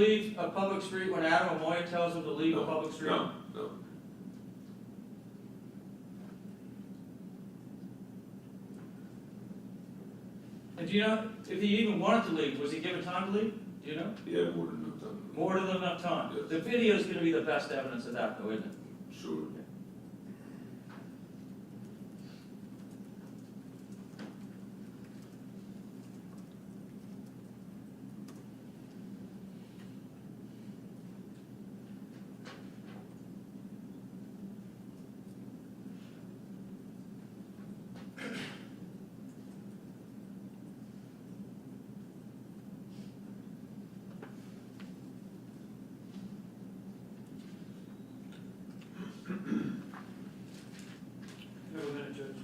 Leave a public street when Adam Amoia tells him to leave a public street? No, no. And do you know, if he even wanted to leave, was he given time to leave? Do you know? He had more than enough time. More than enough time. Yes. The video is going to be the best evidence of that, though, isn't it? Sure. Have a minute, Judge.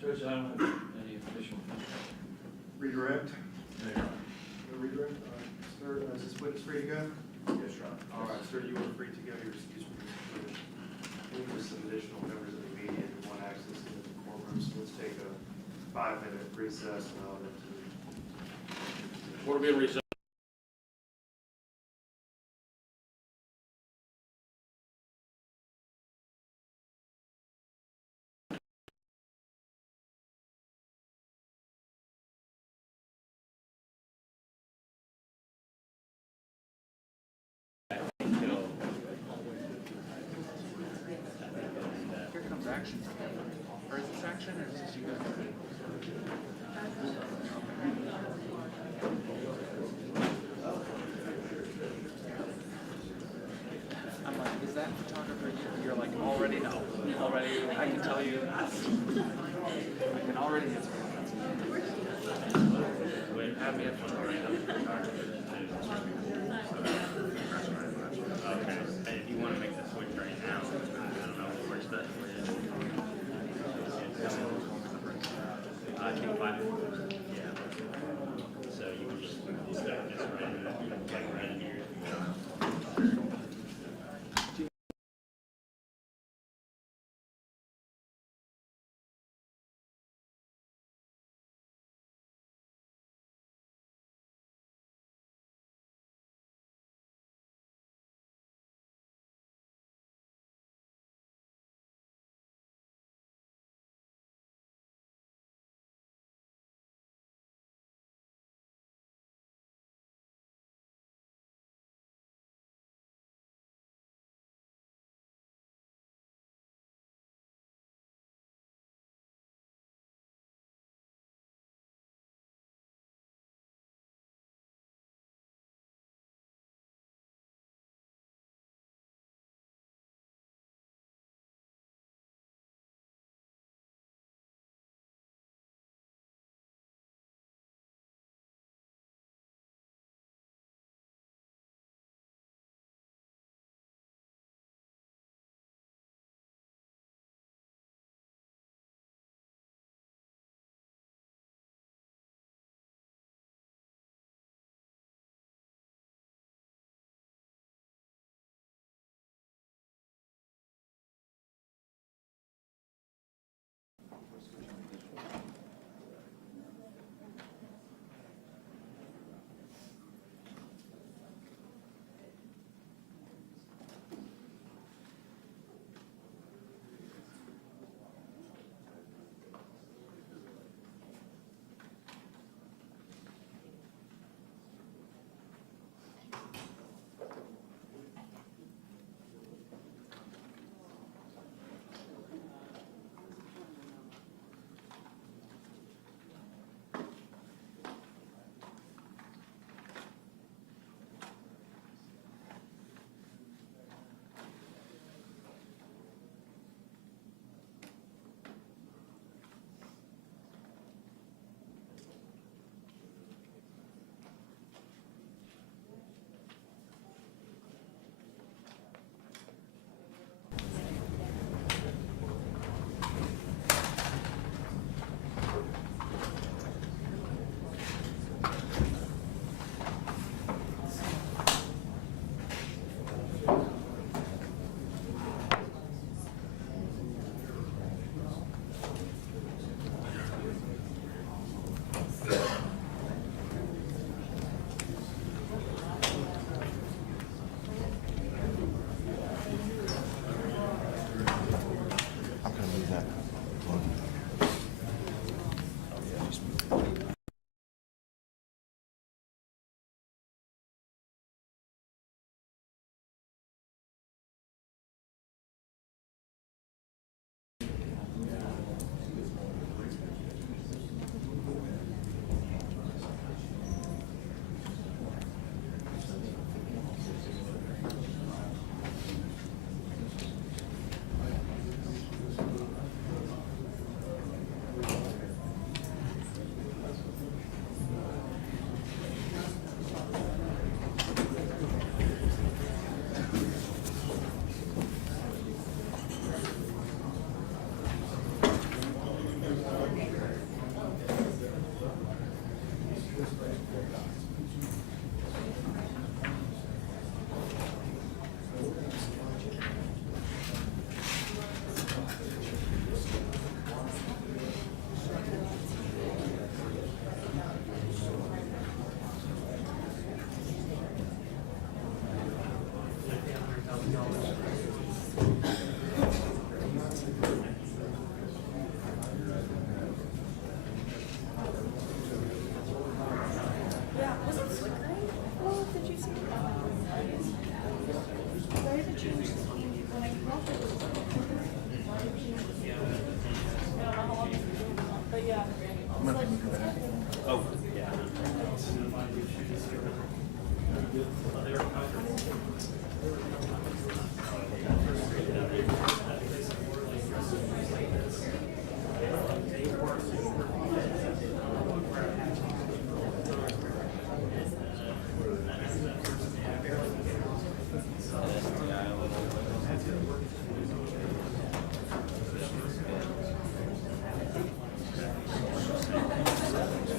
Judge, I don't have any official. Redirect. No, Your Honor. No redirect. Sir, is this witness free to go? Yes, Your Honor. All right, sir, you are free to go. Your excuse me. There's some additional members of the media who want access to the courtroom, so let's take a 5-minute recess and I'll let you. Court will be in recess. Here comes action. Or is this action or is this you guys? I'm like, is that photographer? You're like, already no. Already, I can tell you. I can already answer. Wait, have me at one right now. Okay, and if you want to make the switch right now, I don't know, where's the, I think 5. Yeah. So you can just start this right here.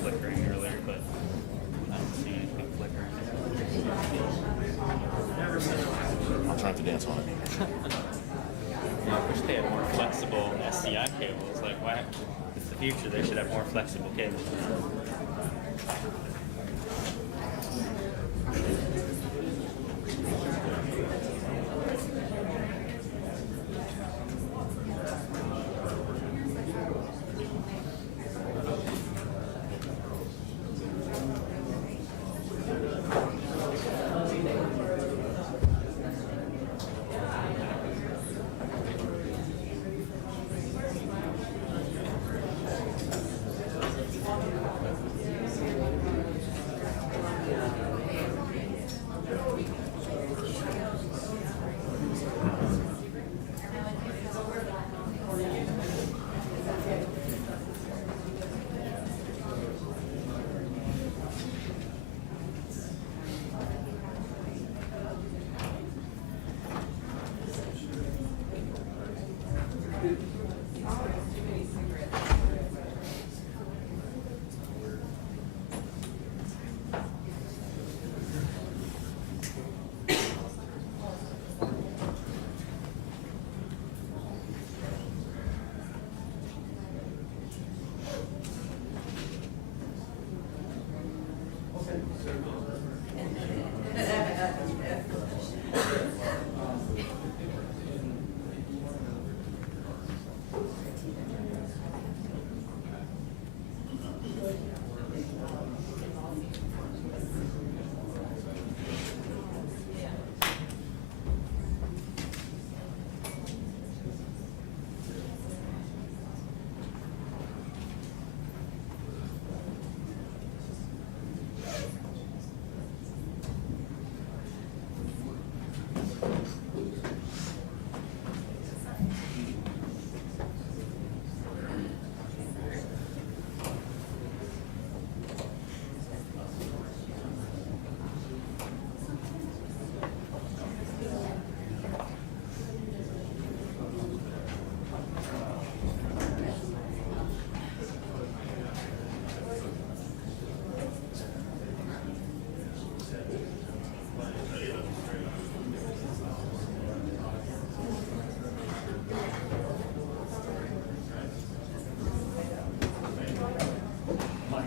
Flickering earlier, but I don't see anything flickering. I'll try to dance on it. I wish they had more flexible SCI cables. Like, why? It's the future. They should have more flexible cables.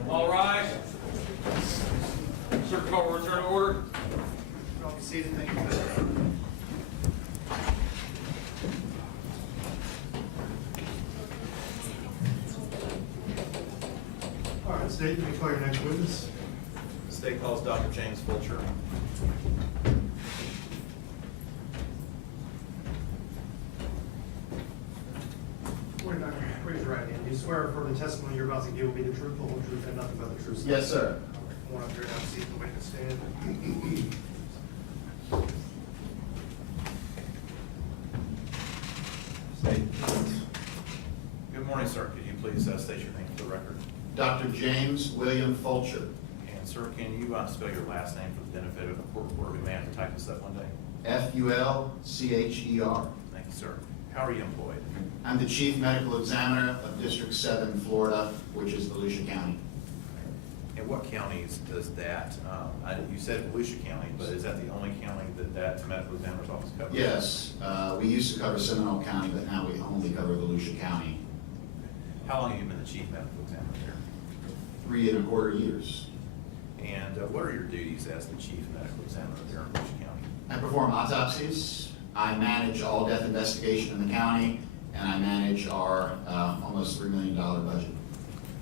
All rise. Circuit Court will return to order. Y'all be seated, thank you. All right, State, you may call your next witness. State calls Dr. James Fulcher. Raise your right hand. You swear for the testimony you're about to give will be the truth, the whole truth, and nothing but the truth? Yes, sir. Come on up here and have a seat, the witness stand. State. Good morning, sir. Could you please state your name for the record? Dr. James William Fulcher, And sir, can you spell your last name for the benefit of the court reporter who may have to type this up one day? Fulcher. Thank you, sir. How are you employed? I'm the Chief Medical Examiner of District 7, Florida, which is Volusia County. And what counties does that, you said Volusia County, but is that the only county that medical examiner's office covers? Yes, we used to cover Seminole County, but now we only cover Volusia County. How long have you been the chief medical examiner there? 3.25 years. And what are your duties as the chief medical examiner there in Volusia County? I perform autopsies. I manage all death investigation in the county, and I manage our almost $3 million budget.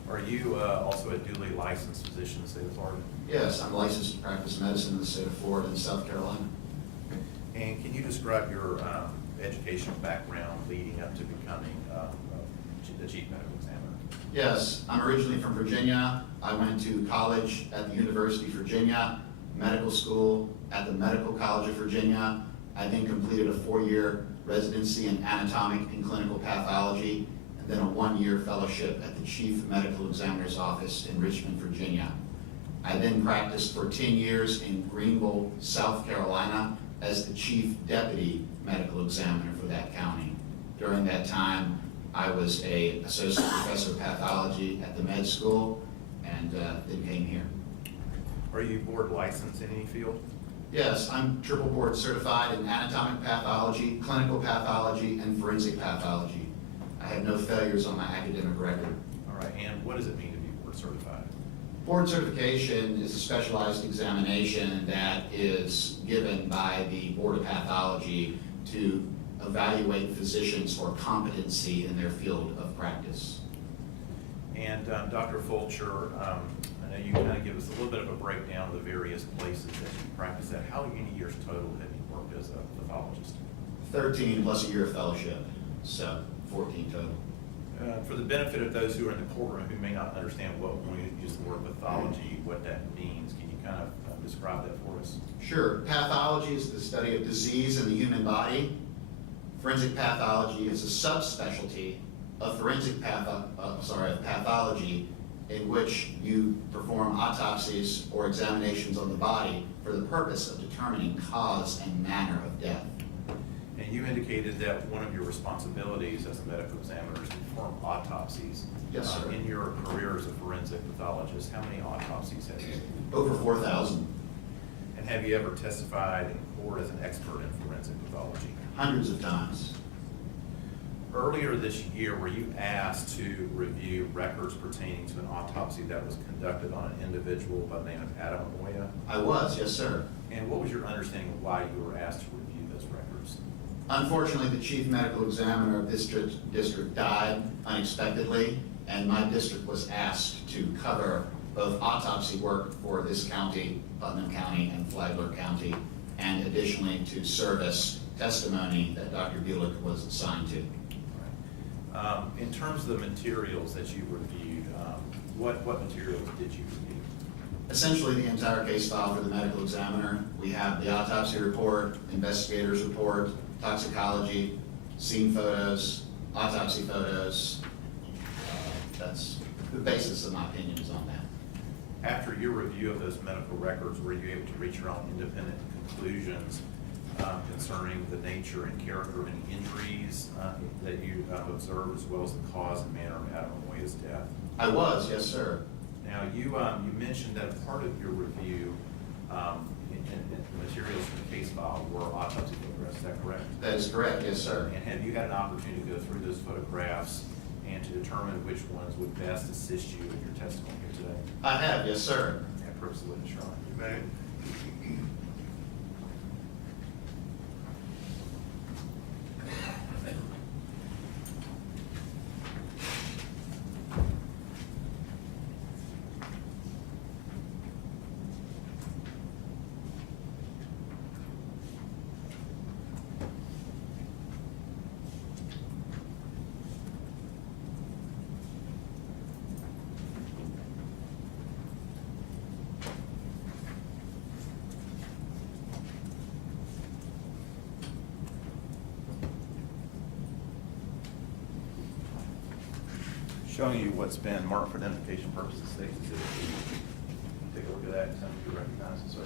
Are you also a duly licensed physician in the state of Florida? Yes, I'm licensed to practice medicine in the state of Florida and South Carolina. And can you describe your educational background leading up to becoming the chief medical examiner? Yes, I'm originally from Virginia. I went to college at the University of Virginia, medical school at the Medical College of Virginia. I then completed a 4-year residency in anatomic and clinical pathology, and then a 1-year fellowship at the Chief Medical Examiner's Office in Richmond, Virginia. I then practiced for 10 years in Greenville, South Carolina, as the Chief Deputy Medical Examiner for that county. During that time, I was an Associate Professor of Pathology at the med school, and then came here. Are you board licensed in any field? Yes, I'm triple board certified in anatomic pathology, clinical pathology, and forensic pathology. I have no failures on my academic record. All right, and what does it mean to be board certified? Board certification is a specialized examination that is given by the Board of Pathology to evaluate physicians for competency in their field of practice. And Dr. Fulcher, I know you kind of give us a little bit of a breakdown of the various places that you practice at. How many years total have you worked as a pathologist? 13 plus a year of fellowship, so 14 total. For the benefit of those who are in the courtroom who may not understand what, when we use the word pathology, what that means, can you kind of describe that for us? Sure. Pathology is the study of disease in the human body. Forensic pathology is a subspecialty of pathology in which you perform autopsies or examinations on the body for the purpose of determining cause and manner of death. And you indicated that one of your responsibilities as a medical examiner is to perform autopsies. Yes, sir. In your career as a forensic pathologist, how many autopsies have you? Over 4,000. And have you ever testified in court as an expert in forensic pathology? Hundreds of times. Earlier this year, were you asked to review records pertaining to an autopsy that was conducted on an individual by the name of Adam Amoia? I was, yes, sir. And what was your understanding of why you were asked to review those records? Unfortunately, the chief medical examiner of this district died unexpectedly, and my district was asked to cover both autopsy work for this county, Putnam County and Flagler County, and additionally to service testimony that Dr. Bulick was assigned to. In terms of the materials that you reviewed, what materials did you review? Essentially the entire case file for the medical examiner. We have the autopsy report, investigator's report, toxicology, scene photos, autopsy photos. That's the basis of my opinion is on that. After your review of those medical records, were you able to reach your own independent conclusions concerning the nature and character of any injuries that you observed, as well as the cause and manner of Adam Amoia's death? I was, yes, sir. Now, you mentioned that part of your review in the materials from the case file were autopsy photographs, is that correct? That is correct, yes, sir. And have you had an opportunity to go through those photographs and to determine which ones would best assist you in your testimony here today? I have, yes, sir. And purpose of witness, Your Honor. You may. Showing you what's been marked for identification purposes, State Exhibit B. Take a look at that and tell me if you recognize it, sir.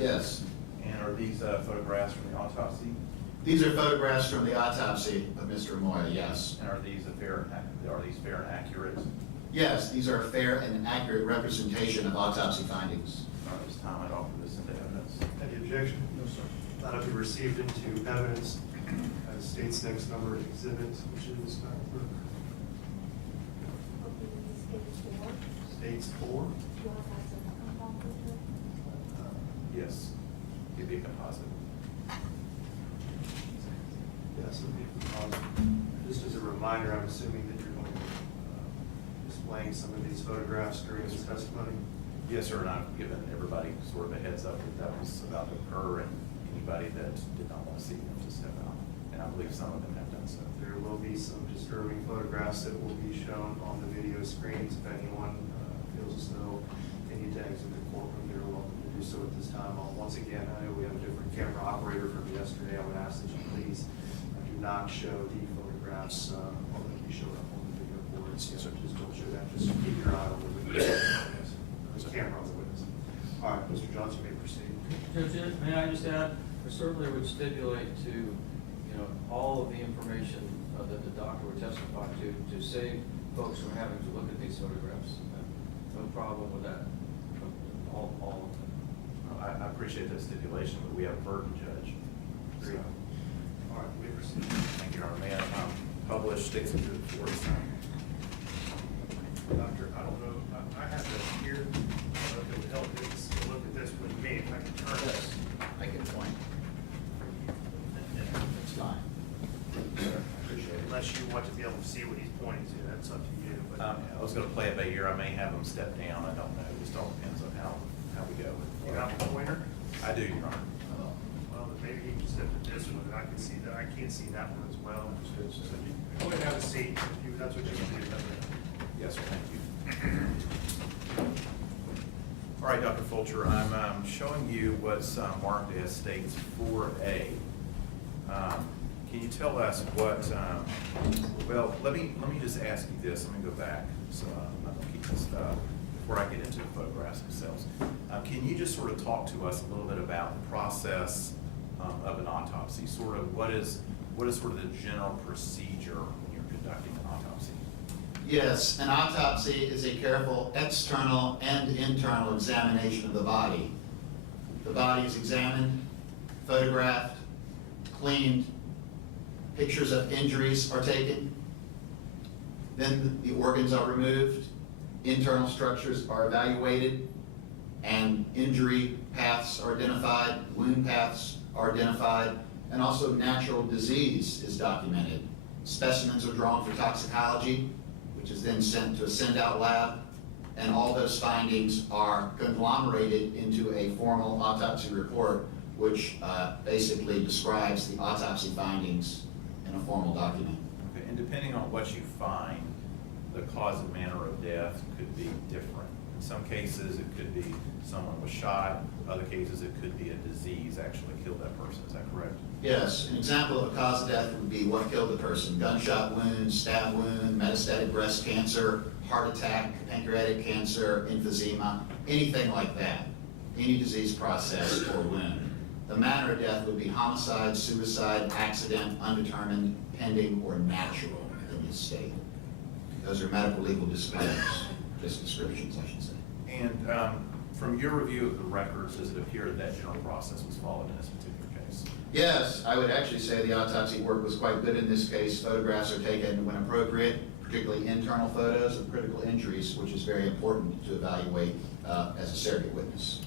Yes. And are these photographs from the autopsy? These are photographs from the autopsy of Mr. Amoia, yes. And are these fair and accurate? Yes, these are a fair and accurate representation of autopsy findings. At this time, I'd offer this into evidence. Any objection? No, sir. That'll be received into evidence as state's next number of exhibits, which is State's 4. Yes. It'd be a composite. Yes, it'll be composite. Just as a reminder, I'm assuming that you're going to display playing some of these photographs during his testimony? Yes, sir, and I've given everybody sort of a heads up that that was about to occur, and anybody that did not want to see them to step out. And I believe some of them have done so. There will be some disturbing photographs that will be shown on the video screens. If anyone feels as though they need to exit the courtroom, they're welcome to do so at this time. Once again, I know we have a different camera operator from yesterday. I would ask that you please do not show the photographs or that we showed up on the video boards. Just don't show that. Just keep your eye on the witness. There's a camera on the witness. All right, Mr. Johnson, you may proceed. Judge, may I just add, I certainly would stipulate to, all of the information that the doctor would testify to save folks from having to look at these photographs. No problem with that, all of them. I appreciate that stipulation, but we have a burden, Judge. So, All right, you may proceed. thank you, Your Honor. May I publish statements of the court? Doctor, I don't know, I have that here. I don't know if it would help you to look at this with me, if I can turn this. I can point. It's fine. Appreciate it. Unless you want to be able to see what he's pointing to, that's up to you. But I was gonna play it by ear. I may have them step down. I don't know. It just all depends on how we go. you have a pointer? I do, Your Honor. Well, then maybe you can step to this one, and I can see that, I can't see that one as well. So you go ahead and have a seat, if you, that's what you can do. Yes, sir, thank you. All right, Dr. Fulcher, I'm showing you what's marked as States 4A. Can you tell us what, well, let me just ask you this. Let me go back, so I'm not gonna keep this before I get into the photographs themselves. Can you just sort of talk to us a little bit about the process of an autopsy? Sort of what is sort of the general procedure when you're conducting an autopsy? Yes, an autopsy is a careful external and internal examination of the body. The body is examined, photographed, cleaned, pictures of injuries are taken, then the organs are removed, internal structures are evaluated, and injury paths are identified, wound paths are identified, and also natural disease is documented. Specimens are drawn for toxicology, which is then sent to a send-out lab, and all those findings are conglomerated into a formal autopsy report, which basically describes the autopsy findings in a formal document. Okay, and depending on what you find, the cause and manner of death could be different. In some cases, it could be someone was shot. Other cases, it could be a disease actually killed that person. Is that correct? Yes, an example of a cause of death would be what killed the person: gunshot wound, stab wound, metastatic breast cancer, heart attack, pancreatic cancer, emphysema, anything like that, any disease process or wound. The manner of death would be homicide, suicide, accident, undetermined, pending, or natural in this state. Those are medical legal disclaimers, just descriptions, I should say. And from your review of the records, does it appear that general process was followed in this particular case? Yes, I would actually say the autopsy work was quite good in this case. Photographs are taken when appropriate, particularly internal photos of critical injuries, which is very important to evaluate as a surrogate witness.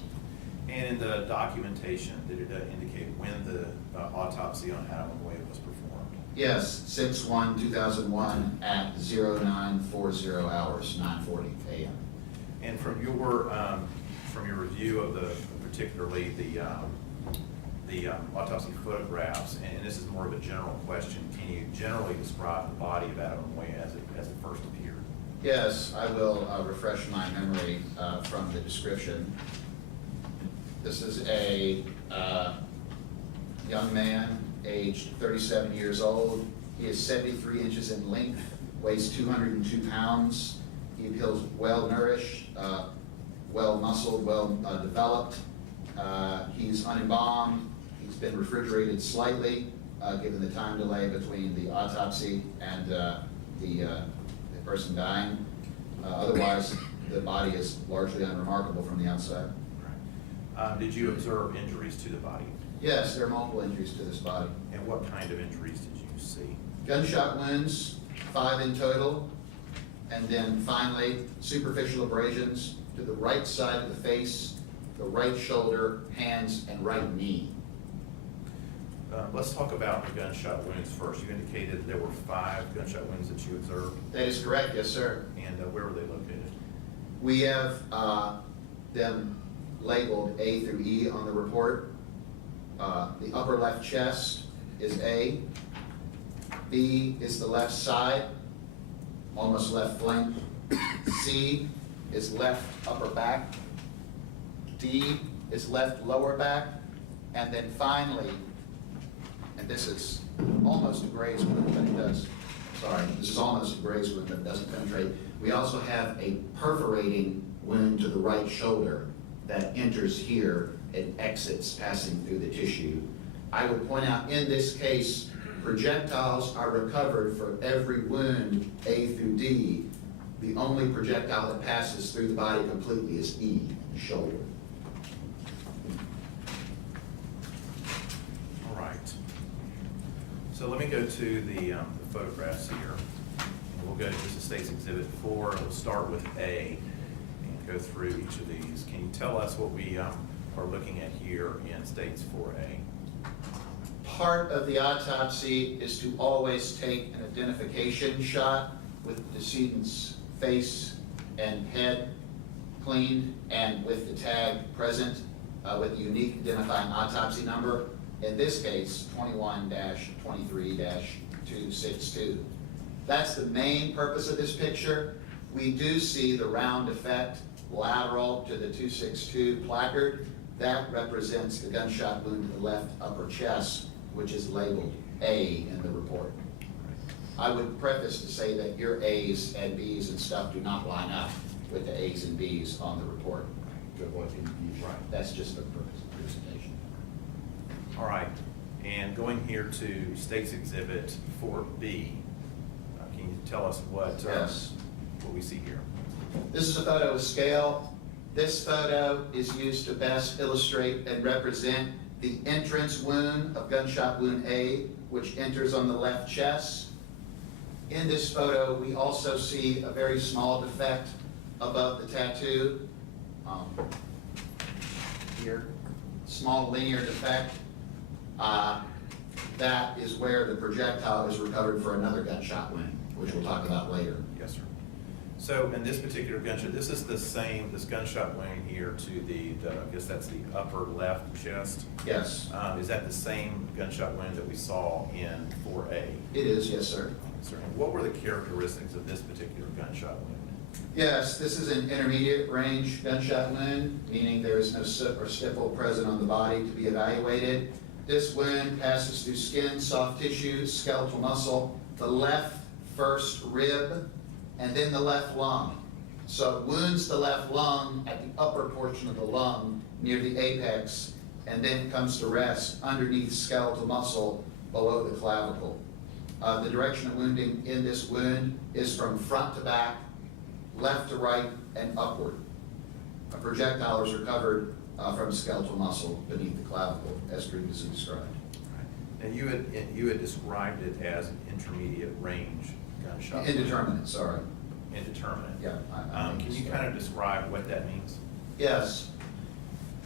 And in the documentation, did it indicate when the autopsy on Adam Amoia was performed? Yes, 6/1/2001 at 0940 hours, 9:40 a.m. And from your review of particularly the autopsy photographs, and this is more of a general question, can you generally describe the body of Adam Amoia as it first appeared? Yes, I will refresh my memory from the description. This is a young man, aged 37 years old. He is 73 inches in length, weighs 202 pounds. He appears well-nourished, well-muscled, well-developed. He's unembalmed. He's been refrigerated slightly, given the time delay between the autopsy and the person dying. Otherwise, the body is largely unremarkable from the outside. Did you observe injuries to the body? Yes, there are multiple injuries to this body. And what kind of injuries did you see? Gunshot wounds, 5 in total, and then finally superficial abrasions to the right side of the face, the right shoulder, hands, and right knee. Let's talk about the gunshot wounds first. You indicated there were 5 gunshot wounds that you observed, That is correct, yes, sir. and where were they located? We have them labeled A through E on the report. The upper left chest is A. B is the left side, almost left flank. C is left upper back. D is left lower back. And then finally, and this is almost a graze wound, but it does, sorry, this is almost a graze wound, but it doesn't penetrate. We also have a perforating wound to the right shoulder that enters here and exits, passing through the tissue. I would point out in this case, projectiles are recovered for every wound, A through D. The only projectile that passes through the body completely is E, the shoulder. All right. So let me go to the photographs here. And we'll go to the State's Exhibit 4. We'll start with A and go through each of these. Can you tell us what we are looking at here in States 4A? Part of the autopsy is to always take an identification shot with the decedent's face and head cleaned and with the tag present with the unique identifying autopsy number. In this case, 21-23-262. That's the main purpose of this picture. We do see the round effect lateral to the 262 placard. That represents the gunshot wound to the left upper chest, which is labeled A in the report. I would preface to say that your A's and B's and stuff do not line up with the A's and B's on the report to avoid confusion. Right. That's just the purpose of the presentation. All right. And going here to State's Exhibit 4B, can you tell us what we see here? This is a photo of scale. This photo is used to best illustrate and represent the entrance wound of gunshot wound A, which enters on the left chest. In this photo, we also see a very small defect above the tattoo. Here, small linear defect. That is where the projectile is recovered for another gunshot wound, which we'll talk about later. Yes, sir. So in this particular gunshot, this is the same, this gunshot wound here to the I guess that's the upper left chest. Yes, Is that the same gunshot wound that we saw in 4A? it is, yes, sir. Sir, what were the characteristics of this particular gunshot wound? Yes, this is an intermediate range gunshot wound, meaning there is no soot or stipple present on the body to be evaluated. This wound passes through skin, soft tissue, skeletal muscle, the left first rib, and then the left lung. So it wounds the left lung at the upper portion of the lung near the apex, and then comes to rest underneath skeletal muscle below the clavicle. The direction of wounding in this wound is from front to back, left to right, and upward. A projectile is recovered from skeletal muscle beneath the clavicle, as previously described. And you had described it as an intermediate range gunshot. Indeterminate, sorry. Indeterminate. Yeah. Can you kind of describe what that means? Yes.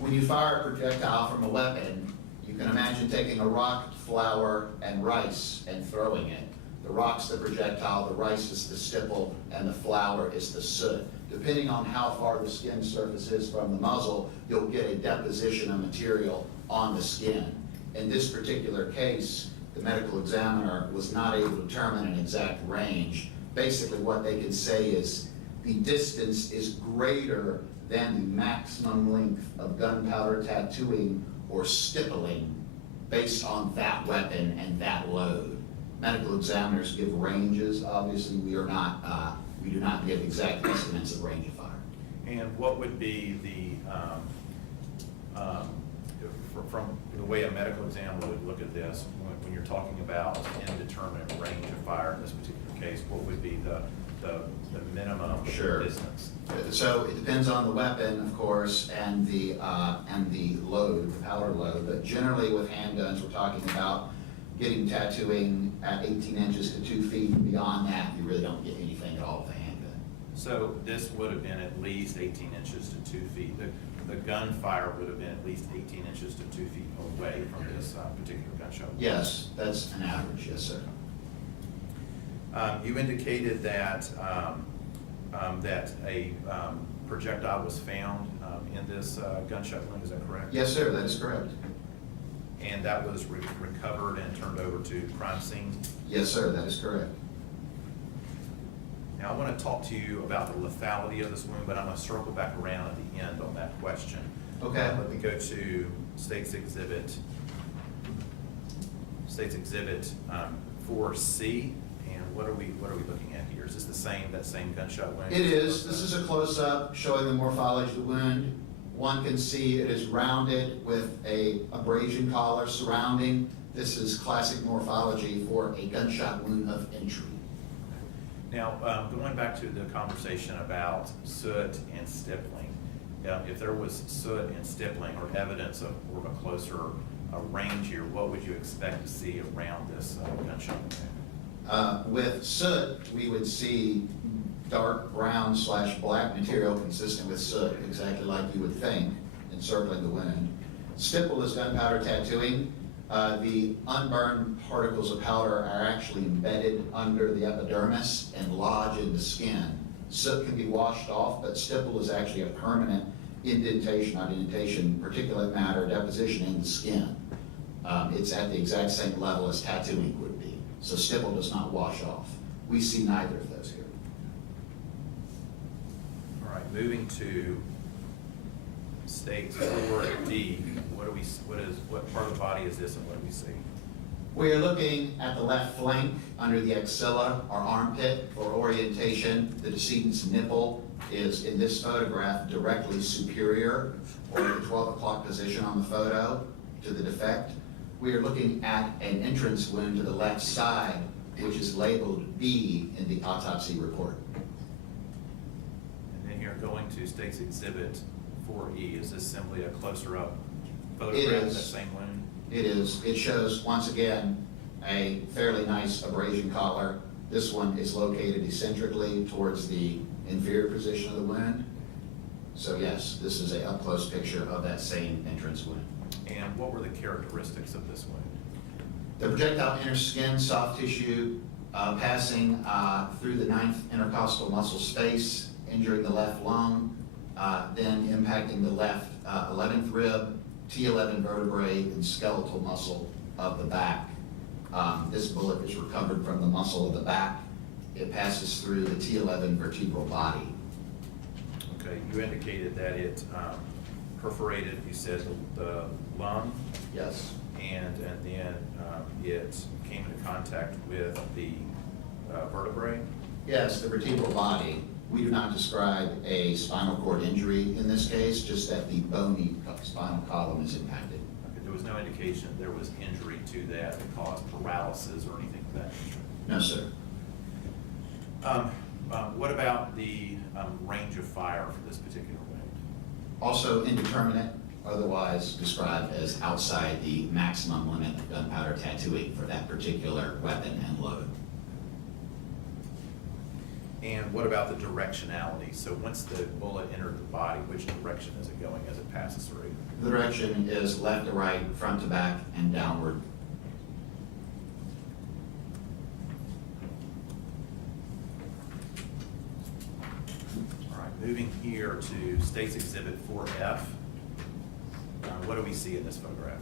When you fire a projectile from a weapon, you can imagine taking a rock, flour, and rice and throwing it. The rock's the projectile, the rice is the stipple, and the flour is the soot. Depending on how far the skin surface is from the muzzle, you'll get a deposition of material on the skin. In this particular case, the medical examiner was not able to determine an exact range. Basically, what they can say is the distance is greater than the maximum length of gunpowder tattooing or stippling based on that weapon and that load. Medical examiners give ranges. Obviously, we do not give exact estimates of range of fire. And what would be the, from the way a medical examiner would look at this, when you're talking about indeterminate range of fire in this particular case, what would be the minimum distance? So it depends on the weapon, of course, and the load, the powder load. But generally with handguns, we're talking about getting tattooing at 18 inches to 2 feet. Beyond that, you really don't get anything at all with a handgun. So this would have been at least 18 inches to 2 feet. the gunfire would have been at least 18 inches to 2 feet away from this particular gunshot wound. Yes, that's an average, yes, sir. You indicated that that a projectile was found in this gunshot wound, is that correct? Yes, sir, that is correct. And that was recovered and turned over to crime scene? Yes, sir, that is correct. Now, I want to talk to you about the lethality of this wound, but I'm going to circle back around at the end on that question. Okay. Let me go to State's Exhibit 4C, and what are we looking at here? Is this that same gunshot wound? It is. This is a close-up showing the morphology of the wound. One can see it is rounded with a abrasion collar surrounding. This is classic morphology for a gunshot wound of entry. Now, going back to the conversation about soot and stippling, if there was soot and stippling or evidence of more of a closer range here, what would you expect to see around this gunshot wound? With soot, we would see dark brown / black material consistent with soot, exactly like you would think, encircling the wound. Stipple is gunpowder tattooing. The unburned particles of powder are actually embedded under the epidermis and lodge in the skin. Soot can be washed off, but stipple is actually a permanent indentation, not indentation, particulate matter deposition in the skin. It's at the exact same level as tattooing would be. So stipple does not wash off. We see neither of those here. All right, moving to State 4D, what part of the body is this and what do we see? We are looking at the left flank under the axilla or armpit for orientation. The decedent's nipple is in this photograph directly superior, or in the 12 o'clock position on the photo, to the defect. We are looking at an entrance wound to the left side, which is labeled B in the autopsy report. And then here, going to State's Exhibit 4E, is this simply a closer up It photograph of is. that same wound? It is. It shows, once again, a fairly nice abrasion collar. This one is located eccentrically towards the inferior position of the wound. So yes, this is a up-close picture of that same entrance wound. And what were the characteristics of this wound? The projectile enters skin, soft tissue, passing through the 9th intercostal muscle space, injuring the left lung, then impacting the left 11th rib, T11 vertebrae, and skeletal muscle of the back. This bullet is recovered from the muscle of the back. It passes through the T11 vertebral body. Okay, you indicated that it perforated, you said, the lung, Yes. and then it came into contact with the vertebrae. Yes, the vertebral body. We do not describe a spinal cord injury in this case, just that the bony spinal column is impacted. Okay, there was no indication that there was injury to that caused paralysis or anything of that nature. No, sir. What about the range of fire for this particular wound? Also indeterminate, otherwise described as outside the maximum limit of gunpowder tattooing for that particular weapon and load. And what about the directionality? So once the bullet entered the body, which direction is it going as it passes through? The direction is left to right, front to back, and downward. All right, moving here to State's Exhibit 4F. What do we see in this photograph?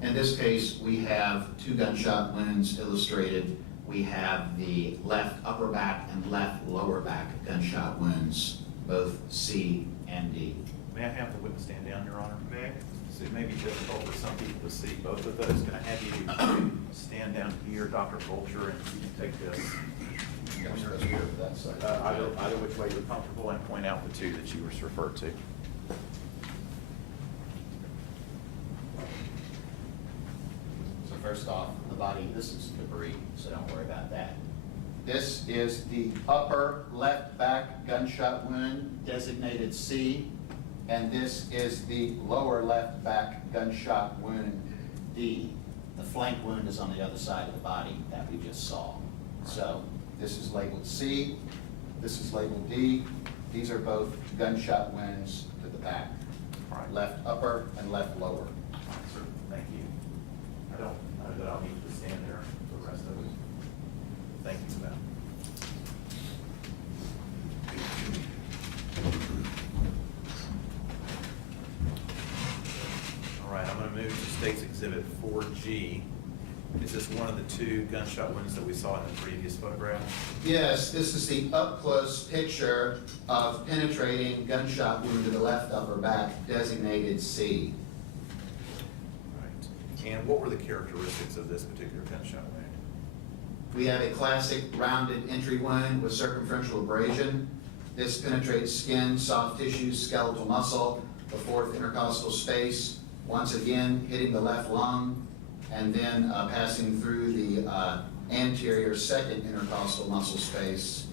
In this case, we have two gunshot wounds illustrated. We have the left upper back and left lower back gunshot wounds, both C and D. May I have the witness stand down, Your Honor? May I? So it may be difficult for some people to see both of those. Can I have you stand down here, Dr. Fulcher, and you can take this? Either which way you're comfortable, and point out the two that you were referred to. So first off, the body, this is debris, so don't worry about that. This is the upper left back gunshot wound designated C, and this is the lower left back gunshot wound D. The flank wound is on the other side of the body that we just saw. So this is labeled C, this is labeled D. These are both gunshot wounds to the back. left upper, and left lower. Sir, thank you. I don't know that I'll need to stand there for the rest of it. Thank you for that. All right, I'm going to move to State's Exhibit 4G. Is this one of the two gunshot wounds that we saw in the previous photograph? Yes, this is the up-close picture of penetrating gunshot wound to the left upper back, designated C. Right. And what were the characteristics of this particular gunshot wound? We have a classic rounded entry wound with circumferential abrasion. This penetrates skin, soft tissue, skeletal muscle, the fourth intercostal space, once again hitting the left lung, and then passing through the anterior second intercostal muscle space.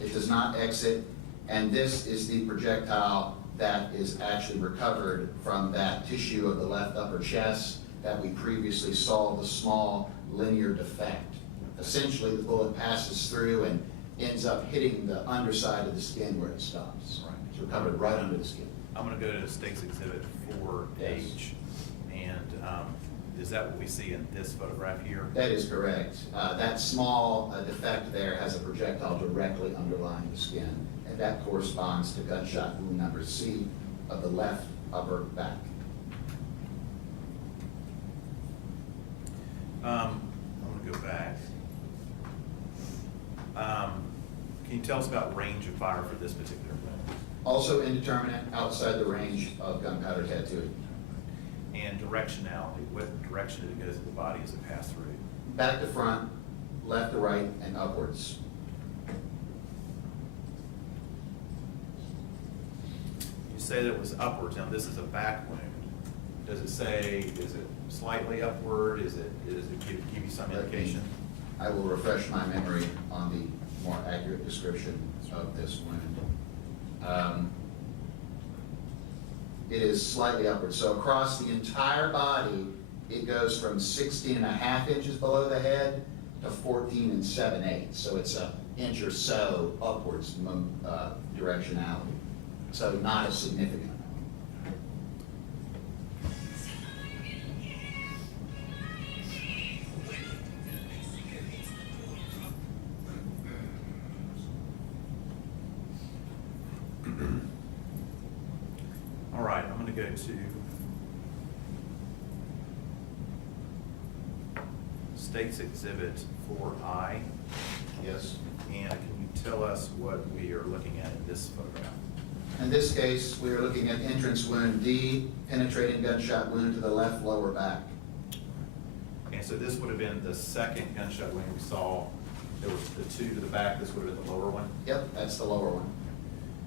It does not exit, and this is the projectile that is actually recovered from that tissue of the left upper chest that we previously saw, the small linear defect. Essentially, the bullet passes through and ends up hitting the underside of the skin where it stops. Right. It's recovered right under the skin. I'm going to go to State's Exhibit 4H. And is that what we see in this photograph here? That is correct. That small defect there has a projectile directly underlying the skin, and that corresponds to gunshot wound number C of the left upper back. I'm going to go back. Can you tell us about range of fire for this particular wound? Also indeterminate, outside the range of gunpowder tattooing. And directionality, what direction did it go through the body as it passed through? Back to front, left to right, and upwards. You say that it was upwards. Now, this is a back wound. Does it say, is it slightly upward? Is it give you some indication? I will refresh my memory on the more accurate description of this wound. It is slightly upward. So across the entire body, it goes from 16.5 inches below the head to 14 7/8. So it's an inch or so upwards directionality. So not a significant amount. All right, I'm going to go to State's Exhibit 4I. Yes. And can you tell us what we are looking at in this photograph? In this case, we are looking at entrance wound D, penetrating gunshot wound to the left lower back. And so this would have been the second gunshot wound we saw. There was the two to the back. This would have been the lower one. Yep, that's the lower one.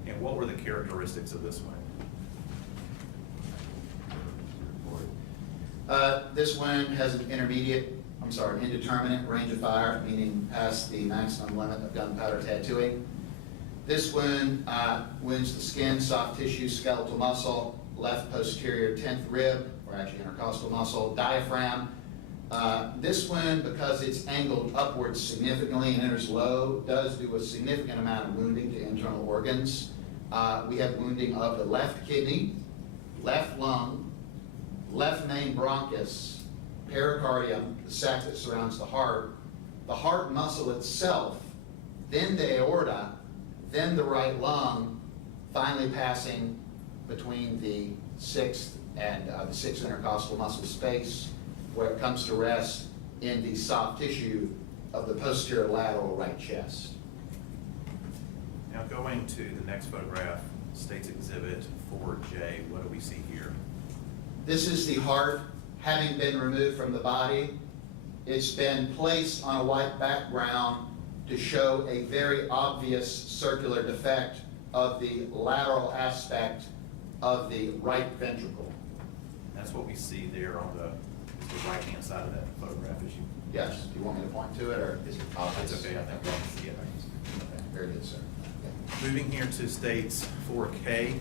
And what were the characteristics of this one? This wound has an indeterminate range of fire, meaning past the maximum limit of gunpowder tattooing. This wound wounds the skin, soft tissue, skeletal muscle, left posterior 10th rib, or actually intercostal muscle, diaphragm. This wound, because it's angled upwards significantly and enters low, does do a significant amount of wounding to internal organs. We have wounding of the left kidney, left lung, left main bronchus, pericardium, the sac that surrounds the heart muscle itself, then the aorta, then the right lung, finally passing between the sixth and the sixth intercostal muscle space, where it comes to rest in the soft tissue of the posterior lateral right chest. Now going to the next photograph, State's Exhibit 4J, what do we see here? This is the heart having been removed from the body. It's been placed on a white background to show a very obvious circular defect of the lateral aspect of the right ventricle. That's what we see there on the right-hand side of that photograph. As you, Yes, do you want me to point to it, or is it obvious? that's okay, I think we can see it. Okay, very good, sir. Okay. Moving here to State's 4K,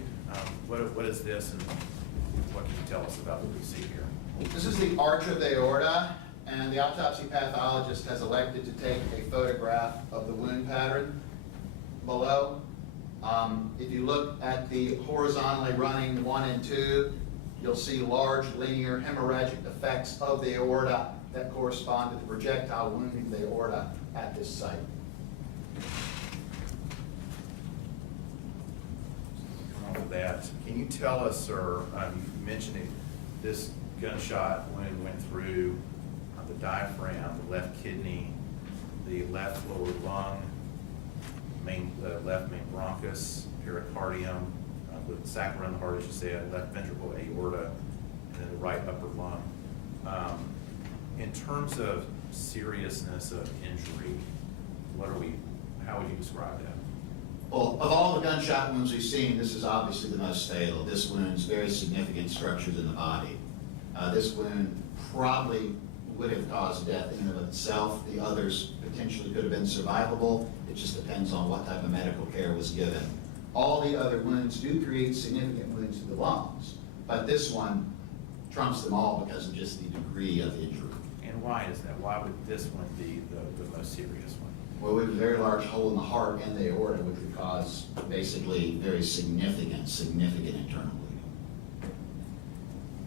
what is this and what can you tell us about what we see here? This is the arch of the aorta, and the autopsy pathologist has elected to take a photograph of the wound pattern below. If you look at the horizontally running 1 and 2, You'll see large linear hemorrhagic effects of the aorta that correspond to the projectile wounding the aorta at this site. Off of that, can you tell us, sir, you mentioned it, this gunshot wound went through the diaphragm, the left kidney, the left lower lung, the left main bronchus, pericardium, with sac around the heart, as you said, left ventricle, aorta, and then the right upper lung. In terms of seriousness of injury, how would you describe that? Well, of all the gunshot wounds we've seen, this is obviously the most fatal. This wounds very significant structures in the body. This wound probably would have caused death in and of itself. The others potentially could have been survivable. It just depends on what type of medical care was given. All the other wounds do create significant wounds to the lungs, but this one trumps them all because of just the degree of injury. And why is that? Why would this one be the most serious one? Well, we have a very large hole in the heart and the aorta, which would cause basically very significant internal bleeding.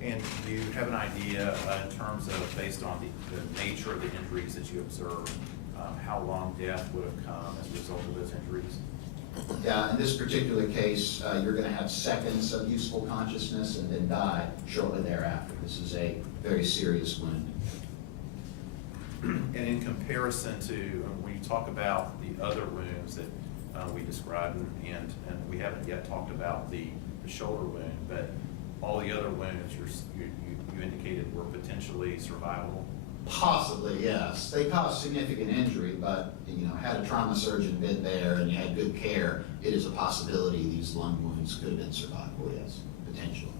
And do you have an idea in terms of, based on the nature of the injuries that you observed, how long death would have come as a result of those injuries? Yeah, in this particular case, you're going to have seconds of useful consciousness and then die shortly thereafter. This is a very serious wound. And in comparison to, when you talk about the other wounds that we described, and we haven't yet talked about the shoulder wound, but all the other wounds you indicated were potentially survivable? Possibly, yes. They cause significant injury, but had a trauma surgeon been there and you had good care, it is a possibility these lung wounds could have been survivable, yes, potentially.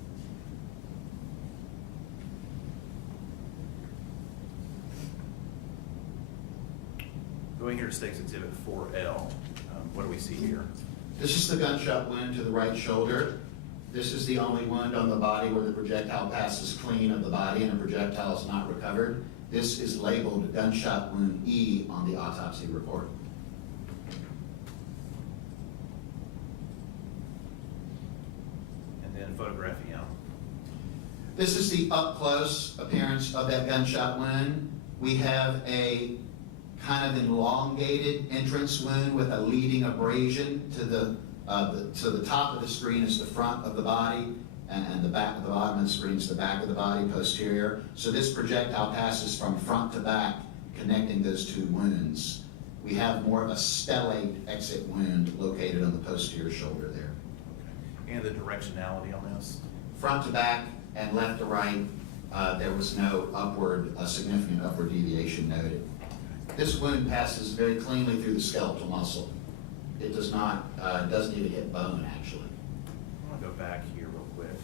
Going here to Stakes Exhibit 4L, what do we see here? This is the gunshot wound to the right shoulder. This is the only wound on the body where the projectile passes clean of the body and a projectile is not recovered. This is labeled gunshot wound E on the autopsy report. And then photograph M. This is the up-close appearance of that gunshot wound. We have a kind of elongated entrance wound with a leading abrasion to the top of the screen is the front of the body, and the back of the bottom of the screen is the back of the body, posterior. So this projectile passes from front to back, connecting those two wounds. We have more of a stellate exit wound located on the posterior shoulder there. Okay. And the directionality on this? Front to back and left to right, there was no significant upward deviation noted. This wound passes very cleanly through the skeletal muscle. It does not, doesn't even hit bone, actually. I want to go back here real quick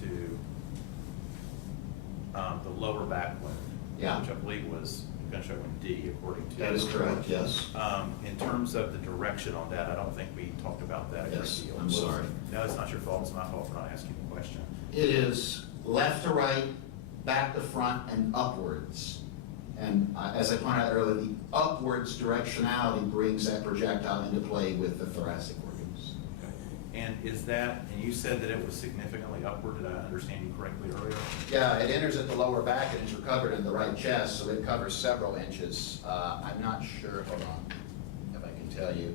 to the lower back wound, Yeah. which I believe was gunshot wound D, according to. That is correct, yes. In terms of the direction on that, I don't think we talked about that a great Yes, deal. I'm sorry. No, it's not your fault, it's my fault for not asking the question. It is left to right, back to front, and upwards. And as I pointed out earlier, the upwards directionality brings that projectile into play with the thoracic organs. Okay. And is that, and you said that it was significantly upward, did I understand you correctly earlier? Yeah, it enters at the lower back and is recovered in the right chest, so it covers several inches. I'm not sure, hold on, if I can tell you.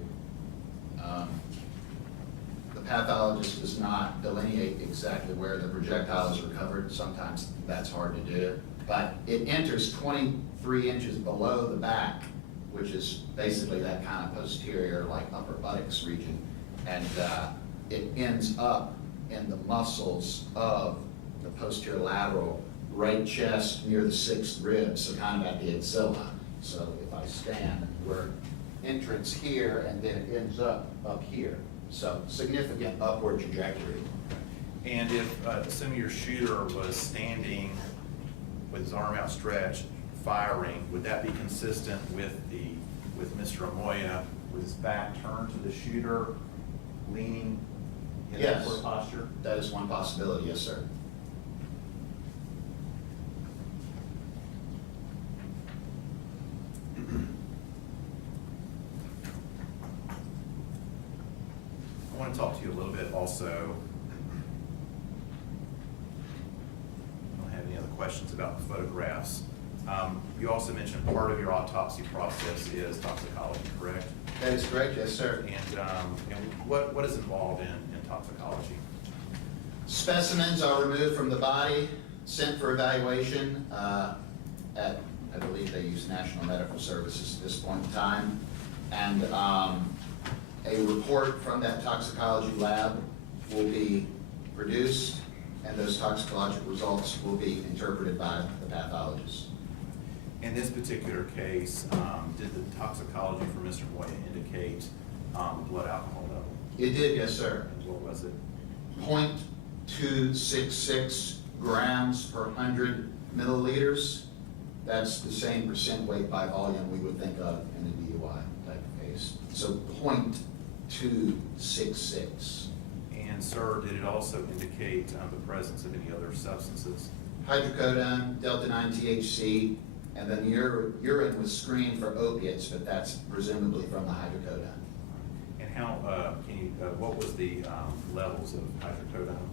The pathologist does not delineate exactly where the projectile is recovered. Sometimes that's hard to do. But it enters 23 inches below the back, which is basically that kind of posterior, like upper buttocks region. And it ends up in the muscles of the posterior lateral right chest near the 6th rib, so kind of at the axilla. So if I stand, we're entrance here, and then it ends up here. So significant upward trajectory. And if, assuming your shooter was standing with his arm outstretched, firing, would that be consistent with Mr. Amoia with his back turned to the shooter, leaning in that Yes. sort of posture? That is one possibility, yes, sir. I want to talk to you a little bit also questions about the photographs. You also mentioned part of your autopsy process is toxicology, correct? That is correct, yes, sir. And what is involved in toxicology? Specimens are removed from the body, sent for evaluation at, I believe they use National Medical Services at this point in time. And a report from that toxicology lab will be produced, and those toxicological results will be interpreted by the pathologist. In this particular case, did the toxicology for Mr. Moya indicate blood alcohol level? It did, yes, sir. And what was it? 0.266 grams per 100 milliliters. That's the same percent weight by volume we would think of in a DUI type of case. So 0.266. And sir, did it also indicate the presence of any other substances? Hydrocodone, delta-9 THC, and then urine was screened for opiates, but that's presumably from the hydrocodone. And how, what was the levels of hydrocodone?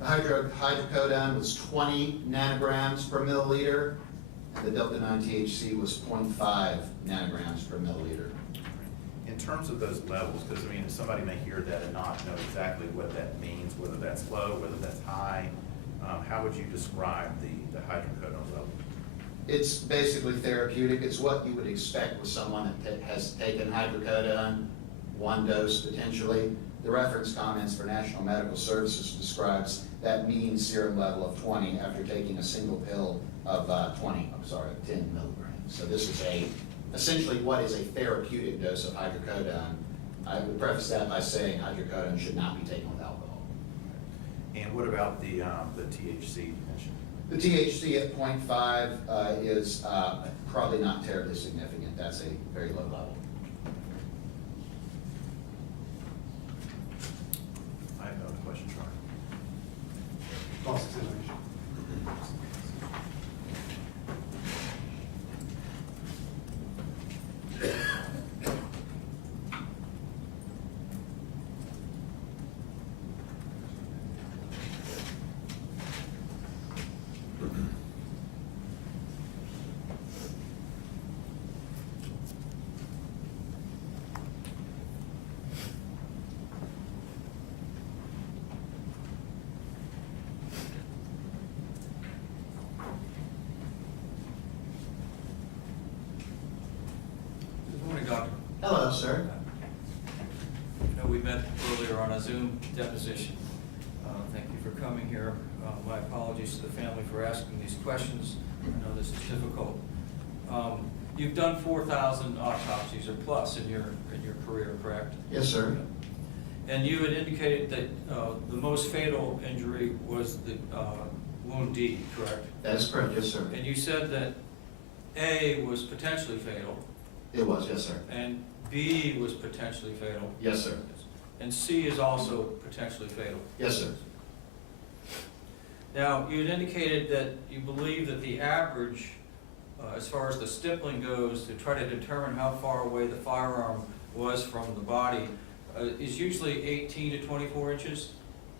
The hydrocodone was 20 nanograms per milliliter, and the delta-9 THC was 0.5 nanograms per milliliter. In terms of those levels, because I mean, somebody may hear that and not know exactly what that means, whether that's low, whether that's high, how would you describe the hydrocodone level? It's basically therapeutic. It's what you would expect with someone that has taken hydrocodone, one dose potentially. The reference comments for National Medical Services describes that mean serum level of 20 after taking a single pill of 10 milligrams. So this is essentially what is a therapeutic dose of hydrocodone. I would preface that by saying hydrocodone should not be taken with alcohol. And what about the THC you mentioned? The THC at 0.5 is probably not terribly significant. That's a very low level. I have another question, Charlie. Cross-examination. Good morning, Doctor. Hello, sir. I know we met earlier on a Zoom deposition. Thank you for coming here. My apologies to the family for asking these questions. I know this is difficult. You've done 4,000 autopsies or plus in your career, correct? Yes, sir. And you had indicated that the most fatal injury was the wound D, correct? That is correct, yes, sir. And you said that A was potentially fatal, It was, yes, sir. and B was potentially fatal, Yes, sir. and C is also potentially fatal. Yes, sir. Now, you had indicated that you believe that the average, as far as the stippling goes, to try to determine how far away the firearm was from the body, is usually 18 to 24 inches?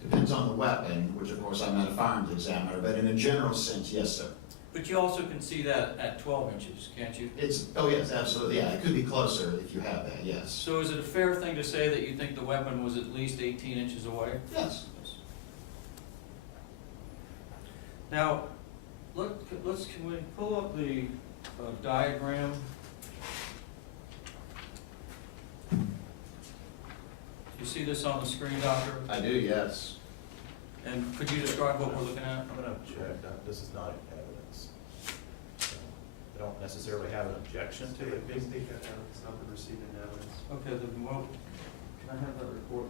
Depends on the weapon, which of course I'm not a firearms examiner, but in a general sense, yes, sir. But you also can see that at 12 inches, can't you? Oh yes, absolutely, yeah, it could be closer if you have that, yes. So is it a fair thing to say that you think the weapon was at least 18 inches away? Yes. Now, can we pull up the diagram? You see this on the screen, Doctor? I do, yes. And could you describe what we're looking at? I'm going to object. This is not evidence. I don't necessarily have an objection to it being. State that evidence, not the receipt in evidence. Okay, then, well, can I have that report?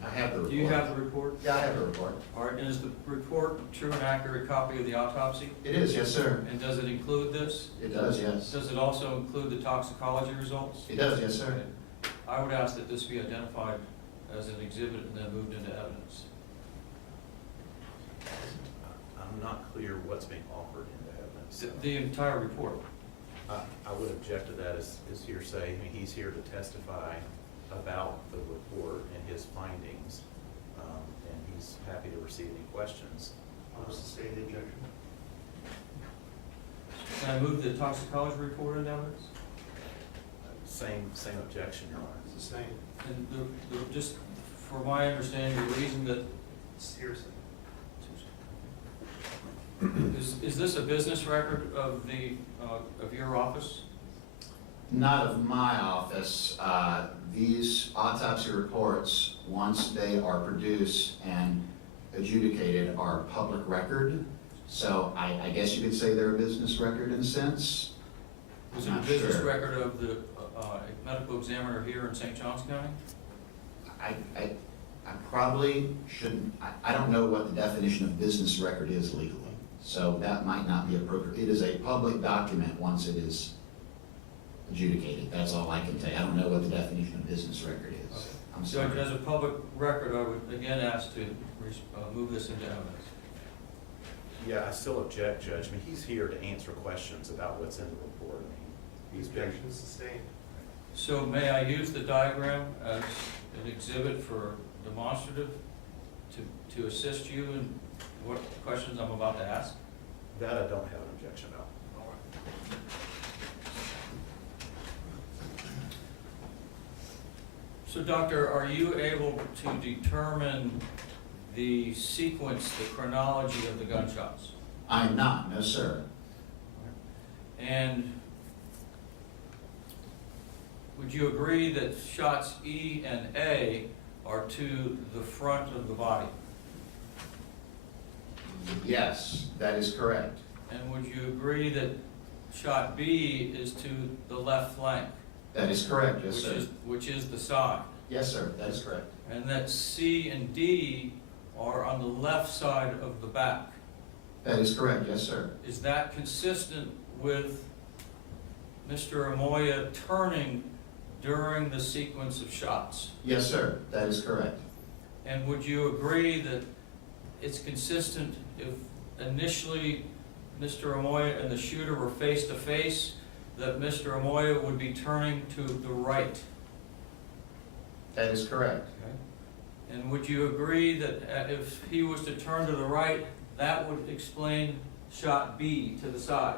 I have the report. Do you have the report? Yeah, I have the report. All right, and is the report a true and accurate copy of the autopsy? It is, yes, sir. And does it include this? It does, yes. Does it also include the toxicology results? It does, yes, sir. I would ask that this be identified as an exhibit and then moved into evidence. I'm not clear what's being offered into evidence. The entire report. I would object to that as hearsay. I mean, he's here to testify about the report and his findings, and he's happy to receive any questions. What was the state of the objection? Can I move the toxicology report into evidence? Same objection, Your Honor. Sustained. And just for my understanding, the reason that, Seriously. is this a business record of the, of your office? Not of my office. These autopsy reports, once they are produced and adjudicated, are public record. So I guess you could say they're a business record in a sense. Was it a Not business sure. record of the medical examiner here in St. Johns County? I probably shouldn't, I don't know what the definition of business record is legally. So that might not be appropriate. It is a public document once it is adjudicated. That's all I can tell you. I don't know what the definition of business record is. I'm sorry. Judge, as a public record, I would again ask to move this into evidence. Yeah, I still object, Judge. I mean, he's here to answer questions about what's in the report. I mean, he's been, Objection sustained. So may I use the diagram as an exhibit for demonstrative to assist you in what questions I'm about to ask? that I don't have an objection about. So doctor, are you able to determine the sequence, the chronology of the gunshots? I am not, no sir. And would you agree that shots E and A are to the front of the body? Yes, that is correct. And would you agree that shot B is to the left flank? That is correct, yes sir. Which is the side? Yes sir, that is correct. And that C and D are on the left side of the back? That is correct, yes sir. Is that consistent with Mr. Amoia turning during the sequence of shots? Yes sir, that is correct. And would you agree that it's consistent if initially Mr. Amoia and the shooter were face to face, that Mr. Amoia would be turning to the right? That is correct. Okay. And would you agree that if he was to turn to the right, that would explain shot B to the side?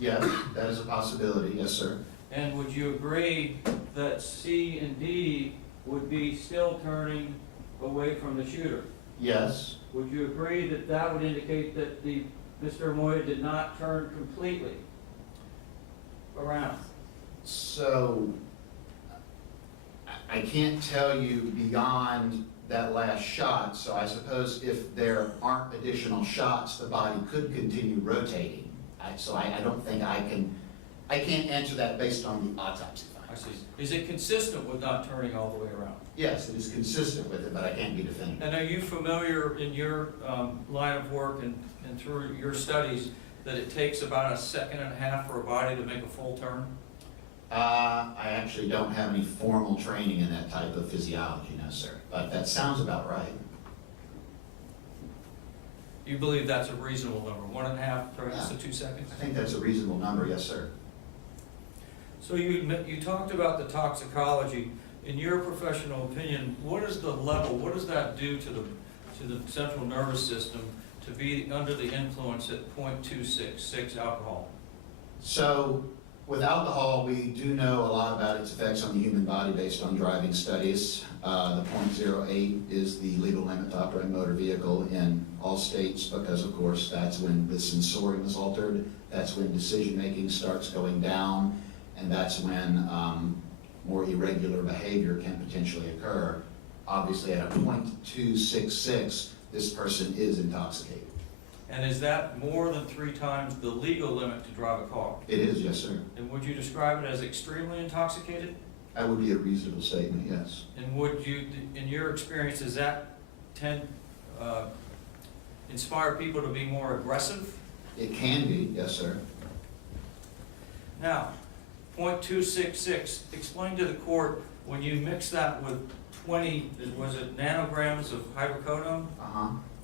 Yes, that is a possibility, yes sir. And would you agree that C and D would be still turning away from the shooter? Yes, Would you agree that that would indicate that Mr. Amoia did not turn completely around? so I can't tell you beyond that last shot, so I suppose if there aren't additional shots, the body could continue rotating. So I don't think I can't answer that based on the autopsy I findings. see. Is it consistent with not turning all the way around? Yes, it is consistent with it, but I can't be definitive. And are you familiar in your line of work and through your studies that it takes about 1.5 seconds for a body to make a full turn? I actually don't have any formal training in that type of physiology, no sir, but that sounds about right. You believe that's a reasonable number, 1.5 turns to 2 seconds? I think that's a reasonable number, yes sir. So you talked about the toxicology. In your professional opinion, what is the level, what does that do to the central nervous system to be under the influence at 0.266 alcohol? So with alcohol, we do know a lot about its effects on the human body based on driving studies. The 0.08 is the legal limit to operate a motor vehicle in all states because, of course, that's when the sensorium is altered, that's when decision-making starts going down, and that's when more irregular behavior can potentially occur. Obviously, at a 0.266, this person is intoxicated. And is that more than 3 times the legal limit to drive a car? It is, yes sir. And would you describe it as extremely intoxicated? That would be a reasonable statement, yes. And would you, in your experience, does that inspire people to be more aggressive? It can be, yes sir. Now, 0.266, explain to the court, when you mix that with 20, was it nanograms of hydrocodone?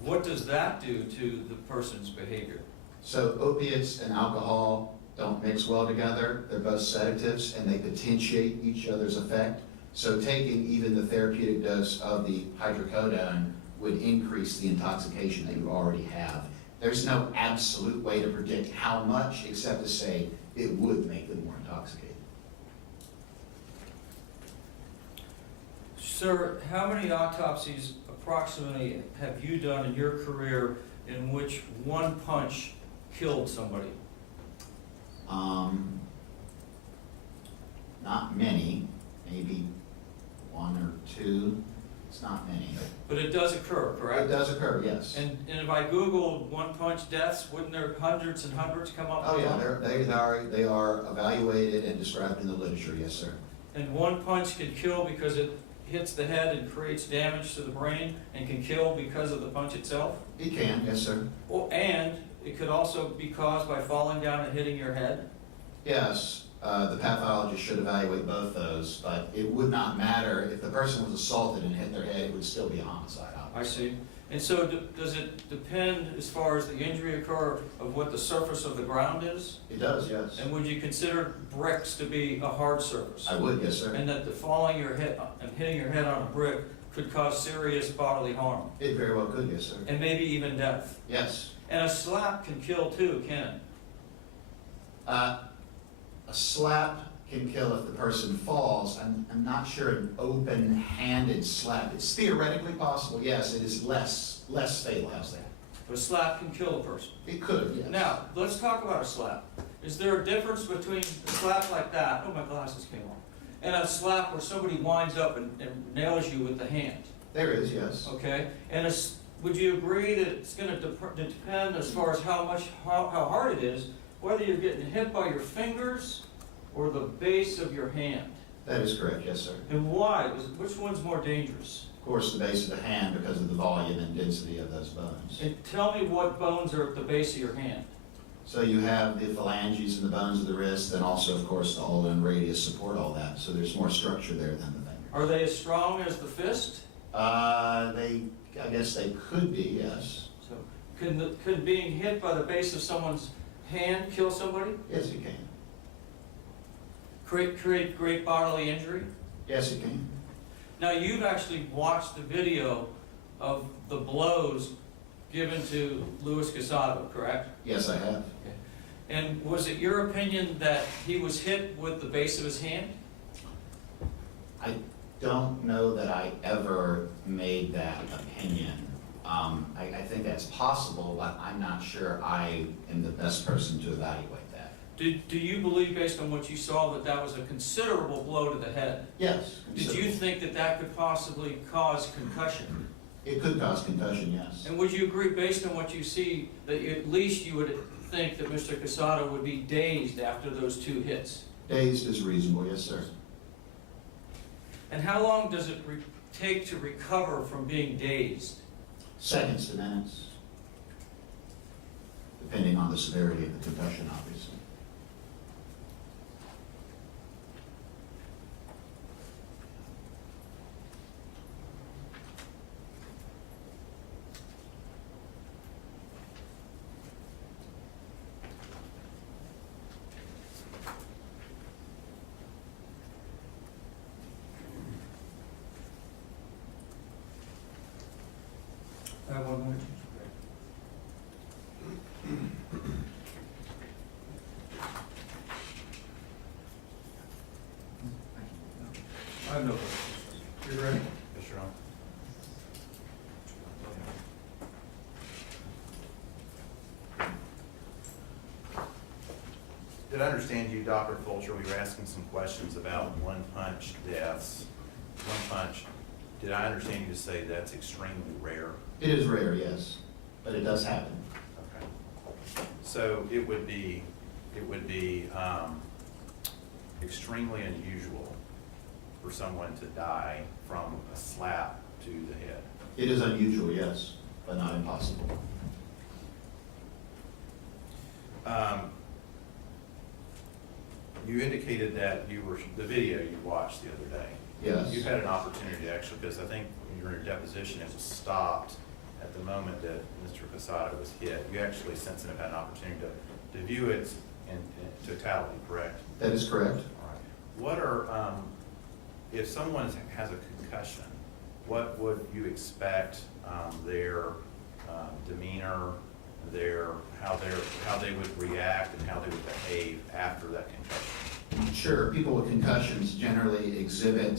What does that do to the person's behavior? So opiates and alcohol don't mix well together. They're both sedatives and they potentiate each other's effect. So taking even the therapeutic dose of the hydrocodone would increase the intoxication that you already have. There's no absolute way to predict how much, except to say it would make them more intoxicated. Sir, how many autopsies approximately have you done in your career in which one punch killed somebody? Not many, maybe one or two. It's not many. But it does occur, correct? It does occur, yes. And if I Googled one punch deaths, wouldn't there hundreds and hundreds come up? Oh, yeah, they are evaluated and described in the literature, yes, sir. And one punch can kill because it hits the head and creates damage to the brain, and can kill because of the punch itself? It can, yes, sir. And it could also be caused by falling down and hitting your head? Yes, the pathologist should evaluate both those, but it would not matter if the person was assaulted and hit their head, it would still be a homicide, I obviously. see. And so does it depend, as far as the injury occur, of what the surface of the ground is? It does, yes. And would you consider bricks to be a hard surface? I would, yes, sir. And that the falling your head and hitting your head on a brick could cause serious bodily harm, It very well could, yes, sir. and maybe even death? Yes. And a slap can kill too, can it? A slap can kill if the person falls. I'm not sure an open-handed slap. It's theoretically possible, yes. It is less fatal, how's that? But a slap can kill a person. It could, yes. Now, let's talk about a slap. Is there a difference between a slap like that, oh, my glasses came off, and a slap where somebody winds up and nails you with the hand? There is, yes. Okay, and would you agree that it's going to depend as far as how hard it is, whether you're getting hit by your fingers or the base of your hand? That is correct, yes, sir. And why? Which one's more dangerous? Of course, the base of the hand because of the volume and density of those bones. And tell me what bones are at the base of your hand. So you have the phalanges and the bones of the wrist, and also, of course, the ulnar radius support all that. So there's more structure there than the finger. Are they as strong as the fist? I guess they could be, yes. So could being hit by the base of someone's hand kill somebody? Yes, it can. Create great bodily injury? Yes, it can. Now, you've actually watched the video of the blows given to Luis Castado, correct? Yes, I have. And was it your opinion that he was hit with the base of his hand? I don't know that I ever made that opinion. I think that's possible, but I'm not sure I am the best person to evaluate that. Do you believe, based on what you saw, that that was a considerable blow to the head? Yes. Did you think that that could possibly cause concussion? It could cause concussion, yes. And would you agree, based on what you see, that at least you would think that Mr. Castado would be dazed after those two hits? Dazed is reasonable, yes, sir. And how long does it take to recover from being dazed? Seconds to minutes, depending on the severity of the concussion, obviously. I have 1 minute. I have no questions. You ready? Yes, Your Honor. Did I understand you, Dr. Fulcher, we were asking some questions about one-punch deaths? One punch, did I understand you to say that's extremely rare? It is rare, yes, but it does happen. Okay. So it would be extremely unusual for someone to die from a slap to the head. It is unusual, yes, but not impossible. You indicated that the video you watched the other day. Yes. You had an opportunity actually, because I think when you were in your deposition, it was stopped at the moment that Mr. Castado was hit. You actually since then have had an opportunity to view it in totality, correct? That is correct. All right. What are, if someone has a concussion, what would you expect their demeanor how they would react and how they would behave after that concussion? Sure, people with concussions generally exhibit,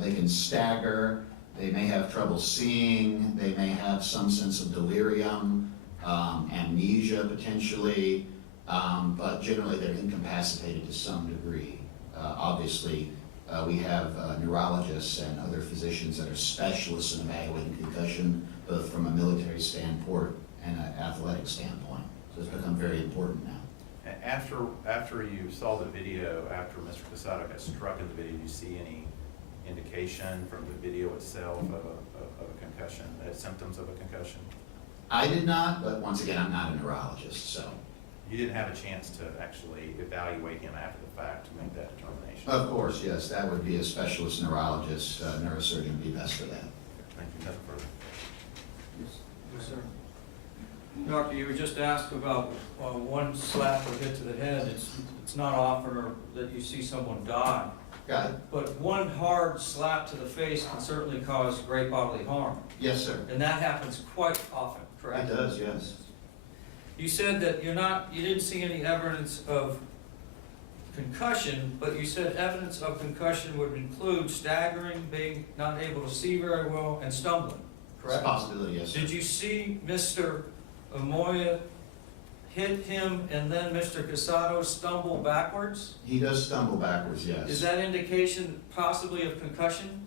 they can stagger, they may have trouble seeing, they may have some sense of delirium, amnesia potentially, but generally they're incapacitated to some degree. Obviously, we have neurologists and other physicians that are specialists in evaluating concussion, both from a military standpoint and an athletic standpoint. So it's become very important now. After you saw the video, after Mr. Castado got struck in the video, did you see any indication from the video itself of a concussion, symptoms of a concussion? I did not, but once again, I'm not a neurologist, so. You didn't have a chance to actually evaluate him after the fact to make that determination? Of course, yes, that would be a specialist neurologist, neurosurgeon would be best for that. Thank you. Nothing further. Yes, sir. Doctor, you were just asked about one slap or hit to the head. It's not often or that you see someone die. Got it? But one hard slap to the face can certainly cause great bodily harm. Yes, sir. And that happens quite often, correct? It does, yes. You said that you didn't see any evidence of concussion, but you said evidence of concussion would include staggering, being not able to see very well, and stumbling, It's a correct? possibility, yes, sir. Did you see Mr. Amoia hit him and then Mr. Castado stumble backwards? He does stumble backwards, yes. Is that indication possibly of concussion?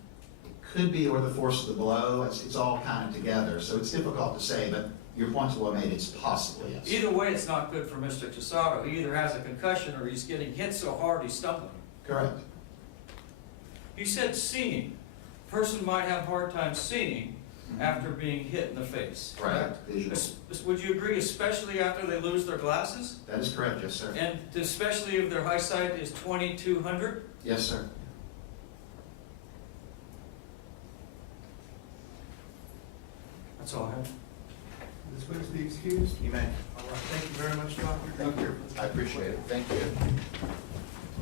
Could be, or the force of the blow, it's all kind of together, so it's difficult to say, but your point's well made, it's possible, yes. Either way, it's not good for Mr. Castado. He either has a concussion or he's getting hit so hard he's stumbling. Correct. You said seeing. Person might have a hard time seeing after being hit in the face, Right, correct? visual. Would you agree, especially after they lose their glasses? That is correct, yes, sir. And especially if their eyesight is 2200? Yes, sir. That's all I have. This witness be excused. You may. All right, thank you very much, Doctor. Thank you. I appreciate it. Thank you. All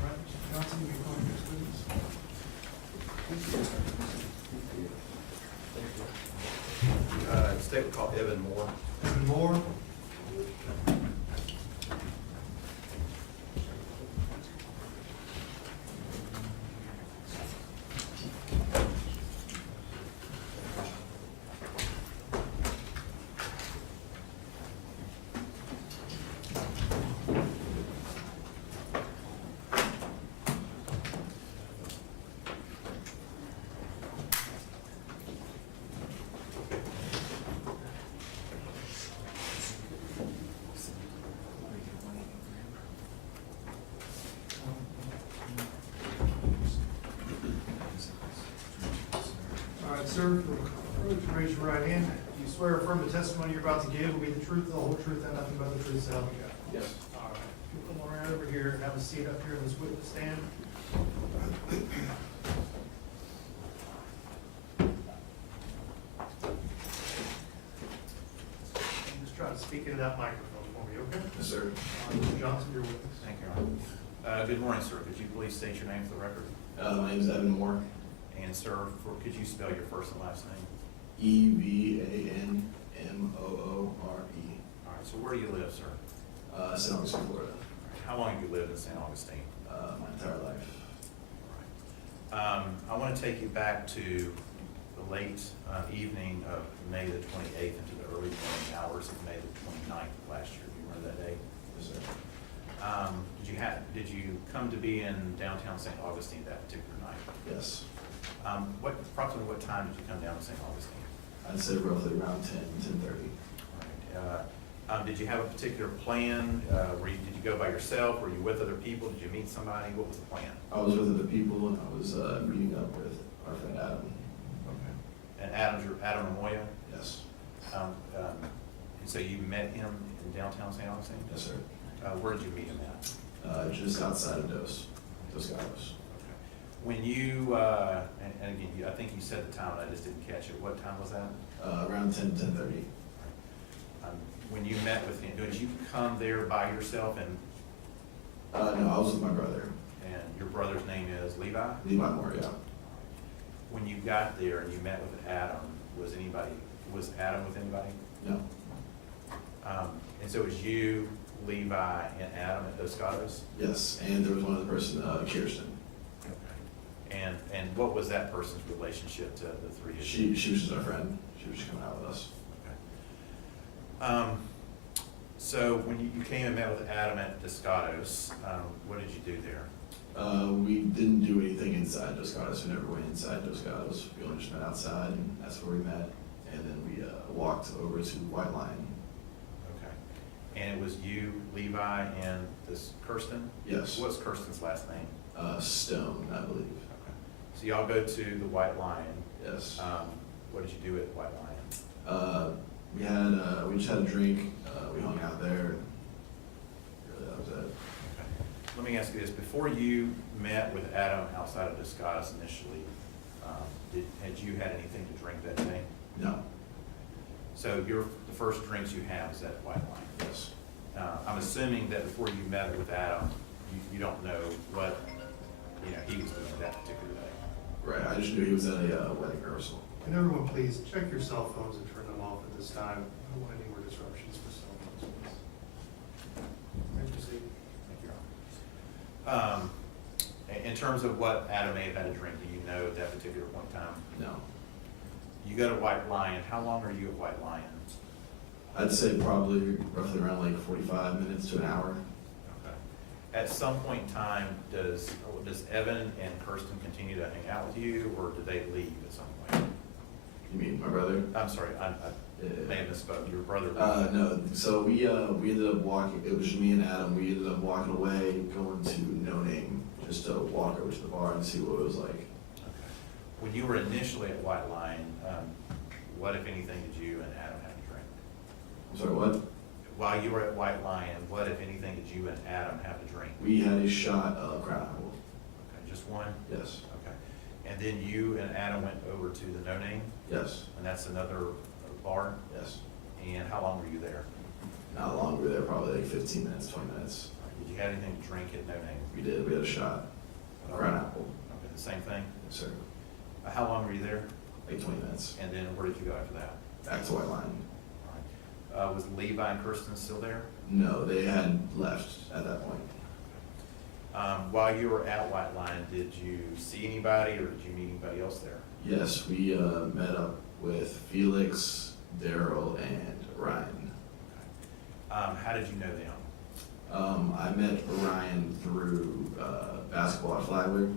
right, Mr. Johnson, you can call your next witness. State would call Evan Moore. Evan Moore. All right, sir, raise your right hand. Do you swear or affirm the testimony you're about to give will be the truth, the whole truth, and nothing but the truth, so help you God? Yes. All right, you come around over here and have a seat up here in this witness stand. Just try to speak into that microphone for me, okay? Yes, sir. Mr. Johnson, your witness. Thank you, Your Honor. Good morning, sir. Could you please state your name for the record? My name is Adam Amoia. And sir, could you spell your first and last name? EVANMOORE. All right, so where do you live, sir? St. Augustine, Florida. How long have you lived in St. Augustine? My entire life. I want to take you back to the late evening of May the 28th into the early morning hours of May the 29th of last year. Do you remember that day? Yes, sir. Did you come to be in downtown St. Augustine that particular night? Yes. Approximately what time did you come down to St. Augustine? I'd say roughly around 10:30. Did you have a particular plan? Did you go by yourself? Were you with other people? Did you meet somebody? What was the plan? I was with other people and I was meeting up with our friend Adam. And Adam Amoia? Yes. And so you met him in downtown St. Augustine? Yes, sir. Where did you meet him at? Just outside of Dos Gatos. When you, and again, I think you said the time, and I just didn't catch it. What time was that? Around 10:30. When you met with him, did you come there by yourself and No, I was with my brother, your brother's name is Levi? Levi Moore, yeah. When you got there and you met with Adam, was Adam with anybody? No. And so it was you, Levi, and Adam at Dos Gatos? Yes, and there was one other person, Kirsten. And what was that person's relationship to the three of you? She was just our friend. She was just coming out with us. Okay. So when you came and met with Adam at Dos Gatos, what did you do there? We didn't do anything inside Dos Gatos. We never went inside Dos Gatos. We only just met outside, and that's where we met. And then we walked over to White Lion. Okay. And it was you, Levi, and this Kirsten? Yes. What's Kirsten's last name? Stone, I believe. Okay. So y'all go to the White Lion. Yes. What did you do at White Lion? We just had a drink. We hung out there. Really, that was it. Okay. Let me ask you this. Before you met with Adam outside of Dos Gatos initially, had you had anything to drink that day? No. So the first drinks you had was at White Lion? Yes. I'm assuming that before you met with Adam, you don't know what, he was doing that particular day. Right. I just knew he was at a wedding rehearsal. And everyone, please check your cell phones and turn them off at this time. I don't want any more disruptions for cell phones, please. May I proceed? Thank you, Your Honor. In terms of what Adam may have had to drink, do you know at that particular point in time? No. You go to White Lion. How long are you at White Lion? I'd say probably roughly around like 45 minutes to an hour. Okay. At some point in time, does Evan and Kirsten continue to hang out with you, or do they leave at some point? You mean my brother? I'm sorry, I may have misspoke. Your brother? No. So we ended up walking. It was just me and Adam. We ended up walking away, going to No Name, just to walk over to the bar and see what it was like. Okay. When you were initially at White Lion, what, if anything, did you and Adam have to drink? I'm sorry, what? While you were at White Lion, what, if anything, did you and Adam have to drink? We had a shot of Crown Apple. Okay, just one? Yes. Okay. And then you and Adam went over to the No Name, Yes. and that's another bar? Yes. And how long were you there? Not long. We were there probably like 15 minutes, 20 minutes. Did you have anything to drink at No Name? We did. We had a shot of Crown Apple. Okay, the same thing? Yes, sir. How long were you there? Like 20 minutes. And then where did you go after that? Back to White Lion. All right. Was Levi and Kirsten still there? No, they had left at that point. While you were at White Lion, did you see anybody or did you meet anybody else there? Yes, we met up with Felix, Daryl, and Ryan. How did you know them? I met Ryan through basketball at Flagler.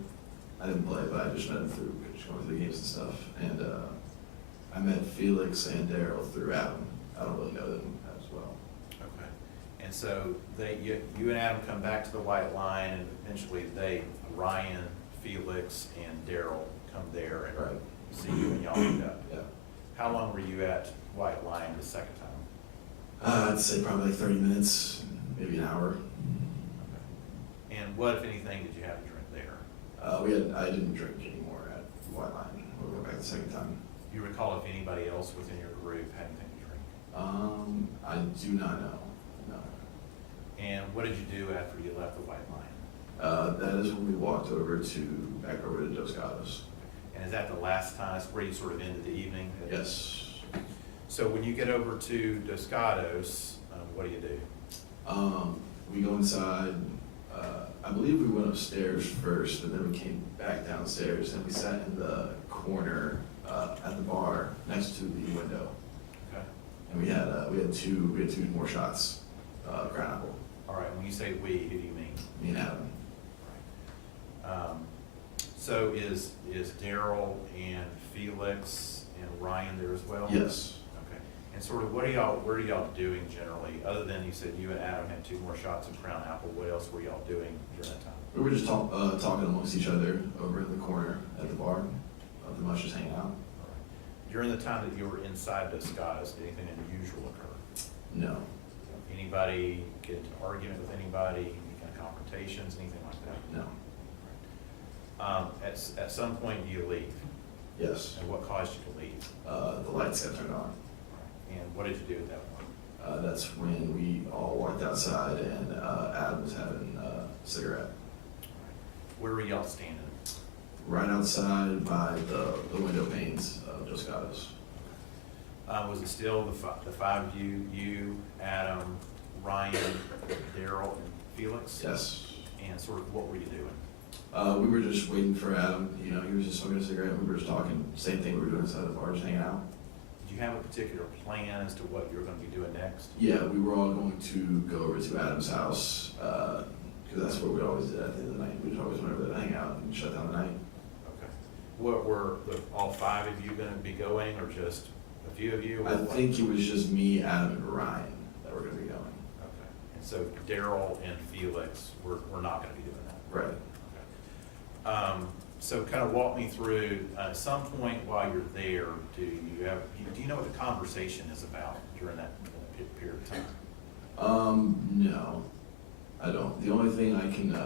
I didn't play, but I just met him through just going through the games and stuff. And I met Felix and Daryl through Adam. I don't really know them as well. Okay. And so you and Adam come back to the White Lion, and eventually Ryan, Felix, and Daryl come there and Right. see you and y'all meet up. Yeah. How long were you at White Lion the second time? I'd say probably like 30 minutes, maybe an hour. Okay. And what, if anything, did you have to drink there? I didn't drink anymore at White Lion. We'll go back the second time. Do you recall if anybody else within your group had anything to drink? I do not know. No. And what did you do after you left the White Lion? That is when we walked back over to Dos Gatos. And is that the last time, that's where you sort of ended the evening? Yes. So when you get over to Dos Gatos, what do you do? We go inside. I believe we went upstairs first, and then we came back downstairs, and we sat in the corner at the bar next to the window. Okay. And we had two more shots, Crown Apple. All right, when you say we, who do you mean? Me and Adam. So is Daryl and Felix and Ryan there as well? Yes. Okay. And sort of what are y'all doing generally, other than you said you and Adam had two more shots of Crown Apple, what else were y'all doing during that time? We were just talking amongst each other over in the corner at the bar. Nothing much, just hanging out. All right. During the time that you were inside Dos Gatos, did anything unusual occur? No. Anybody get into an argument with anybody, any kind of confrontations, anything like that? No. At some point, you leave, Yes. and what caused you to leave? The lights got turned on. And what did you do at that point? That's when we all walked outside, and Adam was having a cigarette. Where were y'all standing? Right outside by the window panes of Dos Gatos. Was it still the five of you, Adam, Ryan, Daryl, and Felix? Yes. And sort of what were you doing? We were just waiting for Adam, you know, he was just smoking a cigarette, we were just talking, same thing we were doing inside the bar, just hanging out. Did you have a particular plan as to what you were gonna be doing next? Yeah, we were all going to go over to Adam's house, because that's what we always did at the end of the night. We just always went over there to hang out and shut down the night. Okay. What were all five of you gonna be going, or just a few of you? I think it was just me, Adam, and Ryan that were gonna be going. Okay. And so Daryl and Felix were not gonna be doing that? Right. So kind of walk me through, at some point while you're there, do you know what the conversation is about during that period of time? No, I don't. The only thing I can,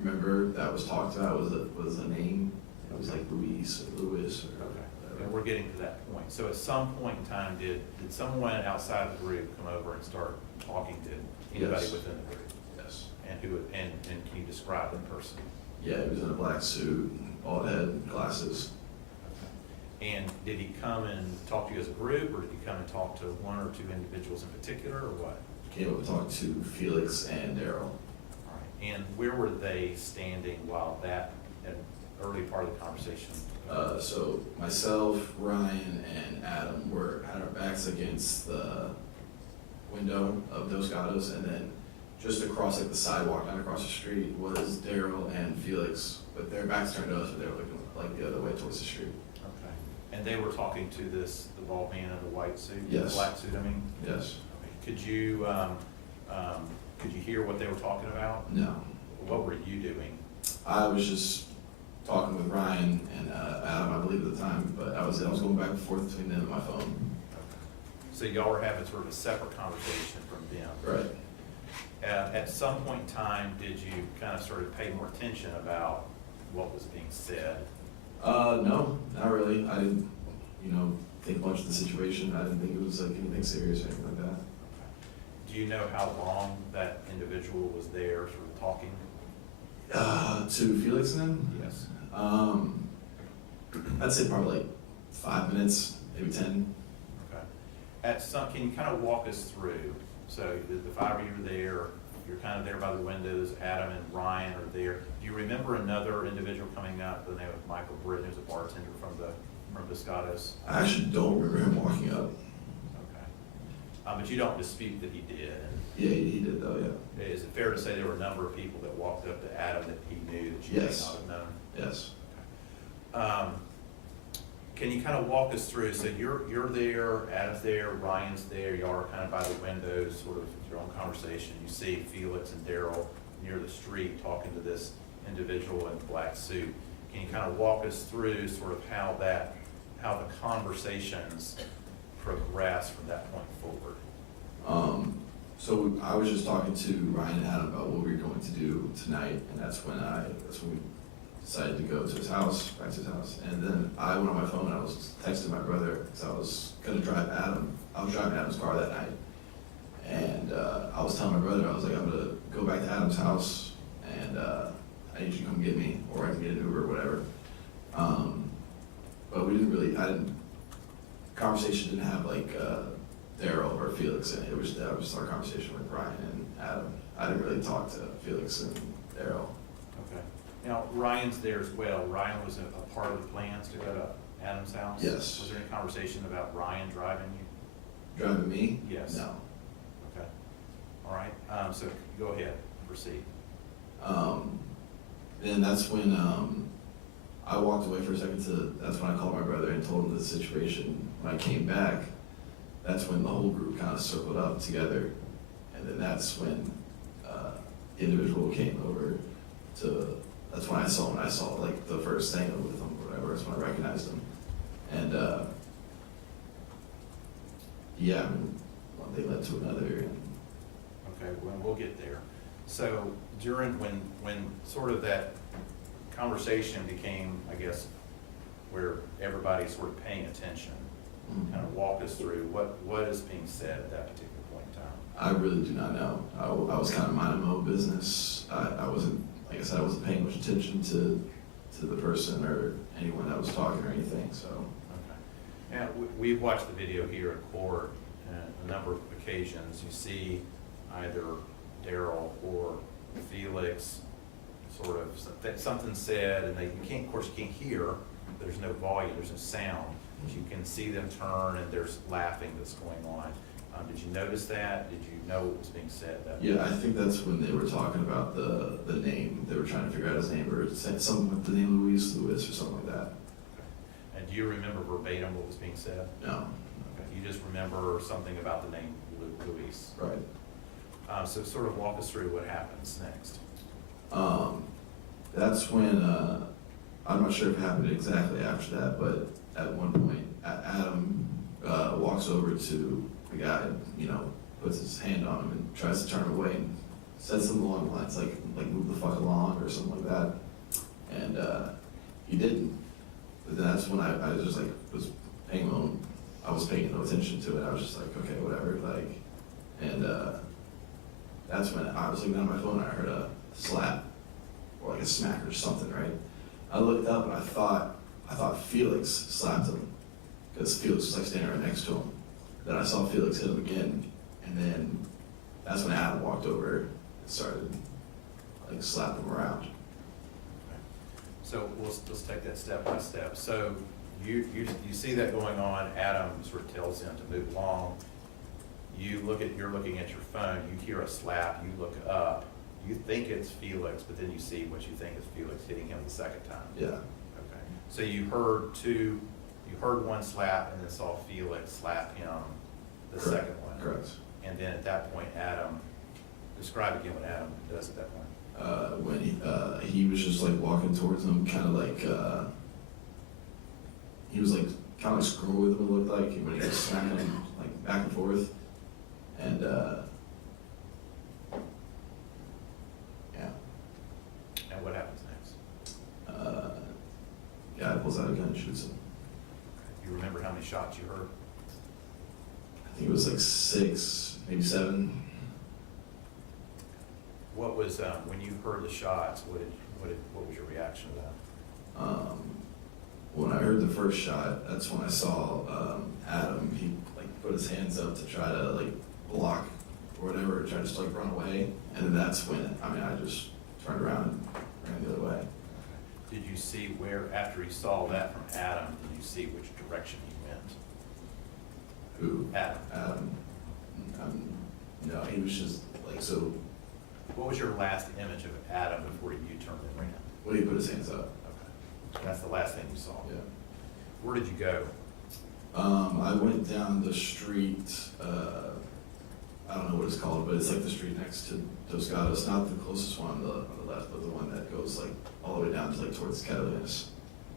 remember that was talked about was a name. It was like Luis or Louis or Okay, whatever. and we're getting to that point. So at some point in time, did someone outside the group come over and start talking to anybody Yes. within the group? Yes. And and can you describe the person? Yeah, he was in a black suit, bald head, glasses. And did he come and talk to you as a group, or did he come and talk to one or two individuals in particular, or what? Came up and talked to Felix and Daryl. All right. And where were they standing while that early part of the conversation? So myself, Ryan, and Adam had our backs against the window of Dos Gatos, and then just across like the sidewalk, not across the street, was Daryl and Felix, with their backs turned to us, but they were looking like the other way towards the street. Okay. And they were talking to the bald man in the white suit? Yes. Black suit, I mean? Yes. Okay. Could you hear what they were talking about? No. What were you doing? I was just talking with Ryan and Adam, I believe at the time, but I was going back and forth between them and my phone. Okay. So y'all were having sort of a separate conversation from them? Right. At some point in time, did you kind of sort of pay more attention about what was being said? No, not really. I didn't, think much of the situation. I didn't think it was like anything serious or anything like that. Do you know how long that individual was there sort of talking? To Felix and them? Yes. I'd say probably like 5 minutes, maybe 10. Okay. Can you kind of walk us through? So the five of you are there, you're kind of there by the windows, Adam and Ryan are there. Do you remember another individual coming out by the name of Michael Britton, who's a bartender from Dos Gatos? I actually don't remember him walking up. Okay. But you don't dispute that he did? Yeah, he did though, yeah. Is it fair to say there were a number of people that walked up to Adam that he knew that you may Yes. not have known? Yes. Can you kind of walk us through, so you're there, Adam's there, Ryan's there, y'all are kind of by the windows, sort of your own conversation, you see Felix and Daryl near the street talking to this individual in the black suit. Can you kind of walk us through sort of how the conversations progress from that point forward? So I was just talking to Ryan and Adam about what we were going to do tonight, and that's when we decided to go to his house, back to his house. And then I went on my phone and I was texting my brother, because I was gonna drive Adam. I was driving Adam's car that night. And I was telling my brother, I was like, I'm gonna go back to Adam's house, and I need you to come get me, or I can get an Uber or whatever. But conversation didn't have like Daryl or Felix in it. It was our conversation with Ryan and Adam. I didn't really talk to Felix and Daryl. Okay. Now, Ryan's there as well. Ryan was a part of the plans to go to Adam's house? Yes. Was there any conversation about Ryan driving you? Driving me? Yes. No. Okay. All right. So go ahead, proceed. Then that's when I walked away for a second that's when I called my brother and told him the situation. When I came back, that's when the whole group kind of circled up together. And then that's when the individual came over that's when I saw like the first thing with him or whatever. That's when I recognized him. And yeah, one thing led to another. Okay, well, we'll get there. So during, when sort of that conversation became, I guess, where everybody's sort of paying attention, kind of walk us through what is being said at that particular point in time? I really do not know. I was kind of minding my own business. I wasn't, like I said, I wasn't paying much attention to the person or anyone that was talking or anything, so. Okay. And we've watched the video here in court a number of occasions. You see either Daryl or Felix sort of, something said, and you can't, of course, you can't hear, there's no volume, there's no sound, but you can see them turn and there's laughing that's going on. Did you notice that? Did you know what was being said? Yeah, I think that's when they were talking about the name. They were trying to figure out his name, or something with the name Lewis or something like that. Okay. And do you remember verbatim what was being said? No. Okay. You just remember something about the name Luis. Right. So sort of walk us through what happens next. That's when, I'm not sure if it happened exactly after that, but at one point, Adam walks over to the guy, you know, puts his hand on him and tries to turn him away and says something along the lines like move the fuck along or something like that. And he didn't. But then that's when I was just like, I was paying no attention to it. I was just like, okay, whatever. Like, and that's when I was looking down at my phone and I heard a slap or like a smack or something, right? I looked up and I thought Felix slapped him because Felix was like standing right next to him. Then I saw Felix hit him again, and then that's when Adam walked over and started like slapping him around. Okay. So let's take that step by step. So you see that going on. Adam sort of tells him to move along. You're looking at your phone. You hear a slap. You look up. You think it's Felix, but then you see what you think is Felix hitting him the second time. Yeah. Okay. So you heard one slap and then saw Felix slap him the Correct. second one. Correct. And then at that point, describe again what Adam does at that point. When he was just like walking towards him, kind of like he was like kind of like screwing with him. It looked like when he was smacking him like back and forth, and yeah. And what happens next? Guy pulls out a gun and shoots him. You remember how many shots you heard? I think it was like 6, maybe 7. What was when you heard the shots? What was your reaction to that? When I heard the first shot, that's when I saw Adam. He like put his hands up to try to like block or whatever, try to just like run away. And then that's when I just turned around and ran the other way. Did you see where, after he saw that from Adam, did you see which direction he went? Who? Adam. No, he was just like so. What was your last image of Adam before you turned and ran? When he put his hands up. Okay. That's the last thing you saw? Yeah. Where did you go? I went down the street. I don't know what it's called, but it's like the street next to Toscados. Not the closest one on the left, but the one that goes like all the way down to like towards Catalunas.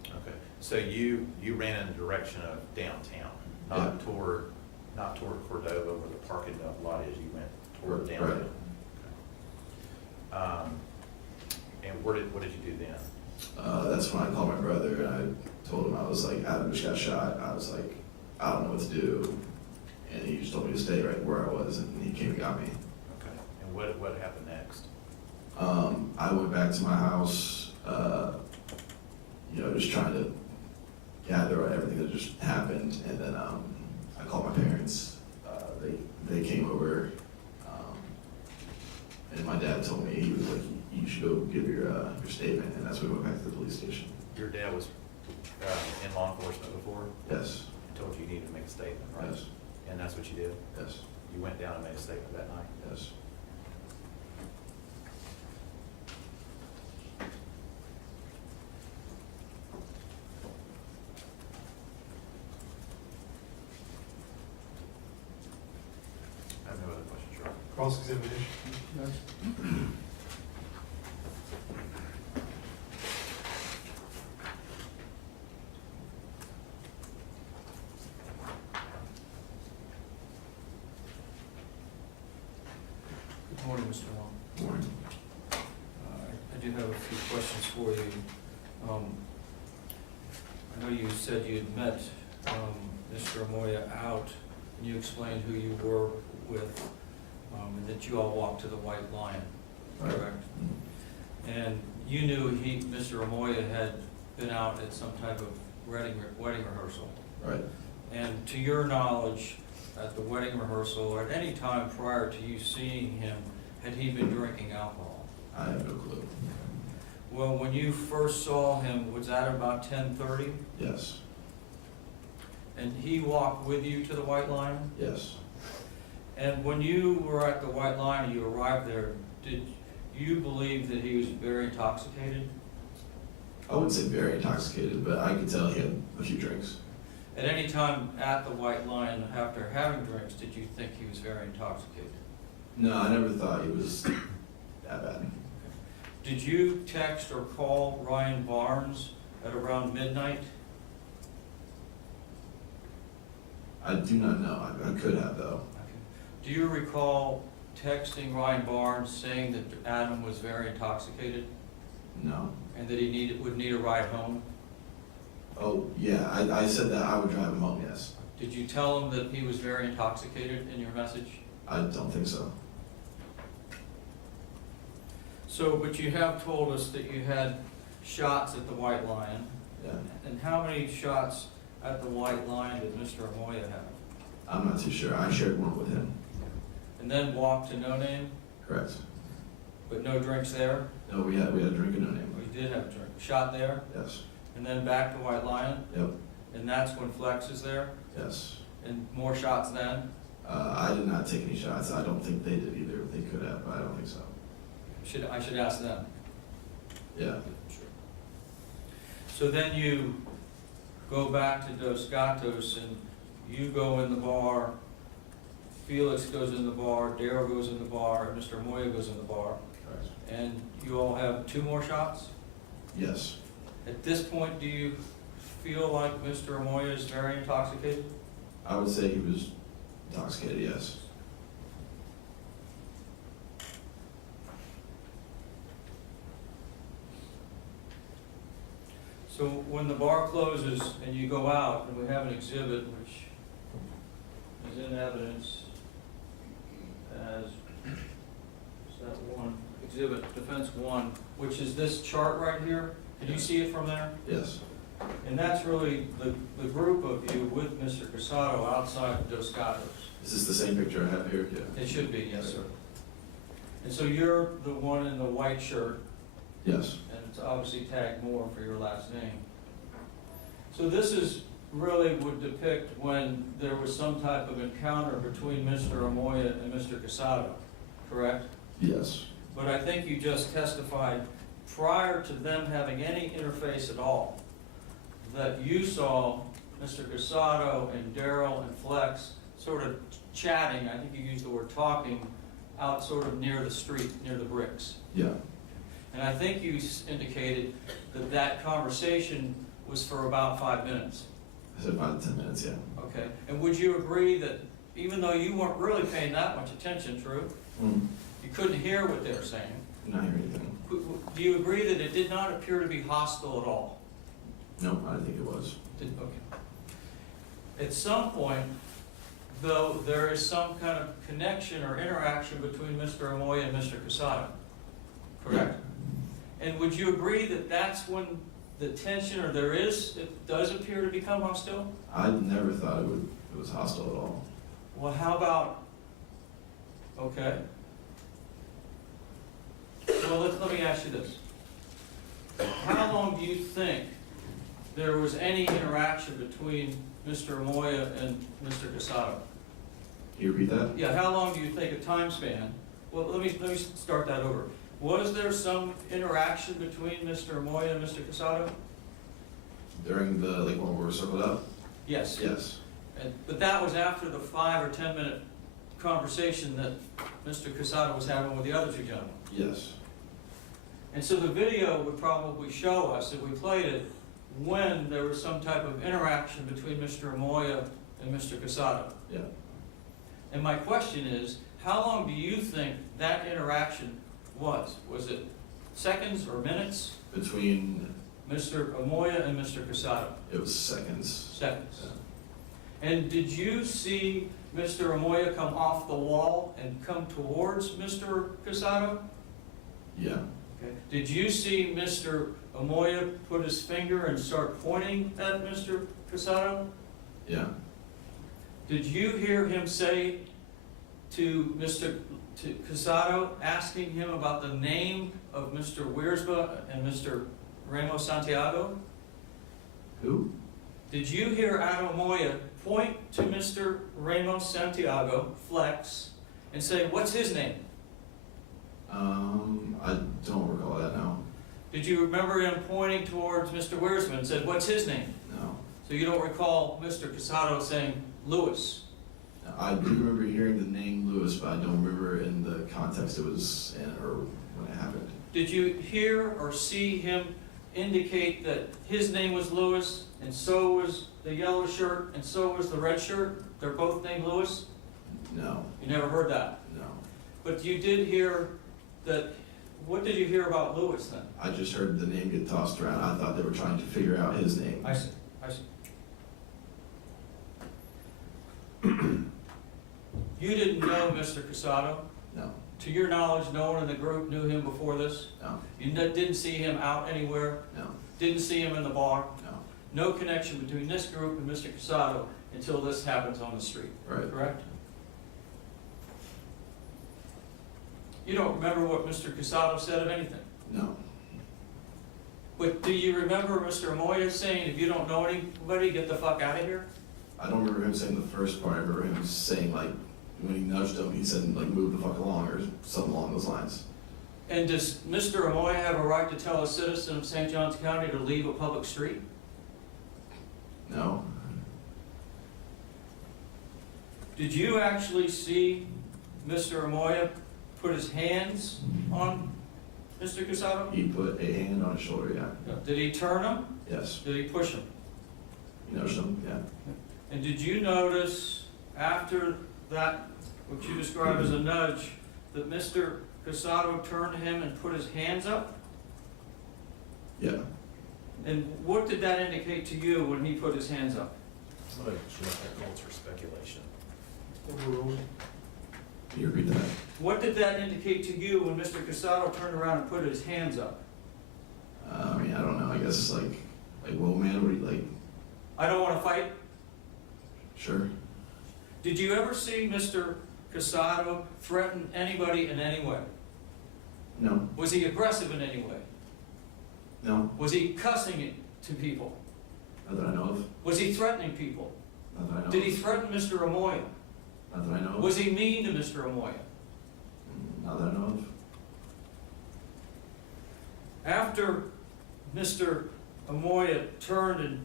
Okay. So you ran in the direction of downtown, not toward Cordova, where the parking lot is. You went toward downtown. Right. Okay. And what did you do then? That's when I called my brother and I told him, I was like, Adam just got shot. I was like, I don't know what to do. And he just told me to stay right where I was, and he came and got me. Okay. And what happened next? I went back to my house, just trying to gather everything that just happened. And then I called my parents. They came over. And my dad told me, he was like, you should go give your statement. And that's when we went back to the police station. Your dad was in law enforcement before? Yes. He told you you needed to make a statement, right? Yes. And that's what you did? Yes. You went down and made a statement that night? Yes. I have no other questions, Your Honor. Cross-examination. Good morning, Mr. Long. Morning. I do have a few questions for you. I know you said you had met Mr. Amoia out, and you explained who you were with, and that you all walked to the White Lion, Right. correct? And you knew Mr. Amoia had been out at some type of wedding rehearsal. Right. And to your knowledge, at the wedding rehearsal, or at any time prior to you seeing him, had he been drinking alcohol? I have no clue. Well, when you first saw him, was that about 10:30? Yes, And he walked with you to the White Lion? yes. And when you were at the White Lion, you arrived there, did you believe that he was very intoxicated? I wouldn't say very intoxicated, but I could tell he had a few drinks. At any time at the White Lion, after having drinks, did you think he was very intoxicated? No, I never thought he was that bad. Did you text or call Ryan Barnes at around midnight? I do not know. I could have though. Do you recall texting Ryan Barnes saying that Adam was very intoxicated No. and that he would need a ride home? Oh, yeah, I said that I would drive him home, yes. Did you tell him that he was very intoxicated in your message? I don't think so. So, but you have told us that you had shots at the White Lion. Yeah. And how many shots at the White Lion did Mr. Amoia have? I'm not too sure. I shared one with him. And then walked to No Name, Correct. but no drinks there? No, we had a drink and no name. We did have a drink. Shot there, Yes. and then back to White Lion, Yep. and that's when Flex is there? Yes. And more shots then? I did not take any shots. I don't think they did either. They could have, but I don't think so. I should ask them. Yeah. So then you go back to Dos Gatos and you go in the bar, Felix goes in the bar, Daryl goes in the bar, and Mr. Amoia goes in the bar, Correct. and you all have 2 more shots? Yes. At this point, do you feel like Mr. Amoia is very intoxicated? I would say he was intoxicated, yes. So when the bar closes and you go out, and we have an exhibit which is in evidence as, is that one, exhibit, defense 1, which is this chart right here. Can you see it from there? Yes. And that's really the group of you with Mr. Castado outside of Dos Gatos. Is this the same picture I have here? Yeah. It should be, yes, sir. And so you're the one in the white shirt, Yes. and it's obviously tagged Moore for your last name. So this is really would depict when there was some type of encounter between Mr. Amoia and Mr. Castado, correct? Yes. But I think you just testified prior to them having any interface at all, that you saw Mr. Castado and Daryl and Flex sort of chatting, I think you used the word talking, out sort of near the street, near the bricks. Yeah. And I think you indicated that that conversation was for about 5 minutes. I said 5 to 10 minutes, yeah. Okay. And would you agree that even though you weren't really paying that much attention, true, you couldn't hear what they were saying, Not hear anything. do you agree that it did not appear to be hostile at all? No, I didn't think it was. Okay. At some point, though, there is some kind of connection or interaction between Mr. Amoia and Mr. Castado, correct? And would you agree that that's when the tension, or it does appear to become hostile? I never thought it was hostile at all. Well, how about, okay. Well, let me ask you this. How long do you think there was any interaction between Mr. Amoia and Mr. Castado? Can you repeat that? Yeah, how long do you think a time span? Well, let me start that over. Was there some interaction between Mr. Amoia and Mr. Castado? During the, like, when we were circled up? Yes. Yes. But that was after the 5 or 10 minute conversation that Mr. Castado was having with the other 2 gentlemen. Yes. And so the video would probably show us, if we played it, when there was some type of interaction between Mr. Amoia and Mr. Castado. Yeah. And my question is, how long do you think that interaction was? Was it seconds or minutes? Between, Mr. Amoia and Mr. Castado? it was seconds. Seconds. Yeah. And did you see Mr. Amoia come off the wall and come towards Mr. Castado? Yeah. Okay. Did you see Mr. Amoia put his finger and start pointing at Mr. Castado? Yeah. Did you hear him say to Mr. Castado, asking him about the name of Mr. Wiersba and Mr. Ramos Santiago? Who? Did you hear Adam Amoia point to Mr. Ramos Santiago, Flex, and say, what's his name? I don't recall that now. Did you remember him pointing towards Mr. Wiersma and said, what's his name? No. So you don't recall Mr. Castado saying Lewis? I do remember hearing the name Lewis, but I don't remember in the context it was in or when it happened. Did you hear or see him indicate that his name was Lewis, and so was the yellow shirt, and so was the red shirt? They're both named Lewis? No, You never heard that? no. But you did hear that, what did you hear about Lewis then? I just heard the name get tossed around. I thought they were trying to figure out his name. I see, I see. You didn't know Mr. Castado? No, To your knowledge, no one in the group knew him before this? no, You didn't see him out anywhere? no, Didn't see him in the bar? no. No connection between this group and Mr. Castado until this happens on the street, Right. correct? You don't remember what Mr. Castado said of anything? No. But do you remember Mr. Amoia saying, if you don't know anybody, get the fuck out of here? I don't remember him saying the first part. I remember him saying, like, when he nudged him, he said, like, move the fuck along or something along those lines. And does Mr. Amoia have a right to tell a citizen of St. Johns County to leave a public street? No. Did you actually see Mr. Amoia put his hands on Mr. Castado? He put a hand on his shoulder, yeah. Did he turn him? Yes. Did he push him? You nudged him, yeah. And did you notice after that, what you describe as a nudge, that Mr. Castado turned to him and put his hands up? Yeah. And what did that indicate to you when he put his hands up? I'm gonna let that call for speculation. Can you repeat that? What did that indicate to you when Mr. Castado turned around and put his hands up? I mean, I don't know. I guess, like, whoa, man, what do you, like, I don't want to fight. sure. Did you ever see Mr. Castado threaten anybody in any way? No. Was he aggressive in any way? No. Was he cussing it to people? Not that I know of. Was he threatening people? Not that I know Did he of. threaten Mr. Amoia? Not that I know of. Was he mean to Mr. Amoia? Not that I know of. After Mr. Amoia turned and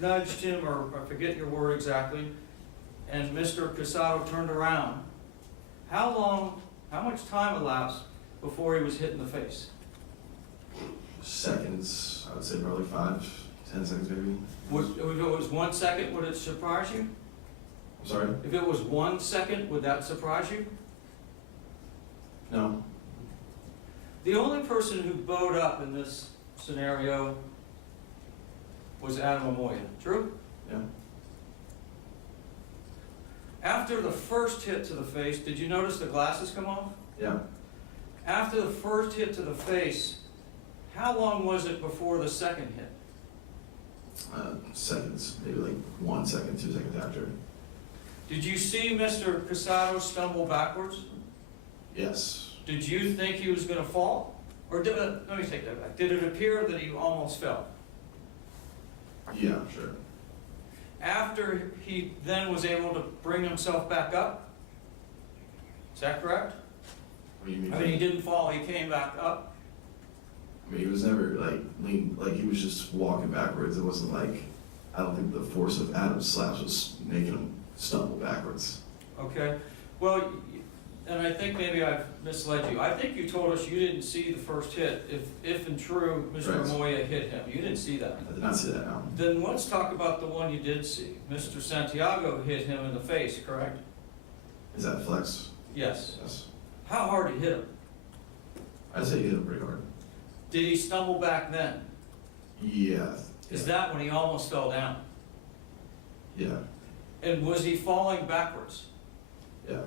nudged him, or I forget your word exactly, and Mr. Castado turned around, how much time elapsed before he was hit in the face? Seconds, I would say probably 5-10 seconds maybe. If it was 1 second, would it surprise you? I'm sorry? If it was 1 second, would that surprise you? No. The only person who bowed up in this scenario was Adam Amoia, true? Yeah. After the first hit to the face, did you notice the glasses come off? Yeah. After the first hit to the face, how long was it before the second hit? Seconds, maybe like 1 second, 2 seconds after. Did you see Mr. Castado stumble backwards? Yes. Did you think he was going to fall? Or let me take that back. Did it appear that he almost fell? Yeah, sure. After he then was able to bring himself back up? Is that correct? What do you mean? I mean, he didn't fall, he came back up. I mean, he was never like lean, like he was just walking backwards. It wasn't like, I don't think the force of Adam's slaps was making him stumble backwards. Okay, well, and I think maybe I've misled you. I think you told us you didn't see the first hit, if in true, Mr. Right. Amoia hit him. You didn't see that. I did not see that now. Then let's talk about the one you did see. Mr. Santiago hit him in the face, correct? Is that flex? Yes. Yes. How hard did he hit him? I'd say he hit him pretty hard. Did he stumble back then? Yeah. Is that when he almost fell down? Yeah. And was he falling backwards? Yeah.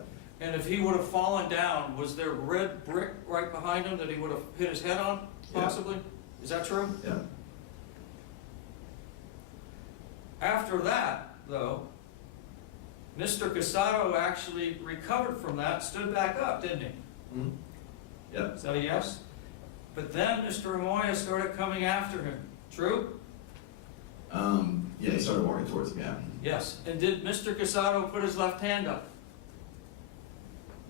And if he would have fallen down, was there red brick right behind him that he would have hit his head on, Yeah. possibly? Is that true? Yeah. After that, though, Mr. Castado actually recovered from that, stood back up, didn't he? Mhm. Yeah. Is that a yes? But then Mr. Amoia started coming after him. True? Yeah, he started walking towards me, yeah. Yes. And did Mr. Castado put his left hand up?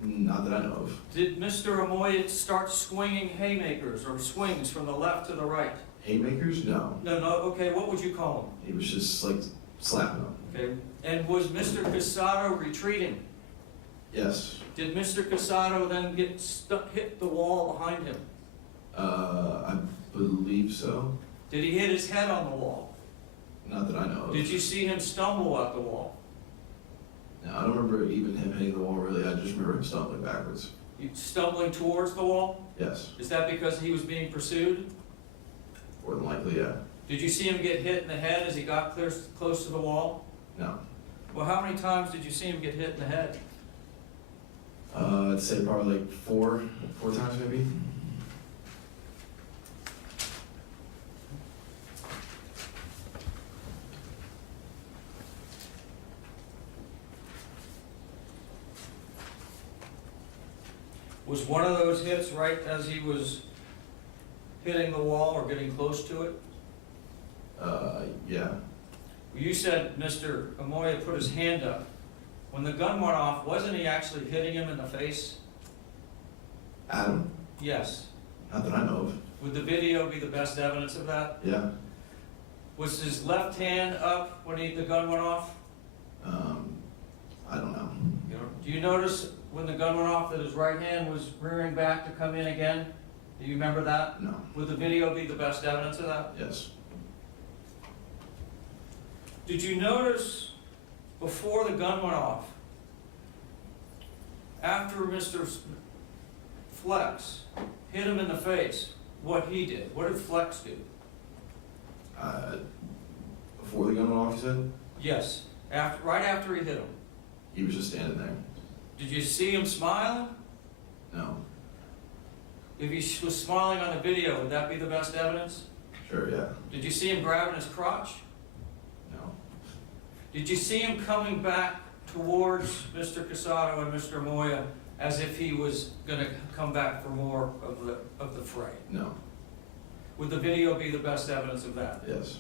Not that I know of. Did Mr. Amoia start swinging haymakers or swings from the left to the right? Haymakers? No. No, no, okay, what would you call them? He was just like slapping them. Okay. And was Mr. Castado retreating? Yes. Did Mr. Castado then get stuck, hit the wall behind him? I believe so. Did he hit his head on the wall? Not that I know of. Did you see him stumble at the wall? No, I don't remember even him hitting the wall really. I just remember him stumbling backwards. You stumbling towards the wall? Yes. Is that because he was being pursued? More than likely, yeah. Did you see him get hit in the head as he got close to the wall? No. Well, how many times did you see him get hit in the head? I'd say probably like four times maybe. Was one of those hits right as he was hitting the wall or getting close to it? Yeah. You said Mr. Amoia put his hand up. When the gun went off, wasn't he actually hitting him in the face? Adam? Yes. Not that I know of. Would the video be the best evidence of that? Yeah. Was his left hand up when the gun went off? I don't know. Do you notice when the gun went off that his right hand was rearing back to come in again? Do you remember that? No. Would the video be the best evidence of that? Yes. Did you notice before the gun went off, after Mr. Flex hit him in the face, what he did? What did Flex do? Before the gun went off, you said? Yes, right after he hit him. He was just standing there. Did you see him smiling? No. If he was smiling on the video, would that be the best evidence? Sure, yeah. Did you see him grabbing his crotch? No. Did you see him coming back towards Mr. Castado and Mr. Amoia as if he was going to come back for more of the fray? No. Would the video be the best evidence of that? Yes.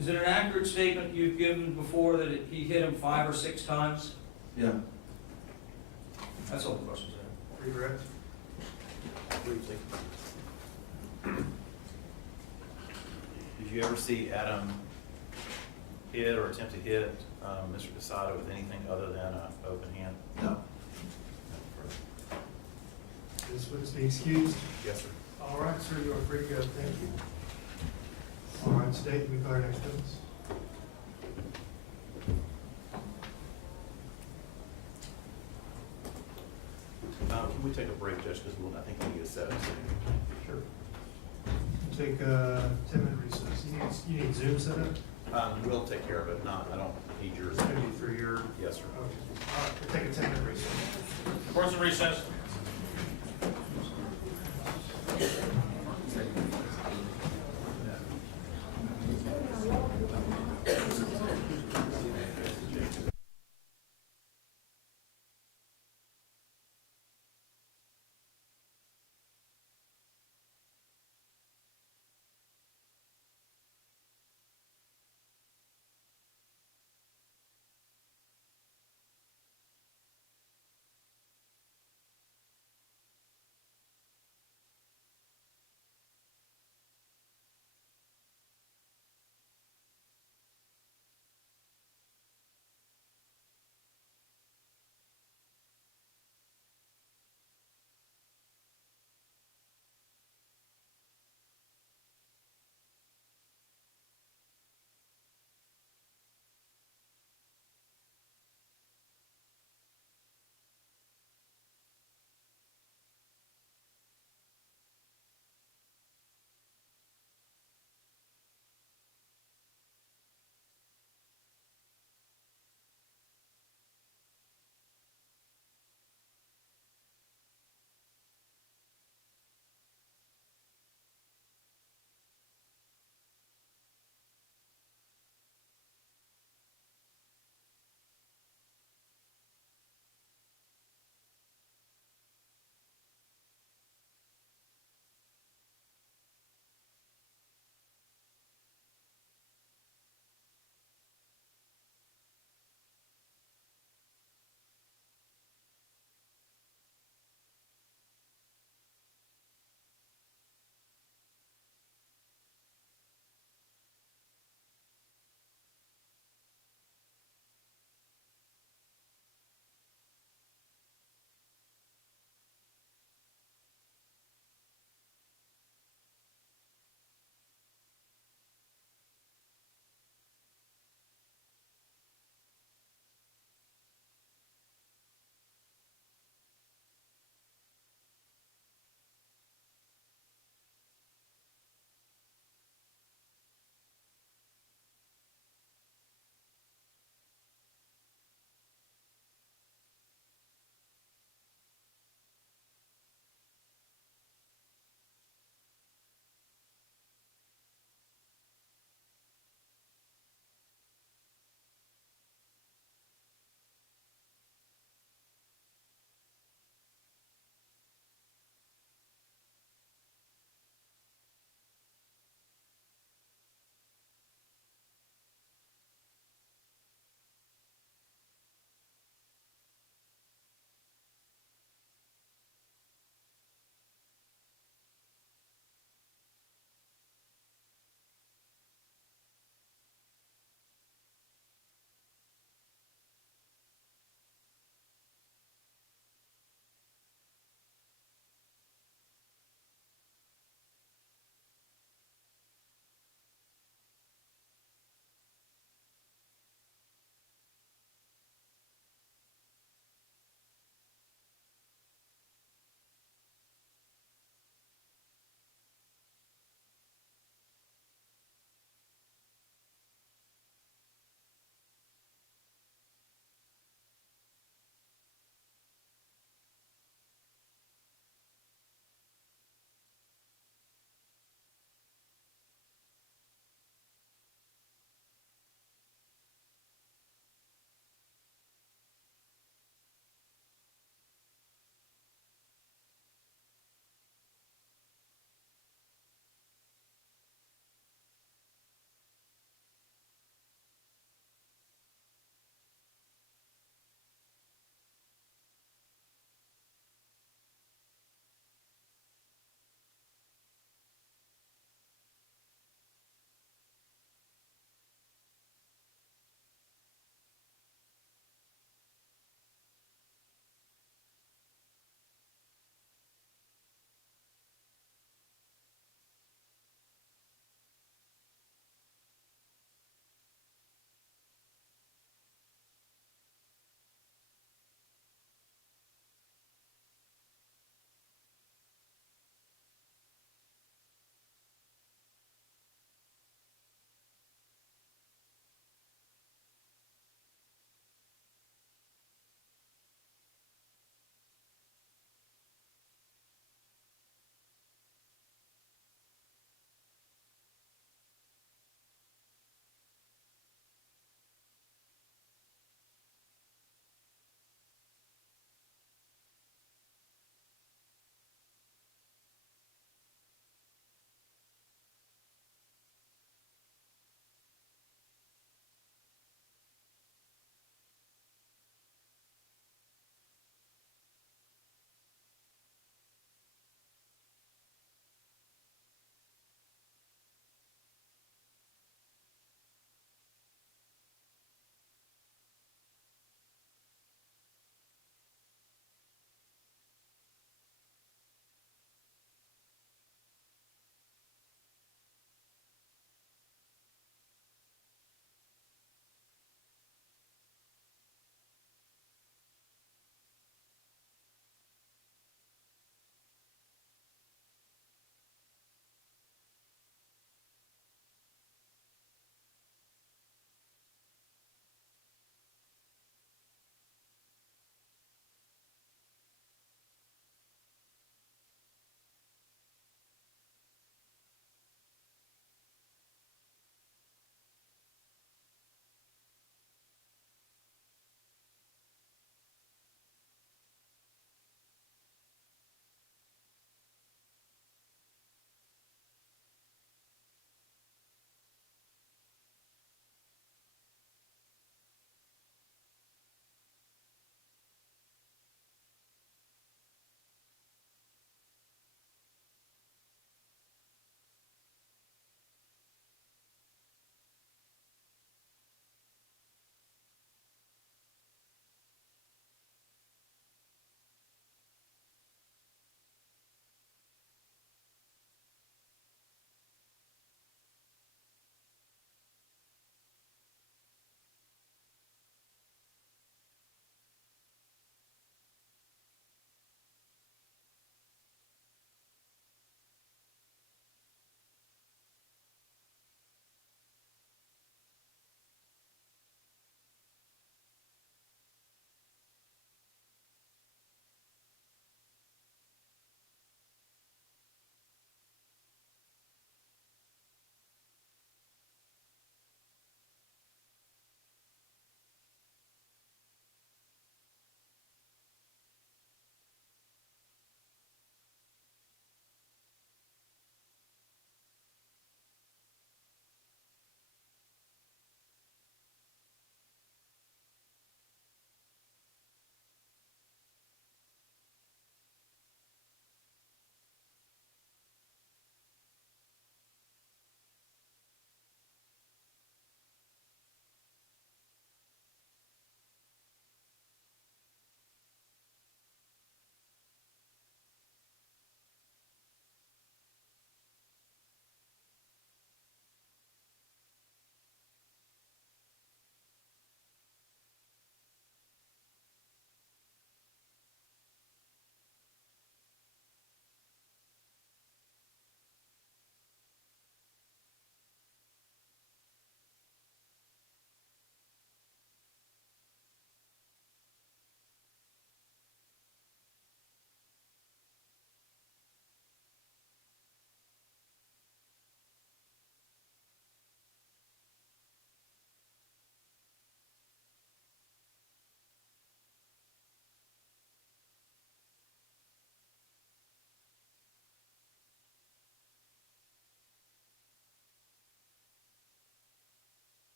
Is it an accurate statement you've given before that he hit him 5 or 6 times? Yeah. That's all the questions I have. Redirect. Briefly. Did you ever see Adam hit or attempt to hit Mr. Castado with anything other than an open hand? No. This witness be excused. Yes, sir. All right, sir, you are free to go. Thank you. All right, state, we call our next witness. Can we take a break, Judge, because I think we need a set. Sure. Take a 10-minute recess. You need Zoom set up? We'll take care of it. I don't need yours. It's going to be through your... Yes, sir. Okay. All right, we'll take a 10-minute recess. Court's in recess.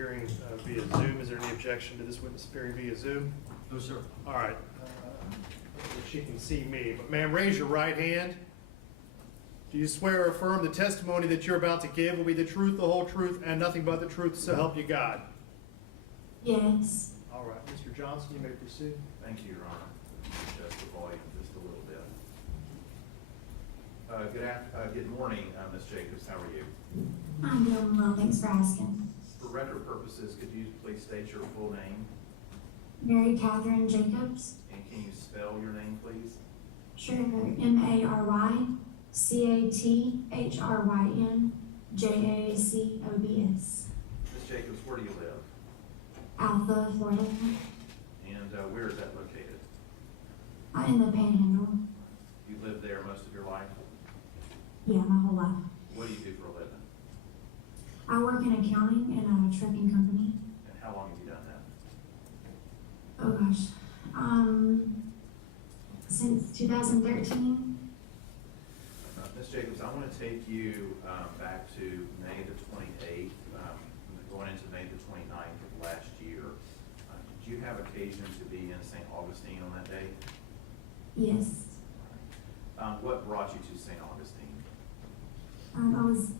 appearing via Zoom. Is there any objection to this witness appearing via Zoom? No, sir. All right. She can see me, but ma'am, raise your right hand. Do you swear or affirm the testimony that you're about to give will be the truth, the whole truth, and nothing but the truth, so help you God? Yes. All right, Mr. Johnson, you may proceed. Thank you, Your Honor. Adjust the volume just a little bit. Good morning, Ms. Jacobs. How are you? I'm doing well, thanks for asking. For record purposes, could you please state your full name? Mary Catherine Jacobs. And can you spell your name, please? Sure. MaryCathrynJacobs. Ms. Jacobs, where do you live? Alpha, Florida. And where is that located? In the Panhandle. You lived there most of your life? Yeah, my whole life. What do you do for a living? I work in accounting in a trucking company. And how long have you done that? Oh gosh. Since 2013. Ms. Jacobs, I want to take you back to May the 28th, going into May the 29th of last year. Did you have occasion to be in St. Augustine on that day? Yes. What brought you to St. Augustine? I was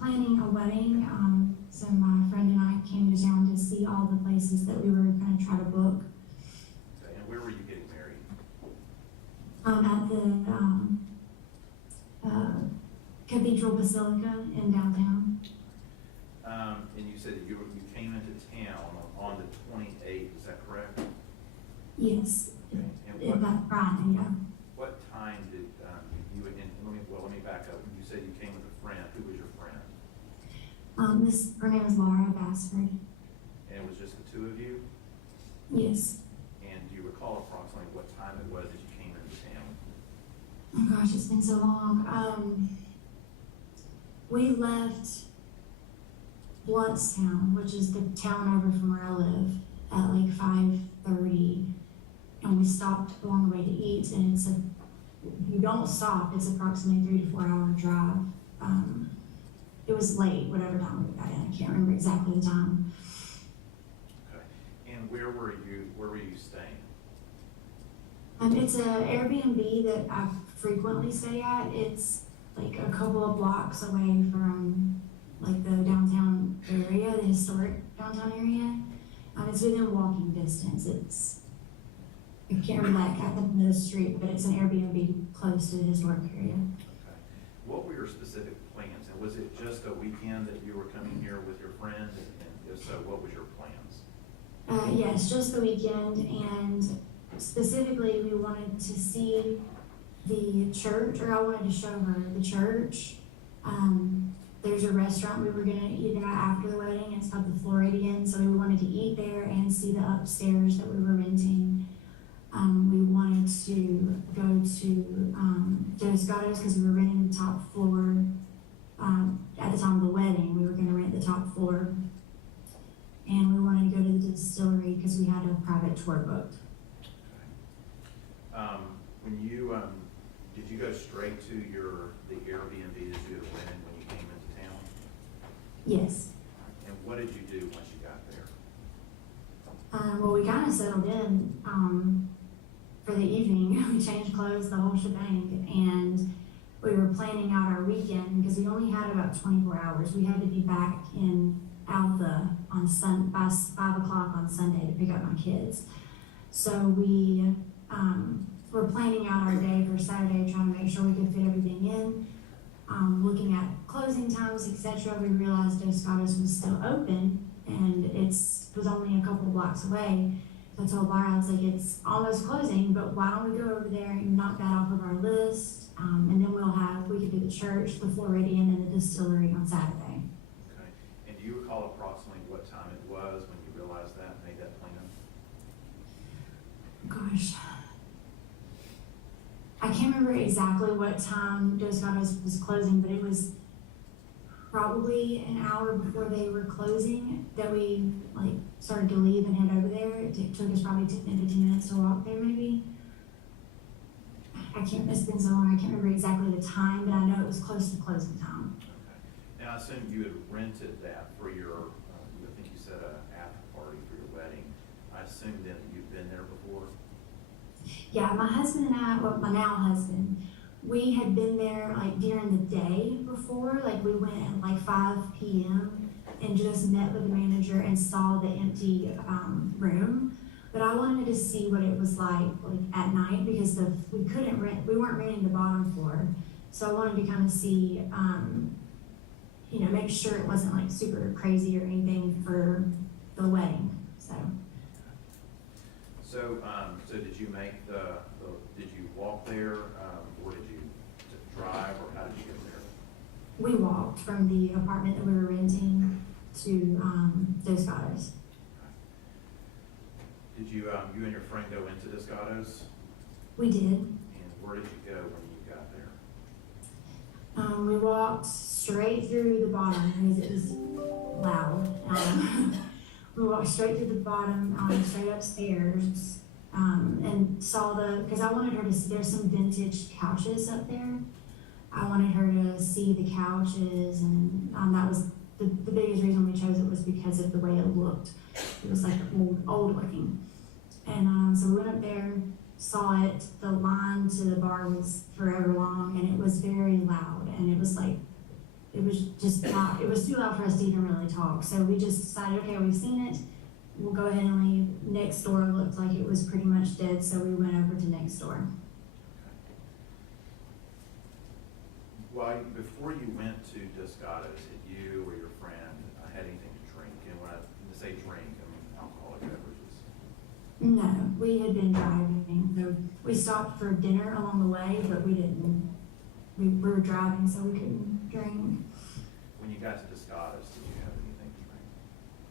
planning a wedding, so my friend and I came to town to see all the places that we were going to try to book. Okay, and where were you getting married? At the Cathedral Basilica in downtown. And you said that you came into town on the 28th, is that correct? Yes. Okay. And That Friday, yeah. what time did you, and let me back up. You said you came with a friend. Who was your friend? Her name is Laura Bassford. And it was just the two of you? Yes. And do you recall approximately what time it was that you came into town? Oh gosh, it's been so long. We left Bluntstown, which is the town over from where I live, at like 5:30, and we stopped along the way to eat. And if you don't stop, it's approximately 3 to 4 hour drive. It was late, whatever time we got in. I can't remember exactly the time. Okay. And where were you staying? It's an Airbnb that I frequently stay at. It's like a couple of blocks away from like the downtown area, the historic downtown area. It's within walking distance. I can't remember like at the end of the street, but it's an Airbnb close to the historic area. Okay. What were your specific plans? And was it just a weekend that you were coming here with your friend? And if so, what was your plans? Yes, just the weekend, and specifically we wanted to see the church, or I wanted to show her the church. There's a restaurant we were gonna eat at after the wedding. It's called the Floridian, so we wanted to eat there and see the upstairs that we were renting. We wanted to go to Dos Gatos because we were renting the top floor. At the time of the wedding, we were gonna rent the top floor. And we wanted to go to the distillery because we had a private tour booked. When you, did you go straight to the Airbnb that you had rented when you came into town? Yes. And what did you do once you got there? Well, we kind of settled in for the evening. We changed clothes, the whole shebang, and we were planning out our weekend because we only had about 24 hours. We had to be back in Alpha by 5 o'clock on Sunday to pick up my kids. So we were planning out our day for Saturday, trying to make sure we could fit everything in. Looking at closing times, etc., we realized Dos Gatos was still open, and it was only a couple blocks away. So I told Laura, I was like, it's almost closing, but why don't we go over there and knock that off of our list, and then we could do the church, the Floridian, and the distillery on Saturday. Okay. And do you recall approximately what time it was when you realized that and made that plan? Gosh. I can't remember exactly what time Dos Gatos was closing, but it was probably an hour before they were closing that we started to leave and head over there. It took us probably 10 to 15 minutes to walk there maybe. It's been so long, I can't remember exactly the time, but I know it was close to closing time. Okay. Now, I assume you had rented that for your, I think you said a after party for your wedding. I assume then that you've been there before? Yeah, my husband and I, well, my now husband, we had been there like during the day before, like we went at like 5 p.m. and just met with the manager and saw the empty room. But I wanted to see what it was like at night because we weren't renting the bottom floor. So I wanted to kind of see, make sure it wasn't like super crazy or anything for the wedding, so. So, so did you make did you walk there, or did you drive, or how did you get there? We walked from the apartment that we were renting to Dos Gatos. Did you, you and your friend go into Descados? We did. And where did you go when you got there? We walked straight through the bottom because it was loud. We walked straight through the bottom, straight upstairs, and saw because I wanted her to see, there's some vintage couches up there. I wanted her to see the couches, and that was the biggest reason we chose it was because of the way it looked. It was like old looking. And so we went up there, saw it. The line to the bar was forever long, and it was very loud. And it was like, it was just not, it was too loud for us to even really talk. So we just decided, okay, we've seen it. We'll go ahead and leave. Next door looked like it was pretty much dead, so we went over to next door. Well, before you went to Descados, had you or your friend had anything to drink? And when I say drink, I mean alcoholic beverages. No, we had been driving. So we stopped for dinner along the way, but we didn't. We were driving, so we couldn't drink. When you got to Descados, did you have anything to drink?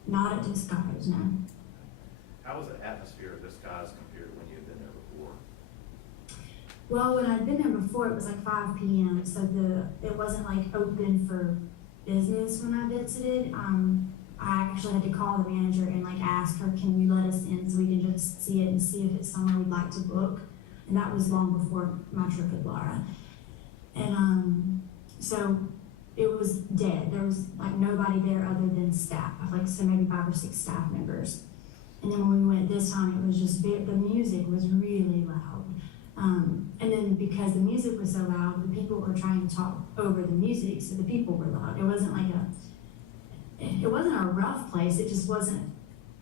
Not at Dos Gatos, no. How was the atmosphere of Descados compared to when you had been there before? Well, when I'd been there before, it was like 5 p.m., so it wasn't like open for business when I visited. I actually had to call the manager and like ask her, can you let us in so we can just see it and see if it's somewhere we'd like to book? And that was long before my trip with Laura. And so it was dead. There was like nobody there other than staff, like so maybe 5 or 6 staff members. And then when we went this time, it was just, the music was really loud. And then because the music was so loud, the people were trying to talk over the music, so the people were loud. It wasn't like it wasn't a rough place, it just wasn't,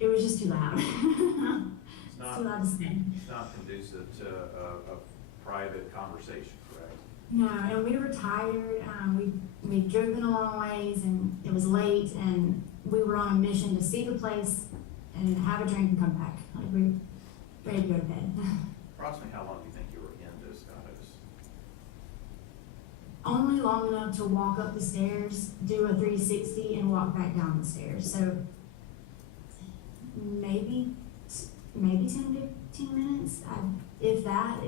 it was just too loud. It's not, too loud to sing. it's not conducive to a private conversation, correct? No, and we were tired, we'd driven a long ways, and it was late, and we were on a mission to see the place and have a drink and come back. Like, we were ready to go to bed. Approximately how long do you think you were in Dos Gatos? Only long enough to walk up the stairs, do a 360, and walk back down the stairs. So maybe 10, 15 minutes, if that.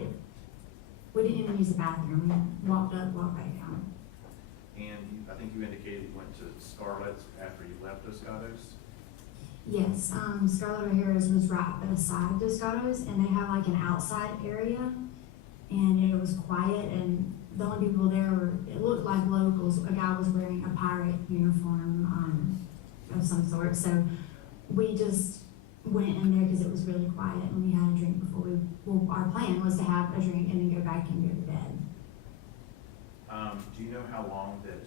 We didn't even use the bathroom. We walked up, walked back down. And I think you indicated you went to Scarlett's after you left Dos Gatos? Yes, Scarlett O'Hara's was right beside Dos Gatos, and they have like an outside area, and it was quiet, and the only people there were, it looked like locals. A guy was wearing a pirate uniform of some sort, so we just went in there because it was really quiet, and we had a drink before our plan was to have a drink and then go back and go to bed. Do you know how long that,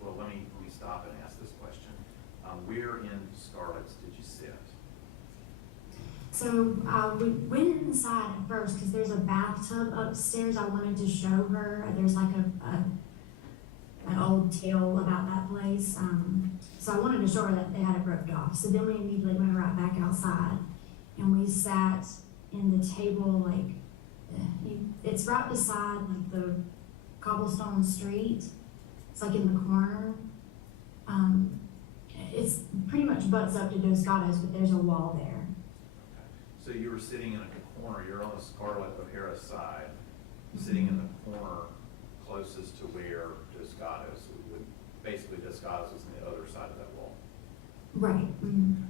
well, let me stop and ask this question. Where in Scarlett's did you sit? So we went inside at first because there's a bathtub upstairs. I wanted to show her. There's like an old tale about that place. So I wanted to show her that they had it roped off. So then we immediately went right back outside, and we sat in the table it's right beside like the cobblestone street. It's like in the corner. It's pretty much butts up to Dos Gatos, but there's a wall there. Okay. So you were sitting in a corner, you're on the Scarlett O'Hara side, sitting in the corner closest to where Dos Gatos would, basically Dos Gatos is on the other side of that wall. Right. Mm-hmm.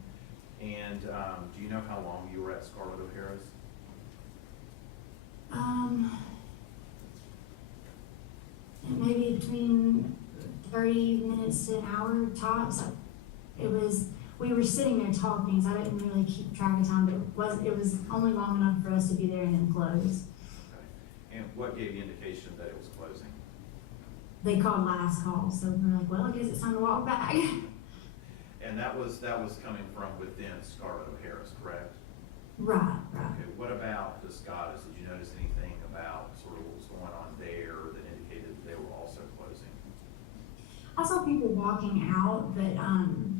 And do you know how long you were at Scarlett O'Hara's? Maybe between 30 minutes to an hour tops. we were sitting there talking, so I didn't really keep track of time, but it was only long enough for us to be there and then close. Okay. And what gave you indication that it was closing? They called last call, so we're like, well, I guess it's time to walk back. And that was coming from within Scarlett O'Hara's, correct? Right. Okay, what about the Scottish? Did you notice anything about sort of what was going on there that indicated that they were also closing? I saw people walking out, but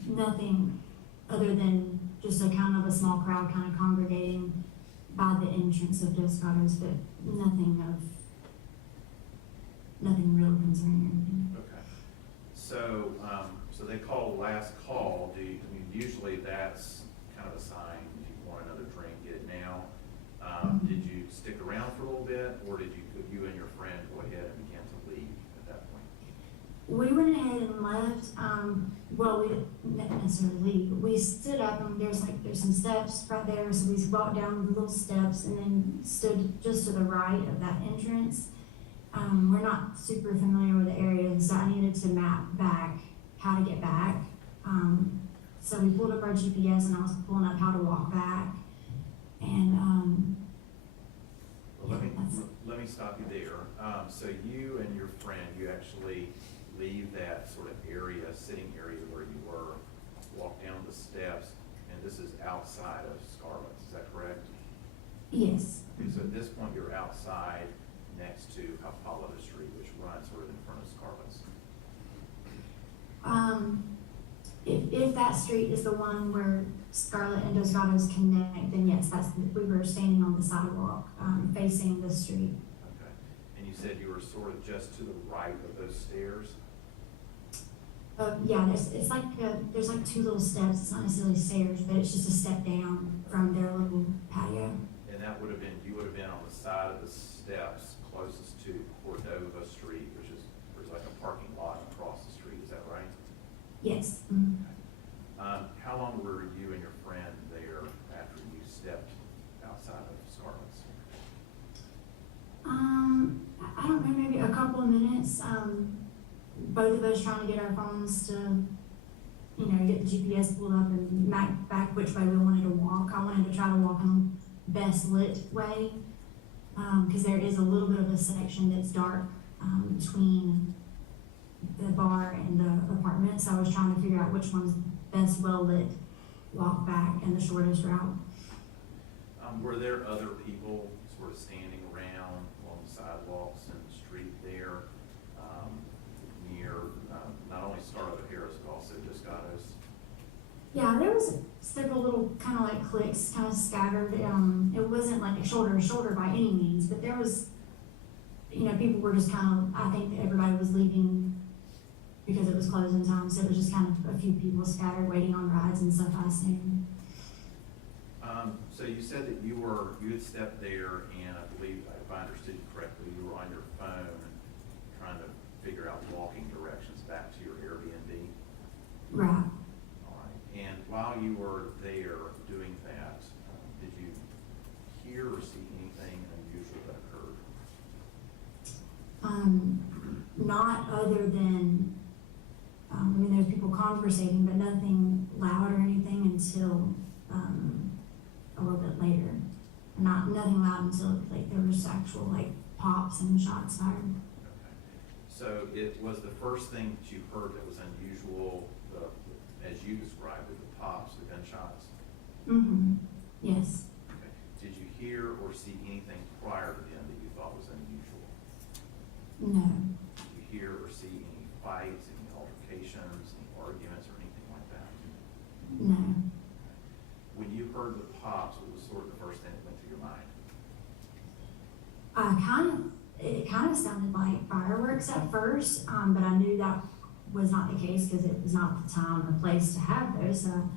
nothing other than just a kind of a small crowd kind of congregating by the entrance of Dos Gatos, but nothing real concerning or anything. Okay. So, so they called last call. I mean, usually that's kind of a sign if you want another drink, get it now. Did you stick around for a little bit, or did you and your friend go ahead and begin to leave at that point? We went ahead and left. Well, we didn't necessarily leave, but we stood up and there's some steps right there. So we walked down the little steps and then stood just to the right of that entrance. We're not super familiar with the area, so I needed to map back how to get back. So we pulled up our GPS and I was pulling up how to walk back. And Well, that's- let me stop you there. So you and your friend, you actually leave that sort of area, sitting area where you were, walk down the steps, and this is outside of Scarlett's, is that correct? yes, Okay, so at this point, you're outside next to Apollo Street, which runs sort of in front of Scarlett's. if that street is the one where Scarlett and Dos Gatos connect, then yes, we were standing on the sidewalk, facing the street. Okay. And you said you were sort of just to the right of those stairs? Yeah, there's like two little steps. It's not necessarily stairs, but it's just a step down from their little patio. And that would have been, you would have been on the side of the steps closest to Cordova Street, there's like a parking lot across the street, is that right? Yes. How long were you and your friend there after you stepped outside of Scarlett's? I don't know, maybe a couple of minutes. Both of us trying to get our phones to, get the GPS pulled up and map back which way we wanted to walk. I wanted to try to walk in the best lit way, because there is a little bit of a section that's dark between the bar and the apartment. So I was trying to figure out which one's best well lit walk back and the shortest route. Were there other people sort of standing around along the sidewalks and the street there, near, not only Scarlett O'Hara's, but also Dos Gatos? Yeah, there was several little kind of like cliques kind of scattered. It wasn't like shoulder to shoulder by any means, but there was, people were just kind of, I think that everybody was leaving because it was closing time, so it was just kind of a few people scattered waiting on rides and stuff, I assume. So you said that you had stepped there, and I believe, if I understood you correctly, you were on your phone trying to figure out walking directions back to your Airbnb? Right. All right. And while you were there doing that, did you hear or see anything unusual that occurred? Not other than, there's people conversating, but nothing loud or anything until, a little bit later. Nothing loud until there was actual pops and shots fired. Okay. So it was the first thing that you heard that was unusual, as you described it, the pops, the gunshots? Mm-hmm. Yes. Okay. Did you hear or see anything prior to them that you thought was unusual? No. Did you hear or see any fights, any altercations, any arguments, or anything like that? No. When you heard the pops, what was sort of the first thing that went through your mind? It kind of sounded like fireworks at first, but I knew that was not the case because it was not the time or place to have those. So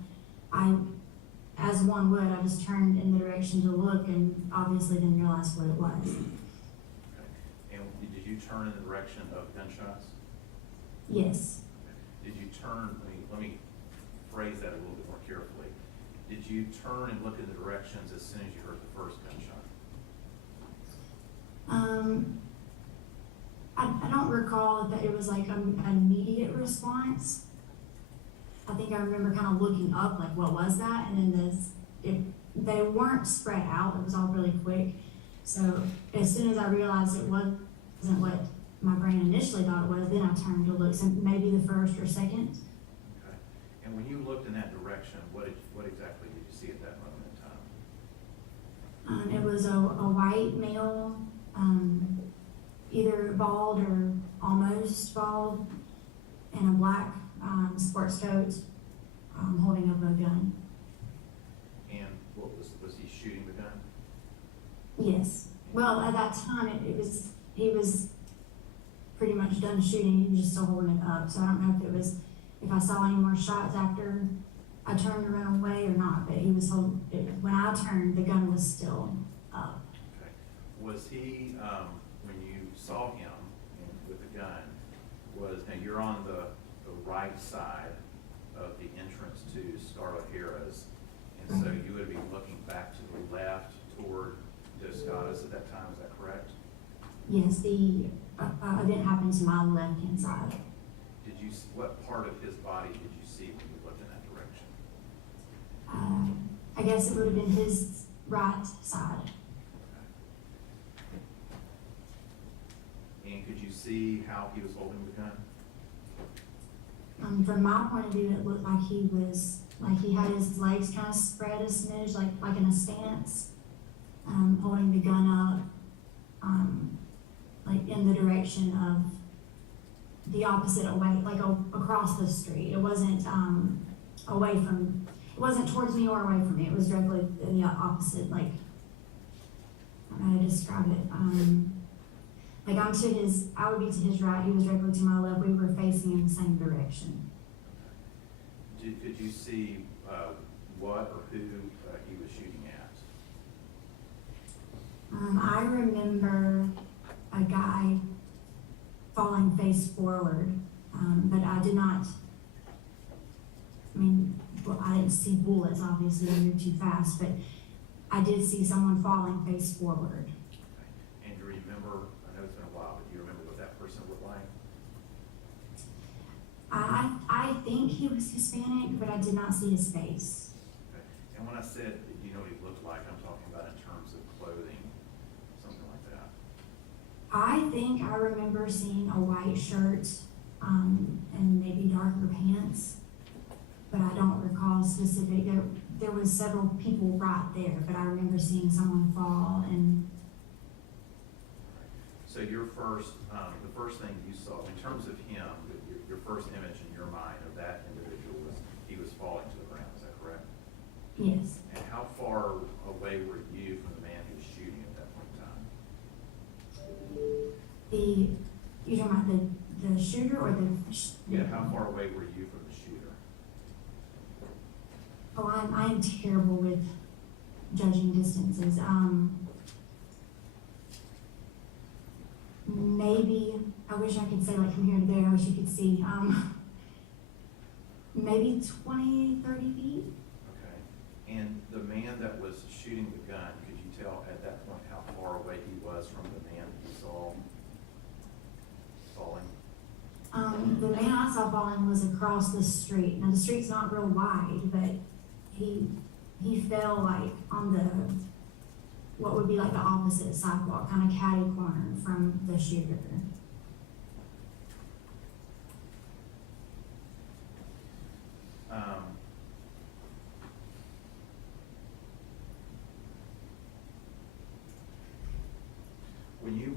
as one would, I just turned in the direction to look and obviously didn't realize what it was. Okay. And did you turn in the direction of gunshots? Yes. Did you turn, let me phrase that a little bit more carefully. Did you turn and look in the directions as soon as you heard the first gunshot? I don't recall if it was like an immediate response. I think I remember kind of looking up, like, what was that? And then they weren't spread out, it was all really quick. So as soon as I realized it wasn't what my brain initially thought it was, then I turned to look, so maybe the first or second. Okay. And when you looked in that direction, what exactly did you see at that moment in time? It was a white male, either bald or almost bald, in a black sports coat, holding up a gun. And what was he shooting the gun? Yes. Well, at that time, he was pretty much done shooting. He was just still holding it up. So I don't know if I saw any more shots after I turned around away or not. But he was when I turned, the gun was still up. Okay. Was he, when you saw him with the gun, now you're on the right side of the entrance to Scarlett Harris, and so you would be looking back to the left toward Dos Gatos at that time, is that correct? Yes, the event happened to my left-hand side. What part of his body did you see when you looked in that direction? I guess it would have been his right side. And could you see how he was holding the gun? From my point of view, it looked like he had his legs kind of spread a smidge, like in a stance, holding the gun up, like in the direction of the opposite away, like across the street. It wasn't it wasn't towards me or away from me. It was directly in the opposite, like, I don't know how to describe it. Like I would be to his right, he was directly to my left. We were facing in the same direction. Could you see what or who he was shooting at? I remember a guy falling face forward, but I did not, I didn't see bullets, obviously, they moved too fast, but I did see someone falling face forward. Okay. And do you remember, I know it's been a while, but do you remember what that person looked like? I think he was Hispanic, but I did not see his face. Okay. And when I said, do you know what he looked like, I'm talking about in terms of clothing, something like that. I think I remember seeing a white shirt, and maybe darker pants, but I don't recall specific. There was several people right there, but I remember seeing someone fall and. So your first, the first thing you saw, in terms of him, your first image in your mind of that individual was he was falling to the ground, is that correct? Yes. And how far away were you from the man who was shooting at that point in time? You're talking about the shooter or the? Yeah, how far away were you from the shooter? Oh, I am terrible with judging distances. Maybe, I wish I could say like from here to there, I wish you could see, maybe 20, 30 feet. Okay. And the man that was shooting the gun, could you tell at that point how far away he was from the man you saw falling? The man I saw falling was across the street. Now the street's not real wide, but he fell like on what would be like the opposite sidewalk, kind of catty corner from the shooter.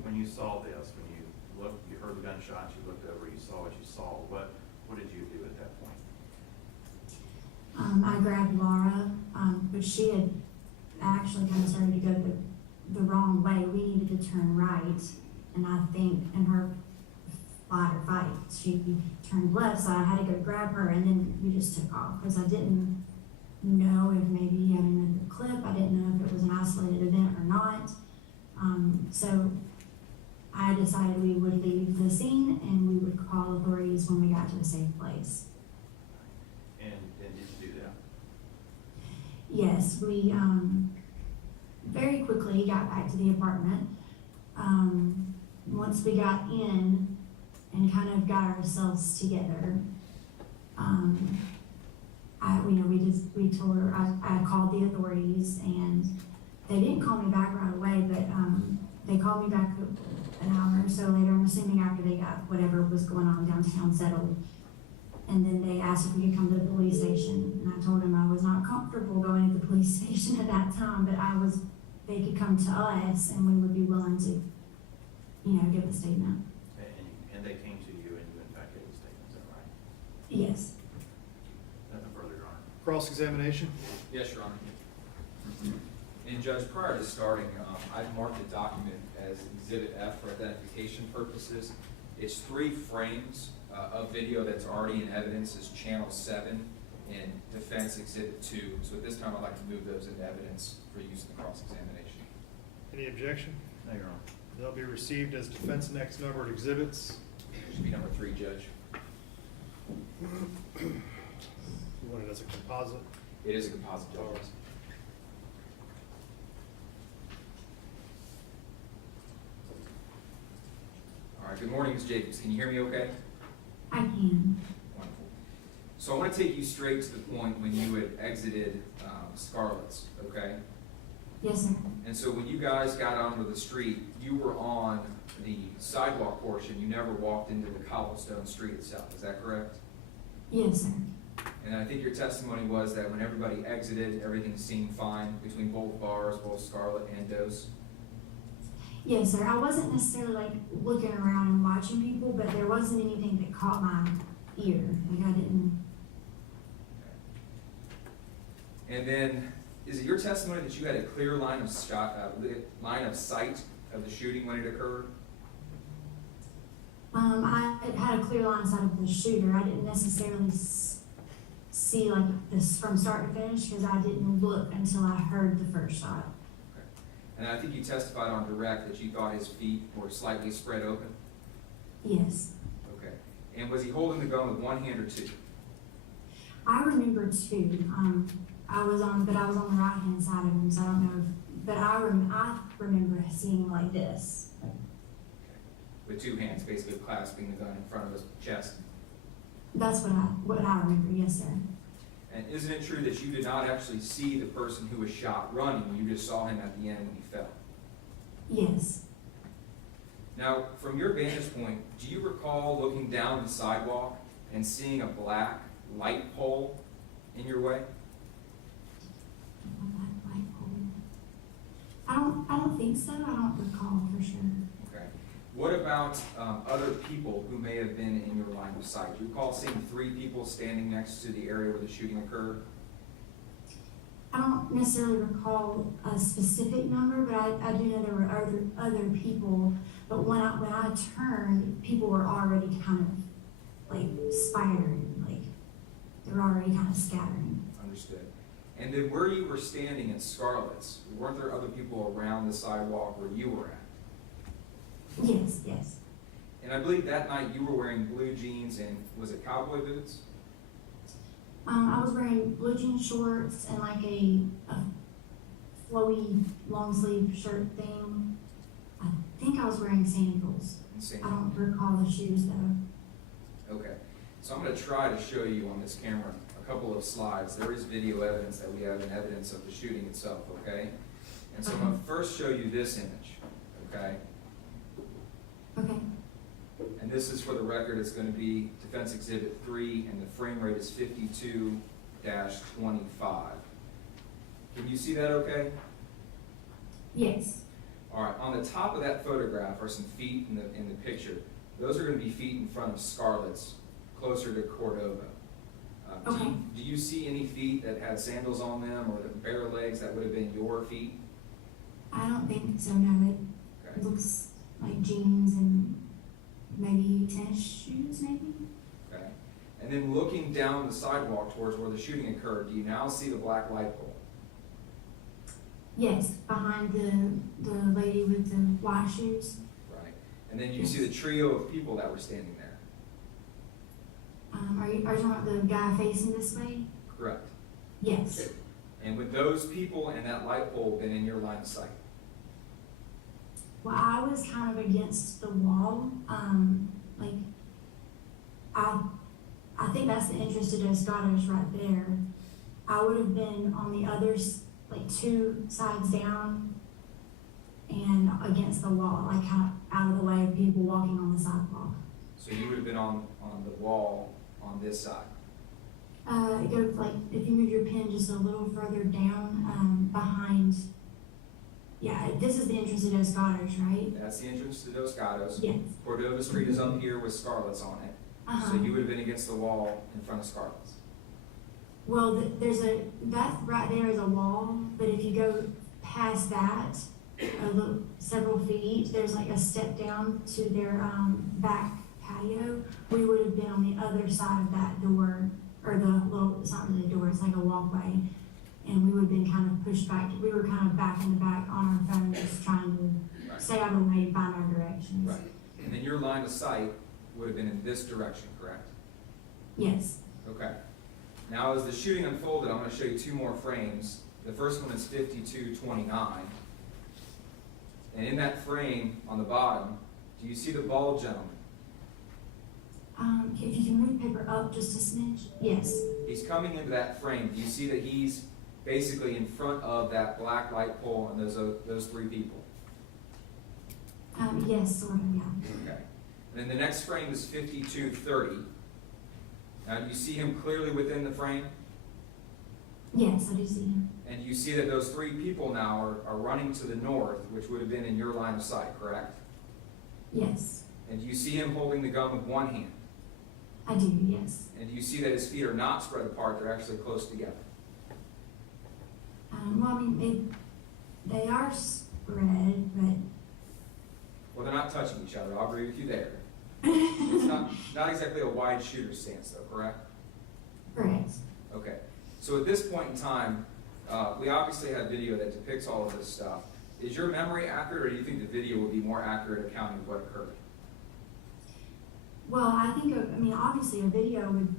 When you saw this, when you looked, you heard the gunshot, you looked over, you saw what you saw, what did you do at that point? I grabbed Laura, but she had actually kind of started to go the wrong way. We needed to turn right, and I think in her flight or fight, she turned left, so I had to go grab her, and then we just took off, because I didn't know if maybe he had another clip. I didn't know if it was an isolated event or not. So I decided we would leave the scene, and we would call authorities when we got to a safe place. And did you do that? Yes, we very quickly got back to the apartment. Once we got in and kind of got ourselves together, we told her, I called the authorities, and they didn't call me back right away, but, they called me back an hour or so later, I'm assuming after they got whatever was going on downtown settled. And then they asked if we could come to the police station, and I told them I was not comfortable going to the police station at that time, but they could come to us, and we would be willing to, give a statement. And they came to you and you in fact gave a statement, is that right? Yes. Nothing further, Your Honor. Cross-examination? Yes, Your Honor. And Judge, prior to starting, I've marked the document as Exhibit F for identification purposes. It's 3 frames of video that's already in evidence as Channel 7 and Defense Exhibit 2. So at this time, I'd like to move those into evidence for use in the cross-examination. Any objection? No, Your Honor. They'll be received as defense next numbered exhibits. Should be number 3, Judge. You want it as a composite? It is a composite, Judge. All right, good morning, Ms. Jacobs. Can you hear me okay? I can. Wonderful. So I want to take you straight to the point when you had exited Scarlett's, okay? Yes, sir. And so when you guys got onto the street, you were on the sidewalk portion. You never walked into the cobblestone street itself. Is that correct? Yes, sir. And I think your testimony was that when everybody exited, everything seemed fine between both bars, both Scarlett and Dose. Yes, sir. I wasn't necessarily looking around and watching people, but there wasn't anything that caught my ear. I didn't. And then, is it your testimony that you had a clear line of sight of the shooting when it occurred? I had a clear line of sight of the shooter. I didn't necessarily see this from start to finish because I didn't look until I heard the first shot. Okay. And I think you testified on direct that you thought his feet were slightly spread open? Yes. Okay. And was he holding the gun with one hand or 2? I remember 2. I was on the right hand side of him, so I don't know. But I remember seeing like this. With 2 hands, basically clasping the gun in front of his chest. That's what I remember. Yes, sir. And isn't it true that you did not actually see the person who was shot running? You just saw him at the end when he fell. Yes. Now, from your vantage point, do you recall looking down the sidewalk and seeing a black light pole in your way? I don't think so. I don't recall for sure. Okay. What about other people who may have been in your line of sight? Do you recall seeing 3 people standing next to the area where the shooting occurred? I don't necessarily recall a specific number, but I do know there were other people. But when I turned, people were already kind of spidered, they were already kind of scattering. Understood. And then where you were standing at Scarlett's, weren't there other people around the sidewalk where you were at? Yes, yes. And I believe that night you were wearing blue jeans and, was it cowboy boots? I was wearing blue jean shorts and a flowy long sleeve shirt thing. I think I was wearing sandals. And I don't recall the shoes though. Okay. So I'm going to try to show you on this camera a couple of slides. There is video evidence that we have in evidence of the shooting itself, okay? And so I'm going to first show you this image, okay? Okay. And this is for the record, it's going to be Defense Exhibit 3, and the frame rate is 52-25. Can you see that okay? Yes. All right, on the top of that photograph are some feet in the picture. Those are going to be feet in front of Scarlett's, closer to Cordova. Okay. Do you see any feet that had sandals on them or bare legs that would have been your feet? I don't think so, no. It looks like jeans and maybe tennis shoes, maybe? Okay. And then looking down the sidewalk towards where the shooting occurred, do you now see the black light pole? Yes, behind the lady with the white shoes. Right. And then you see the trio of people that were standing there. Are you talking about the guy facing this way? Correct. Yes. And would those people and that light pole been in your line of sight? Well, I was kind of against the wall. I think that's the entrance to Dos Gatos right there. I would have been on the others, like 2 sides down and against the wall, like kind of out of the way of people walking on the sidewalk. So you would have been on the wall on this side. It goes like, if you move your pin just a little further down, behind, yeah, this is the entrance to Dos Gatos, right? That's the entrance to Dos Gatos. Yes. Cordova Street is up here with Scarlett's on it. Uh-huh. So you would have been against the wall in front of Scarlett's. Well, that right there is a wall, but if you go past that, several feet, there's like a step down to their, back patio. We would have been on the other side of that door, or the little, it's not really a door, it's like a walkway. And we would have been kind of pushed back, we were kind of back in the back on our phones, trying to stay out of the way, find our directions. Right. And then your line of sight would have been in this direction, correct? Yes. Okay. Now, as the shooting unfolded, I'm going to show you 2 more frames. The first one is 52:29. And in that frame on the bottom, do you see the bald gentleman? If you can move the paper up just a smidge, yes. He's coming into that frame. Do you see that he's basically in front of that black light pole and those 3 people? Yes, sort of, yeah. Okay. And then the next frame is 52:30. Now, do you see him clearly within the frame? Yes, I do see him. And you see that those 3 people now are running to the north, which would have been in your line of sight, correct? Yes, And do you see him holding the gun with one hand? I do, yes. And do you see that his feet are not spread apart, they're actually close together? Well, I mean, they are spread, but Well, they're not touching each other, I'll agree with you there. It's not exactly a wide shooter stance though, correct? correct. Okay. So at this point in time, we obviously have video that depicts all of this stuff. Is your memory accurate, or do you think the video would be more accurate accounting of what occurred? Well, I think, obviously a video would,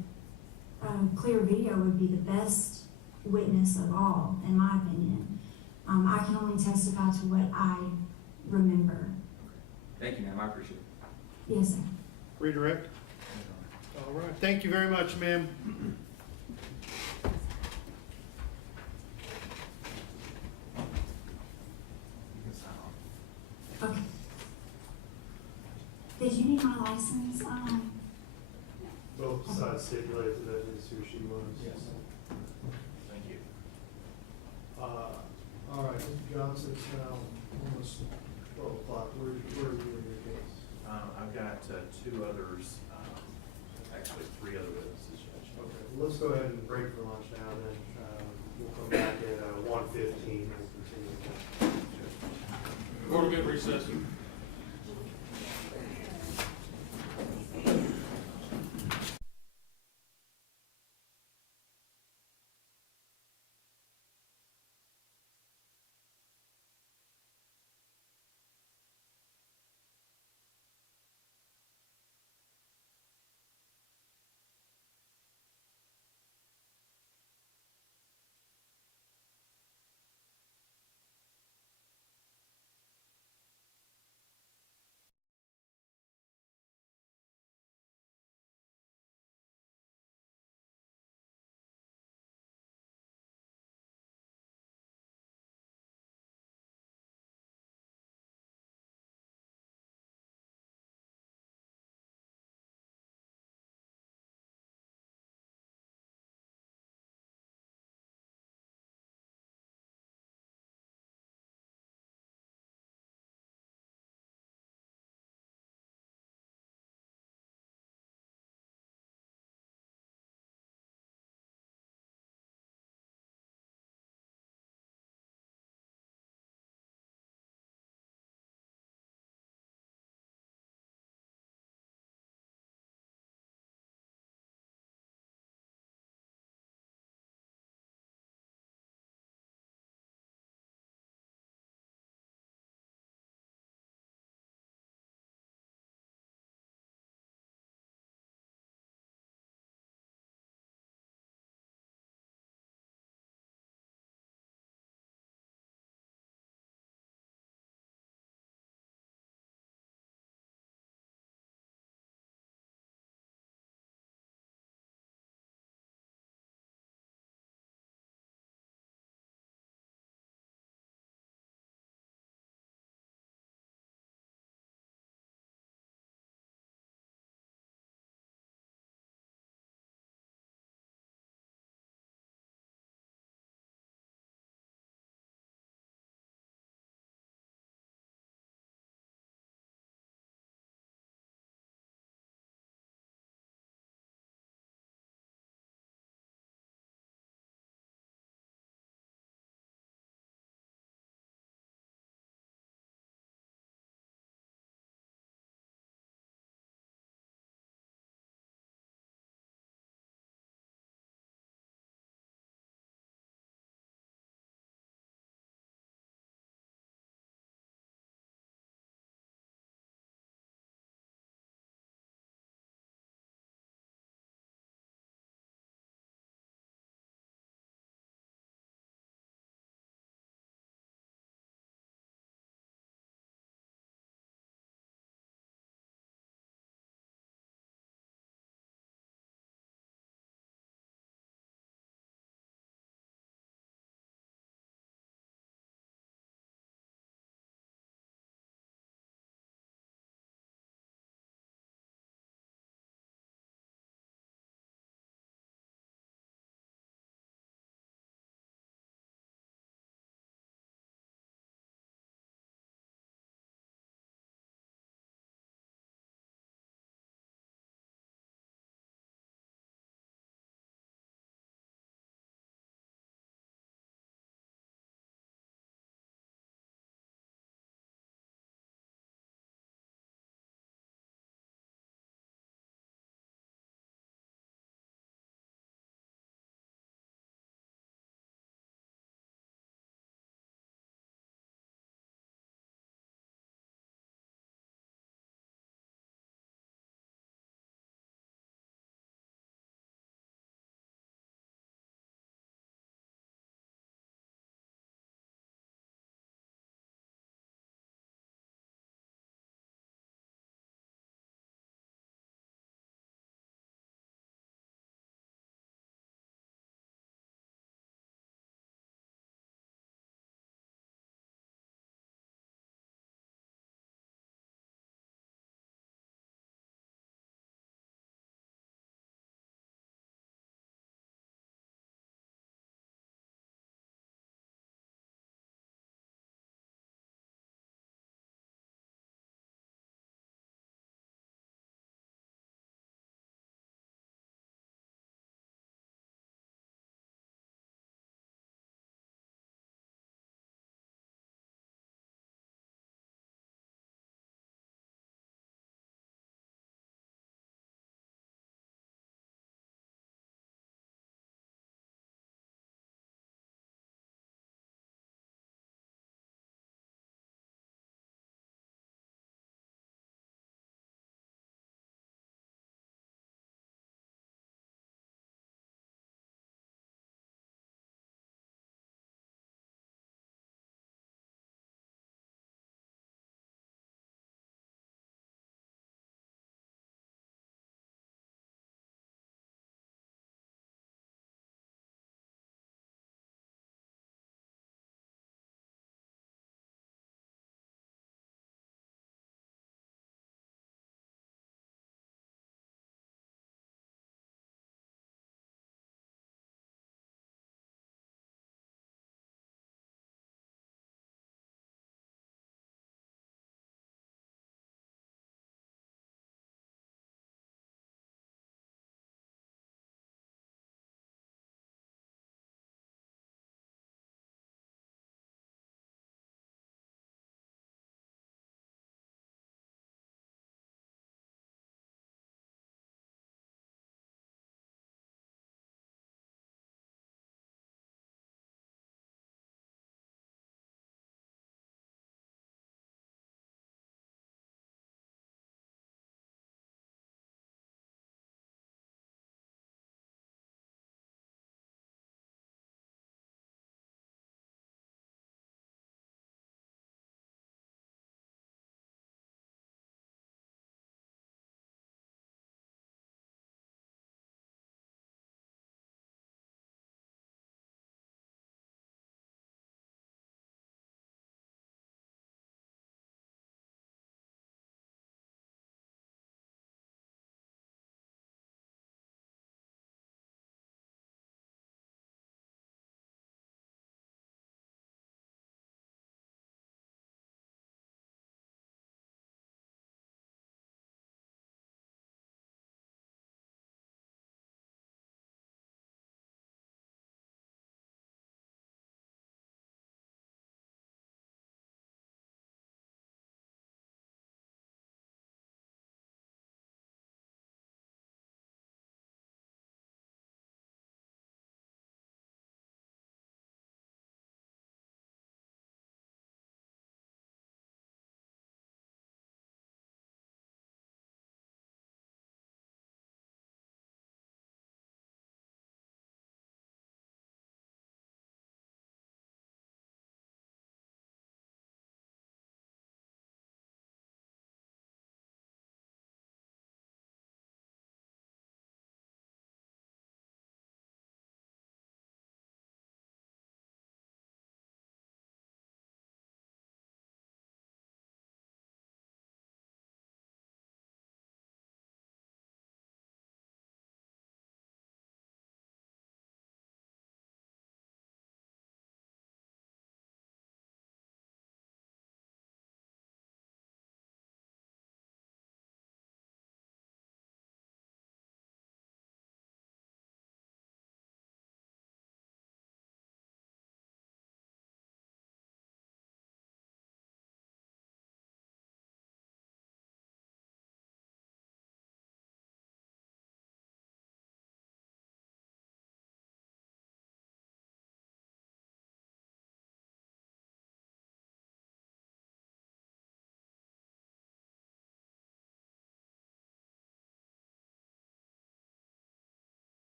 clear video would be the best witness of all, in my opinion. I can only testify to what I remember. Thank you, ma'am, I appreciate it. Yes, sir. Redirect? All right, thank you very much, ma'am. You can sign off. Okay. Did you need my license? Both sides stipulated that is who she was. Yes. Thank you. All right, Mr. Johnson, it's now almost 12 o'clock. Where are you in your case? I've got 2 others, actually 3 other witnesses, Judge. Okay, well, let's go ahead and break for lunch now, then, we'll come back at 1:15 and we'll continue. Court will get recessed.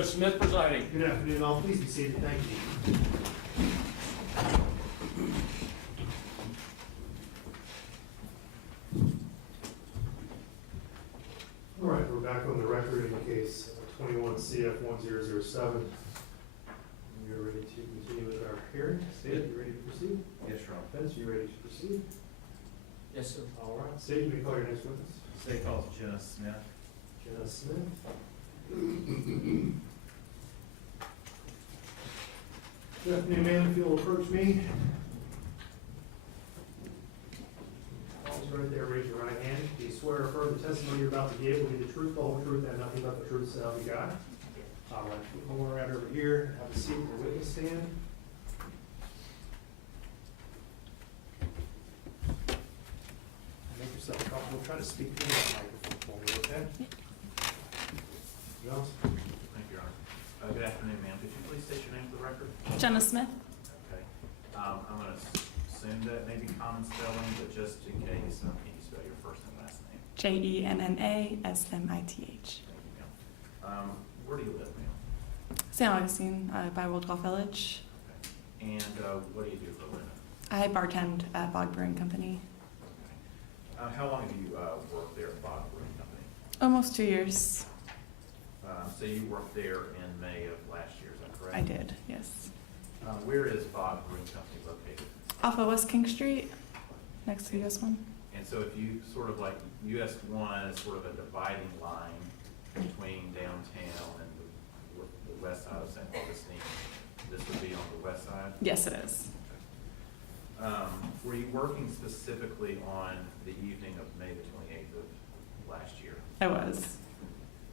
Judge Smith presiding. Good afternoon, all. Please be seated. Thank you. All right, we're back on the record in case 21 CF 1007. We are ready to continue with our hearing. State, you ready to proceed? Yes, Your Honor. Vince, you ready to proceed? Yes, sir. All right, State, you may call your next witness. State calls Jenna Smith. Jenna Smith. Good afternoon, ma'am. If you'll approach me. Pause right there, raise your right hand. Do you swear or affirm the testimony you're about to give will be the truth, the whole truth, and nothing but the truth, so help you God? All right, come on right over here, have a seat at the witness stand. Make yourself comfortable. Try to speak through that microphone for me, okay? Jones? Thank you, Your Honor. Good afternoon, ma'am. Could you please state your name for the record? Jenna Smith. Okay. I'm going to assume that may be common spelling, but just in case, can you spell your first and last name? JENNASMITH. Thank you, ma'am. Where do you live, ma'am? St. Augustine by World Golf Village. Okay. And what do you do for a living? I bartend at Bog Brewing Company. Okay. How long have you worked there at Bog Brewing Company? Almost 2 years. So you worked there in May of last year, is that correct? I did, yes. Where is Bog Brewing Company located? Off of West King Street, next to US 1. And so if you sort of like, US 1 is sort of a dividing line between downtown and the west side of St. Augustine. This would be on the west side? Yes, it is. Were you working specifically on the evening of May the 28th of last year? I was.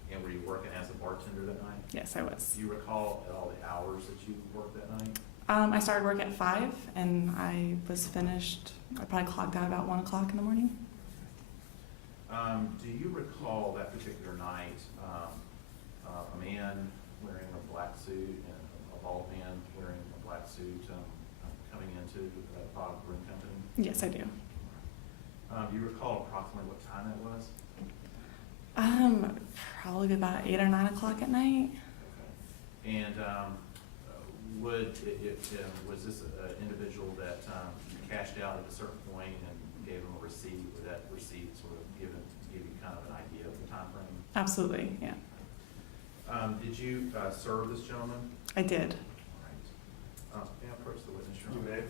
And were you working as a bartender that night? Yes, I was. Do you recall at all the hours that you worked that night? I started work at 5 and I was finished, I probably clocked out about 1 o'clock in the morning. Do you recall that particular night, a man wearing a black suit and a bald man wearing a black suit coming into Bog Brewing Company? Yes, I do. Do you recall approximately what time that was? Probably about 8 or 9 o'clock at night. Okay. And was this an individual that you cashed out at a certain point and gave him a receipt? Would that receipt sort of give you kind of an idea of the time frame? Absolutely, yeah. Did you serve this gentleman? I did. All right. May I approach the witness, Your You Honor? may.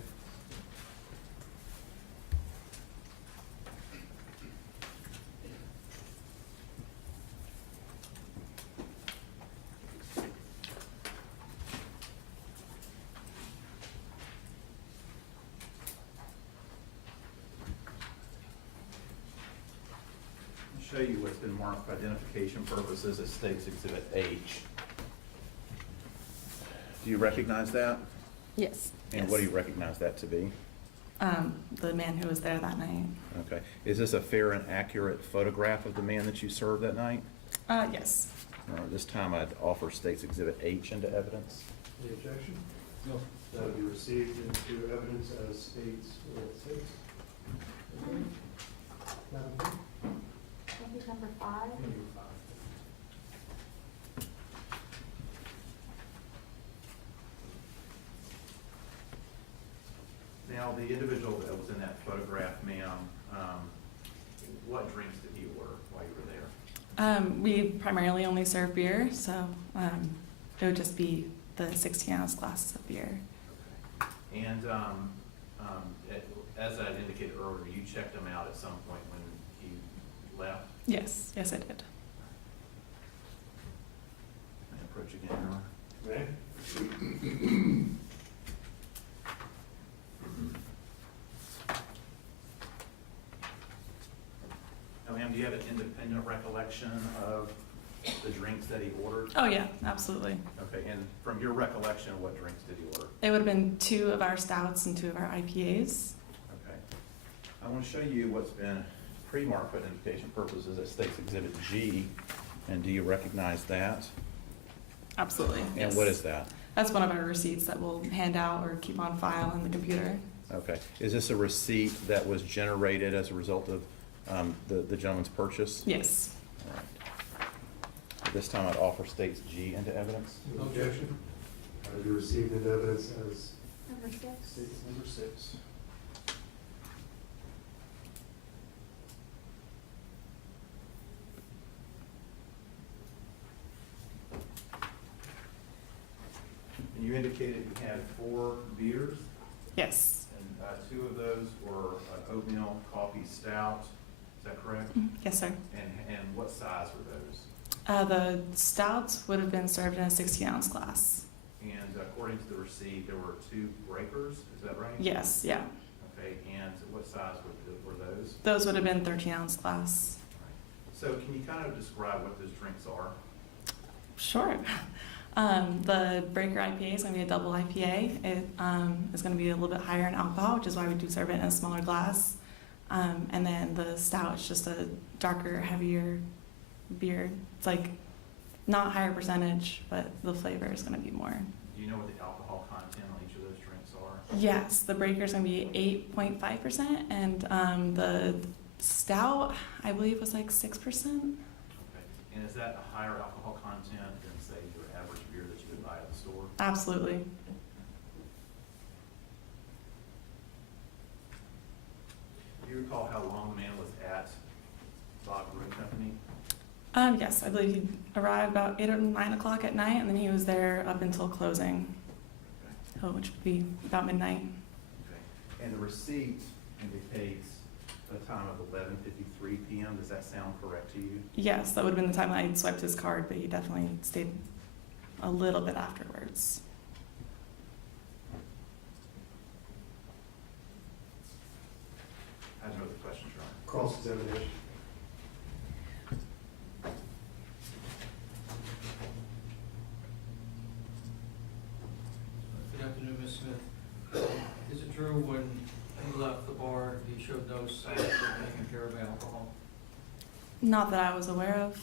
Show you what's been marked for identification purposes as State's Exhibit H. Do you recognize that? Yes. And what do you recognize that to be? The man who was there that night. Okay. Is this a fair and accurate photograph of the man that you served that night? Yes. This time I'd offer State's Exhibit H into evidence. Any objection? No. That will be received into evidence as states what it states. Okay. Madam Clerk? Number 5. Number 5. Now, the individual that was in that photograph, ma'am, what drinks did he order while you were there? We primarily only serve beer, so it would just be the 16-ounce glasses of beer. Okay. And as I indicated earlier, you checked him out at some point when he left? Yes, yes, I did. May I approach again, Your Honor? May. Now, ma'am, do you have an independent recollection of the drinks that he ordered? Oh, yeah, absolutely. Okay, and from your recollection, what drinks did he order? It would have been 2 of our stouts and 2 of our IPAs. Okay. I want to show you what's been pre-marked for identification purposes at State's Exhibit G, and do you recognize that? Absolutely, yes. And what is that? That's one of our receipts that we'll hand out or keep on file in the computer. Okay. Is this a receipt that was generated as a result of the gentleman's purchase? Yes. All right. This time I'd offer states G into evidence. No objection. Be received into evidence as Number 6. statement number 6. And you indicated you had 4 beers, Yes. and 2 of those were oatmeal coffee stout. Is that correct? Yes, sir. And what size were those? The stouts would have been served in a 16-ounce glass. And according to the receipt, there were 2 breakers. Is that right? Yes, yeah. Okay. And what size were those? Those would have been 13-ounce glass. So can you kind of describe what those drinks are? Sure. The Breaker IPA is going to be a double IPA. It is going to be a little bit higher in alcohol, which is why we do serve it in a smaller glass. And then the stout is just a darker, heavier beer. It's like not higher percentage, but the flavor is going to be more. Do you know what the alcohol content on each of those drinks are? Yes, the Breaker is going to be 8.5%, and the stout, I believe, was like 6%. Okay. And is that a higher alcohol content than, say, your average beer that you would buy at the store? Absolutely. Do you recall how long the man was at Bob Brewing Company? Yes, I believe he arrived about 8 or 9 o'clock at night, and then he was there up until closing, which would be about midnight. Okay. And the receipt indicates a time of 11:53 p.m. Does that sound correct to you? Yes, that would have been the time that I swiped his card, but he definitely stayed a little bit afterwards. I have no other questions, Your Honor. Cross-examination. Good afternoon, Ms. Smith. Is it true when he left the bar, he showed no signs of taking care of alcohol? Not that I was aware of.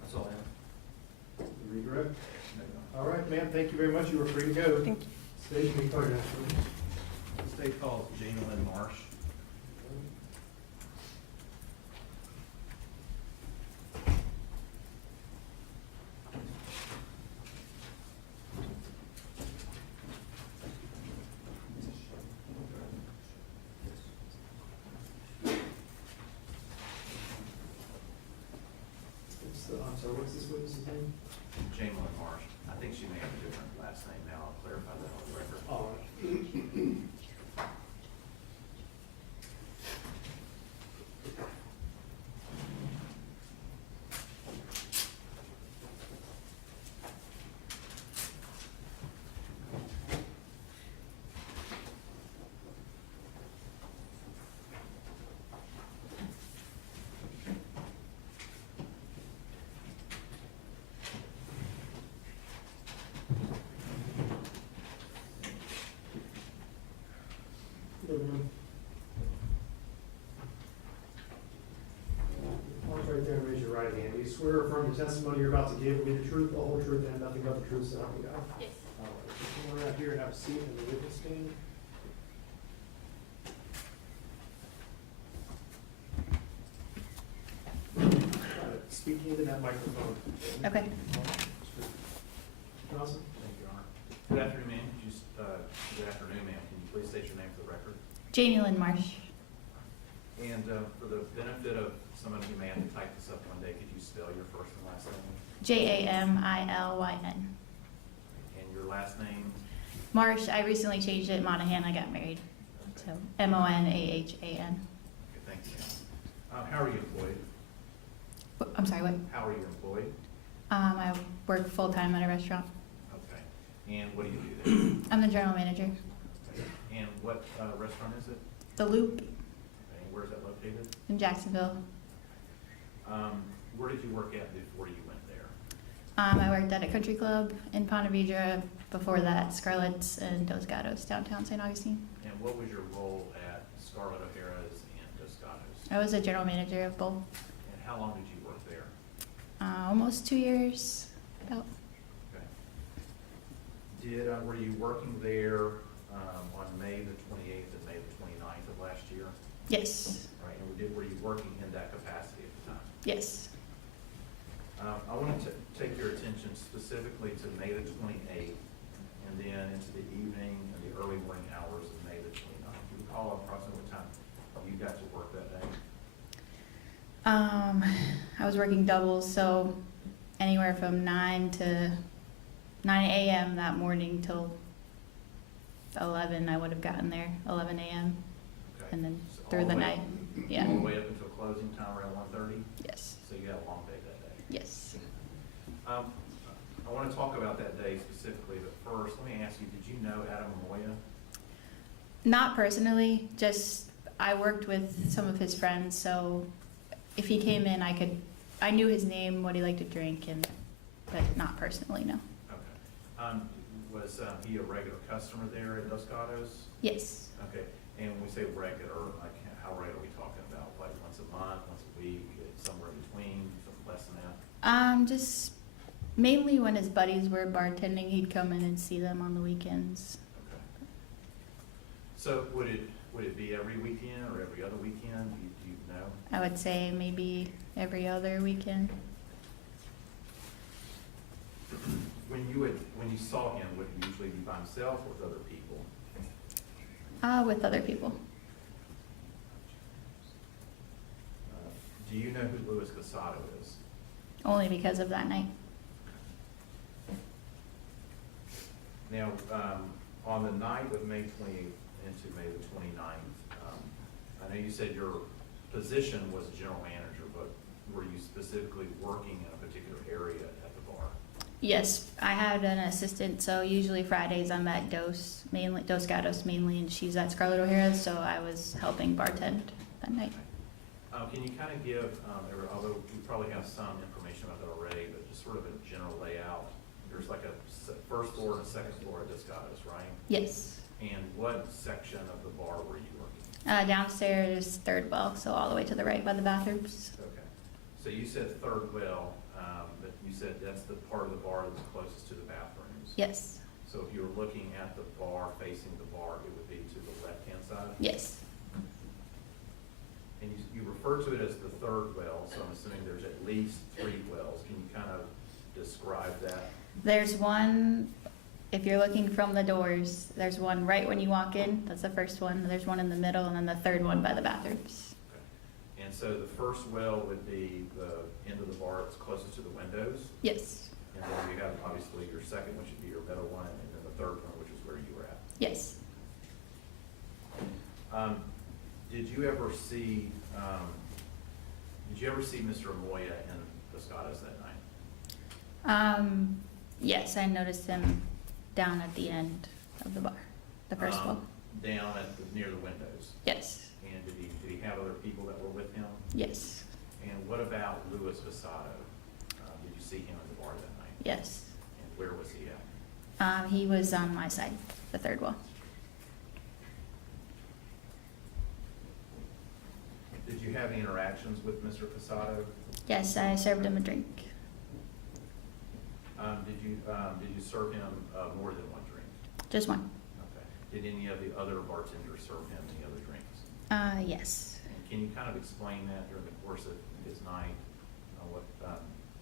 That's all I have. Redirect. All right, ma'am, thank you very much. You were free to go. Thank you. Stage, can you call your next witness? The state calls Jane Lynn Marsh. I'm sorry, what's this witness's name? Jane Lynn Marsh. I think she may have a different last name now. I'll clarify that on the record. All right. Mark, right there, raise your right hand. Do you swear or affirm the testimony you're about to give will be the truth, the whole truth, and nothing but the truth, so help you God? Yes. All right, just come around here and have a seat in the witness stand. Speak into that microphone. Okay. Johnson? Thank you, Your Honor. Good afternoon, ma'am. Good afternoon, ma'am. Can you please state your name for the record? Jamie Lynn Marsh. And for the benefit of someone who may have to type this up one day, could you spell your first and last name? Jamilyn. And your last name? Marsh, I recently changed it. Monahan, I got married. So Monahan. Okay, thank you. How are you employed? I'm sorry, what? How are you employed? I work full-time at a restaurant. Okay. And what do you do there? I'm the general manager. Okay. And what restaurant is it? The Loop Okay. And where is that located? in Jacksonville. Where did you work at before you went there? I worked at a country club in Ponte Vedra. Before that, Scarlett's and Dos Gatos, downtown St. Augustine. And what was your role at Scarlett O'Hara's and Dos Gatos? I was a general manager of both. And how long did you work there? Almost 2 years. About. Okay. Were you working there on May the 28th and May the 29th of last year? Yes. Right. And were you working in that capacity at the time? Yes. I wanted take your attention specifically to May the 28th, and then into the evening and the early morning hours of May the 29th. Do you recall approximately what time you got to work that day? I was working doubles, so anywhere from 9 a.m. that morning till 11, I would have gotten there, 11 a.m. Okay. and then So through all the way- night. Yeah. All the way up until closing time around 1:30? Yes. So you had a long day that day. Yes. I want to talk about that day specifically, but first, let me ask you, did you know Adam Amoia? Not personally, just I worked with some of his friends, so if he came in, I knew his name, what he liked to drink, but not personally, no. Okay. Was he a regular customer there at Dos Gatos? Yes. Okay, and when we say regular, like how regular are we talking about? Like once a month, once a week, somewhere in between, something less than that? Just mainly when his buddies were bartending, he'd come in and see them on the weekends. Okay. So would it be every weekend or every other weekend? Do you know? I would say maybe every other weekend. When you saw him, would he usually be by himself or with other people? With other people. Do you know who Luis Castado is? Only because of that night. Now, on the night of May 28th into May the 29th, I know you said your position was general manager, but were you specifically working in a particular area at the bar? Yes, I had an assistant, so usually Fridays I'm at Dos Gatos mainly, and she's at Scarlett O'Hara's, so I was helping bartend that night. Can you kind of give, although we probably have some information about that already, but just sort of a general layout? There's like a first floor and a second floor at Dos Gatos, right? Yes. And what section of the bar were you working? Downstairs, third well, so all the way to the right by the bathrooms. Okay. So you said third well, but you said that's the part of the bar that's closest to the bathrooms. Yes. So if you were looking at the bar, facing the bar, it would be to the left-hand side? Yes. And you refer to it as the third well, so I'm assuming there's at least 3 wells. Can you kind of describe that? There's one, if you're looking from the doors, there's one right when you walk in, that's the first one. There's one in the middle, and then the third one by the bathrooms. Okay. And so the first well would be the end of the bar that's closest to the windows? Yes. And then you have obviously your second, which would be your middle one, and then the third one, which is where you were at. Yes. Did you ever see Mr. Amoia in Dos Gatos that night? Yes, I noticed him down at the end of the bar, the first one. Down near the windows? Yes. And did he have other people that were with him? Yes. And what about Luis Castado? Did you see him at the bar that night? Yes. And where was he at? He was on my side, the third one. Did you have any interactions with Mr. Castado? Yes, I served him a drink. Did you serve him more than one drink? Just one. Okay. Did any of the other bartenders serve him any other drinks? Yes. And can you kind of explain that during the course of his night?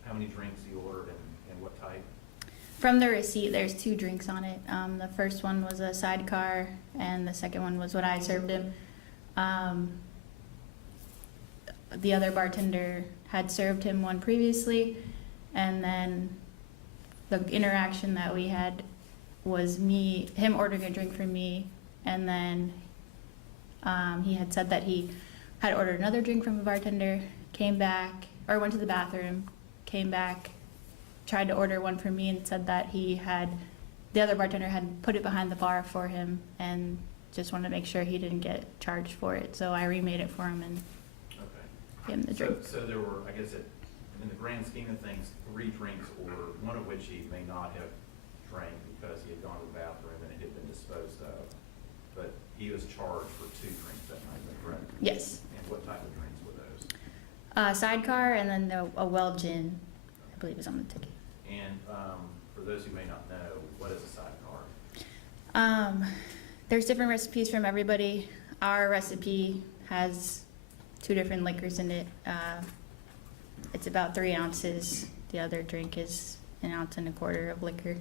How many drinks he ordered and what type? From the receipt, there's 2 drinks on it. The first one was a sidecar, and the second one was what I served him. The other bartender had served him one previously, and then the interaction that we had was him ordering a drink for me, and then he had said that he had ordered another drink from a bartender, came back, or went to the bathroom, came back, tried to order one for me, and said that the other bartender had put it behind the bar for him, and just wanted to make sure he didn't get charged for it. So I remade it for him and gave him the drink. So there were, I guess, in the grand scheme of things, 3 drinks ordered, one of which he may not have drank because he had gone to the bathroom and it had been disposed of. But he was charged for 2 drinks that night, is that correct? Yes. And what type of drinks were those? Sidecar, and then a well gin, I believe is on the ticket. And for those who may not know, what is a sidecar? There's different recipes from everybody. Our recipe has 2 different liquors in it. It's about 3 ounces. The other drink is 1.25 ounces of liquor.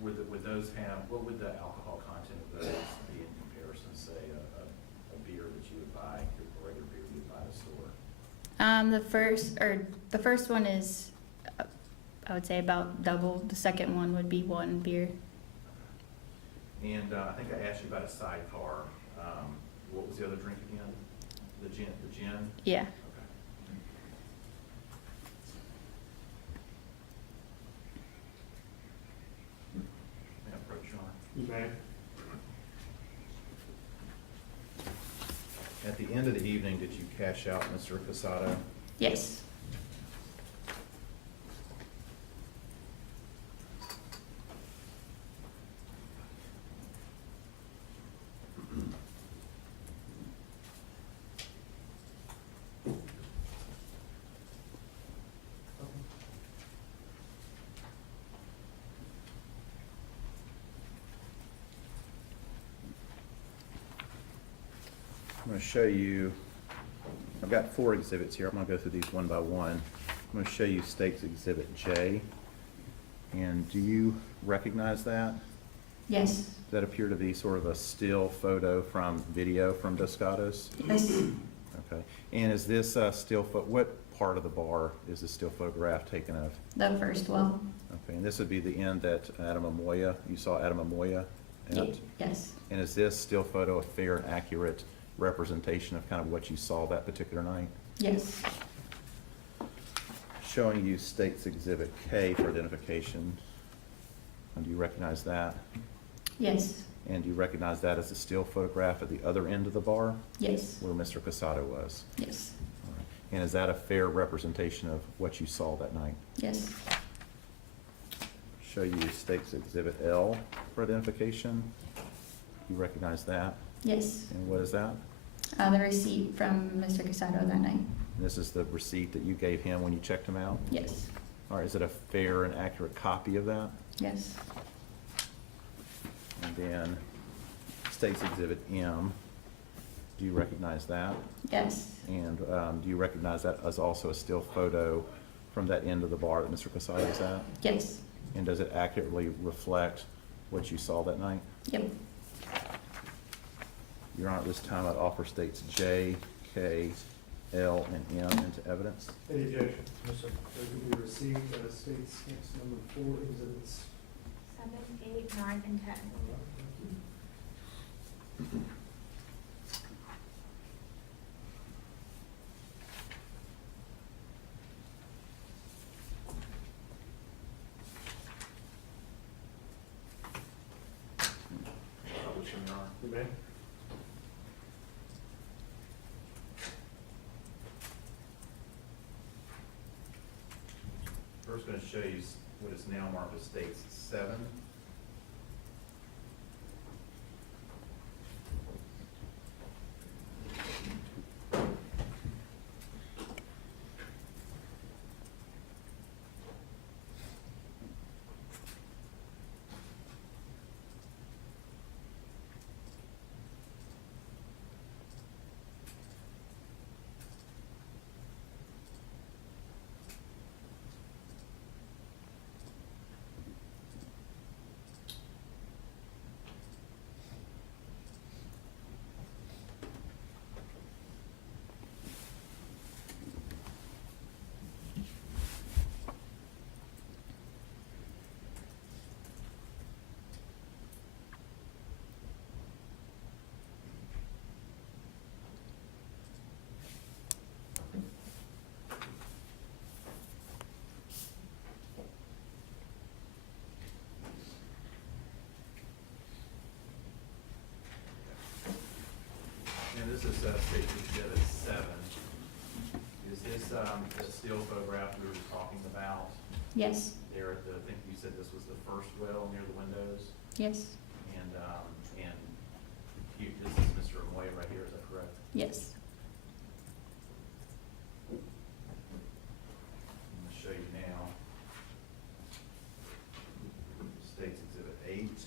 Would those have, what would the alcohol content of those be in comparison, say, a beer that you would buy, a regular beer you would buy at a store? The first one is, I would say about double. The second one would be 1 beer. And I think I asked you about a sidecar. What was the other drink again? The gin? Yeah. Okay. May I approach you on? You may. At the end of the evening, did you cash out Mr. Castado? Yes. I'm going to show you, I've got 4 exhibits here. I'm going to go through these one by one. I'm going to show you State's Exhibit J. And do you recognize that? Yes. Does that appear to be sort of a still photo from video from Dos Gatos? Yes. Okay. And is this still what part of the bar is this still photograph taken of? The first well. Okay, and this would be the end that Adam Amoia, you saw Adam Amoia at? Yes. And is this still photo a fair and accurate representation of kind of what you saw that particular night? Yes. Showing you State's Exhibit K for identification. And do you recognize that? Yes. And do you recognize that as a still photograph at the other end of the bar? Yes. Where Mr. Castado was? Yes. All right. And is that a fair representation of what you saw that night? Yes. Show you State's Exhibit L for identification. You recognize that? Yes. And what is that? The receipt from Mr. Castado that night. And this is the receipt that you gave him when you checked him out? Yes. All right, is it a fair and accurate copy of that? Yes. And then State's Exhibit M, do you recognize that? Yes. And do you recognize that as also a still photo from that end of the bar that Mr. Castado was at? Yes. And does it accurately reflect what you saw that night? Yep. Your Honor, at this time I'd offer States J, K, L, and M into evidence. Any objection? No, sir. We received state stamps number 4 exhibits. 7, 8, 9, and 10. Publish them, Your Honor. You may. First going to show you what is now marked as States 7. And this is State Exhibit 7. Is this the still photograph we were talking about? Yes. There at the, I think you said this was the first well near the windows? Yes. And this is Mr. Amoia right here, is that correct? Yes. I'm going to show you now. States Exhibit 8.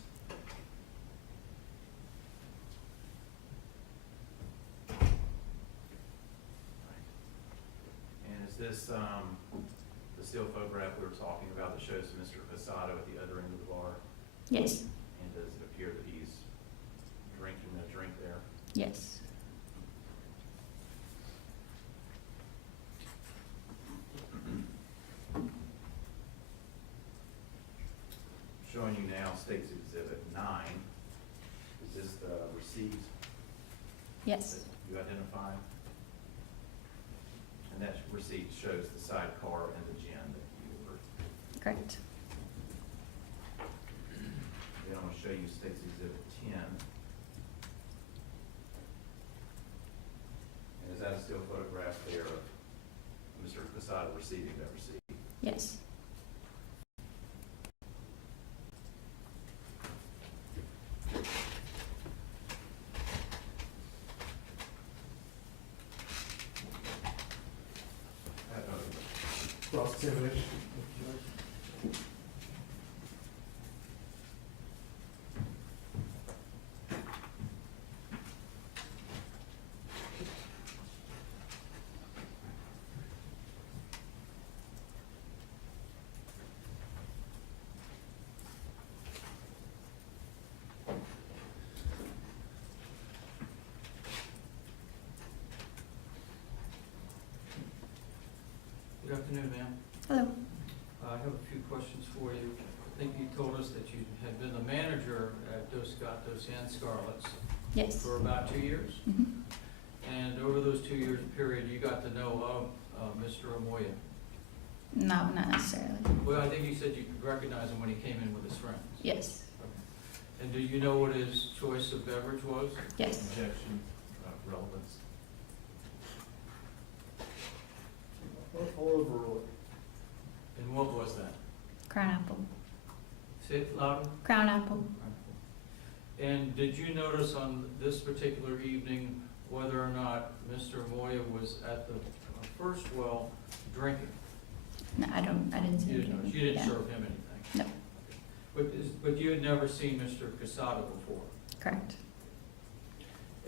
this, the still photograph we were talking about that shows Mr. Castado at the other end of the bar? Yes, And does it appear that he's drinking a drink there? yes. Showing you now State's Exhibit 9. Is this the receipt Yes, that you identified? And that receipt shows the sidecar and the gin that you were. correct. Then I'm going to show you State's Exhibit 10. And is that a still photograph there of Mr. Castado receiving that receipt? Yes, Cross-examination. Good afternoon, ma'am. hello. I have a few questions for you. I think you told us that you had been the manager at Dos Gatos and Scarlett's Yes. for about 2 years. Mhm. And over those 2 years period, you got to know of Mr. Amoia. No, not necessarily. Well, I think you said you could recognize him when he came in with his friends. Yes, And do you know what his choice of beverage was? yes. Objection, relevance. I'll overrule it. And what was that? Crown apple. Say it louder. Crown apple. And did you notice on this particular evening whether or not Mr. Amoia was at the first well drinking? No, I didn't see You didn't anything. notice, you didn't Yeah. serve him anything? No. But you had never seen Mr. Castado before? Correct.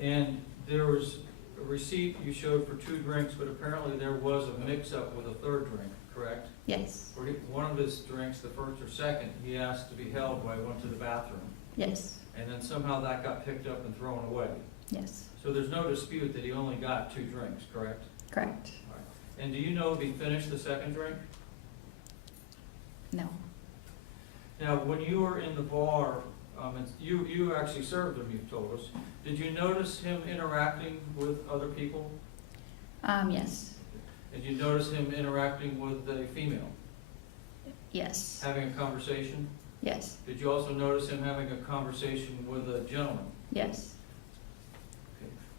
And there was a receipt you showed for 2 drinks, but apparently there was a mix-up with a 3rd drink, correct? Yes, For one of his drinks, the first or second, he asked to be held while he went to the bathroom. yes, And then somehow that got picked up and thrown away. yes, So there's no dispute that he only got 2 drinks, correct? correct. All right. And do you know if he finished the second drink? No, Now, when you were in the bar, and you actually served him, you've told us, did you notice him interacting with other people? yes, Did you notice him interacting with a female, yes, having a conversation? yes, Did you also notice him having a conversation with a gentleman? yes,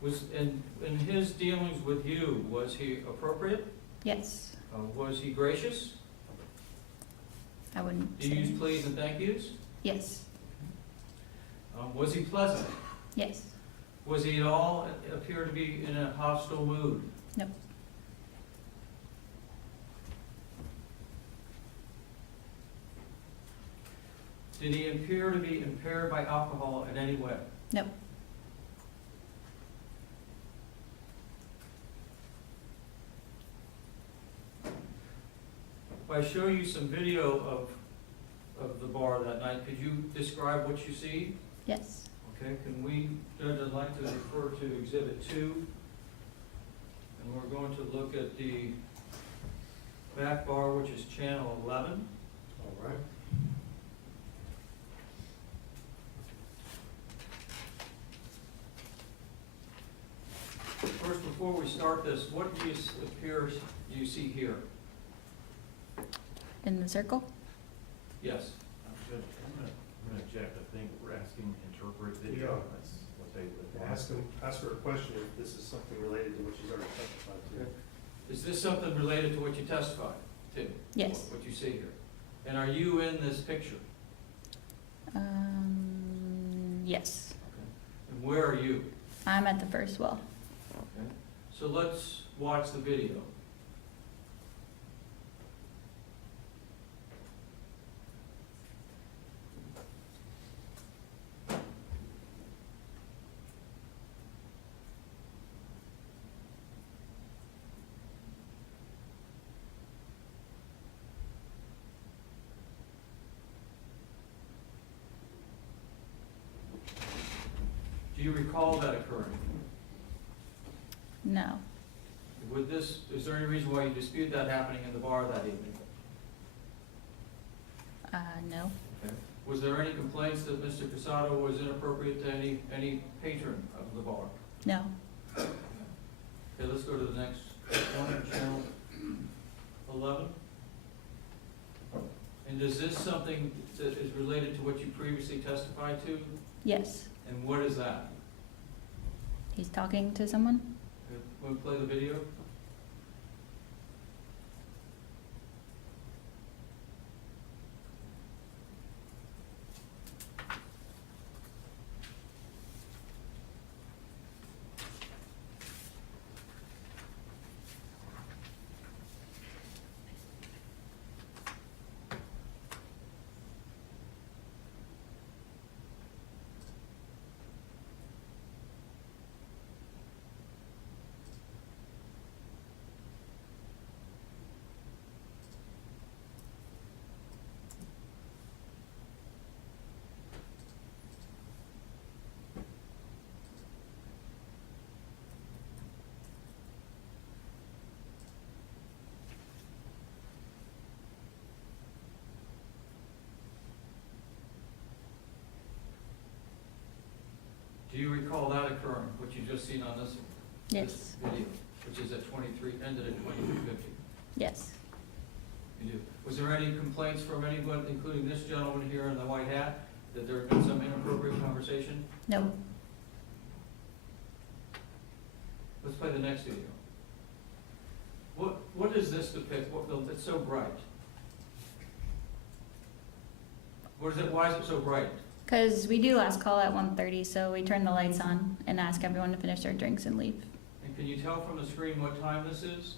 Was, in his dealings with you, was he appropriate? yes. Was he gracious? I wouldn't Did you say. use please and thank yous? Yes, Was he pleasant? yes, Was he at all appear to be in a hostile mood? no, Did he appear to be impaired by alcohol in any way? no, If I show you some video of the bar that night, could you describe what you see? yes, Okay, can we, Judge, I'd like to refer to Exhibit 2. And we're going to look at the back bar, which is channel 11. All right. First, before we start this, what do you see here? in the circle? Yes. Judge, I'm gonna object. I think we're asking interpret video. Yeah. That's what they would. Ask her a question if this is something related to what she's already testified to. Is this something related to what you testified to? Yes. What you see here? And are you in this picture? Yes. And where are you? I'm at the first well. Okay. So let's watch the video. you recall that occurring? No. Is there any reason why you dispute that happening in the bar that evening? No. Okay. Was there any complaints that Mr. Castado was inappropriate to any patron of the bar? No. Okay, let's go to the next one, channel 11. And is this something that is related to what you previously testified to? Yes. And what is that? He's talking to someone? Okay, want to play the video? Do you recall that occurring, what you just seen on this Yes. video, which is at 23, ended at 23:50? Yes. You do. Was there any complaints from anyone, including this gentleman here in the white hat, that there had been some inappropriate conversation? No. Let's play the next video. What does this depict? It's so bright. What is it? Why is it so bright? Because we do last call at 1:30, so we turn the lights on and ask everyone to finish their drinks and leave. And can you tell from the screen what time this is?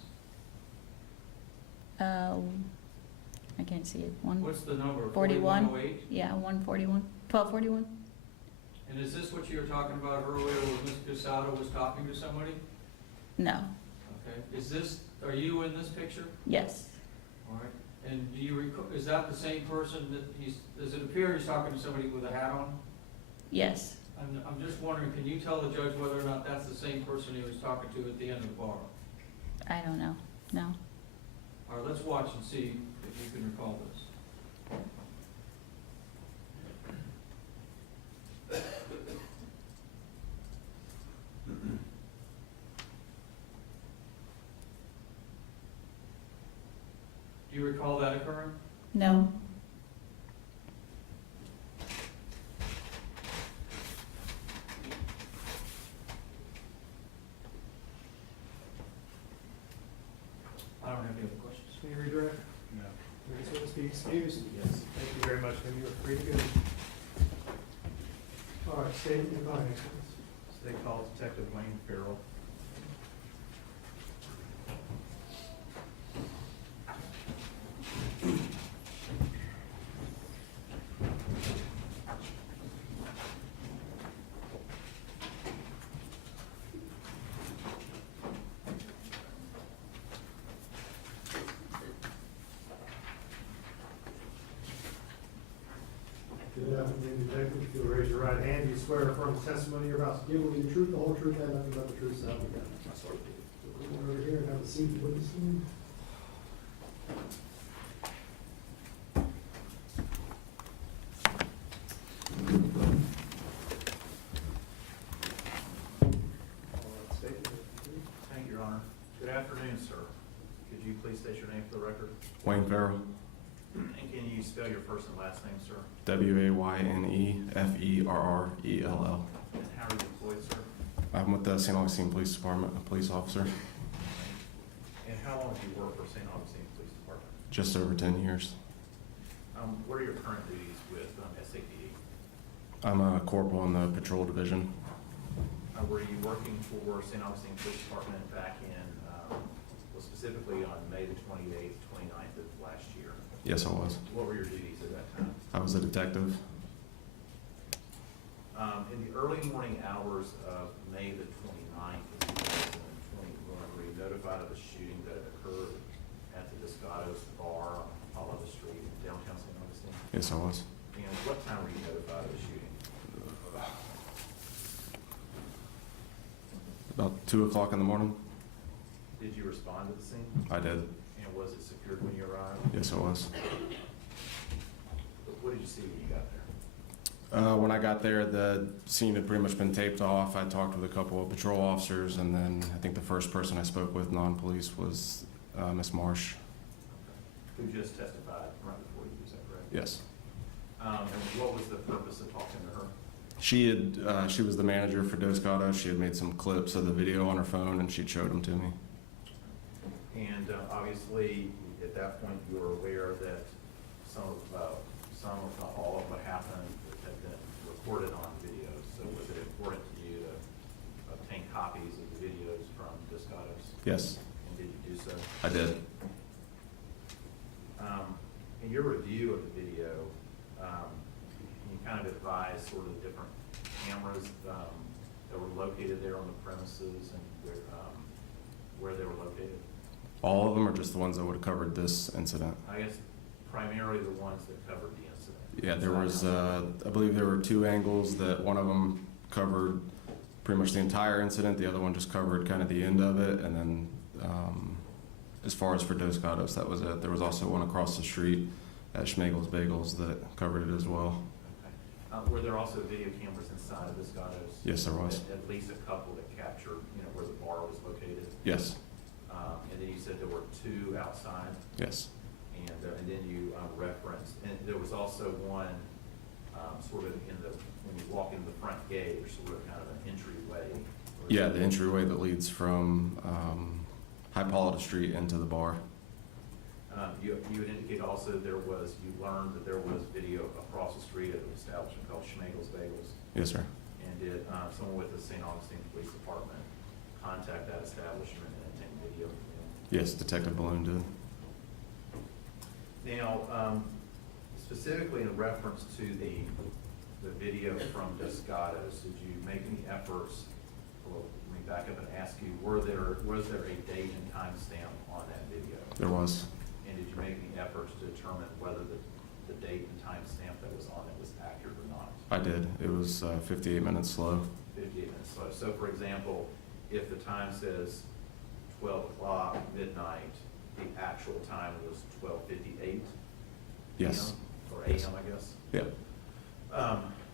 I can't see it. What's the number? 41. 4108? Yeah, 1:41. 12:41. And is this what you were talking about earlier, when Mr. Castado was talking to somebody? No. Okay. Are you in this picture? Yes. All right. And do you recall, is that the same person that does it appear he's talking to somebody with a hat on? Yes. I'm just wondering, can you tell the judge whether or not that's the same person he was talking to at the end of the bar? I don't know. No. All right, let's watch and see if you can recall this. Do you recall that occurring? No. I don't have any other questions. Can you redirect? No. Witness be excused. Yes. Thank you very much, ma'am. You are free to go. All right, state your financials. They call Detective Wayne Farrell. Good afternoon, Detective. If you'll raise your right hand, you swear or affirm the testimony you're about to give will be the truth, the whole truth, and nothing but the truth, so help you God. So come on over here and have a seat in the witness stand. All right, state your name. Thank you, Your Honor. Good afternoon, sir. Could you please state your name for the record? Wayne Farrell, And can you spell your first and last name, sir? WAYNEFERRELL. And how are you employed, sir? I'm with the St. Augustine Police Department, a police officer, And how long have you worked for St. Augustine Police Department? just over 10 years. What are your current duties with SAPD? I'm a corporal in the patrol division. Were you working for St. Augustine Police Department back in, well, specifically on May the 28th, 29th of last year? Yes, I was. What were your duties at that time? I was a detective. In the early morning hours of May the 29th of 2021, were you notified of a shooting that had occurred at the Castato's bar on Olive Street in downtown St. Augustine? Yes, I was. And what time were you notified of the shooting? About 2 o'clock in the morning. Did you respond to the scene? I did. And was it secured when you arrived? Yes, it was. What did you see when you got there? When I got there, the scene had pretty much been taped off. I talked with a couple of patrol officers, and then I think the first person I spoke with, non-police, was Miss Marsh. Who just testified right before you, is that correct? Yes. And what was the purpose of talking to her? She was the manager for Dos Gatos. She had made some clips of the video on her phone, and she'd showed them to me. And obviously, at that point, you were aware that some of not all of what happened had been recorded on videos. So was it important to you to obtain copies of the videos from Dos Gatos? Yes, And did you do so? I did. In your review of the video, can you kind of advise sort of the different cameras that were located there on the premises and where they were located? All of them, or just the ones that would have covered this incident? I guess primarily the ones that covered the incident. Yeah, there was, I believe there were 2 angles. That one of them covered pretty much the entire incident. The other one just covered kind of the end of it. And then as far as for Dos Gatos, that was it. There was also one across the street at Schmegel's Bagels that covered it as well. Okay. Were there also video cameras inside of Dos Gatos? Yes, there was. At least a couple that captured, where the bar was located? Yes. And then you said there were 2 outside? Yes. And then you referenced, and there was also one sort of when you walk in the front gate, there's sort of kind of an entryway. Yeah, the entryway that leads from Hippolyta Street into the bar. You had indicated also you learned that there was video across the street at an establishment called Schmegel's Bagels. Yes, sir. And did someone with the St. Augustine Police Department contact that establishment and obtain video from them? Yes, Detective Balloon did. Now, specifically in reference to the video from Dos Gatos, did you make any efforts, well, let me back up and ask you, was there a date and time stamp on that video? There was. And did you make any efforts to determine whether the date and time stamp that was on it was accurate or not? I did. It was 58 minutes slow. 58 minutes slow. So for example, if the time says 12 o'clock, midnight, the actual time was 12:58? Yes. Or AM, I guess? Yeah.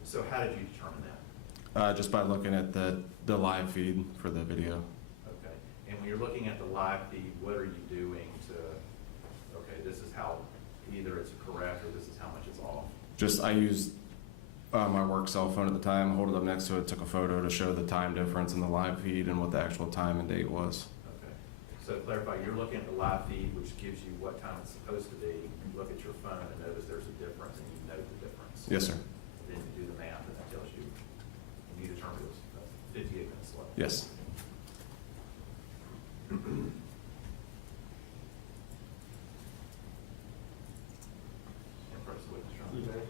So how did you determine that? Just by looking at the live feed for the video. Okay. And when you're looking at the live feed, what are you doing this is how, either it's correct or this is how much it's off? I used my work cell phone at the time, hold it up next to it, took a photo to show the time difference in the live feed and what the actual time and date was. Okay. So to clarify, you're looking at the live feed, which gives you what time it's supposed to be. You look at your phone and notice there's a difference, and you note the difference. Yes, sir. Then you do the math, and that tells you, and you determine it was 58 minutes slow. Yes. Impressive witness, John. You may.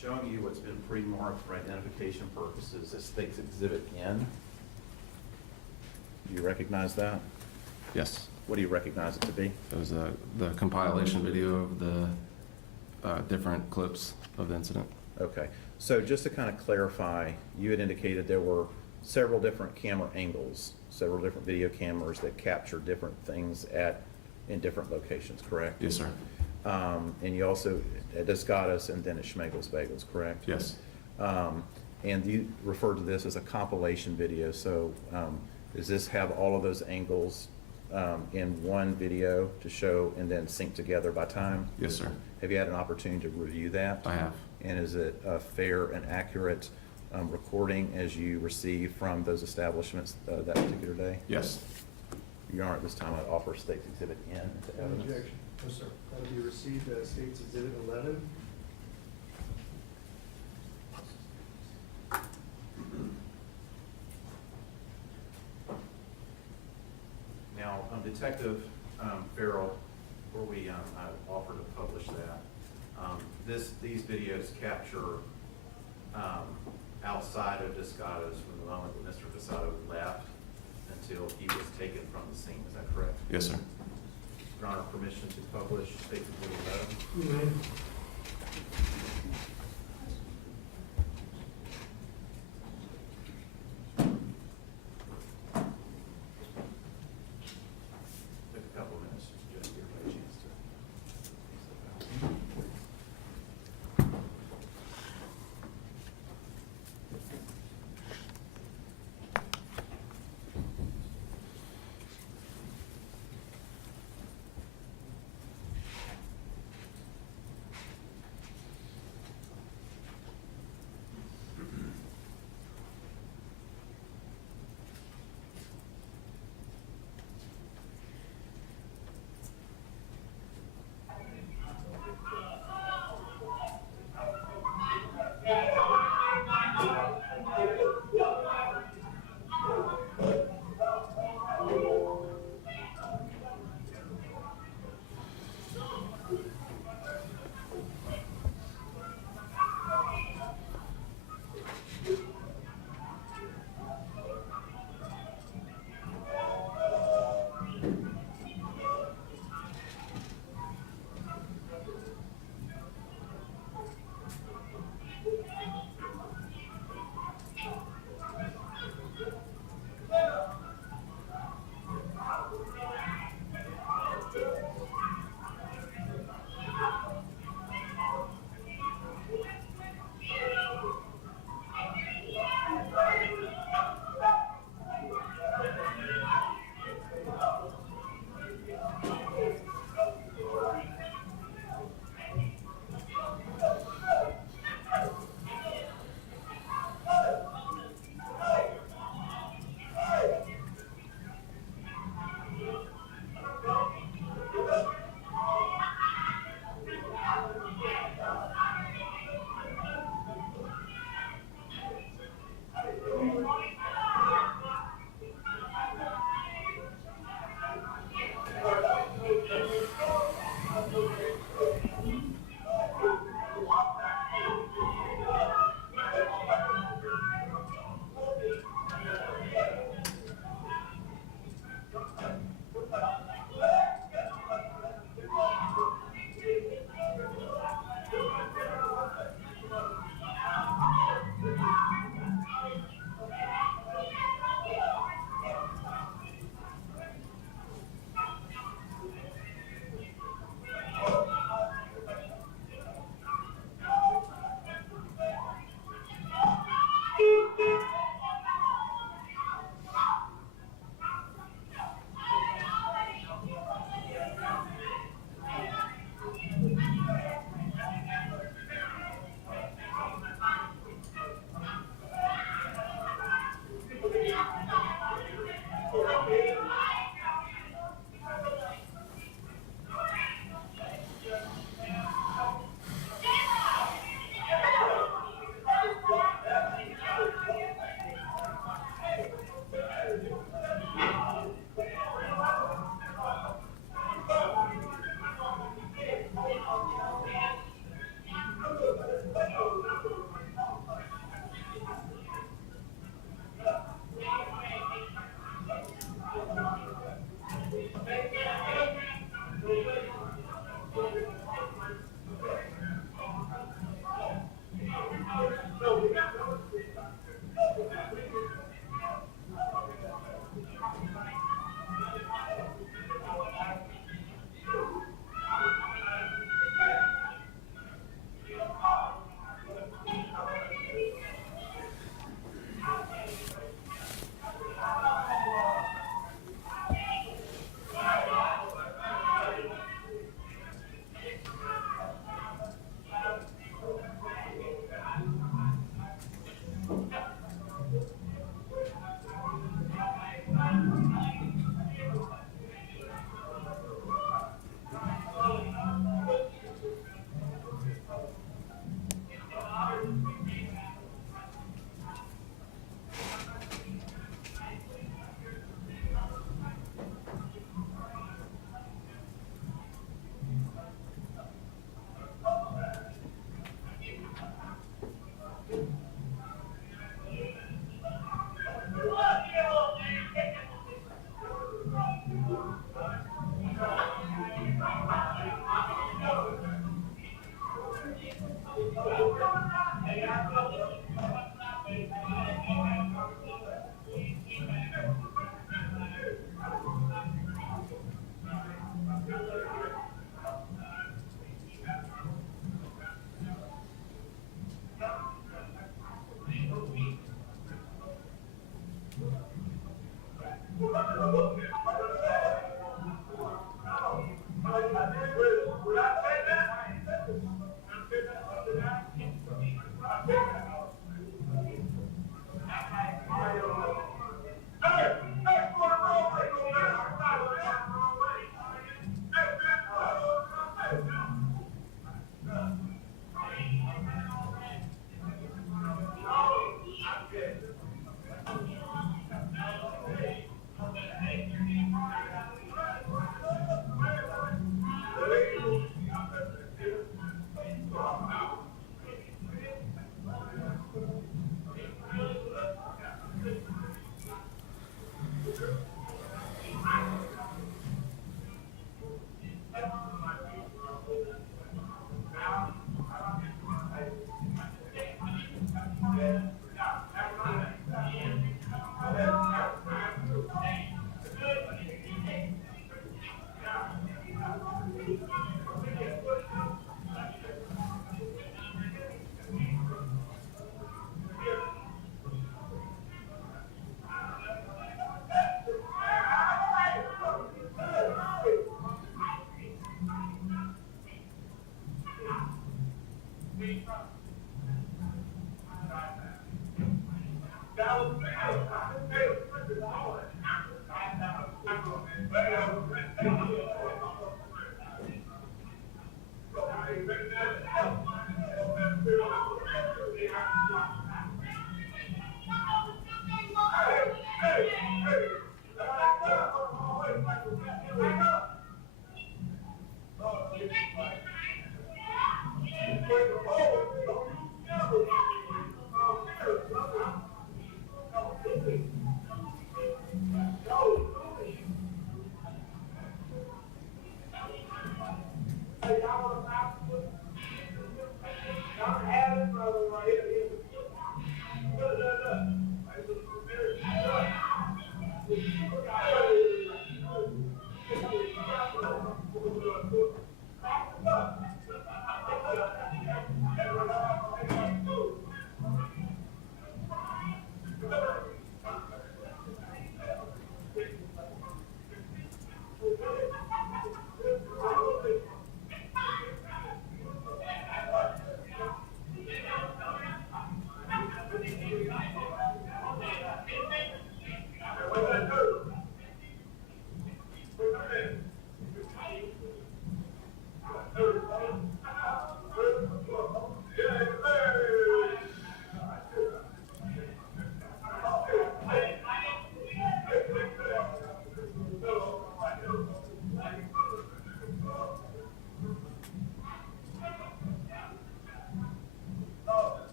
Showing you what's been pre-marked for identification purposes as State's Exhibit N. Do you recognize that? Yes. What do you recognize it to be? It was the compilation video of the different clips of the incident. Okay, so just to kind of clarify, you had indicated there were several different camera angles, several different video cameras that capture different things in different locations, correct? Yes, sir. And you also, at Dos Gatos and then at Schmegel's Bagels, correct? Yes. And you referred to this as a compilation video, so does this have all of those angles in one video to show and then sync together by time? Yes, sir. Have you had an opportunity to review that? I have. And is it a fair and accurate recording as you receive from those establishments that particular day? Yes. Your Honor, at this time I'd offer State's Exhibit N to No evidence. objection. No, sir. That'll be received as State's Exhibit 11. Now, Detective Farrell, before we I offer to publish that, these videos capture outside of Dos Gatos from the moment that Mr. Castado left until he was taken from the scene, is that correct? Yes, sir. Your Honor, permission to publish statement of the You may. Took a couple of minutes just to give everybody a chance to.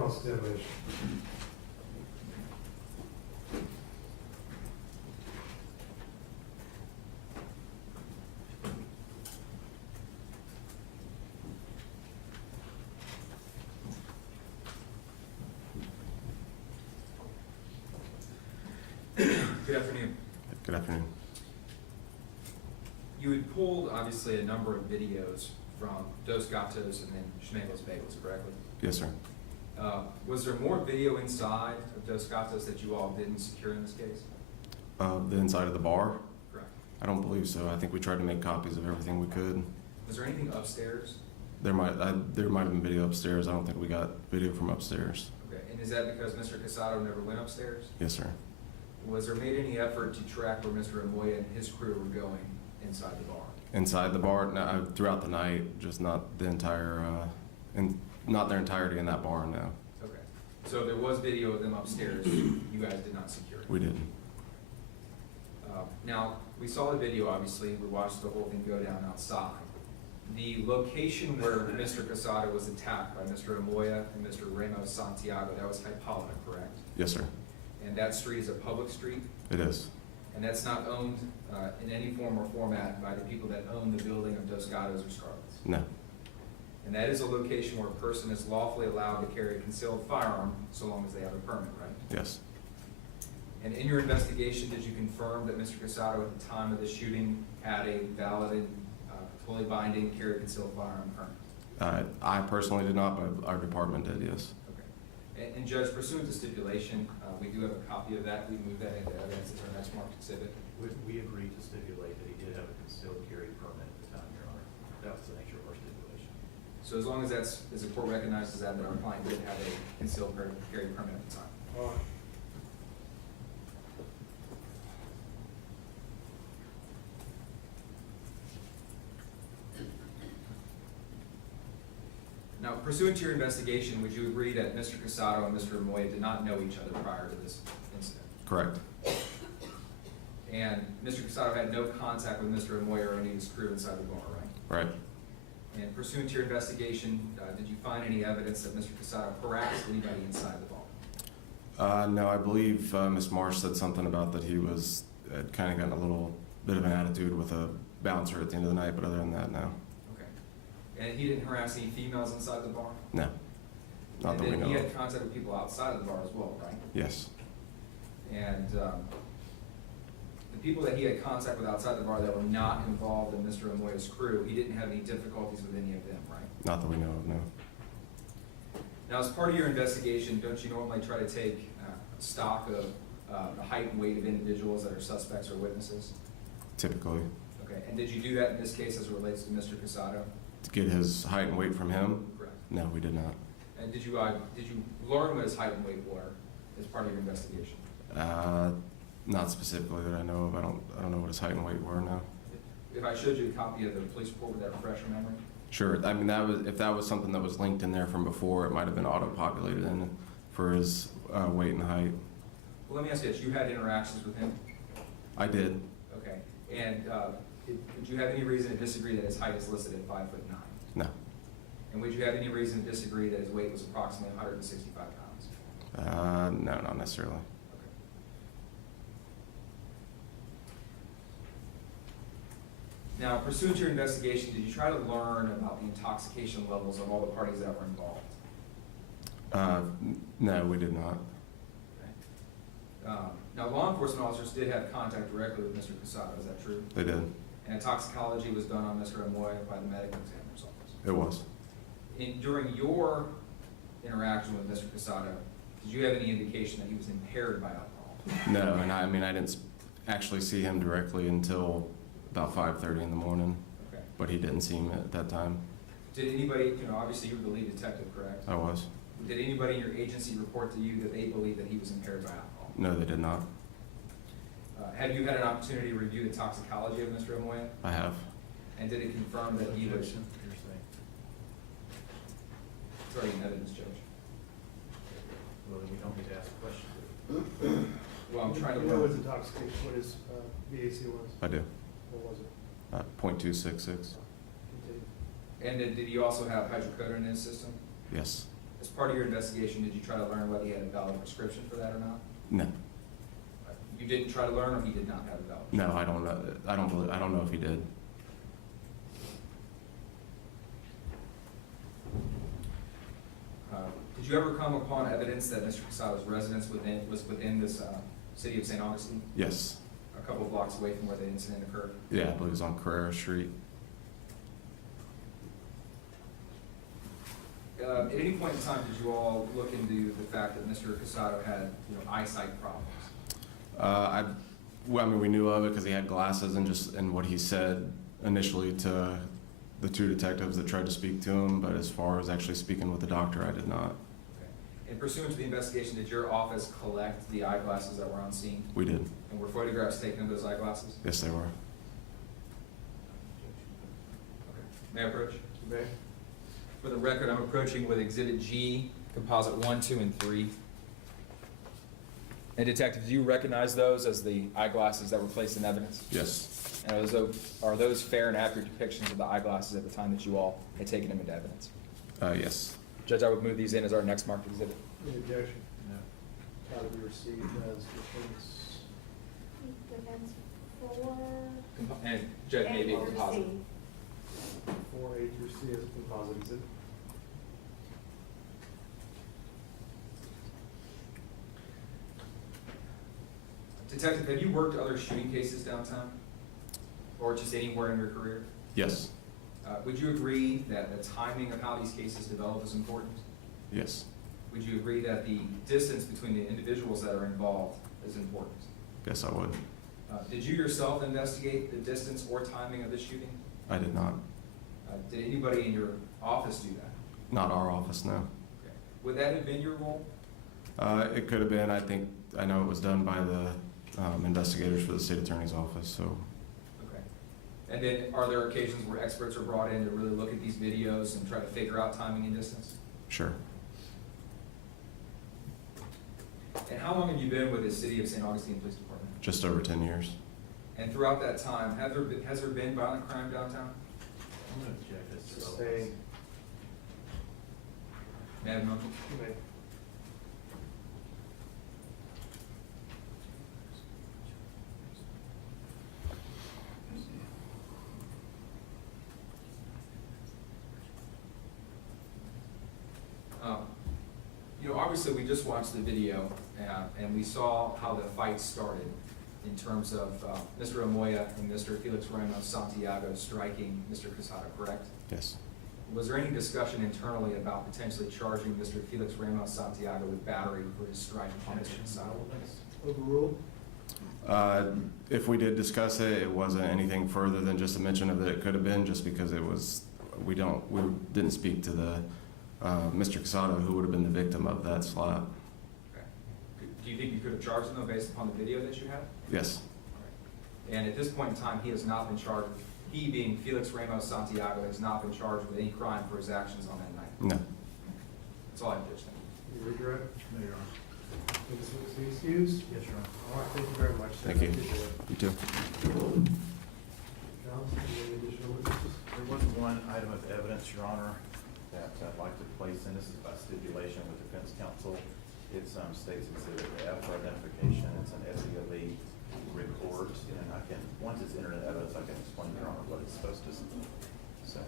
cross-examination. Good afternoon. Good afternoon. You had pulled, obviously, a number of videos from Dos Gatos and then Schmegels Bagels, correctly? Yes, sir. Was there more video inside of Dos Gatos that you all didn't secure in this case? The inside of the bar? Correct. I don't believe so. I think we tried to make copies of everything we could. Was there anything upstairs? There might have been video upstairs. I don't think we got video from upstairs. Okay, and is that because Mr. Castado never went upstairs? Yes, sir. Was there made any effort to track where Mr. Amoia and his crew were going inside the bar? Inside the bar, no, throughout the night, just not the entire, not their entirety in that bar, no. Okay, so there was video of them upstairs, you guys did not secure it? We didn't. Now, we saw the video, obviously, we watched the whole thing go down outside. The location where Mr. Casado was attacked by Mr. Amoia and Mr. Ramos Santiago, that was Hippolyta, correct? Yes, sir. And that street is a public street, It is. and that's not owned in any form or format by the people that own the building of Dos Gatos or Scarlett's. No. And that is a location where a person is lawfully allowed to carry a concealed firearm so long as they have a permit, right? Yes. And in your investigation, did you confirm that Mr. Casado at the time of the shooting had a valid, fully binding carry concealed firearm permit? I personally did not, but our department did, yes. Okay. And Judge, pursuant to stipulation, we do have a copy of that. We moved that into evidence as our next marked exhibit. We agreed to stipulate that he did have a concealed carry permit at the time, Your Honor. That was the nature of our stipulation. So as long as as the court recognizes that our client did have a concealed carry permit at the time. All right. Now, pursuant to your investigation, would you agree that Mr. Casado and Mr. Amoia did not know each other prior to this incident? Correct. And Mr. Casado had no contact with Mr. Amoia or any of his crew inside the bar, right? Right. And pursuant to your investigation, did you find any evidence that Mr. Casado harassed anybody inside the bar? No, I believe Ms. Marsh said something about that he was kind of gotten a little bit of an attitude with a bouncer at the end of the night, but other than that, no. Okay. And he didn't harass any females inside the bar? No. Not that we And know then he of. had contact with people outside of the bar as well, right? Yes. And the people that he had contact with outside the bar that were not involved in Mr. Amoia's crew, he didn't have any difficulties with any of them, right? Not that we know of, no. Now, as part of your investigation, don't you normally try to take stock of the height and weight of individuals that are suspects or witnesses? Typically. Okay, and did you do that in this case as it relates to Mr. Casado? To get his height and weight from him? Correct. No, we did not. And did you learn what his height and weight were as part of your investigation? Not specifically that I know of. I don't know what his height and weight were now. If I showed you a copy of the police report, would that refresh your memory? Sure. I mean, if that was something that was linked in there from before, it might have been auto-populated in for his weight and height. Well, let me ask you this, you had interactions with him? I did. Okay, and would you have any reason to disagree that his height is listed at 5'9"? No. And would you have any reason to disagree that his weight was approximately 165 pounds? No, not necessarily. Okay. Now, pursuant to your investigation, did you try to learn about the intoxication levels of all the parties that were involved? No, we did not. Okay. Now, law enforcement officers did have contact directly with Mr. Casado, is that true? They did. And toxicology was done on Mr. Amoia by the medical examiner's office? It was. During your interaction with Mr. Casado, did you have any indication that he was impaired by alcohol? No, and I mean, I didn't actually see him directly until about 5:30 in the morning, Okay. but he didn't see me at that time. Did anybody, obviously you were the lead detective, correct? I was. Did anybody in your agency report to you that they believed that he was impaired by alcohol? No, they did not. Have you had an opportunity to review the toxicology of Mr. Amoia? I have. And did it confirm that he was? It's already in evidence, Judge. Well, then we don't get to ask questions. Well, I'm trying to You know learn. what's intoxication, what his BAC was? I do. What was it? .266. Continue. And did he also have hydrocodone in his system? Yes. As part part of your investigation, did you try to learn whether he had a valid prescription for that or not? No. You didn't try to learn, or he did not have a valid? No, I don't know. I don't know if he did. Did you ever come upon evidence that Mr. Casado's residence was within this city of St. Augustine, Yes. a couple of blocks away from where the incident occurred? Yeah, I believe it was on Carrera Street. At any point in time, did you all look into the fact that Mr. Casado had, eyesight problems? I mean, we knew of it because he had glasses, and what he said initially to the two detectives that tried to speak to him, but as far as actually speaking with the doctor, I did not. Okay. And pursuant to the investigation, did your office collect the eyeglasses that were on scene? We did. And were photographs taken of those eyeglasses? Yes, they were. Okay. May I approach? You may. For the record, I'm approaching with Exhibit G, Composite 1, 2, and 3. And Detective, do you recognize those as the eyeglasses that were placed in evidence? Yes. And are those fair and accurate depictions of the eyeglasses at the time that you all had taken them into evidence? Yes. Judge, I would move these in as our next marked exhibit. Any objection? No. How to be received as defense. Defense for. And Judge, maybe a composite. 4A through C as composite exhibit. Detective, have you worked other shooting cases downtown? Or just anywhere in your career? Yes. Would you agree that the timing of how these cases develop is important? Yes. Would you agree that the distance between the individuals that are involved is important? Yes, I would. Did you yourself investigate the distance or timing of the shooting? I did not. Did anybody in your office do that? Not our office, no. Okay. Would that have been your role? It could have been. I know it was done by the investigators for the state attorney's office, so. Okay. And then are there occasions where experts are brought in to really look at these videos and try to figure out timing and distance? Sure. And how long have you been with the City of St. Augustine Police Department? Just over 10 years. And throughout that time, has there been violent crime downtown? I'm gonna object this to Sustain. May I have a motion? You may. Obviously, we just watched the video, and we saw how the fight started in terms of Mr. Amoia and Mr. Felix Ramos Santiago striking Mr. Casado, correct? Yes. Was there any discussion internally about potentially charging Mr. Felix Ramos Santiago with battery for his strike upon Mr. Casado? Overruled? If we did discuss it, it wasn't anything further than just a mention of that it could have been, just because it was, we didn't speak to the Mr. Casado, who would have been the victim of that slap. Okay. Do you think you could have charged him though based upon the video that you have? Yes. And at this point in time, he has not been charged, he being Felix Ramos Santiago, has not been charged with any crime for his actions on that night. No. That's all I have to say. You regret? No, Your Honor. Is he excused? Yes, Your Honor. All right, thank you very much. Thank you. Appreciate it. You too. Johnson, any additional witnesses? There was one item of evidence, Your Honor, that I'd like to place in. This is by stipulation with defense counsel. It states Exhibit F for identification. It's an SELE report, and once it's entered in evidence, I can explain, Your Honor, what it's supposed to say.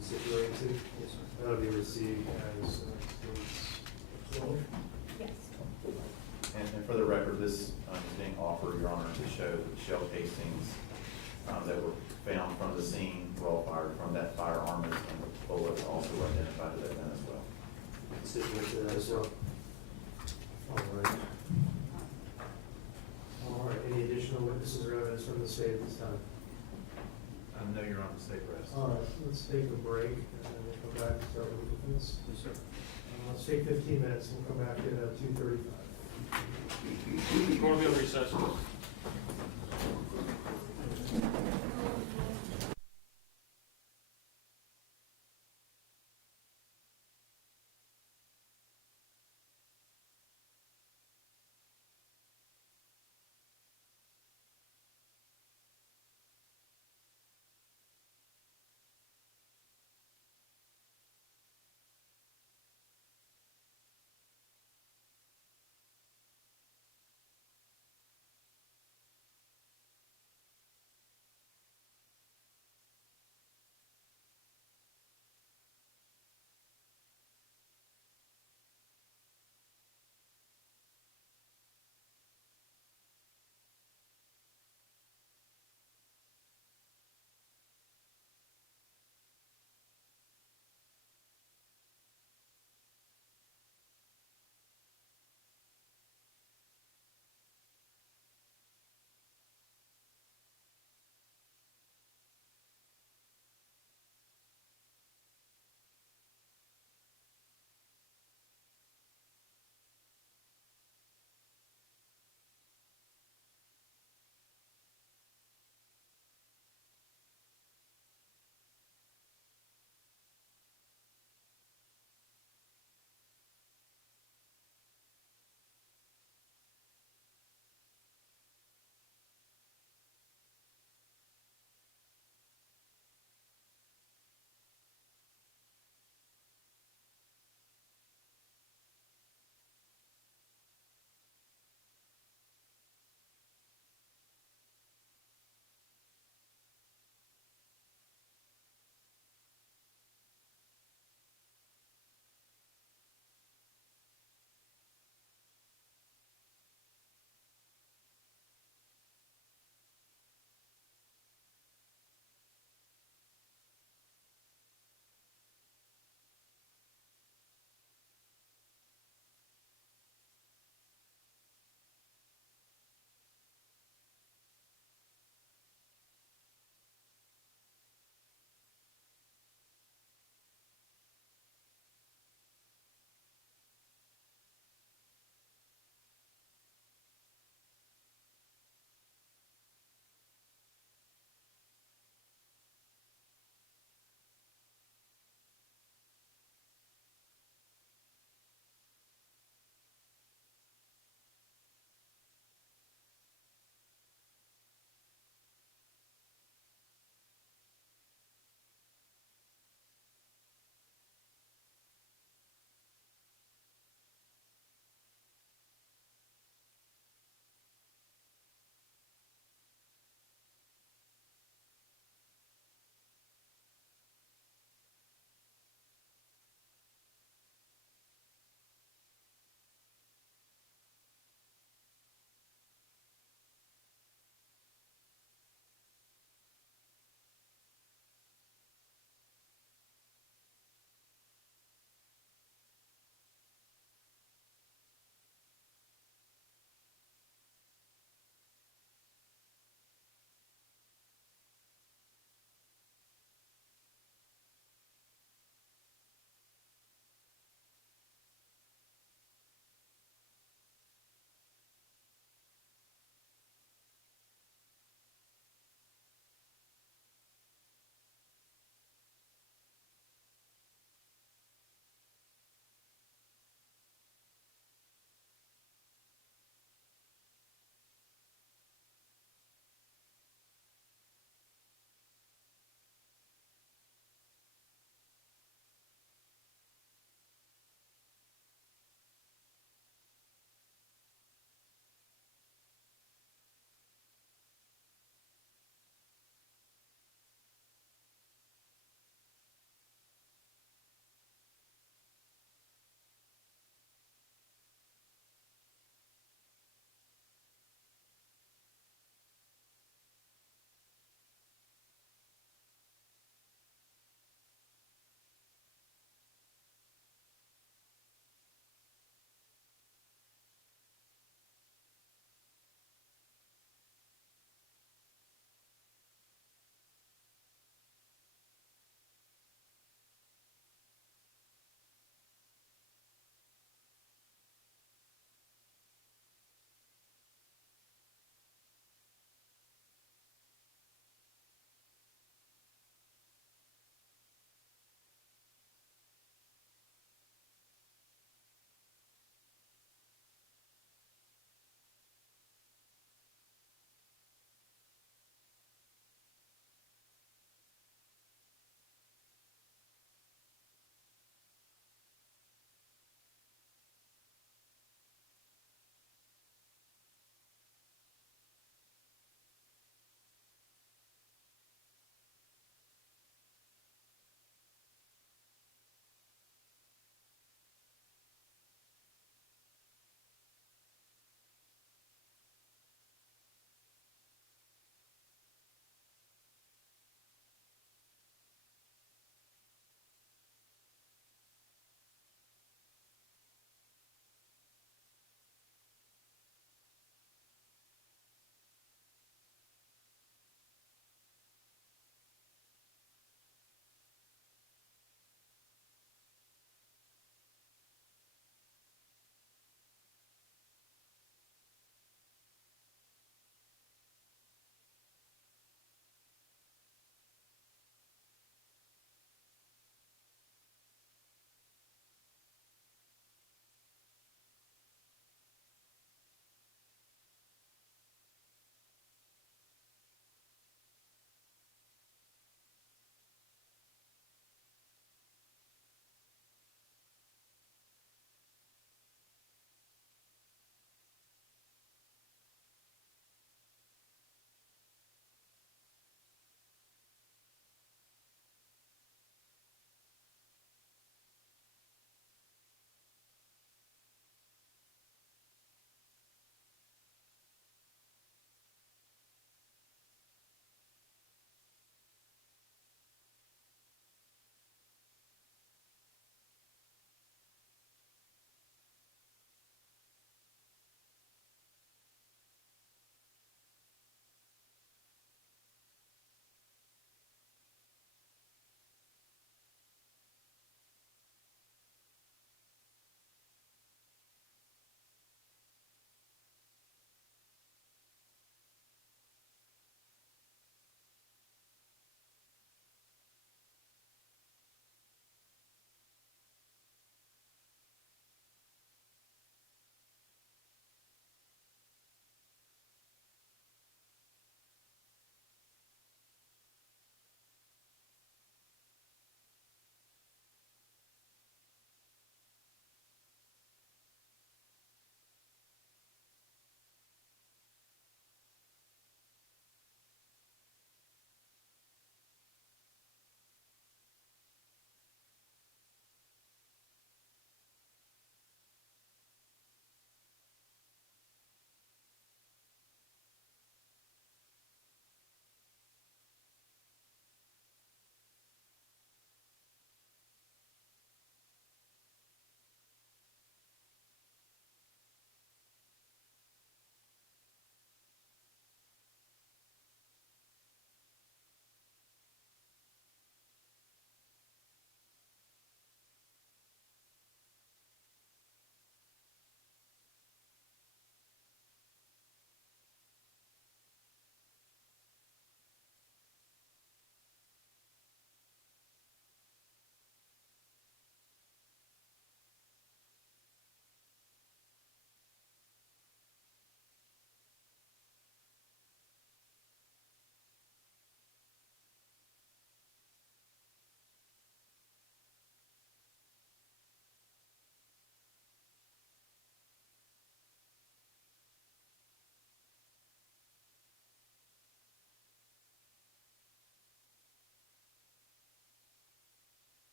Stipulated to? Yes, sir. That'll be received as, Yes. And for the record, this is being offered, Your Honor, to show that the shell casings that were found from the scene were all fired from that firearm, and the bullet also identified at that event as well. stipulate to that as well. All right. All right, any additional witnesses or evidence from the state at this time? No, Your Honor, state rest. All right, let's take a break, and then we'll come back and start with the defense. Yes, sir. Let's take 15 minutes, we'll come back at 2:35. Going to be on recess.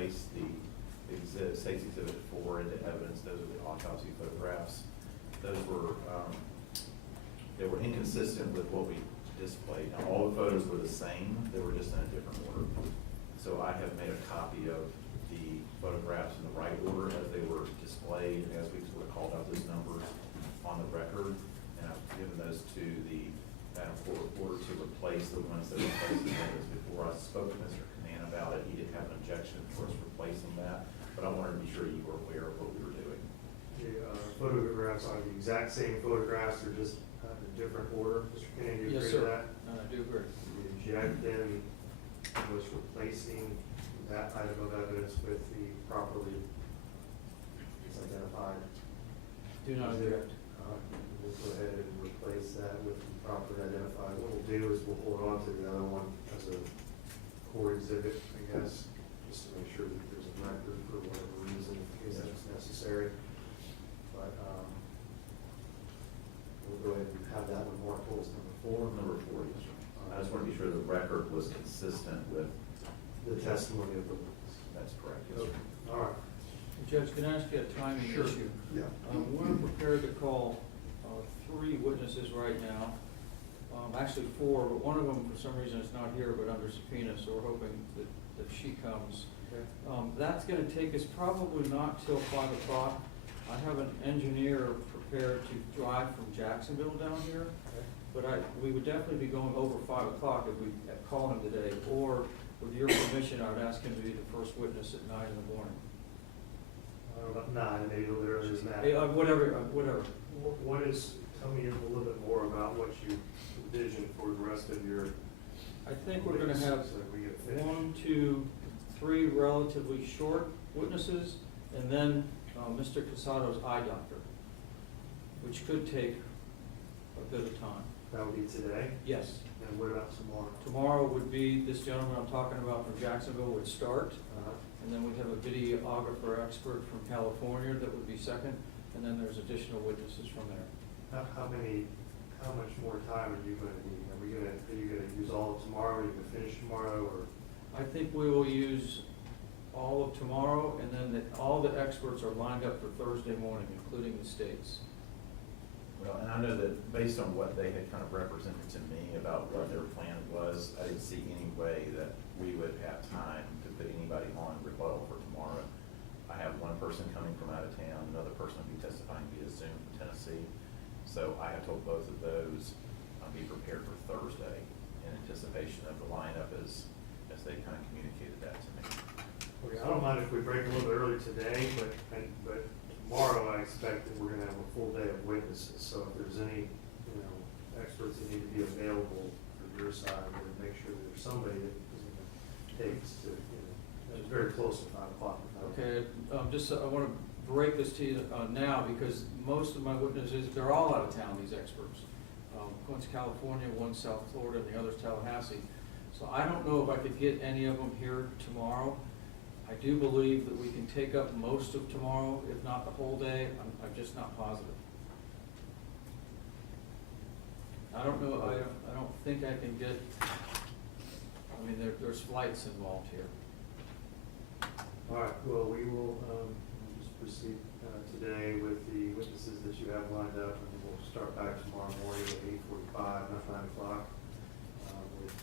replace the state's exhibit 4 into evidence. Those are the autopsy photographs. Those were, they were inconsistent with what we displayed. Now, all the photos were the same, they were just in a different order. So I have made a copy of the photographs in the right order as they were displayed, as we sort of called out those numbers on the record. And I've given those to the Madam Court reporter to replace the ones that were placed in evidence before. I spoke to Mr. Canan about it. He didn't have an objection for us replacing that, but I wanted to be sure you were aware of what we were doing. The photographs are the exact same photographs, they're just in a different order. Mr. Kennedy, do you Yes, agree with sir. that? I do agree. The object then was replacing that item of evidence with the properly identified. Do not object. We'll go ahead and replace that with the properly identified. What we'll do is we'll hold on to the other one as a core exhibit, I guess, just to make sure that there's a record for whatever reason, in case that's necessary. But, we'll go ahead and have that one marked as number 4. Number 4, yes, sir. I just want to be sure the record was consistent with. The testimony of the witness. That's correct, yes, sir. All right. Judge, can I ask you a timing Sure. issue? Yeah. We're prepared to call 3 witnesses right now, actually 4, but one of them, for some reason, is not here, but under subpoena, so we're hoping that she comes. Okay. That's gonna take us probably not till 5 o'clock. I have an engineer prepared to drive from Jacksonville down here, but we would definitely be going over 5 o'clock if we call him today, or with your permission, I would ask him to be the first witness at 9 in the morning. I don't know about 9, maybe a little earlier than that. Hey, whatever. What is, tell me a little bit more about what you envision for the rest of your. I think we're gonna have So we get finished. 1, 2, 3 relatively short witnesses, and then Mr. Casado's eye doctor, which could take a bit of time. That would be today, Yes. and what about tomorrow? Tomorrow would be, this gentleman I'm talking about from Jacksonville would start, and then we have a videographer expert from California that would be second, and then there's additional witnesses from there. How much more time are you gonna need? Are you gonna use all of tomorrow, are you gonna finish tomorrow, or? I think we will use all of tomorrow, and then all the experts are lined up for Thursday morning, including the states. Well, and I know that based on what they had kind of represented to me about what their plan was, I didn't see any way that we would have time to put anybody on rebuttal for tomorrow. I have one person coming from out of town, another person will be testifying via Zoom from Tennessee. So I have told both of those, be prepared for Thursday in anticipation of the lineup as they kind of communicated that to me. Okay, I don't mind if we break a little bit early today, but tomorrow I expect that we're gonna have a full day of witnesses. So if there's any, experts that need to be available for your side, we're gonna make sure that there's somebody that is gonna take us to, it's very close to 5 o'clock. Okay, I want to break this to you now, because most of my witnesses, they're all out of town, these experts. One's California, one's South Florida, and the other's Tallahassee. So I don't know if I could get any of them here tomorrow. I do believe that we can take up most of tomorrow, if not the whole day. I'm just not positive. I don't know, I don't think I can get, there's flights involved here. All right, well, we will just proceed today with the witnesses that you have lined up, and we'll start back tomorrow morning at 8:45, not 9 o'clock, with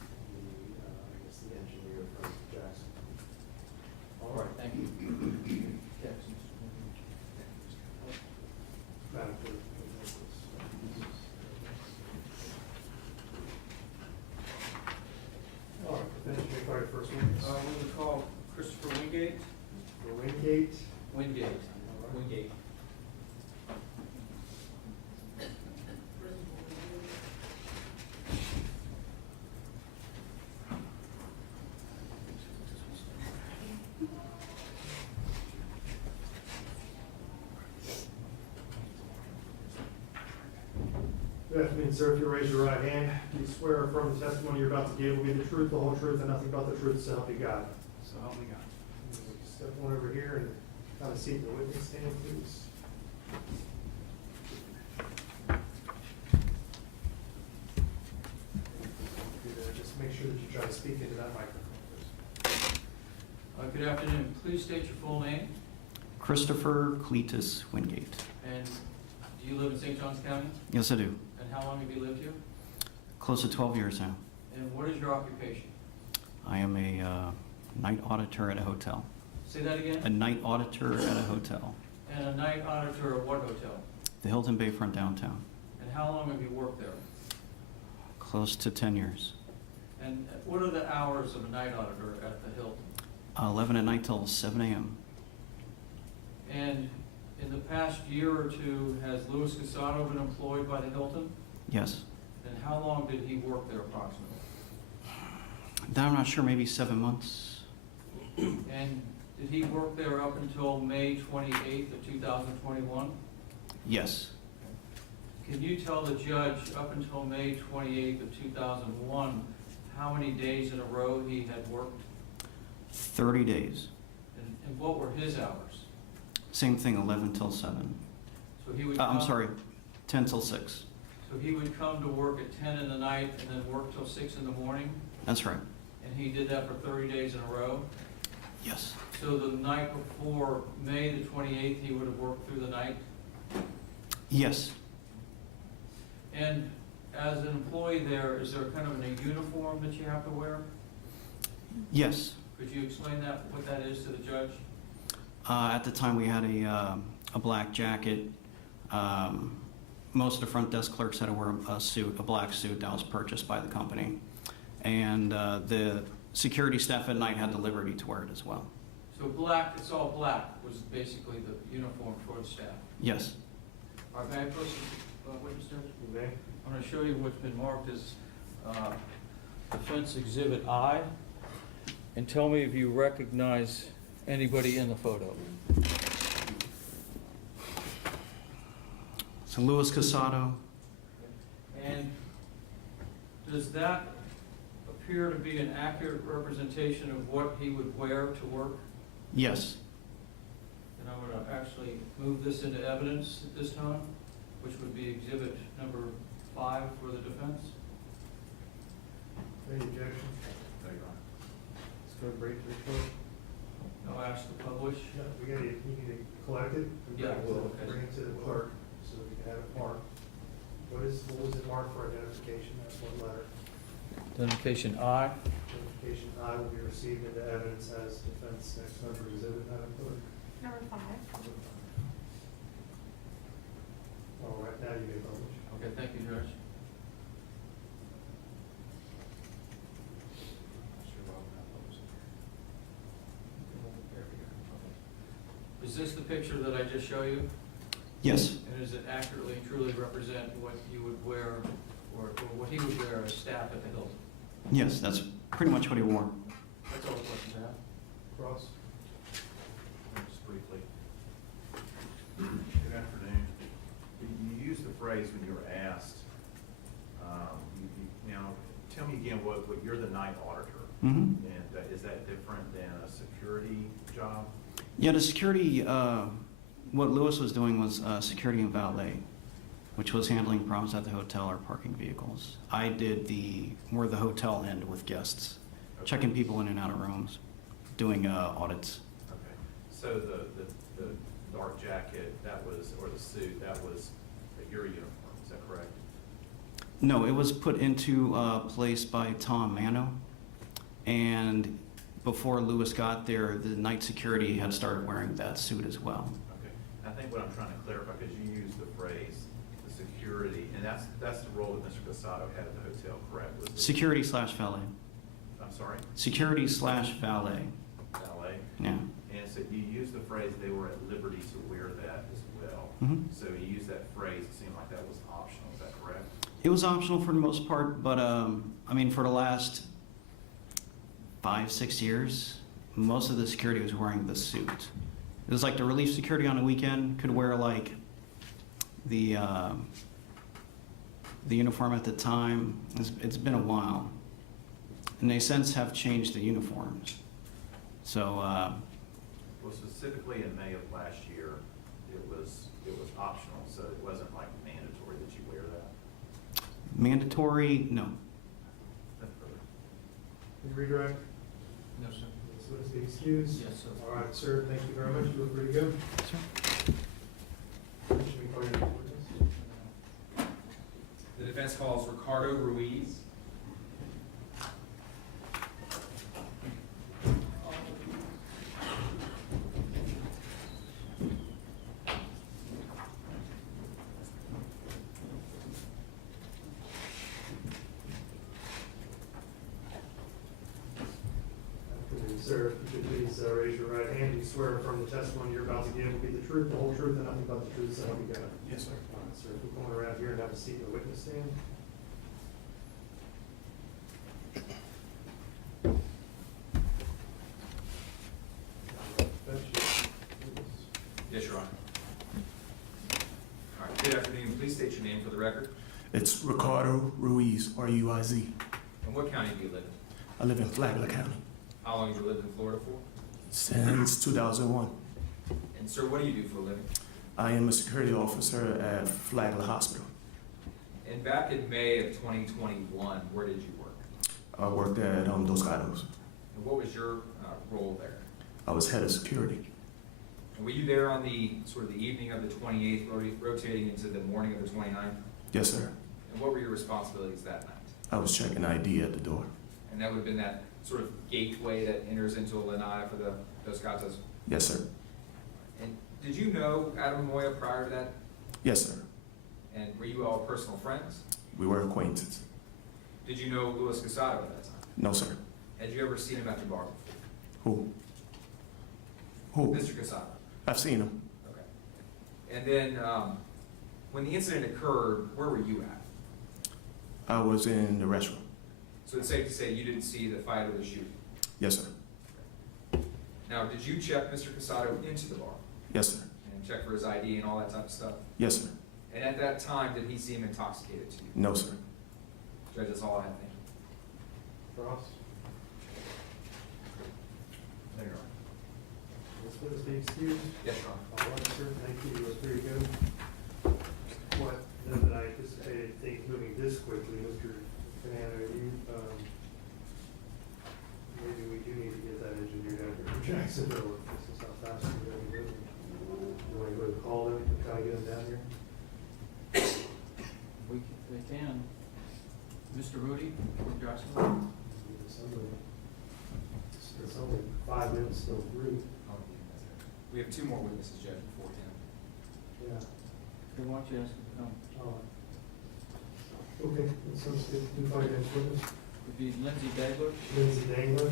the engineer from Jackson. All right, thank you. Madam Clerk, all right, finish your card first one. We're going to call Christopher Wingate. For Wingate. Wingate. Good afternoon, sir. If you'll raise your right hand, do you swear or affirm the testimony you're about to give will be the truth, the whole truth, and nothing but the truth, so help you God? So help me God. Step on over here and have a seat in the witness stand, please. Just make sure that you try to speak into that microphone, please. Good afternoon. Please state your full name. Christopher Cletus Wingate. And do you live in St. Johns County? Yes, I do. And how long have you lived here? Close to 12 years now. And what is your occupation? I am a night auditor at a hotel. Say that again? A night auditor at a hotel. And a night auditor at what hotel? The Hilton Bayfront downtown. And how long have you worked there? Close to 10 years. And what are the hours of a night auditor at the Hilton? 11 at night till 7 a.m. And in the past year or two, has Luis Castado been employed by the Hilton? Yes. And how long did he work there approximately? That I'm not sure, maybe 7 months. And did he work there up until May 28th of 2021? Yes. Can you tell the judge up until May 28th of 2001 how many days in a row he had worked? 30 days. And what were his hours? Same thing, 11 till 7. So he would I'm come- sorry, 10 till 6. So he would come to work at 10 in the night and then work till 6 in the morning? That's right. And he did that for 30 days in a row? Yes. So the night before May the 28th, he would have worked through the night? Yes. And as an employee there, is there kind of a uniform that you have to wear? Yes. Could you explain that, what that is to the judge? At the time, we had a black jacket. Most of the front desk clerks had to wear a suit, a black suit that was purchased by the company. And the security staff at night had the liberty to wear it as well. So black, it's all black, was basically the uniform for the staff. Yes. All right, may I proceed, witness judge? You may. I'm going to show you what's been marked as Defense Exhibit I, and tell me if you recognize anybody in the photo. So Luis Castado. And does that appear to be an accurate representation of what he would wear to work? Yes. And I'm going to actually move this into evidence at this time, which would be Exhibit number 5 for the defense. Any objection? Let's go to break to report. I'll ask to publish. Yeah, we got to, you need to collect it. and Yeah, bring it to- well, okay. Bring it to the clerk, so we can have it marked. What was it marked for identification? That's one letter. Identification I. Identification I will be received into evidence as defense next number exhibit, Madam Clerk. Number 5. All right, now you may publish. Okay, thank you, Judge. Is this the picture that I just showed you? Yes. And does it accurately and truly represent what you would wear, or what he would wear as staff at the Hilton? Yes, that's pretty much what he wore. That's all the questions I have. Cross. Just briefly. Good afternoon. You used the phrase when you were asked, now, tell me again, what you're the night auditor. Mm-hmm. And is that different than a security job? Yeah, the security, what Lewis was doing was security and valet, which was handling problems at the hotel or parking vehicles. I did more the hotel end with guests, Okay. checking people in and out of rooms, doing audits. Okay, so the dark jacket, or the suit, that was your uniform, is that correct? No, it was put into place by Tom Mano, and before Lewis got there, the night security had started wearing that suit as well. Okay, I think what I'm trying to clarify, because you used the phrase, the security, and that's the role that Mr. Castado had at the hotel, correct? Was it- Security slash valet. I'm sorry? Security slash valet. Valet? Yeah. And so you used the phrase, they were at liberty to wear that as well. Mhm. So you used that phrase, it seemed like that was optional, is that correct? It was optional for the most part, but I mean, for the last 5-6 years, most of the security was wearing the suit. It was like the relief security on the weekend could wear like the uniform at the time. It's been a while, and they since have changed the uniforms. So Well, specifically in May of last year, it was optional, so it wasn't like mandatory that you wear that. mandatory, no. That's perfect. Can you redirect? No, sir. Let's be excused. Yes, sir. All right, sir, thank you very much, you look pretty good. Should we call your next witness? The defense calls Ricardo Ruiz. Sir, if you could please raise your right hand, you swear or affirm the testimony you're about to give will be the truth, the whole truth, and nothing but the truth, so help you God. Yes, sir. All right, sir, if we come around here and have a seat in the witness stand. Yes, Your Honor. All right, good afternoon. Please state your name for the record. It's Ricardo Ruiz, R-U-I-Z. And what county do you live in? I live in Flagler County How long have you lived in Florida for? since 2001. And sir, what do you do for a living? I am a security officer at Flagler Hospital. And back in May of 2021, where did you work? I worked at Dos Gatos. And what was your role there? I was head of security. And were you there on the sort of the evening of the 28th, rotating into the morning of the 29th? Yes, sir. And what were your responsibilities that night? I was checking ID at the door. And that would have been that sort of gateway that enters into Lanai for the Dos Gatos? Yes, sir. And did you know Adam Amoia prior to that? Yes, sir. And were you all personal friends? We were acquaintances. Did you know Luis Castado at that time? No, sir. Had you ever seen him at the bar before? Who? Mr. Castado. I've seen him. Okay. And then when the incident occurred, where were you at? I was in the restroom. So it's safe to say you didn't see the fight or the shooting? Yes, sir. Now, did you check Mr. Castado into the bar? Yes, sir. And check for his ID and all that type of stuff? Yes, sir. And at that time, did he seem intoxicated to you? No, sir. Judge, that's all I have. Thank you. Ross? There you are. Let's witness be excused. Yes, Your Honor. All right, sir, thank you, you look pretty good. What, now that I anticipated things moving this quickly, Mr. Banana, you, maybe we do need to get that engineered out here from Jacksonville, this is how fast we're gonna be moving. You want to go ahead and call them and try to get them down here? They can. Mr. Rudy, from Jacksonville? It's only 5 minutes till through. We have two more witnesses, Judge, before him. Yeah. Then why don't you ask him to come? All right. Okay, that sounds good. Do find next witness. Would be Lindsay Dagler. Lindsay Dangler.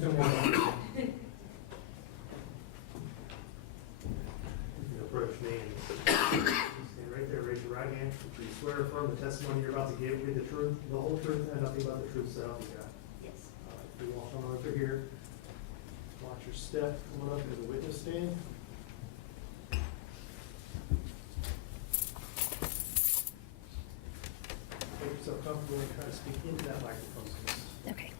Come on. You can approach me and stand right there, raise your right hand. Do you swear or affirm the testimony you're about to give will be the truth, the whole truth, and nothing but the truth, so help you God? Yes. All right, if you walk on over here, watch your step, coming up into the witness stand. Make yourself comfortable and try to speak into that microphone, please. Okay.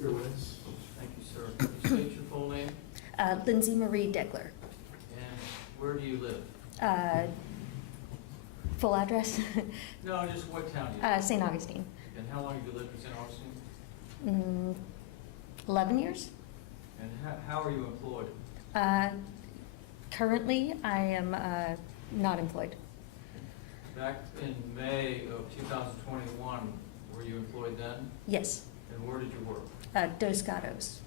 Your witness. Thank you, sir. Please state your full name Lindsay Marie Degler. and where do you live? Full address? No, just what town do you live? St. Augustine. And how long have you lived in St. Augustine? 11 years. And how are you employed? Currently, I am not employed. Back in May of 2021, were you employed then? Yes. And where did you work? Dos Gatos,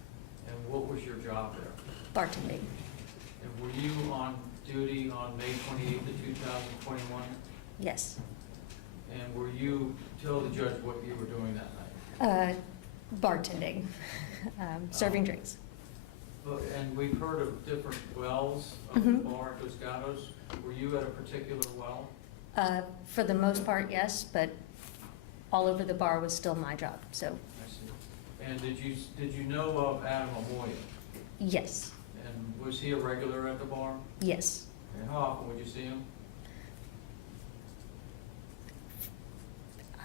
And what was your job there? bartending. And were you on duty on May 28th of 2021? Yes. And were you, tell the judge what you were doing that night? Bartending, serving drinks. And we've heard of different wells of the bar at Dos Gatos. Were you at a particular well? For the most part, yes, but all over the bar was still my job, so I see. And did you know of Adam Amoia? yes, And was he a regular at the bar? yes. And how often would you see him?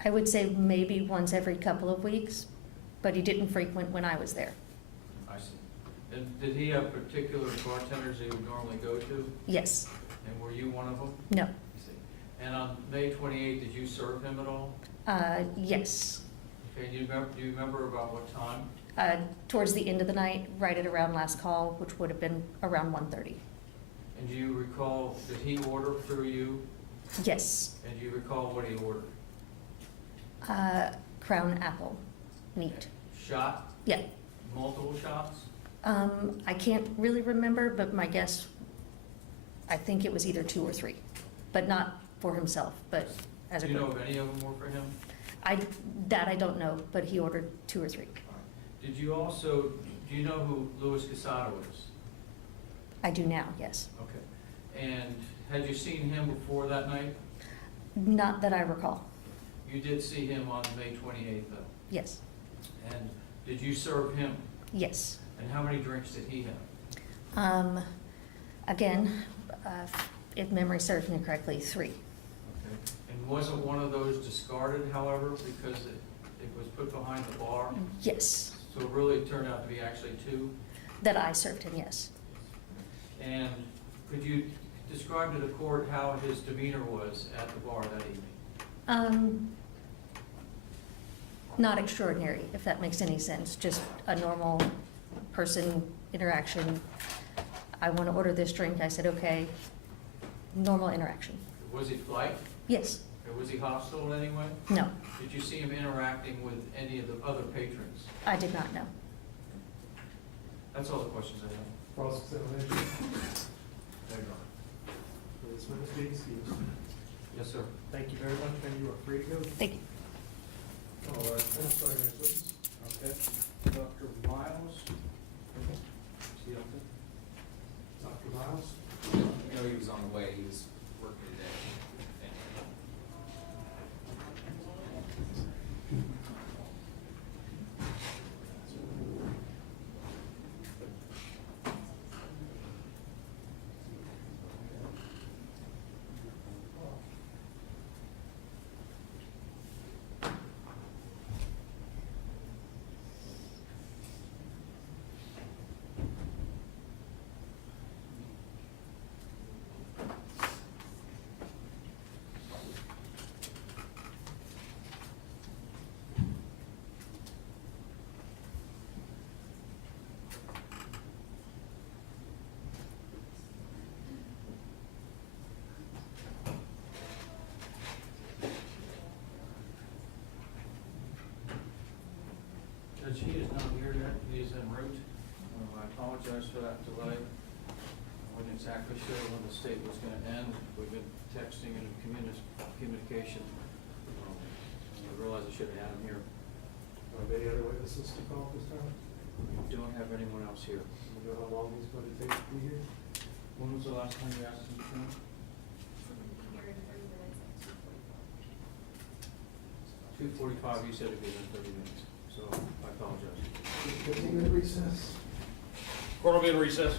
I would say maybe once every couple of weeks, but he didn't frequent when I was there. I see. And did he have particular bartenders he would normally go to? Yes. And were you one of them? No. I see. And on May 28th, did you serve him at all? Yes. Okay, do you remember about what time? Towards the end of the night, right at around last call, which would have been around 1:30. And do you recall, did he order through you? Yes. And do you recall what he ordered? Crown apple, neat. Shot? Yeah. Multiple shots? I can't really remember, but my guess, I think it was either 2 or 3, but not for himself, but as a Do you know group. if any of them were for him? That I don't know, but he ordered 2 or 3. Did you also, do you know who Luis Castado is? I do now, yes. Okay. And had you seen him before that night? Not that I recall. You did see him on May 28th, though? Yes. And did you serve him? Yes. And how many drinks did he have? Again, if memory serves me correctly, 3. Okay. And wasn't one of those discarded, however, because it was put behind the bar? Yes. So it really turned out to be actually 2? That I served him, yes. And could you describe to the court how his demeanor was at the bar that evening? Not extraordinary, if that makes any sense. Just a normal person interaction. I want to order this drink. I said, okay. Normal interaction. Was he polite? Yes. Or was he hostile in any way? No. Did you see him interacting with any of the other patrons? I did not know. That's all the questions I have. Cross-examination. There you are. This witness be excused. Yes, sir. Thank you very much, and you are free to go. Thank you. All right, let's start next witness. Okay. Dr. Miles? See up there? Dr. Miles? I know he was on the way, he was working today. Judge, he is not here yet. He is en route. I apologize for that delay. I wasn't exactly sure when the state was going to end. We've been texting and communication. I realized I should have had him here. Any other witnesses to call this time? We don't have anyone else here. Do you know how long he's going to take to be here? When was the last time you asked him to come? 2:45, you said it'd be in 30 minutes, so I apologize. 15-minute recess. Court will be in recess.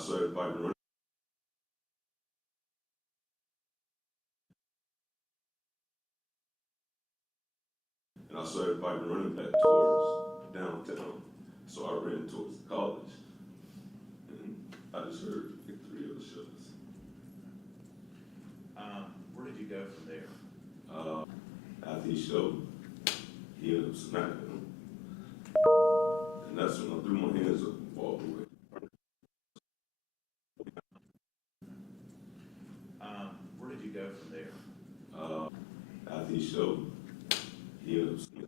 started fighting running. And I started fighting running back towards downtown. So I ran towards the college. And I just heard 3 other shots. Where did you go from there? After he showed, he ended up smacking him. And that's when I threw my hands up and walked away. Where did you go from there? After he showed, he ended up smacking him.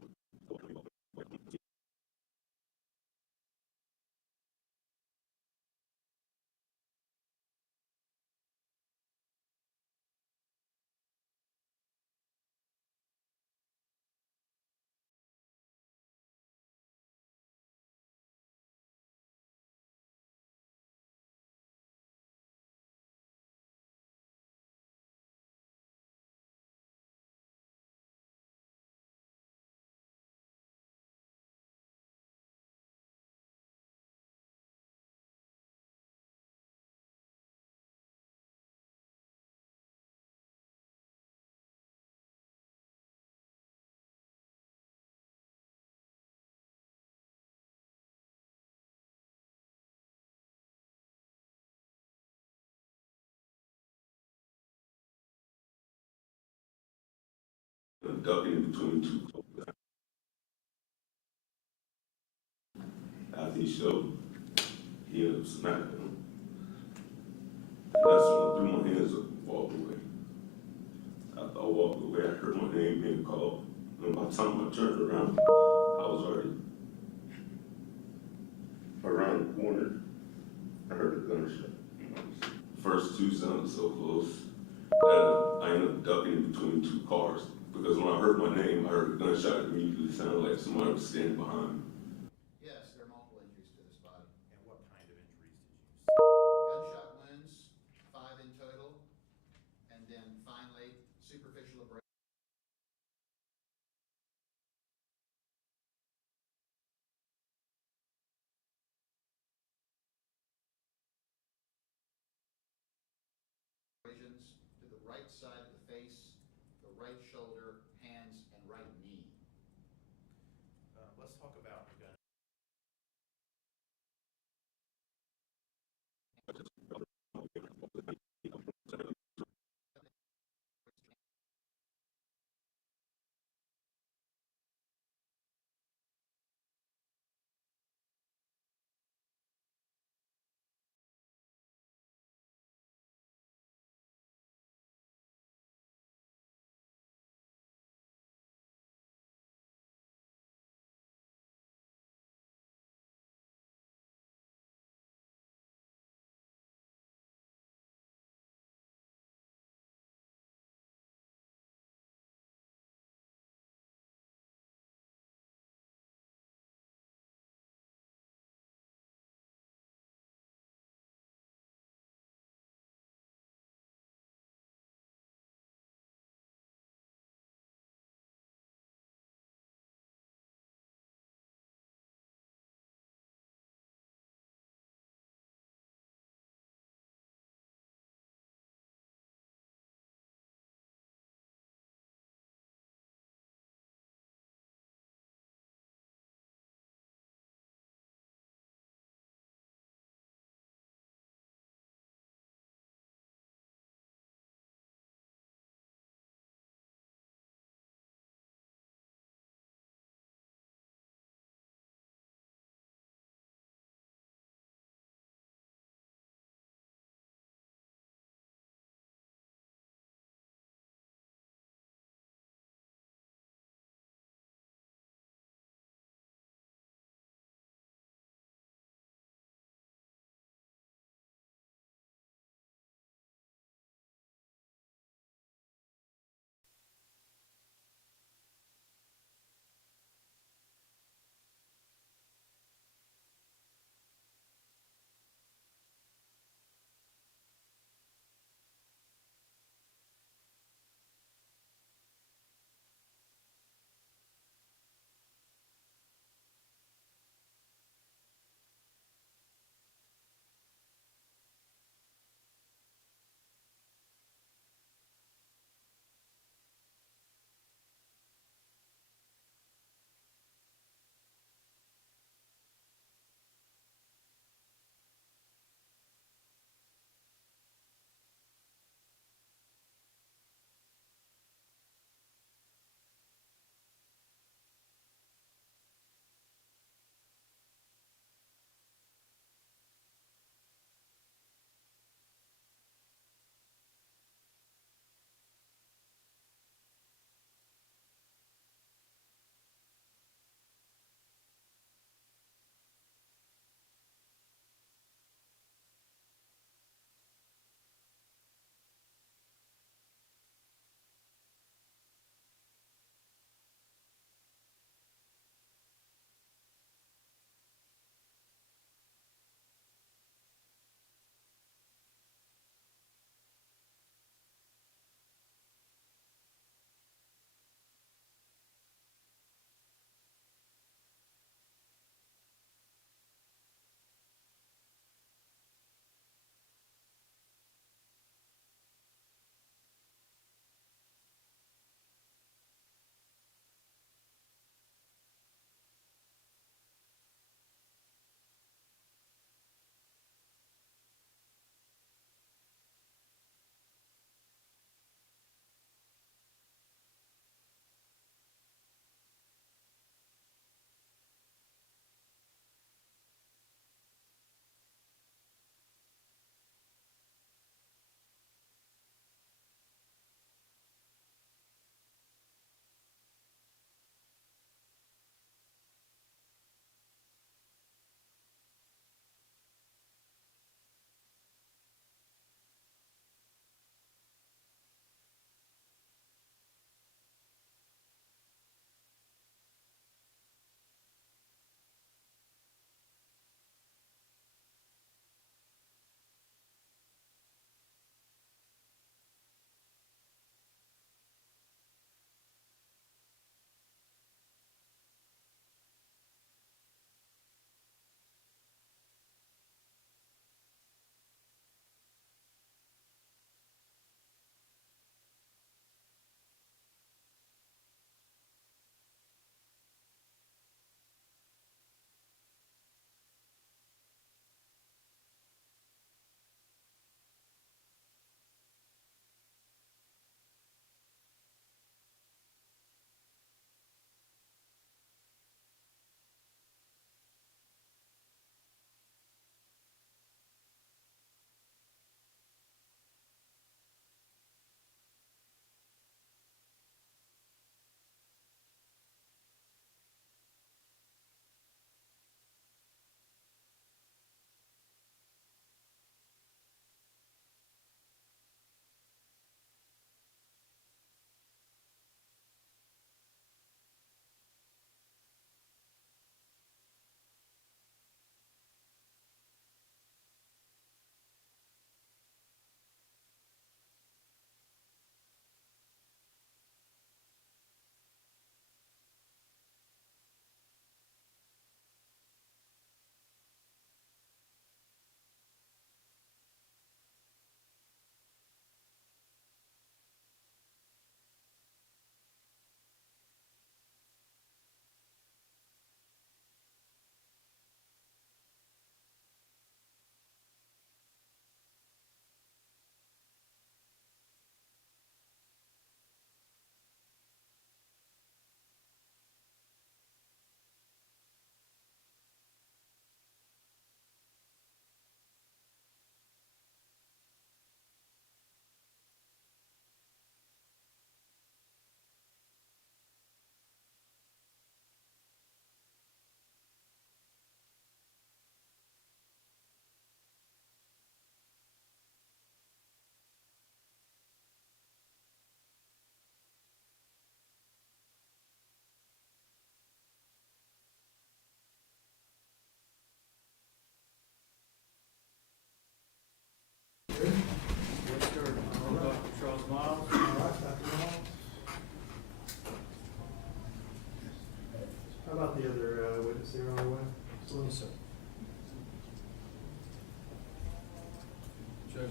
I'm ducking in between 2 cars. After he showed, he ended up smacking him. And that's when I threw my hands up and walked away. After I walked away, I heard my name being called. And by the time I turned around, I was already around the corner. I heard a gunshot. The first 2 sounded so close that I ended up ducking in between 2 cars. Because when I heard my name, I heard a gunshot. It immediately sounded like somebody was standing behind me. Yes, there are multiple injuries to this body. And what kind of injuries did you see? Gunshot wounds, 5 in total, and then finally superficial abrasions. To the right side of the face, the right shoulder, hands, and right knee. Let's talk about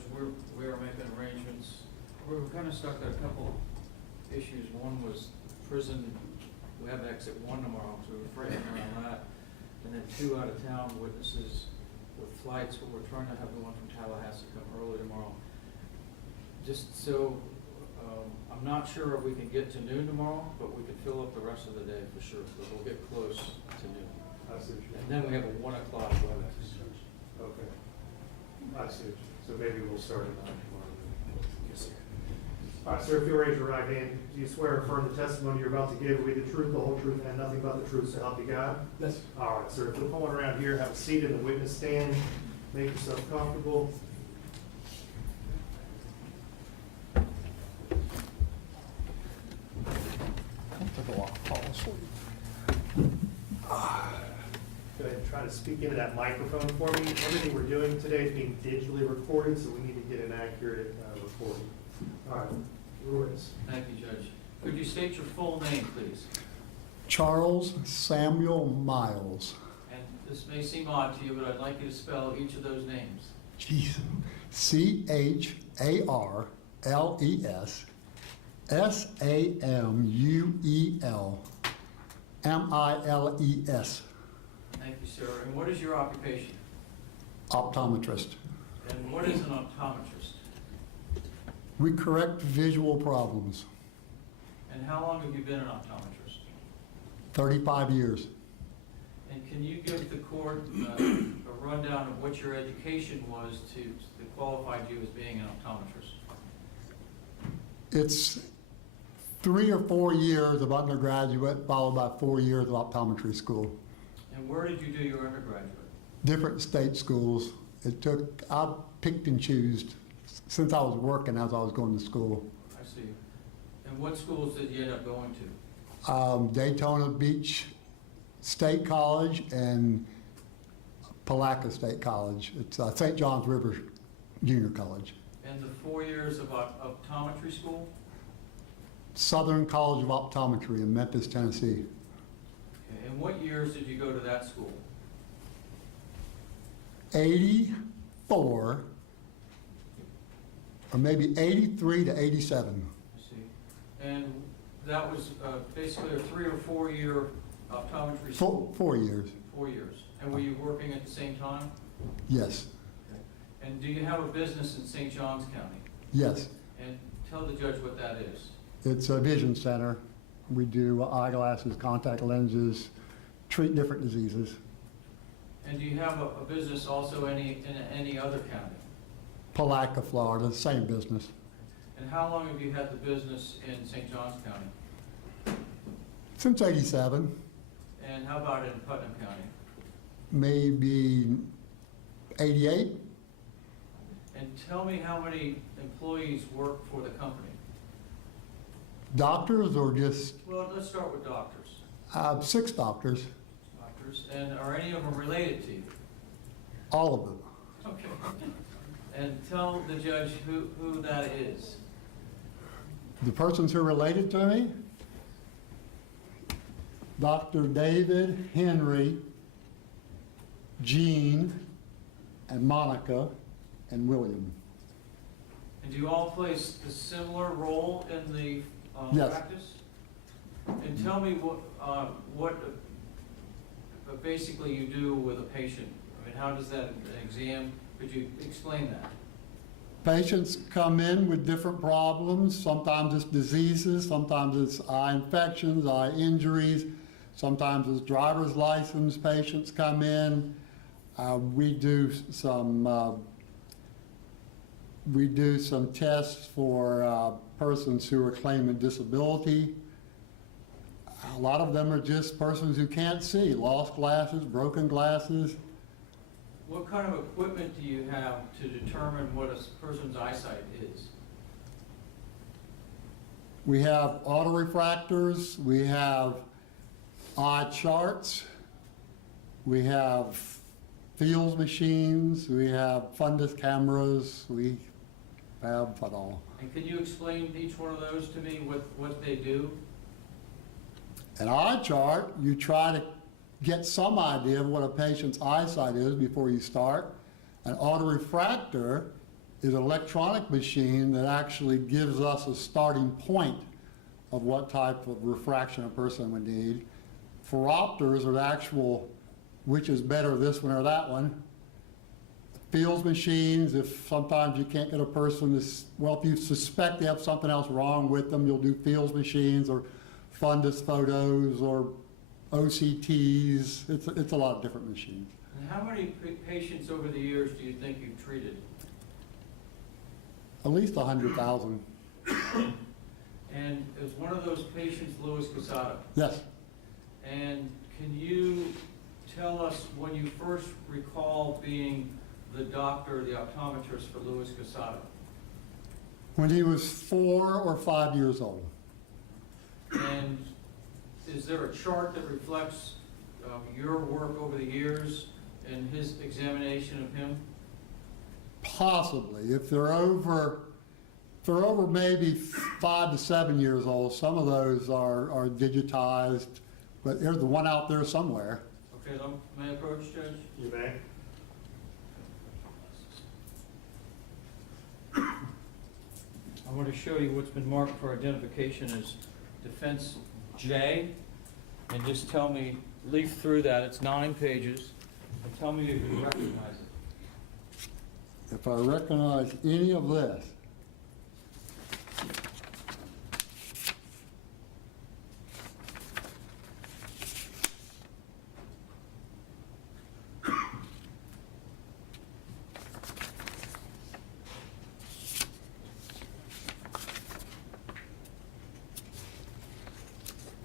Judge, we are making arrangements. We're kind of stuck at a couple issues. One was prison. We have exit 1 tomorrow, so we're framing around that. And then 2 out-of-town witnesses with flights, but we're trying to have the one from Tallahassee come early tomorrow. Just so, I'm not sure if we can get to noon tomorrow, but we could fill up the rest of the day for sure. So we'll get close to noon. I see what And then we have a 1 o'clock WebEx. Okay. I see. So maybe we'll start at 9 tomorrow. Yes, sir. All right, sir, if you'll raise your right hand, do you swear or affirm the testimony you're about to give will be the truth, the whole truth, and nothing but the truth, so help you God? Yes. All right, sir, if you'll come on around here, have a seat in the witness stand, make yourself comfortable. Go ahead and try to speak into that microphone for me. Everything we're doing today is being digitally recorded, so we need to get an accurate recording. All right, Luis. Thank you, Judge. Could you state your full name, please? Charles Samuel Miles. And this may seem odd to you, but I'd like you to spell each of those names. Jeez. CHARLES SAMUEL Thank you, sir. And what is your occupation? Optometrist. And what is an optometrist? We correct visual problems. And how long have you been an optometrist? 35 years. And can you give the court a rundown of what your education was that qualified you as being an optometrist? It's 3 or 4 years of undergraduate, followed by 4 years of optometry school. And where did you do your undergraduate? Different state schools. I picked and chose since I was working as I was going to school. I see. And what schools did you end up going to? Daytona Beach State College and Palaca State College. It's St. John's River Junior College. And the 4 years of optometry school? Southern College of Optometry in Memphis, Tennessee. Okay. And what years did you go to that school? 84, or maybe 83 to 87. I see. And that was basically a 3 or 4 year optometry school? 4 years. 4 years. And were you working at the same time? Yes. Okay. And do you have a business in St. Johns County? Yes. And tell the judge what that is. It's a vision center. We do eyeglasses, contact lenses, treat different diseases. And do you have a business also in any other county? Palaca, Florida, same business. And how long have you had the business in St. Johns County? Since 87, And how about in Putnam County? maybe 88. And tell me how many employees work for the company? Doctors or just Well, let's start with doctors. 6 doctors, Doctors, and are any of them related to you? all of them. Okay. And tell the judge who that is. The persons who are related to me, Dr. David, Henry, Jean, and Monica, and William. And do you all play a similar role in the Yes. practice? And tell me what basically you do with a patient. I mean, how does that exam, could you explain that? Patients come in with different problems. Sometimes it's diseases, sometimes it's eye infections, eye injuries, sometimes it's driver's license patients come in. We do some tests for persons who are claiming disability. A lot of them are just persons who can't see, lost glasses, broken glasses. What kind of equipment do you have to determine what a person's eyesight is? We have autorefractors, we have eye charts, we have fields machines, we have fundus cameras, we have it all. And can you explain each one of those to me, what they do? An eye chart, you try to get some idea of what a patient's eyesight is before you start. An autorefractor is an electronic machine that actually gives us a starting point of what type of refraction a person would need. Phoropters are the actual, which is better, this one or that one. Fields machines, if sometimes you can't get a person to, well, if you suspect they have something else wrong with them, you'll do fields machines or fundus photos or OCTs. It's a lot of different machines. And how many patients over the years do you think you've treated? At least 100,000. And is one of those patients Luis Castado? Yes. And can you tell us when you first recall being the doctor, the optometrist for Luis Castado? When he was 4 or 5 years old. And is there a chart that reflects your work over the years and his examination of him? Possibly. If they're over maybe 5 to 7 years old, some of those are digitized, but there's the one out there somewhere. Okay, may I approach, Judge? You may. I want to show you what's been marked for identification as defense J, and just tell me, leaf through that, it's 9 pages, and tell me if you recognize it. If I recognize any of this,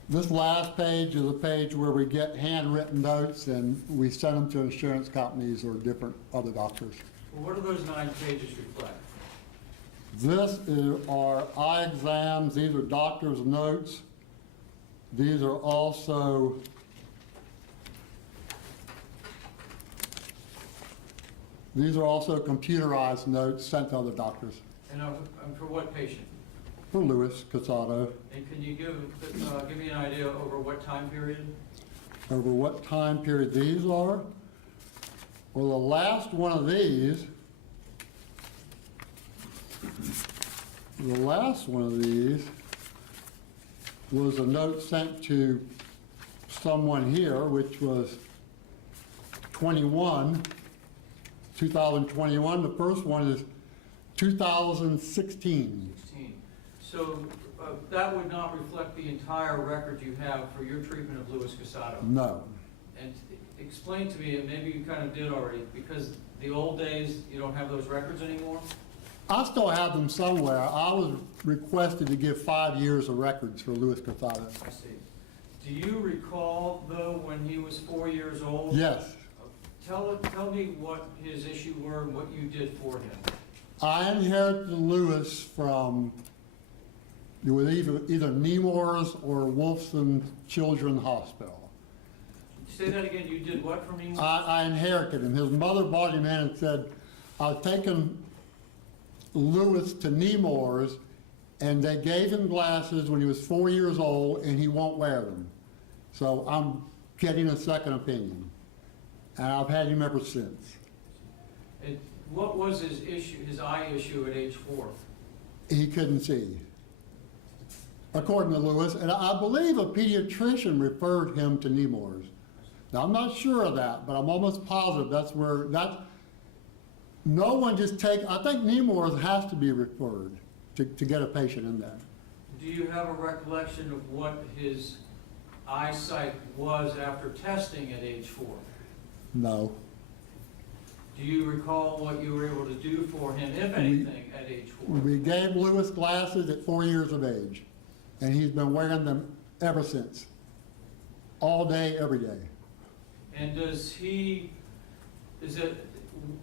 this last page is a page where we get handwritten notes and we send them to insurance companies or different other doctors. Well, what do those 9 pages reflect? This are eye exams. These are doctor's notes. These are also computerized notes sent to other doctors. And for what patient? For Luis Castado. And can you give me an idea over what time period? Over what time period these are? Well, the last one of these, was a note sent to someone here, which was 2021. The first one is 2016. So that would not reflect the entire record you have for your treatment of Luis Castado? No. And explain to me, and maybe you kind of did already, because the old days, you don't have those records anymore? I still have them somewhere. I was requested to give 5 years of records for Luis Castado. I see. Do you recall, though, when he was 4 years old? Yes. Tell me what his issues were and what you did for him. I inherited Luis from either Nemours or Wolfson Children's Hospital. Say that again, you did what for me? I inherited him. His mother brought him in and said, I've taken Luis to Nemours, and they gave him glasses when he was 4 years old, and he won't wear them. So I'm getting a second opinion, and I've had him ever since. And what was his issue, his eye issue at age 4? He couldn't see, according to Luis, and I believe a pediatrician referred him to Nemours. Now, I'm not sure of that, but I'm almost positive no one just I think Nemours has to be referred to get a patient in there. Do you have a recollection of what his eyesight was after testing at age 4? No. Do you recall what you were able to do for him, if anything, at age 4? We gave Luis glasses at 4 years of age, and he's been wearing them ever since, all day, every day. And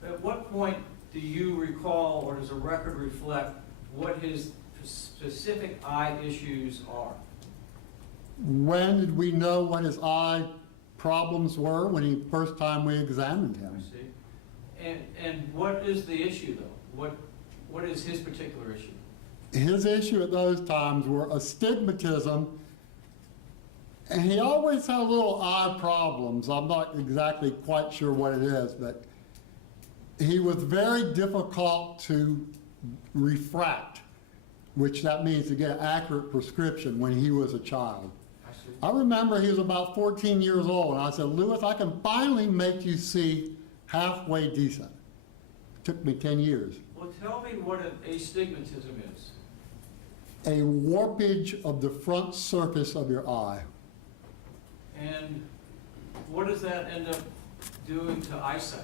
at what point do you recall, or does a record reflect, what his specific eye issues are? When did we know what his eye problems were? When the first time we examined him. I see. And what is the issue, though? What is his particular issue? His issue at those times were astigmatism, and he always had little eye problems. I'm not exactly quite sure what it is, but He was very difficult to refract, which that means to get an accurate prescription when he was a child. I remember he was about 14 years old, and I said, Louis, I can finally make you see halfway decent. Took me 10 years. Well, tell me what an astigmatism is. A warpage of the front surface of your eye. And what does that end up doing to eyesight?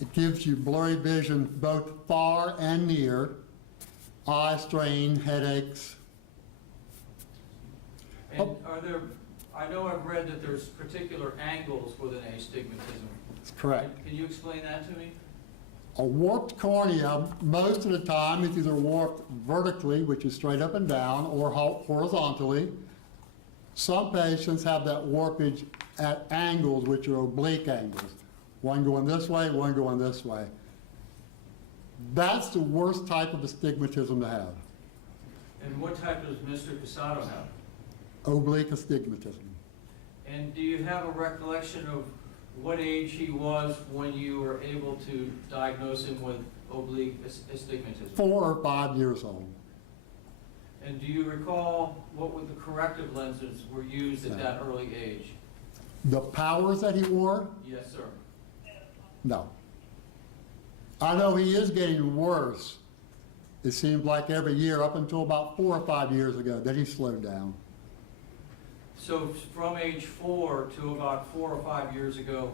It gives you blurry vision both far and near, eye strain, headaches. And are there, I know I've read that there's particular angles with an astigmatism. That's correct. Can you explain that to me? A warped cornea, most of the time, is either warped vertically, which is straight up and down, or horizontally. Some patients have that warpage at angles, which are oblique angles. One going this way, one going this way. That's the worst type of astigmatism to have, And what type does Mr. Castado have? oblique astigmatism. And do you have a recollection of what age he was when you were able to diagnose him with oblique astigmatism? 4 or 5 years old. And do you recall what were the corrective lenses were used at that early age? The powers that he wore? Yes, sir. No. I know he is getting worse. It seems like every year up until about 4 or 5 years ago that he slowed down. So from age 4 to about 4 or 5 years ago,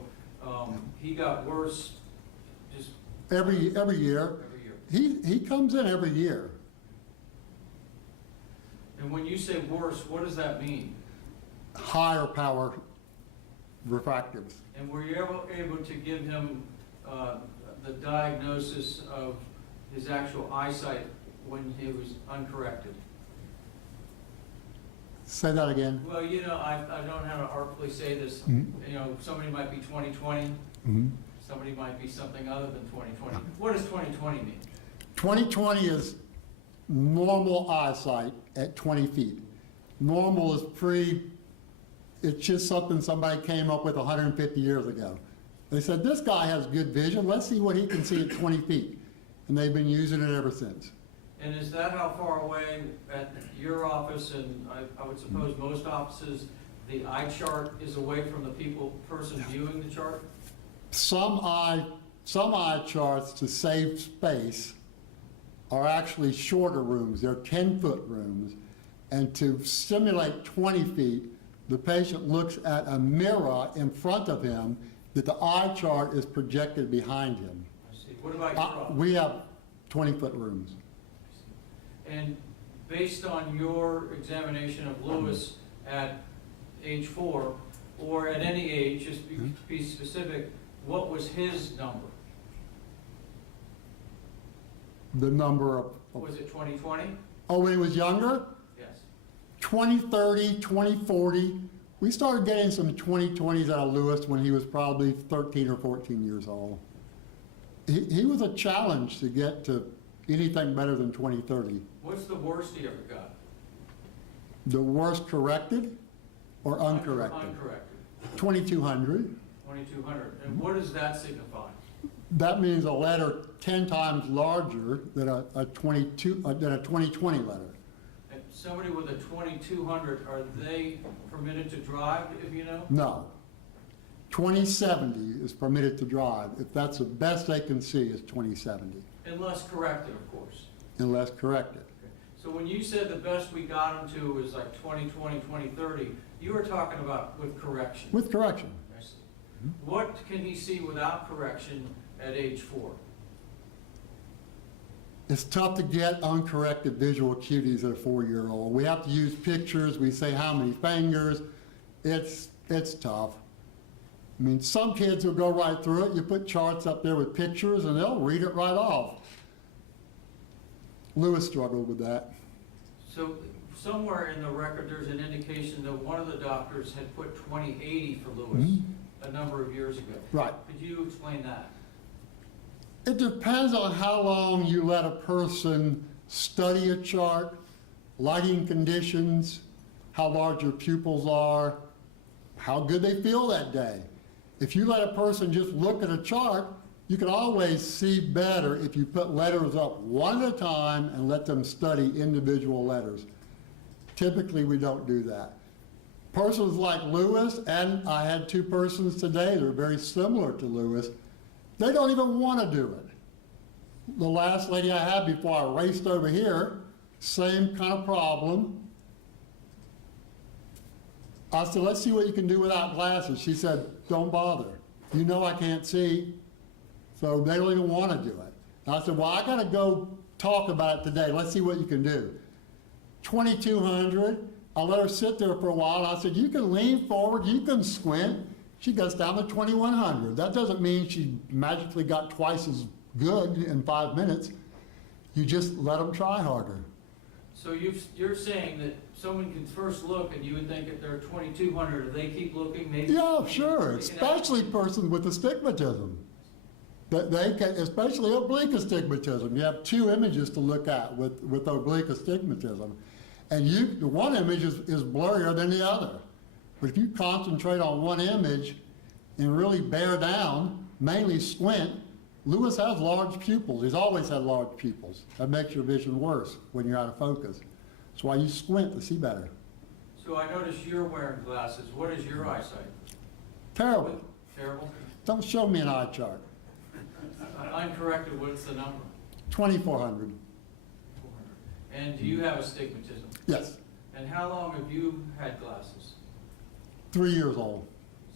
he got worse just Every year. every year. He comes in every year. And when you say worse, what does that mean? Higher power refractives. And were you ever able to give him the diagnosis of his actual eyesight when he was uncorrected? Say that again. Well, you know, I don't know how to artfully say this. Mhm. You know, somebody might be 20/20, somebody might be something other than 20/20. What does 20/20 mean? 20/20 is normal eyesight at 20 feet. Normal is it's just something somebody came up with 150 years ago. They said, this guy has good vision, let's see what he can see at 20 feet. And they've been using it ever since. And is that how far away at your office, and I would suppose most offices, the eye chart is away from the person viewing the chart? Some eye charts, to save space, are actually shorter rooms. They're 10-foot rooms. And to simulate 20 feet, the patient looks at a mirror in front of him that the eye chart is projected behind him. I see. What about your office? We have 20-foot rooms. And based on your examination of Lewis at age 4, or at any age, just be specific, what was his number? The number of... Was it 20/20? Oh, when he was younger? Yes. 20/30, 20/40. We started getting some 20/20s out of Lewis when he was probably 13 or 14 years old. He was a challenge to get to anything better than 20/30. What's the worst he ever got? The worst corrected or uncorrected? Uncorrected. 2200. 2200. And what does that signify? That means a letter 10 times larger than a 20/20 letter. And somebody with a 2200, are they permitted to drive, if you know? No. 2070 is permitted to drive. If that's the best they can see is 2070, Unless corrected, of course. unless corrected. So when you said the best we got him to was like 20/20, 20/30, you were talking about with correction. With correction. I see. What can he see without correction at age 4? It's tough to get uncorrected visual acuities at a 4-year-old. We have to use pictures. We say how many fingers. It's tough. I mean, some kids will go right through it. You put charts up there with pictures and they'll read it right off. Lewis struggled with that. So somewhere in the record, there's an indication that one of the doctors had put 20/80 for Lewis a number of years ago. Right. Could you explain that? It depends on how long you let a person study a chart, lighting conditions, how large your pupils are, how good they feel that day. If you let a person just look at a chart, You can always see better if you put letters up one at a time and let them study individual letters. Typically, we don't do that. Persons like Lewis, and I had two persons today that are very similar to Lewis, they don't even want to do it. The last lady I had before I raced over here, same kind of problem. I said, let's see what you can do without glasses. She said, don't bother. You know I can't see. So they don't even want to do it. And I said, well, I got to go talk about it today. Let's see what you can do. 2,200. I let her sit there for a while. I said, you can lean forward, you can squint. She goes down to 2,100. That doesn't mean she magically got twice as good in 5 minutes. You just let them try harder. So you're saying that someone can first look and you would think if they're 2,200, if they keep looking, maybe? Yeah, sure, especially persons with astigmatism. That they can, especially oblique astigmatism. You have two images to look at with oblique astigmatism. And the one image is blurrier than the other. But if you concentrate on one image and really bear down, mainly squint, Lewis has large pupils. He's always had large pupils. That makes your vision worse when you're out of focus. That's why you squint to see better. So I notice you're wearing glasses. What is your eyesight? Terrible. Terrible? Don't show me an eye chart. Uncorrected, what's the number? 2,400. And do you have astigmatism? Yes. And how long have you had glasses? 3 years old.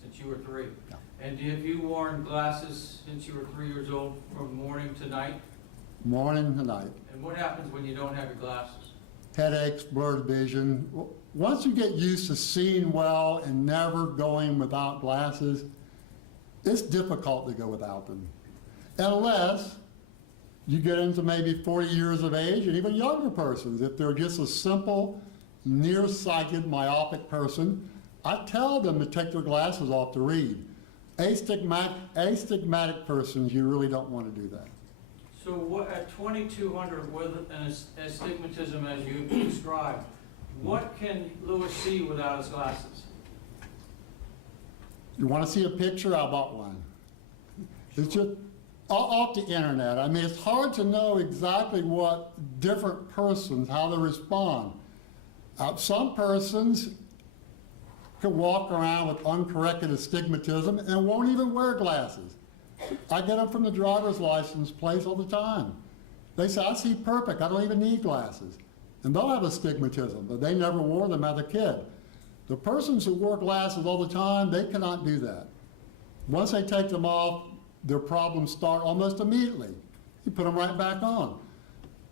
Since you were 3? Yeah. And have you worn glasses since you were 3 years old from morning to night? Morning to night. And what happens when you don't have your glasses? Headaches, blurred vision. Once you get used to seeing well and never going without glasses, it's difficult to go without them. Unless you get into maybe 40 years of age and even younger persons. If they're just a simple, nearsighted, myopic person, I tell them to take their glasses off to read. Astigmatic persons, you really don't want to do that. So what, at 2,200 with an astigmatism as you described, what can Lewis see without his glasses? You want to see a picture? I bought one. It's just off the internet. I mean, it's hard to know exactly what different persons, how they respond. Some persons can walk around with uncorrected astigmatism and won't even wear glasses. I get them from the driver's license place all the time. They say, I see perfect, I don't even need glasses. And they'll have astigmatism, but they never wore them as a kid. The persons who wear glasses all the time, they cannot do that. Once they take them off, their problems start almost immediately. You put them right back on.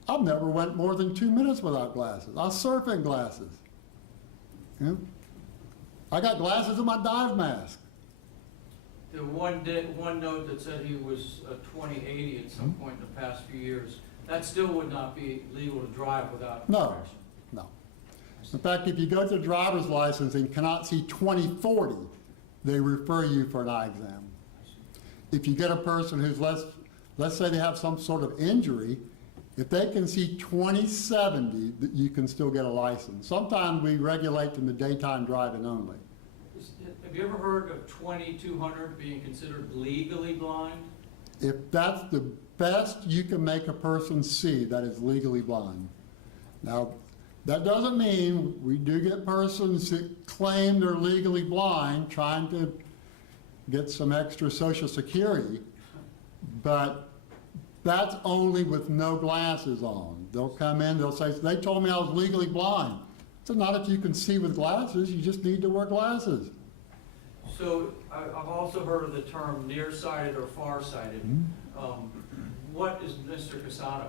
I've never went more than 2 minutes without glasses. I surf in glasses. Yeah. I got glasses in my dive mask. The one note that said he was a 20/80 at some point in the past few years, that still would not be legal to drive without correction. No. In fact, if you go to the driver's license and cannot see 20/40, they refer you for an eye exam. If you get a person who's let's say they have some sort of injury, if they can see 20/70, you can still get a license. Sometimes we regulate them to daytime driving only. Have you ever heard of 2,200 being considered legally blind? If that's the best you can make a person see, that is legally blind. Now, that doesn't mean we do get persons that claim they're legally blind trying to get some extra Social Security, but that's only with no glasses on. They'll come in, they'll say, they told me I was legally blind. So not if you can see with glasses, you just need to wear glasses. So I've also heard of the term nearsighted or farsighted. What is Mr. Castado?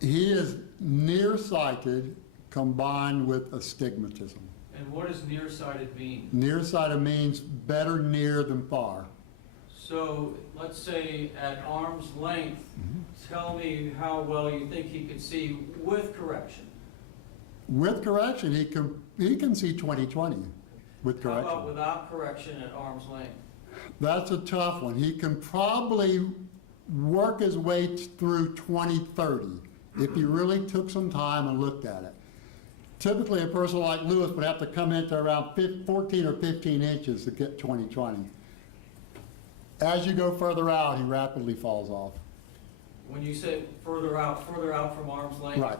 He is nearsighted combined with astigmatism. And what does nearsighted mean? Nearsighted means better near than far. So let's say at arm's length, tell me how well you think he could see with correction. With correction, he can see 20/20 with How correction. about without correction at arm's length? That's a tough one. He can probably work his way through 20/30 if he really took some time and looked at it. Typically, a person like Lewis would have to come into around 14 or 15 inches to get 20/20. As you go further out, he rapidly falls off. When you say further out from arm's length? Right.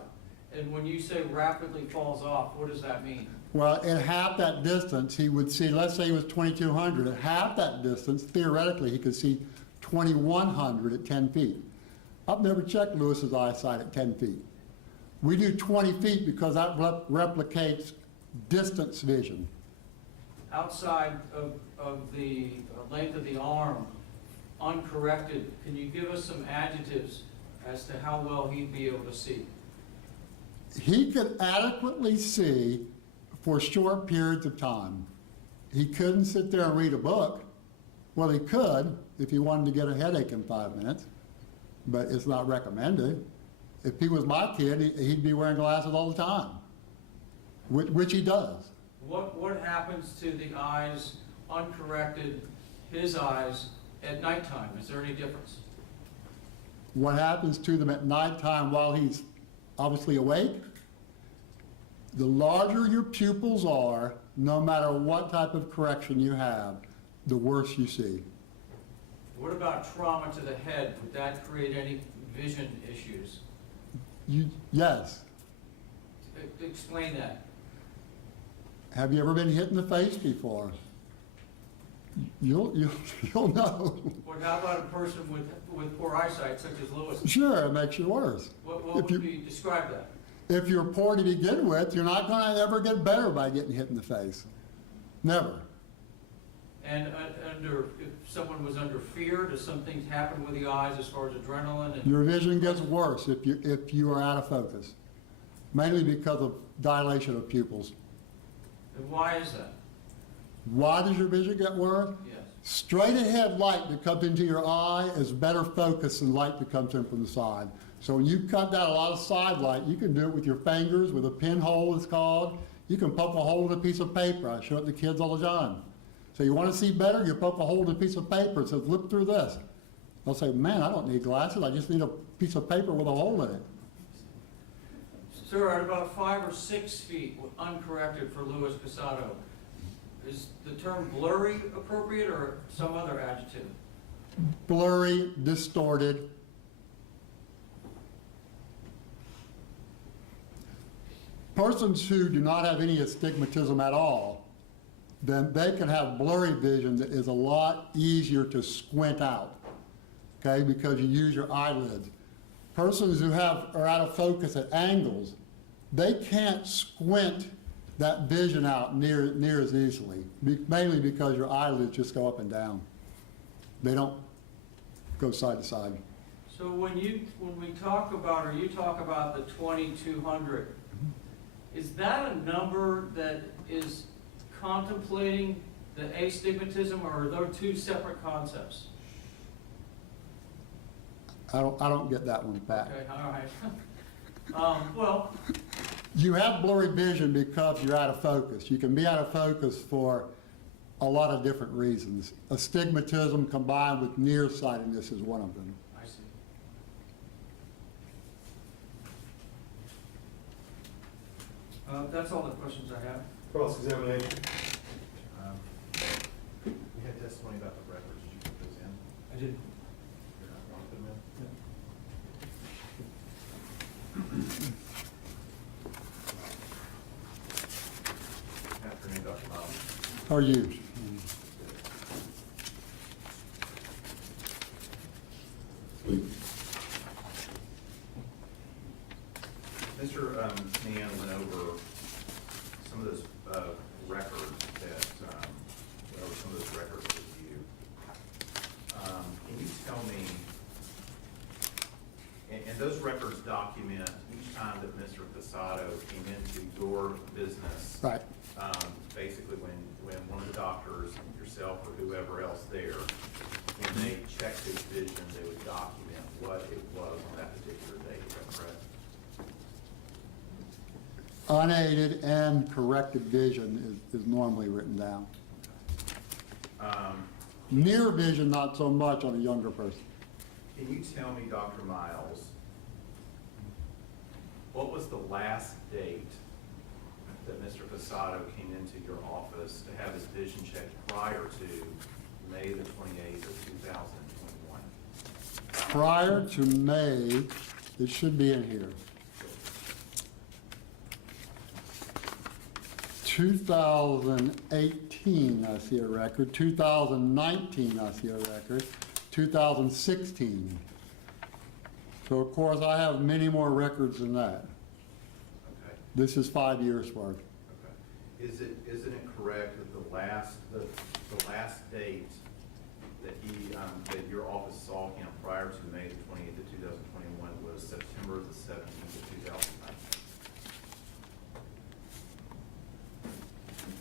And when you say rapidly falls off, what does that mean? Well, at half that distance, he would see, let's say he was 2,200, at half that distance, theoretically, he could see 2,100 at 10 feet. I've never checked Lewis's eyesight at 10 feet. We do 20 feet because that replicates distance vision. Outside of the length of the arm, uncorrected, can you give us some adjectives as to how well he'd be able to see? He could adequately see for short periods of time. He couldn't sit there and read a book. Well, he could if he wanted to get a headache in 5 minutes, but it's not recommended. If he was my kid, he'd be wearing glasses all the time, which he does. What happens to the eyes, uncorrected, his eyes, at nighttime? Is there any difference? What happens to them at nighttime while he's obviously awake? The larger your pupils are, no matter what type of correction you have, the worse you see. What about trauma to the head? Would that create any vision issues? Yes. Explain that. Have you ever been hit in the face before? You'll know. What, how about a person with poor eyesight such as Lewis? Sure, it makes you worse. What would you describe that? If you're poor to begin with, you're not going to ever get better by getting hit in the face. Never. And if someone was under fear, does something happen with the eyes as far as adrenaline? And Your vision gets worse if you are out of focus, mainly because of dilation of pupils. And why is that? Why does your vision get worse? Yes. Straight ahead light that comes into your eye is better focus than light that comes in from the side. So when you cut down a lot of side light, you can do it with your fingers, with a pinhole it's called. You can poke a hole in a piece of paper. I show it to kids all the time. So you want to see better, you poke a hole in a piece of paper. It says, look through this. They'll say, man, I don't need glasses. I just need a piece of paper with a hole in it. Sir, at about 5 or 6 feet, uncorrected for Luis Castado, is the term blurry appropriate or some other adjective? Blurry, distorted. Persons who do not have any astigmatism at all, then they can have blurry vision that is a lot easier to squint out, okay, because you use your eyelids. Persons who are out of focus at angles, they can't squint that vision out near as easily, mainly because your eyelids just go up and down. They don't go side to side. So when we talk about, or you talk about the 2200, is that a number that is contemplating the astigmatism, or are those two separate concepts? I don't get that one back. Okay, all right. Well, you have blurry vision because you're out of focus. You can be out of focus for a lot of different reasons. Astigmatism combined with nearsightedness is one of them. I see. That's all the questions I have. Cross-examination. We had testimony about the records. Did you put those in? I did. You're not going to put them in? Afternoon, Dr. Miles. How are you? Mr. Mann went over some of those records some of those records with you. Can you tell me, and those records document each time that Mr. Castado came into your business. Right. Basically when one of the doctors, yourself or whoever else there, when they checked his vision, they would document what it was on that particular day. Is that correct? Unaided and corrected vision is normally written down. Near vision, not so much on a younger person. Can you tell me, Dr. Miles, what was the last date that Mr. Castado came into your office to have his vision checked prior to May the 28th of 2021. Prior to May, it should be in here. 2018, I see a record. 2019, I see a record. 2016. So of course, I have many more records than that. Okay. This is 5 years worth. Okay. Isn't it correct that the last date that that your office saw him prior to May the 28th of 2021 was September the 17th of 2019?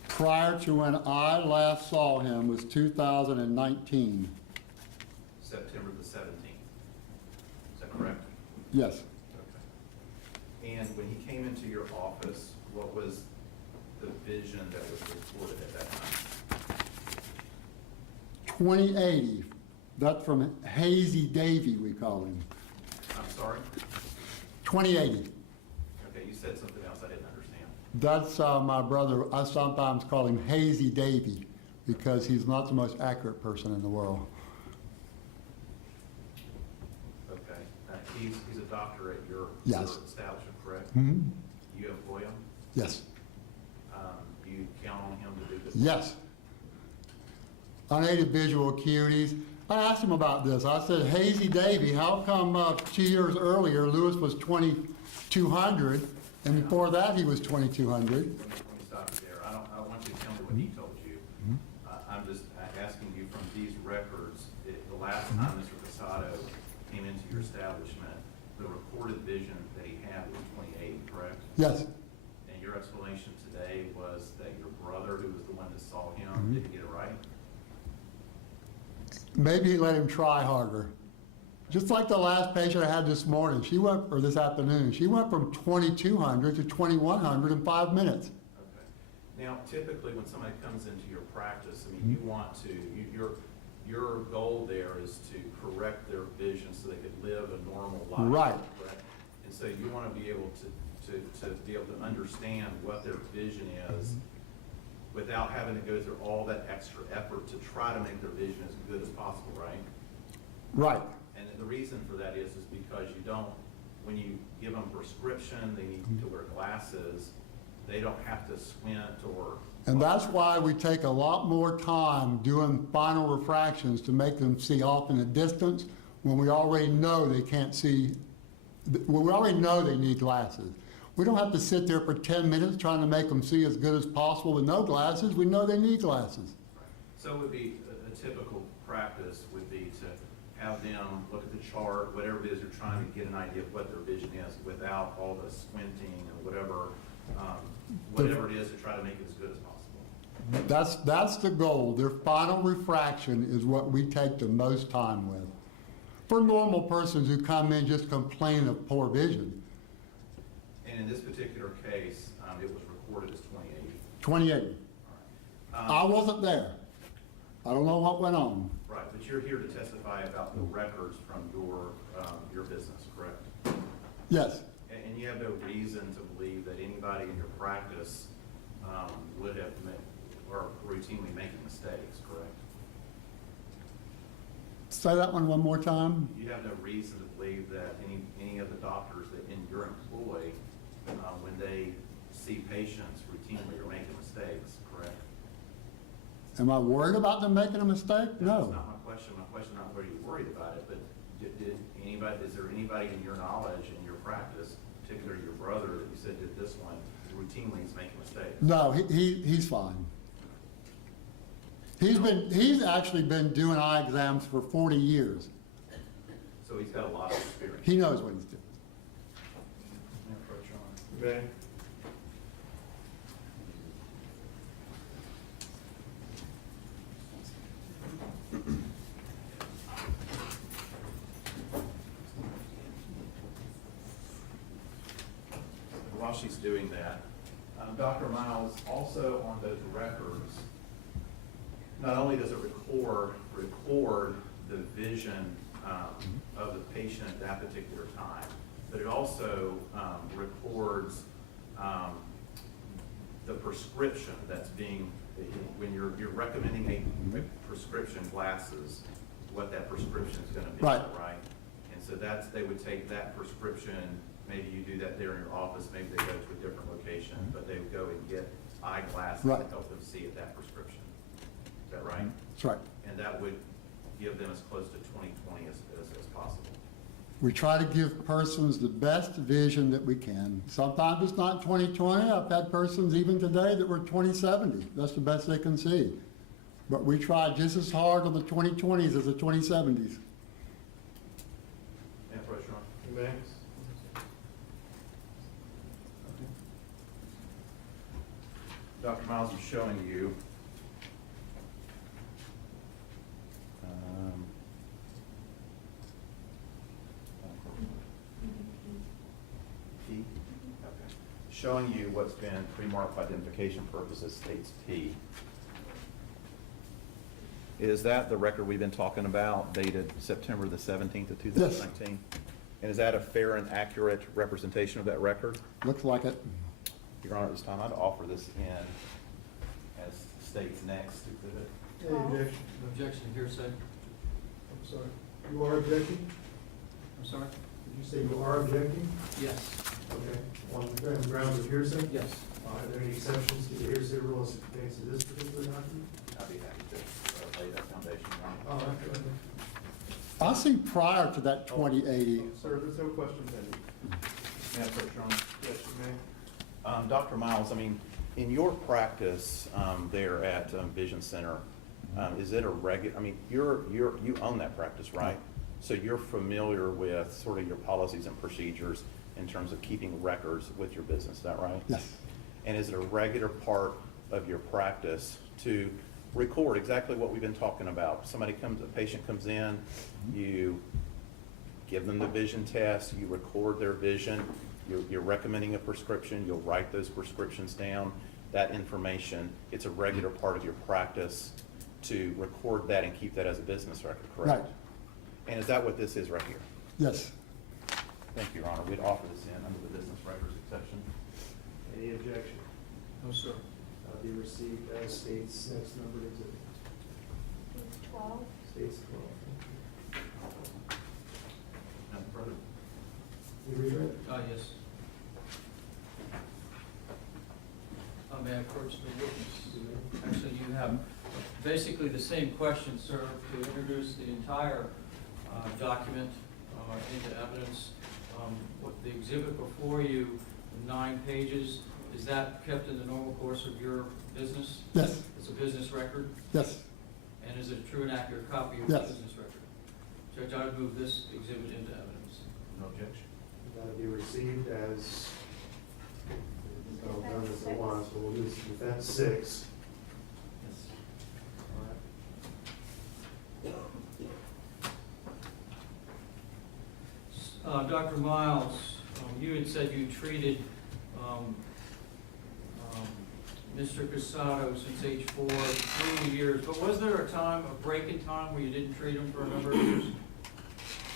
Prior to when I last saw him was 2019. September the 17th. Is that correct? Yes. Okay. And when he came into your office, what was the vision that was reported at that time? 2080. That's from Hazy Davy, we call him. I'm sorry? 2080. Okay, you said something else I didn't understand. That's my brother. I sometimes call him Hazy Davy because he's not the most accurate person in the world. Okay. He's a doctor at your establishment, correct? Mm-hmm. You employ him? Yes. You count on him to do this? Yes. Unaided visual acuities. I asked him about this. I said, Hazy Davy, how come 2 years earlier Lewis was 2,200 and before that he was 2,200? Let me stop you there. I don't want you to tell me what he told you. I'm just asking you from these records, the last time Mr. Castado came into your establishment, the recorded vision that he had was 28, correct? Yes. And your explanation today was that your brother, who was the one that saw him, didn't get it right? Maybe let him try harder. Just like the last patient I had this morning, or this afternoon, she went from 2,200 to 2,100 in 5 minutes. Okay. Now, typically when somebody comes into your practice, I mean, you want to, your goal there is to correct their vision so they could live a normal life. Right. Correct? And so you want to be able to be able to understand what their vision is without having to go through all that extra effort to try to make their vision as good as possible, right? Right. And the reason for that is because you don't, when you give them prescription, they need to wear glasses, they don't have to squint or. And that's why we take a lot more time doing final refractions to make them see off in the distance when we already know they can't see, when we already know they need glasses. We don't have to sit there for 10 minutes trying to make them see as good as possible with no glasses. We know they need glasses. So it would be, a typical practice would be to have them look at the chart, whatever it is they're trying to get an idea of what their vision is without all the squinting and whatever it is to try to make it as good as possible. That's the goal. Their final refraction is what we take the most time with. For normal persons who come in just complaining of poor vision. And in this particular case, it was recorded as 2080. 2080. I wasn't there. I don't know what went on. Right, but you're here to testify about the records from your business, correct? Yes. And you have no reason to believe that anybody in your practice would have or routinely making mistakes, correct? Say that one more time. You have no reason to believe that any of the doctors that in your employ, when they see patients routinely are making mistakes, correct? Am I worried about them making a mistake? No. That's not my question. My question, not whether you're worried about it, but is there anybody in your knowledge, in your practice, particularly your brother that you said did this one, routinely is making mistakes? No, he's fine. He's actually been doing eye exams for 40 years. So he's got a lot of experience. He knows what he's doing. Okay. While she's doing that, Dr. Miles, also on those records, not only does it record the vision of the patient at that particular time, but it also records the prescription that's being When you're recommending a prescription glasses, what that prescription is gonna be, Right. right? And so they would take that prescription, maybe you do that there in your office, maybe they go to a different location, but they would go and get eyeglasses Right. to help them see at that prescription. Is that right? That's right. And that would give them as close to 20/20 as possible. We try to give persons the best vision that we can. Sometimes it's not 20/20. I've had persons even today that were 20/70. That's the best they can see. But we try just as hard on the 20/20s as the 20/70s. Yeah, for sure. Thanks. Dr. Miles, I'm showing you. P? Okay. Showing you what's been pre-marked for identification purposes, states P. Is that the record we've been talking about, dated September the 17th of 2019? And is that a fair and accurate representation of that record? Looks like it. Your Honor, at this time, I'd offer this in as states next exhibit. Any objection? Objection, hearsay. I'm sorry. You are objecting? I'm sorry? Did you say you are objecting? Yes. Okay. On the grounds of hearsay? Yes. Are there any exceptions to the hearsay rule as it pertains to this particular document? I'd be happy to lay that foundation, Your Honor. Oh, okay. I see prior to that 2080. Sir, there's no question pending. May I approach, Your Honor? Yes, you may. Dr. Miles, I mean, in your practice there at Vision Center, is it a I mean, you own that practice, right? So you're familiar with sort of your policies and procedures in terms of keeping records with your business, is that right? Yes. And is it a regular part of your practice to record exactly what we've been talking about? A patient comes in, you give them the vision test, you record their vision, you're recommending a prescription, you'll write those prescriptions down, that information, it's a regular part of your practice to record that and keep that as a business record, correct? Right. And is that what this is right here? Yes. Thank you, Your Honor. We'd offer this in under the business records exception. Any objection? No, sir. Be received as states next numbered exhibit. 12. States 12. Nothing further. You read it? Yes. May I approach the witness? Actually, you have basically the same question, sir, to introduce the entire document into evidence. What the exhibit before you, 9 pages, is that kept in the normal course of your business? Yes. It's a business record? Yes. And is it a true and accurate copy of the Yes. business record? Judge, I would move this exhibit into evidence. No objection. That'll be received as, done as a one, so we'll do defense 6. Dr. Miles, you had said you treated Mr. Castado since age 4, 3 years, but was there a break in time where you didn't treat him for a number of years?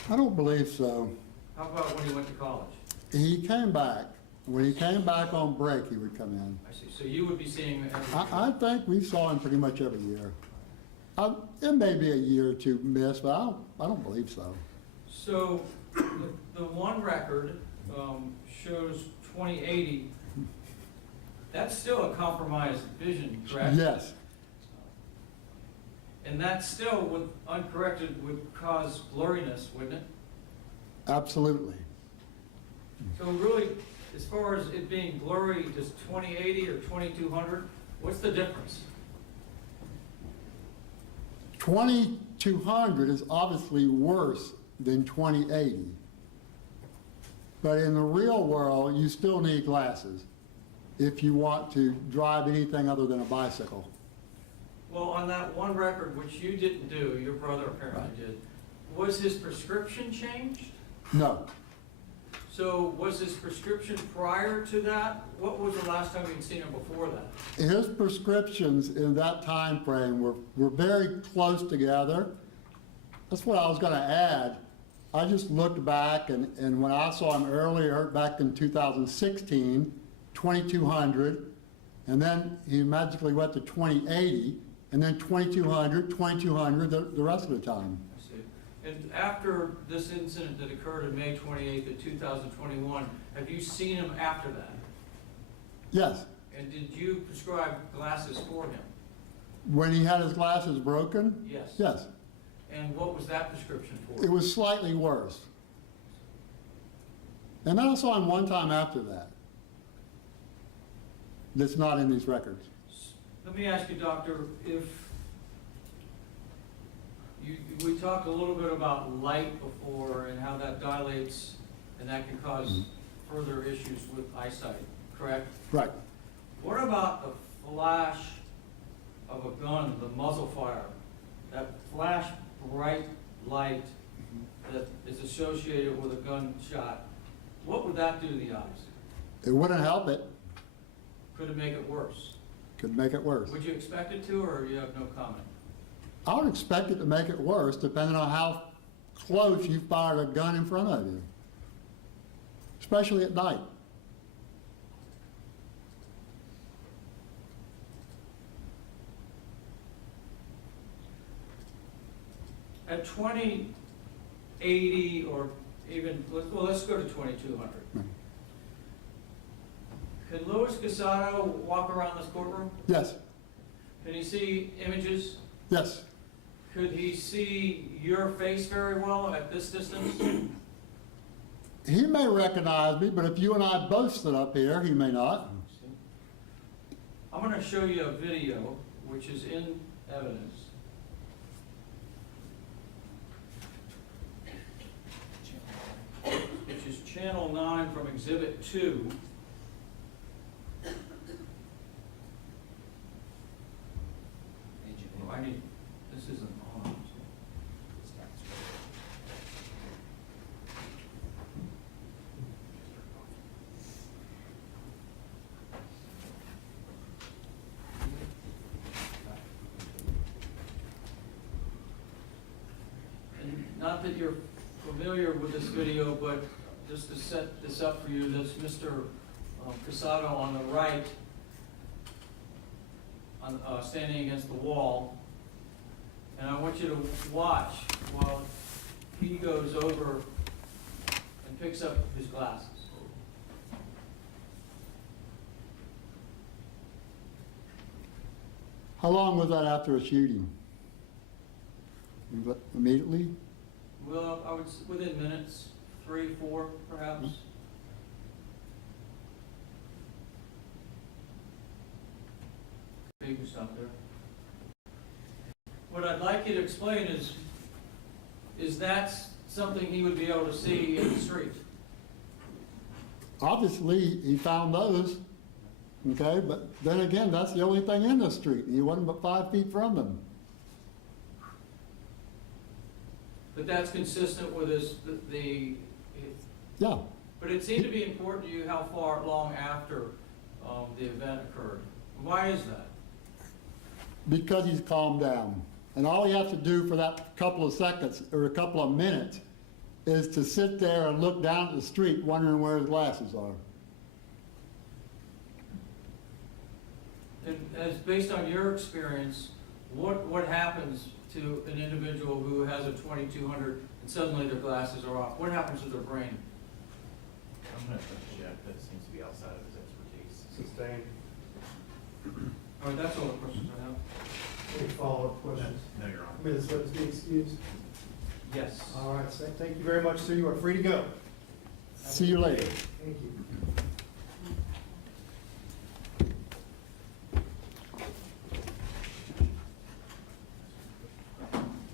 I don't believe so. How about when he went to college? He came back. When he came back on break, he would come in. I see. So you would be seeing him every year? I think we saw him pretty much every year. It may be a year or two missed, but I don't believe so. So the one record shows 20/80. That's still a compromised vision, correct? Yes. And that still, with uncorrected, would cause blurriness, wouldn't it? Absolutely. So really, as far as it being blurry, does 20/80 or 2200, what's the difference? 2200 is obviously worse than 2080. But in the real world, you still need glasses if you want to drive anything other than a bicycle. Well, on that one record, which you didn't do, your brother apparently did, was his prescription changed? No. So was his prescription prior to that? What was the last time you'd seen him before that? His prescriptions in that time frame were very close together. That's what I was going to add. I just looked back, and when I saw him earlier, back in 2016, 2200, And then he magically went to 2080, and then 2200, 2200 the rest of the time. I see. And after this incident that occurred on May 28th of 2021, have you seen him after that? Yes. And did you prescribe glasses for him? When he had his glasses broken? Yes. Yes. And what was that prescription for? It was slightly worse. And then I saw him one time after that. That's not in these records. Let me ask you, doctor, if we talked a little bit about light before and how that dilates and that can cause further issues with eyesight, correct? Right. What about the flash of a gun, the muzzle fire, that flash bright light that is associated with a gunshot? What would that do to the eyes? It wouldn't help it. Could it make it worse? Could make it worse. Would you expect it to, or you have no comment? I would expect it to make it worse depending on how close you fired a gun in front of you, especially at night. At 2080 or even, let's go to 2200. Can Luis Castado walk around this courtroom? Yes. Can he see images? Yes. Could he see your face very well at this distance? He may recognize me, but if you and I both stood up here, he may not. I'm going to show you a video which is in evidence. Which is channel 9 from exhibit 2. Oh, I need, this isn't on. And not that you're familiar with this video, but just to set this up for you, that's Mr. Castado on the right, standing against the wall. And I want you to watch while he goes over and picks up his glasses. How long was that after a shooting? Immediately? Well, I would, within minutes, 3, 4, perhaps. You can stop there. What I'd like you to explain is that something he would be able to see in the street? Obviously, he found those, okay, but then again, that's the only thing in the street. He wasn't but 5 feet from them. But that's consistent with Yeah. But it seemed to be important to you how far long after the event occurred. Why is that? Because he's calmed down. And all he has to do for that couple of seconds or a couple of minutes is to sit there and look down at the street wondering where his glasses are. And as based on your experience, what happens to an individual who has a 2200 and suddenly their glasses are off? What happens to their brain? I'm going to check, that seems to be outside of his expertise. Sustained. All right, that's all the questions I have. Any follow-up questions? No, Your Honor. Ms. Witness, be excused. Yes. All right, so thank you very much, sir. You are free to go. See you later. Thank you.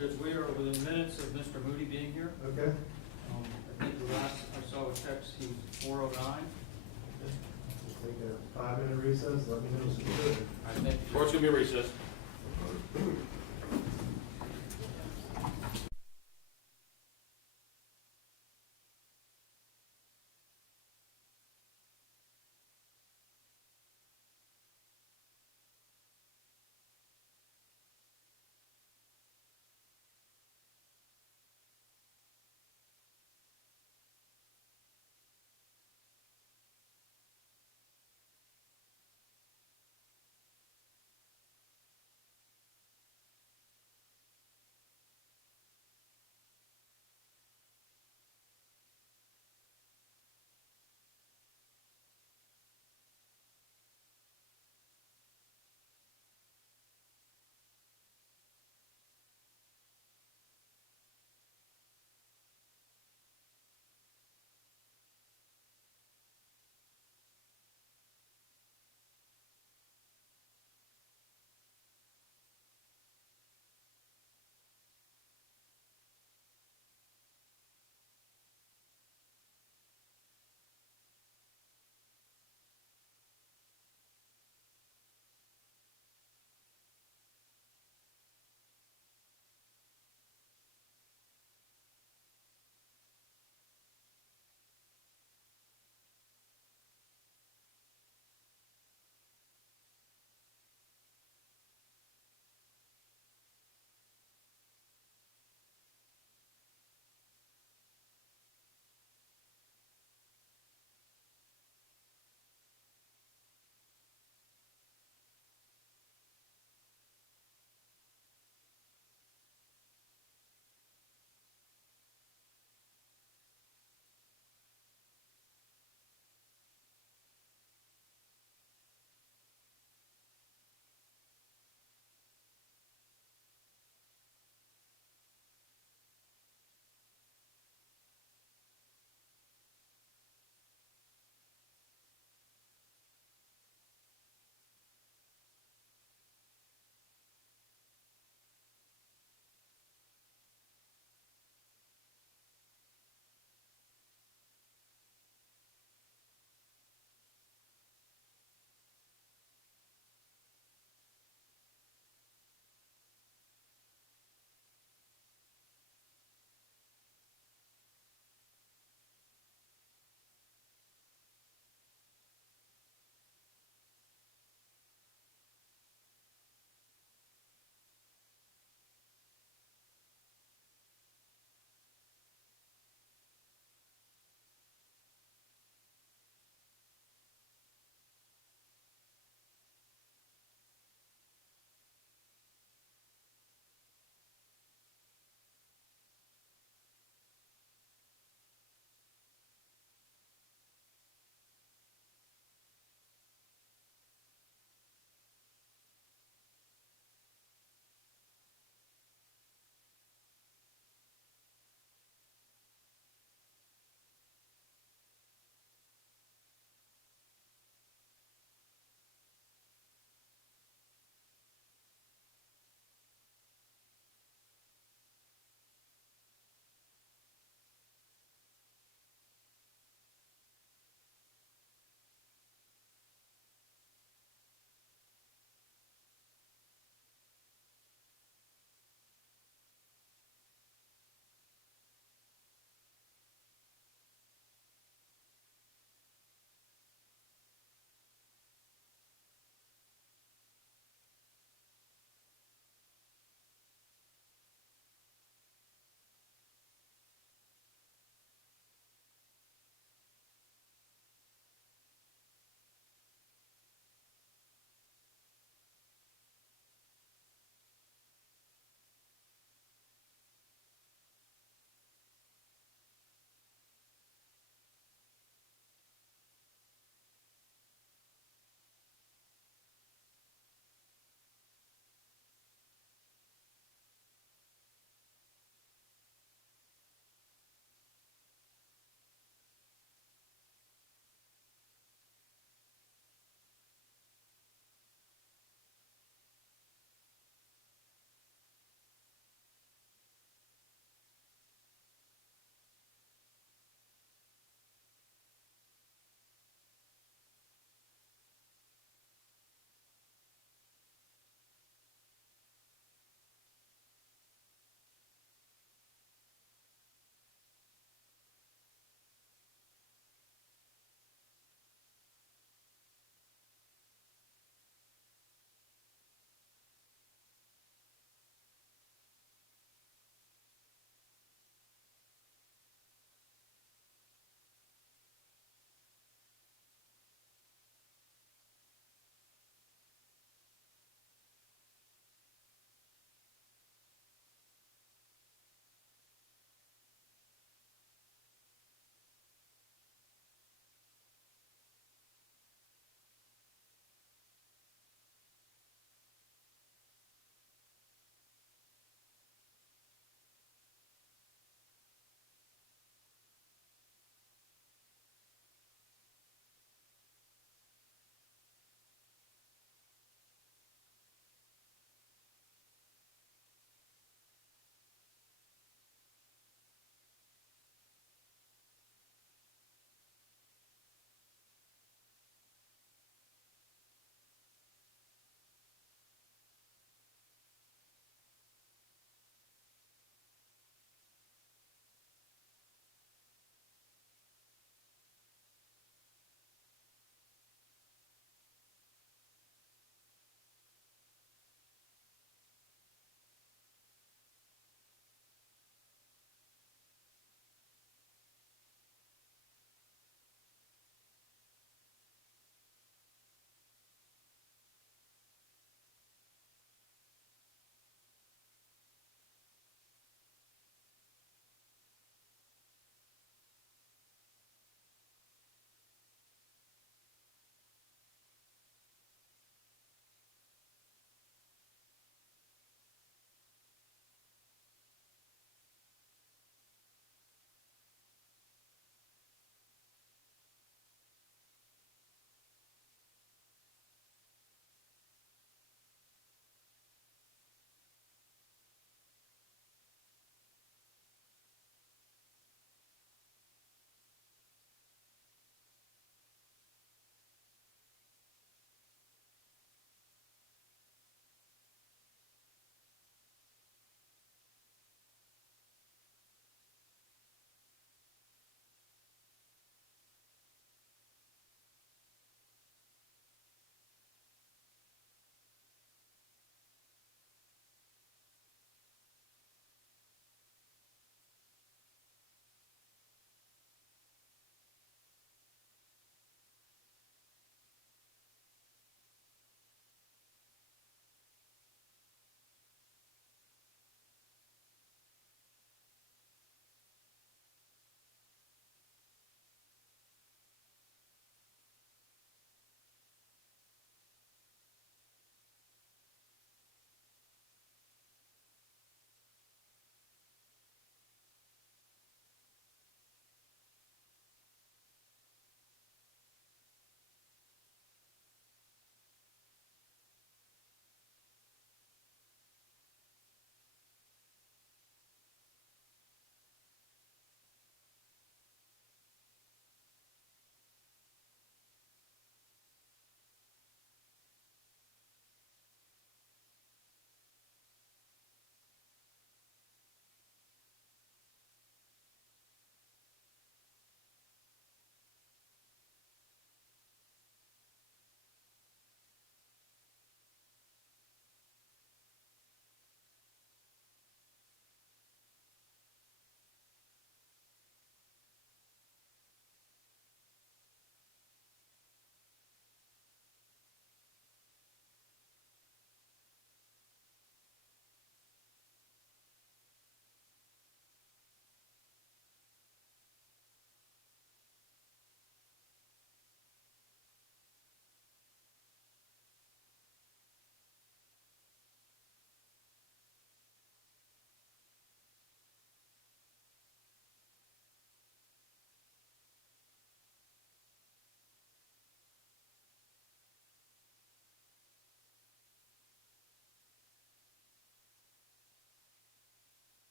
Judge, we are within minutes of Mr. Moody being here. Okay. I think the last I saw was text, he was 4:09. Just take a 5-minute recess. Let me know if you're good. I think. Court's gonna be recessed.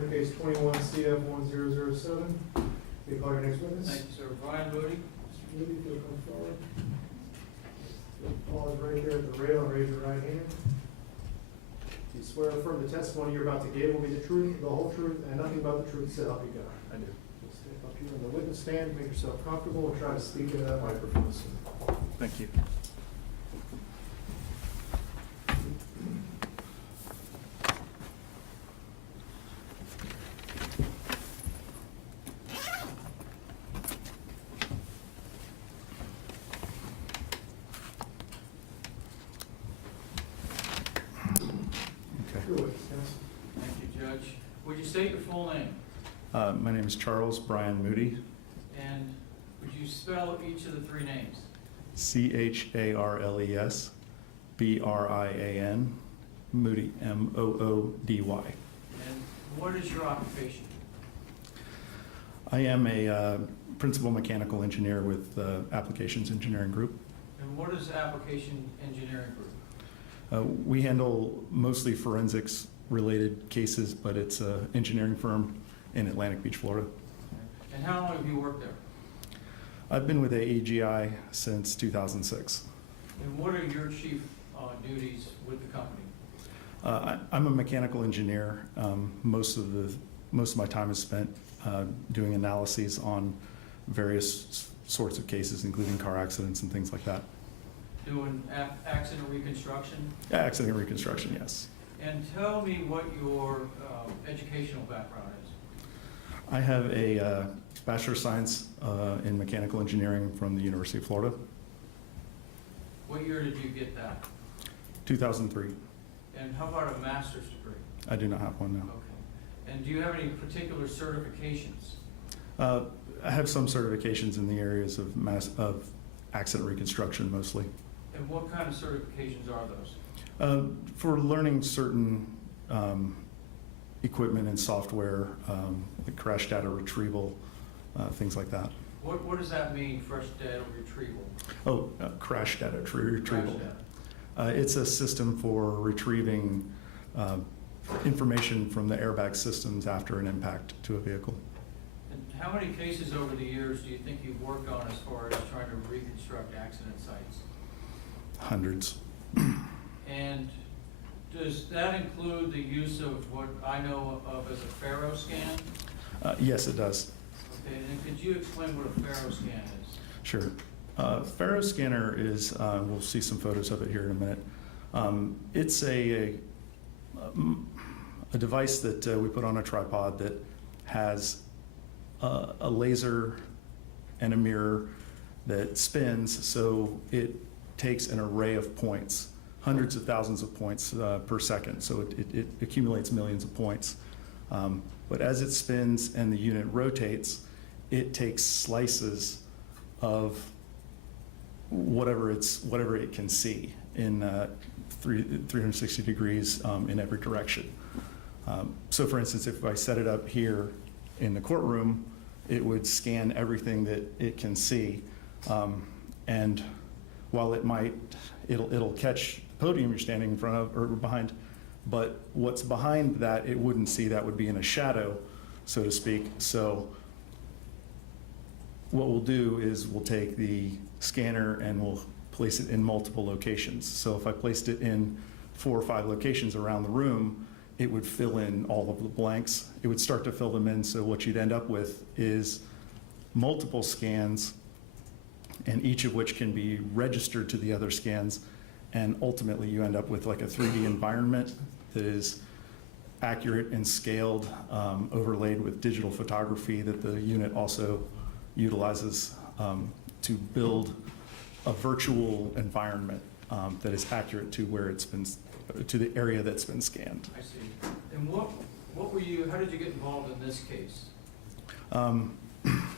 Case 21 CF 1007. You call your next witness. Thank you, sir. Brian Moody. Mr. Moody, if you'll come forward. Pause right there at the rail and raise your right hand. Do you swear or affirm the testimony you're about to give will be the truth, the whole truth, and nothing but the truth, so help you God? I do. Step up here on the witness stand, make yourself comfortable, and try to speak into that microphone. Thank you. Your witness, counsel. Thank you, Judge. Would you state your full name? My name is Charles Brian Moody, And would you spell each of the three names? Charles Brian, Moody, Moody. And what is your occupation? I am a principal mechanical engineer with Applications Engineering Group. And what is Application Engineering Group? We handle mostly forensics related cases, but it's an engineering firm in Atlantic Beach, Florida. And how long have you worked there? I've been with AEGI since 2006. And what are your chief duties with the company? I'm a mechanical engineer. Most of my time is spent doing analyses on various sorts of cases, including car accidents and things like that. Doing accident reconstruction? Accident reconstruction, yes. And tell me what your educational background is. I have a Bachelor of Science in Mechanical Engineering from the University of Florida, What year did you get that? 2003. And how about a master's degree? I do not have one now. Okay. And do you have any particular certifications? I have some certifications in the areas of accident reconstruction mostly. And what kind of certifications are those? For learning certain equipment and software, like crash data retrieval, things like that. What does that mean, fresh data retrieval? Crash data retrieval. Crash data. It's a system for retrieving information from the airbag systems after an impact to a vehicle. And how many cases over the years do you think you've worked on as far as trying to reconstruct accident sites? Hundreds. And does that include the use of what I know of as a Faro scan? Yes, it does. Okay, and could you explain what a Faro scan is? Sure. Faro scanner is, we'll see some photos of it here in a minute. It's a device that we put on a tripod that has a laser and a mirror that spins, so it takes an array of points, hundreds of thousands of points per second, so it accumulates millions of points. But as it spins and the unit rotates, it takes slices of whatever it can see in 360 degrees in every direction. So for instance, if I set it up here in the courtroom, it would scan everything that it can see. And while it'll catch the podium you're standing in front of or behind, but what's behind that it wouldn't see. That would be in a shadow, so to speak. So what we'll do is we'll take the scanner and we'll place it in multiple locations. So if I placed it in 4 or 5 locations around the room, it would fill in all of the blanks. It would start to fill them in, so what you'd end up with is multiple scans, and each of which can be registered to the other scans, and ultimately you end up with like a 3D environment that is accurate and scaled, overlaid with digital photography that the unit also utilizes to build a virtual environment that is accurate to where it's been, to the area that's been scanned. I see. And how did you get involved in this case?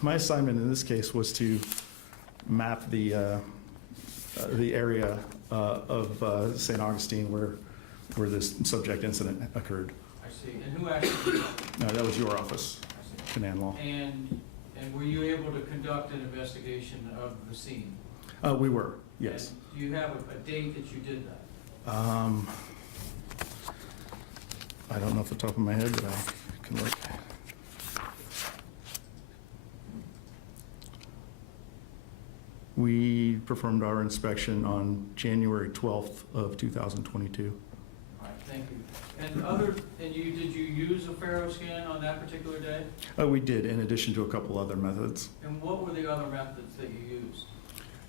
My assignment in this case was to map the area of St. Augustine where this subject incident occurred. I see. And who actually did that? No, that was your office, Conan Law. And were you able to conduct an investigation of the scene? We were, yes. And do you have a date that you did that? I don't know off the top of my head, but I can look. We performed our inspection on January 12th of 2022. All right, thank you. Did you use a Faro scan on that particular day? We did, in addition to a couple other methods. And what were the other methods that you used?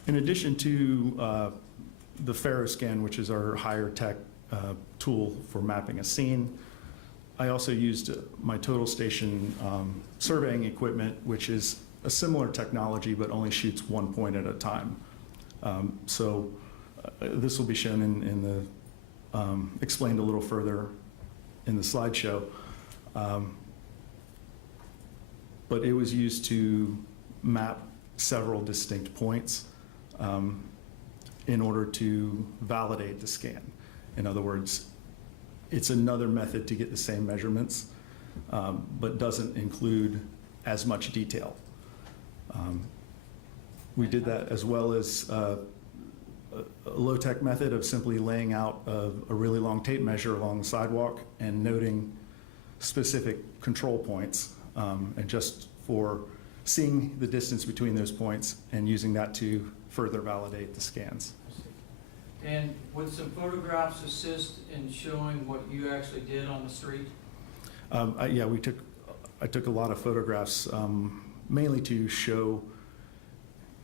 In addition to the Faro scan, which is our higher tech tool for mapping a scene, I also used my total station surveying equipment, which is a similar technology but only shoots one point at a time. This will be shown in the explained a little further in the slideshow. But it was used to map several distinct points in order to validate the scan. In other words, it's another method to get the same measurements, but doesn't include as much detail. We did that as well as a low-tech method of simply laying out a really long tape measure along the sidewalk and noting specific control points, and just for seeing the distance between those points and using that to further validate the scans. And would some photographs assist in showing what you actually did on the street? Yeah, I took a lot of photographs, mainly to show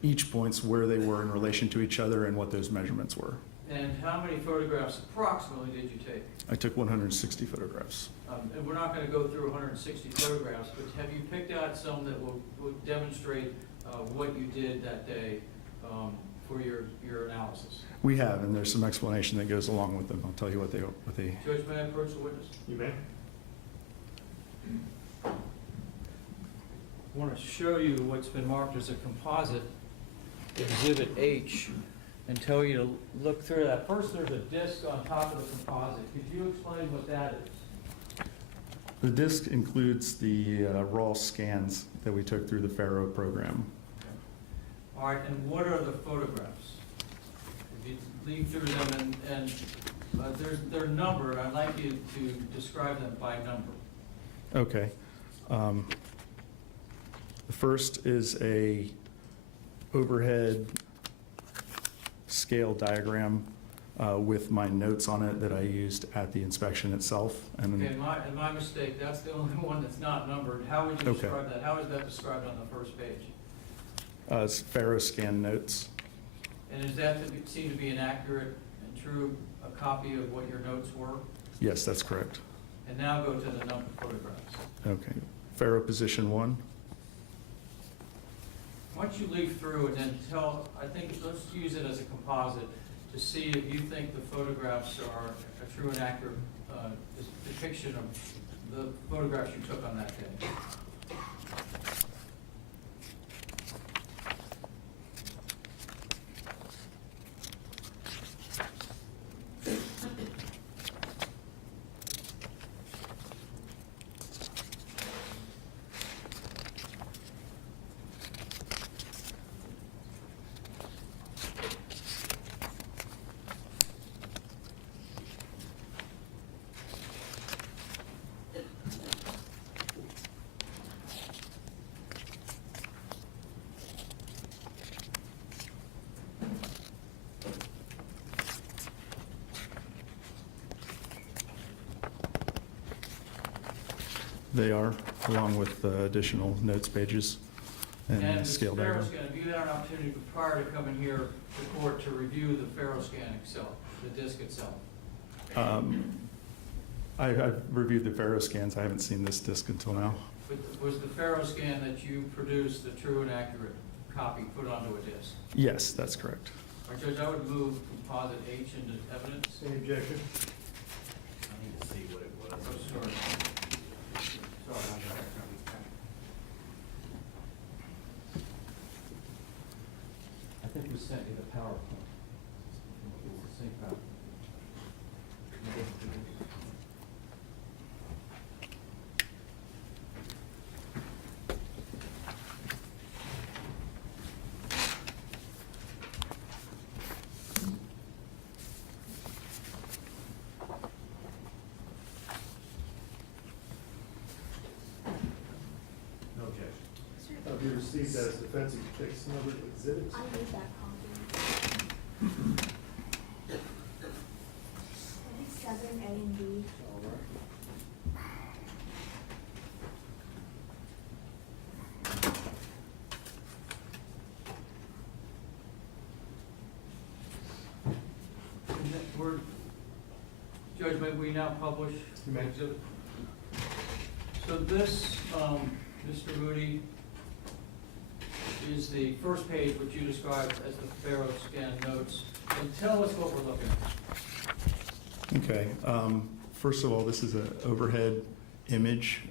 each points where they were in relation to each other and what those measurements were. And how many photographs approximately did you take? I took 160 photographs. And we're not going to go through 160 photographs, but have you picked out some that will demonstrate what you did that day for your analysis? We have, and there's some explanation that goes along with them. I'll tell you what they. Judge, may I approach the witness? You may. I want to show you what's been marked as a composite Exhibit H and tell you to look through that. First, there's a disc on top of the composite. Could you explain what that is? The disc includes the raw scans that we took through the Faro program. All right, and what are the photographs? If you lead through them and they're numbered, I'd like you to describe them by number. Okay. The first is a overhead scale diagram with my notes on it that I used at the inspection itself. And Okay, my mistake, that's the only one that's not numbered. How would you Okay. describe that? How is that described on the first page? it's Faro scan notes. And is that seem to be an accurate and true a copy of what your notes were? Yes, that's correct. And now go to the numbered photographs. Okay. Faro position 1. Why don't you leaf through and then I think let's use it as a composite to see if you think the photographs are a true and accurate depiction of the photographs you took on that day. They are, along with additional notes pages and scale Faro diagram. scan, have you had an opportunity prior to coming here to court to review the Faro scan itself, the disc itself? I've reviewed the Faro scans. I haven't seen this disc until now. But was the Faro scan that you produced the true and accurate copy put onto a disc? Yes, that's correct. Our Judge, I would move composite H into evidence. Any objection? I need to see what it was. Oh, sorry. I think we sent you the PowerPoint. Sync up. Have you received that as defensive fix number exhibits? I need that copy. I think 7A and B. We're, Judge, may we now publish You may. the exhibit? So this, Mr. Moody, is the first page, which you described as the Faro scan notes. And tell us what we're looking at. Okay, first of all, this is an overhead image,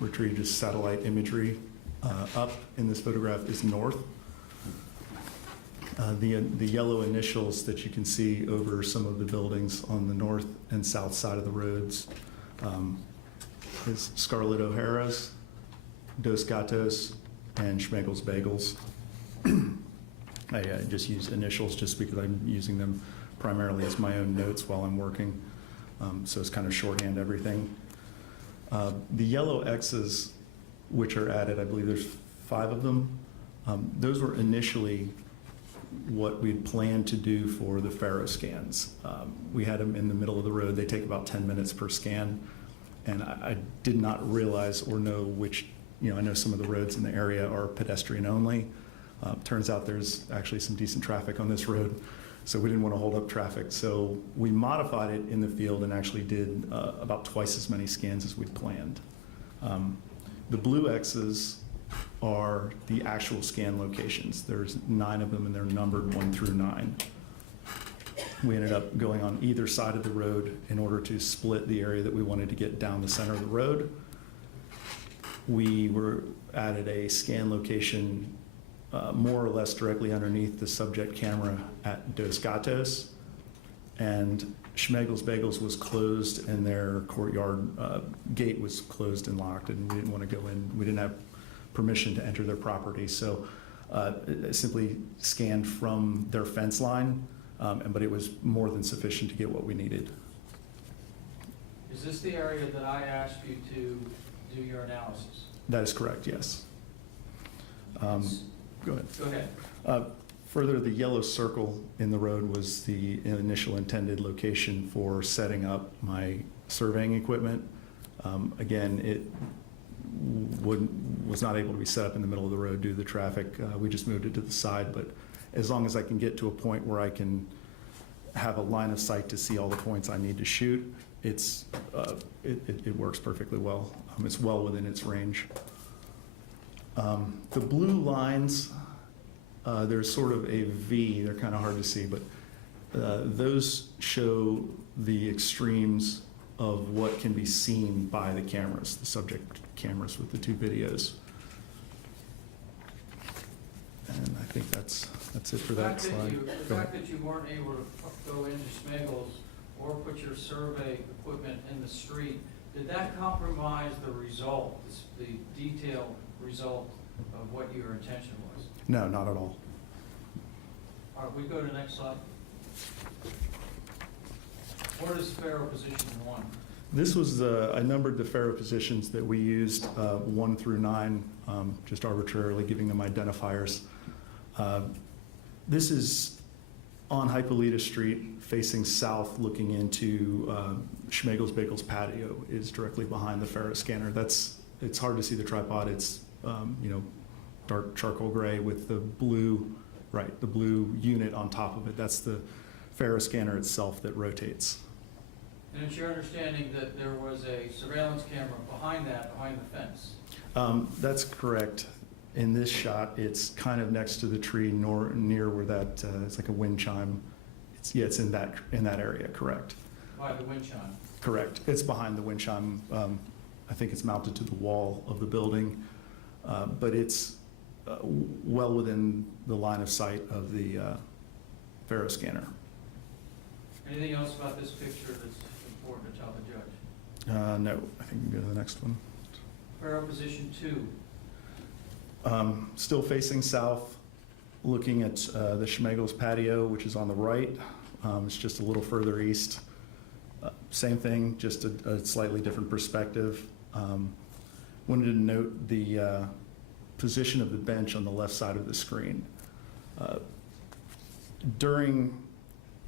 retrieved as satellite imagery. Up in this photograph is north. The yellow initials that you can see over some of the buildings on the north and south side of the roads is Scarlett O'Hara's, Dos Gatos, and Schmegel's Bagels. I just use initials just because I'm using them primarily as my own notes while I'm working, so it's kind of shorthand everything. The yellow X's, which are added, I believe there's 5 of them, those were initially what we'd planned to do for the Faro scans. We had them in the middle of the road. They take about 10 minutes per scan. And I did not realize or know which, I know some of the roads in the area are pedestrian only. Turns out there's actually some decent traffic on this road, so we didn't want to hold up traffic. So we modified it in the field and actually did about twice as many scans as we'd planned. The blue X's are the actual scan locations. There's 9 of them and they're numbered 1 through 9. We ended up going on either side of the road in order to split the area that we wanted to get down the center of the road. We were added a scan location more or less directly underneath the subject camera at Dos Gatos, and Schmegel's Bagels was closed and their courtyard gate was closed and locked, and we didn't want to go in. We didn't have permission to enter their property, so it simply scanned from their fence line, but it was more than sufficient to get what we needed. Is this the area that I asked you to do your analysis? That is correct, yes. Go ahead. Go ahead. Further, the yellow circle in the road was the initial intended location for setting up my surveying equipment. Again, it was not able to be set up in the middle of the road due to the traffic. We just moved it to the side, but as long as I can get to a point where I can have a line of sight to see all the points I need to shoot, it works perfectly well. It's well within its range. The blue lines, there's sort of a V, they're kind of hard to see, but those show the extremes of what can be seen by the cameras, the subject cameras with the 2 videos. And I think that's it for that slide. The fact that you weren't able to go into Schmegel's or put your survey equipment in the street, did that compromise the result, the detailed result of what your intention was? No, not at all. All right, we go to the next slide. Where is Faro position 1? This was I numbered the Faro positions that we used 1 through 9, just arbitrarily giving them identifiers. This is on Hippolyta Street, facing south, looking into Schmegel's Bagels patio is directly behind the Faro scanner. It's hard to see the tripod. It's dark charcoal gray with the blue, the blue unit on top of it. That's the Faro scanner itself that rotates. And it's your understanding that there was a surveillance camera behind the fence? That's correct. In this shot, it's kind of next to the tree near where that, it's like a wind chime. It's in that area, correct. By the wind chime? Correct. It's behind the wind chime. I think it's mounted to the wall of the building, but it's well within the line of sight of the Faro scanner. Anything else about this picture that's important to tell the judge? No, I think we can go to the next one. Faro position 2. Still facing south, looking at the Schmegel's patio, which is on the right. It's just a little further east. Same thing, just a slightly different perspective. Wanted to note the position of the bench on the left side of the screen. During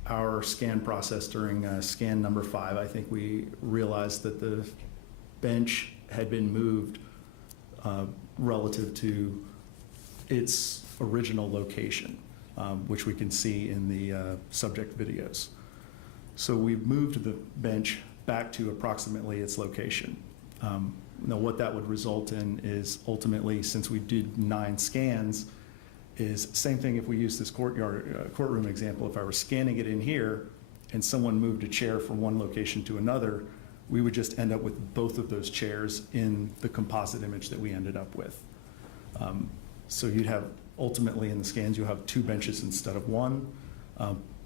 our scan process, during scan number 5, I think we realized that the bench had been moved relative to its original location, which we can see in the subject videos. So we moved the bench back to approximately its location. Now what that would result in is ultimately, since we did 9 scans, is same thing if we use this courtroom example. If I were scanning it in here and someone moved a chair from one location to another, we would just end up with both of those chairs in the composite image that we ended up with. So you'd have, ultimately in the scans, you'll have 2 benches instead of 1,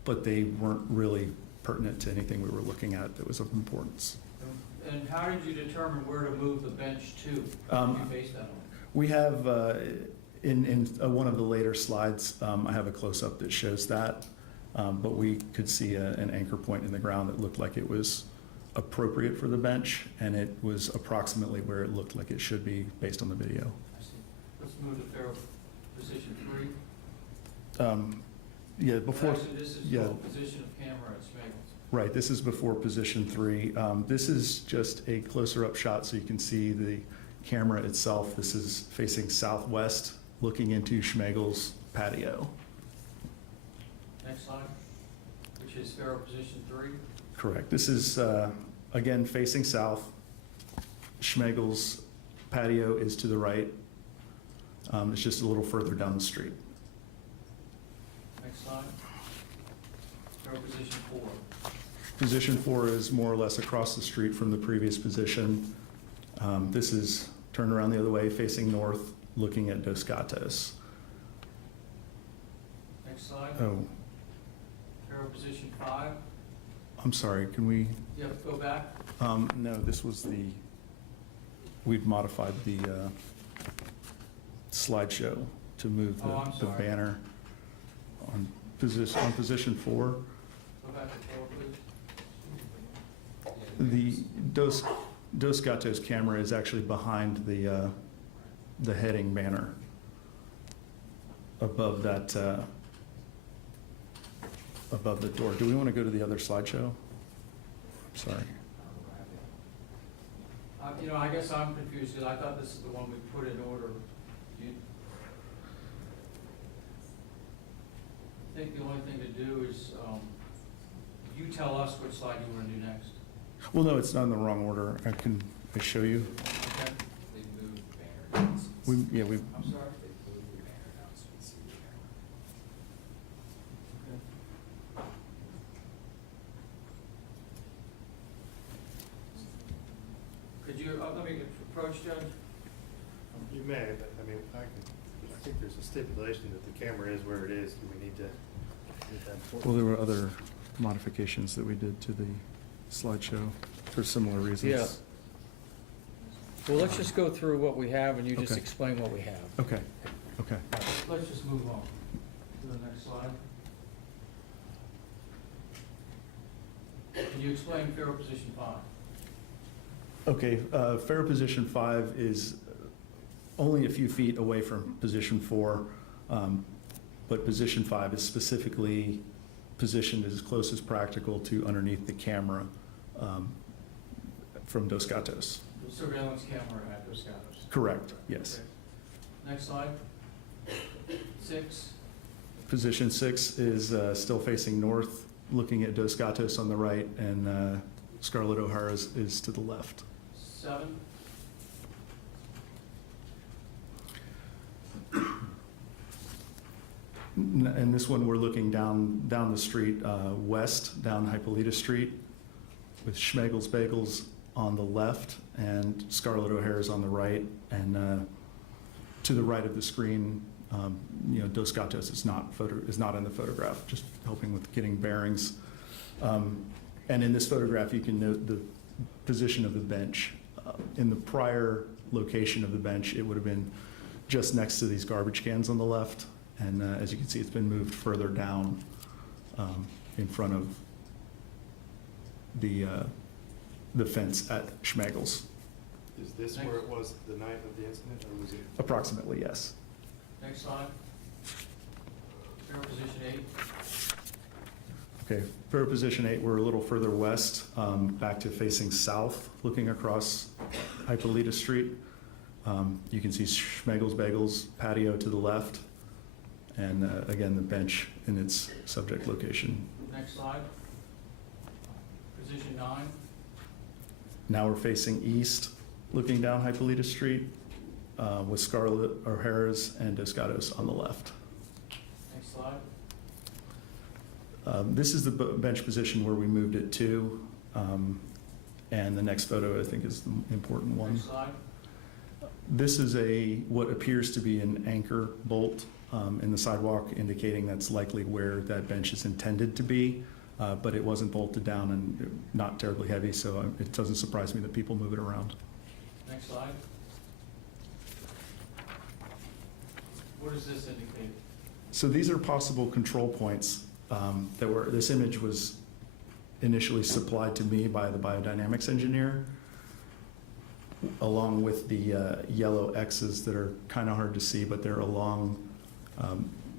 but they weren't really pertinent to anything we were looking at that was of importance. And how did you determine where to move the bench to? What did you base that on? We have, in one of the later slides, I have a close-up that shows that, but we could see an anchor point in the ground that looked like it was appropriate for the bench, and it was approximately where it looked like it should be based on the video. I see. Let's move to Pharaoh position 3. Yeah, before. Actually, this is yeah. for position of camera at Schmegels. Right, this is before position 3. This is just a closer up shot so you can see the camera itself. This is facing southwest, looking into Schmegel's patio. Next slide, which is Pharaoh position 3. Correct. This is, again, facing south. Schmegel's patio is to the right. It's just a little further down the street. Next slide. Pharaoh position 4. Position 4 is more or less across the street from the previous position. This is turned around the other way, facing north, looking at Dos Gatos. Next slide. Oh, Pharaoh position 5. I'm sorry, can we? You have to go back. No, this was we'd modified the slideshow to move I'm the sorry. banner on position 4. Go back to 4, please. The Dos Gatos camera is actually behind the heading banner above that, above the door. Do we want to go to the other slideshow? Sorry. I guess I'm confused because I thought this is the one we put in order. I think the only thing to do is you tell us which slide you want to do next. Well, no, it's not in the wrong order. I show you. Okay. They moved the banner down. I'm sorry. They moved the banner down so we can see the camera. Okay. Could you, let me approach, Judge? You may, but I mean, I think there's a stipulation that the camera is where it is. Do we need to get that? Well, there were other modifications that we did to the slideshow for similar reasons. Yeah. Well, let's just go through what we have and you just Okay. explain what we have. Okay, okay. Let's just move on to the next slide. Can you explain Pharaoh position 5? Okay, fair position 5 is only a few feet away from position 4, but position 5 is specifically positioned as close as practical to underneath the camera from Dos Gatos. The surveillance camera at Dos Gatos. Correct, yes. Okay. Next slide. 6. Position 6 is still facing north, looking at Dos Gatos on the right, and Scarlett O'Hara's is to the left. 7. And this one, we're looking down the street, west, down Hippolyta Street, with Schmegel's Bagels on the left and Scarlett O'Hara's on the right. And to the right of the screen, Dos Gatos is not in the photograph, just helping with getting bearings. And in this photograph, you can note the position of the bench. In the prior location of the bench, it would have been just next to these garbage cans on the left. And as you can see, it's been moved further down in front of the fence at Schmegel's. Is this where it was the night of the incident, or was it? Approximately, yes. Next slide. Fair position 8. Okay, for position 8, we're a little further west, back to facing south, looking across Hippolyta Street. You can see Schmegel's Bagels patio to the left, and again, the bench in its subject location. Next slide. Position 9. Now we're facing east, looking down Hippolyta Street, with Scarlett O'Hara's and Dos Gatos on the left. Next slide. This is the bench position where we moved it to, and the next photo I think is the important one. Next slide. This is what appears to be an anchor bolt in the sidewalk, indicating that's likely where that bench is intended to be, but it wasn't bolted down and not terribly heavy, so it doesn't surprise me that people move it around. Next slide. What does this indicate? So these are possible control points this image was initially supplied to me by the biodynamics engineer, along with the yellow X's that are kind of hard to see, but they're along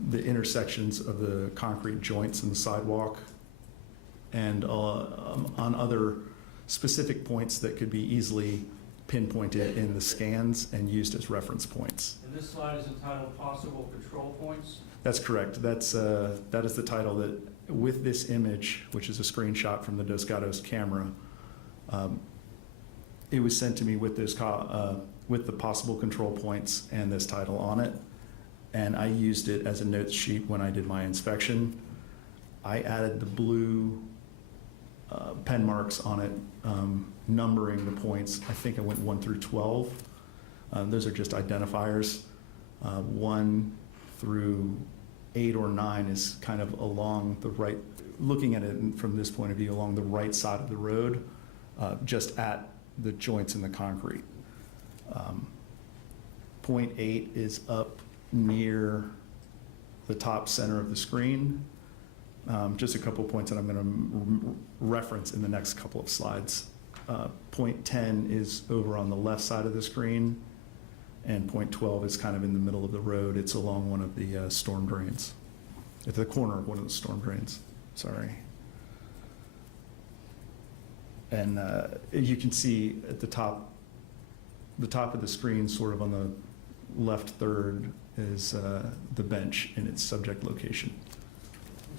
the intersections of the concrete joints in the sidewalk and on other specific points that could be easily pinpointed in the scans and used as reference points. And this slide is entitled Possible Control Points. That's correct. That is the title that, with this image, which is a screenshot from the Dos Gatos camera, it was sent to me with with the possible control points and this title on it, and I used it as a notes sheet when I did my inspection. I added the blue pen marks on it, numbering the points. I think I went 1 through 12. Those are just identifiers. 1 through 8 or 9 is kind of along the right, looking at it from this point of view, along the right side of the road, just at the joints in the concrete. Point 8 is up near the top center of the screen. Just a couple points that I'm going to reference in the next couple of slides. Point 10 is over on the left side of the screen, and point 12 is kind of in the middle of the road. It's along one of the storm drains, at the corner of one of the storm drains, sorry. And you can see at the top of the screen, sort of on the left third, is the bench in its subject location.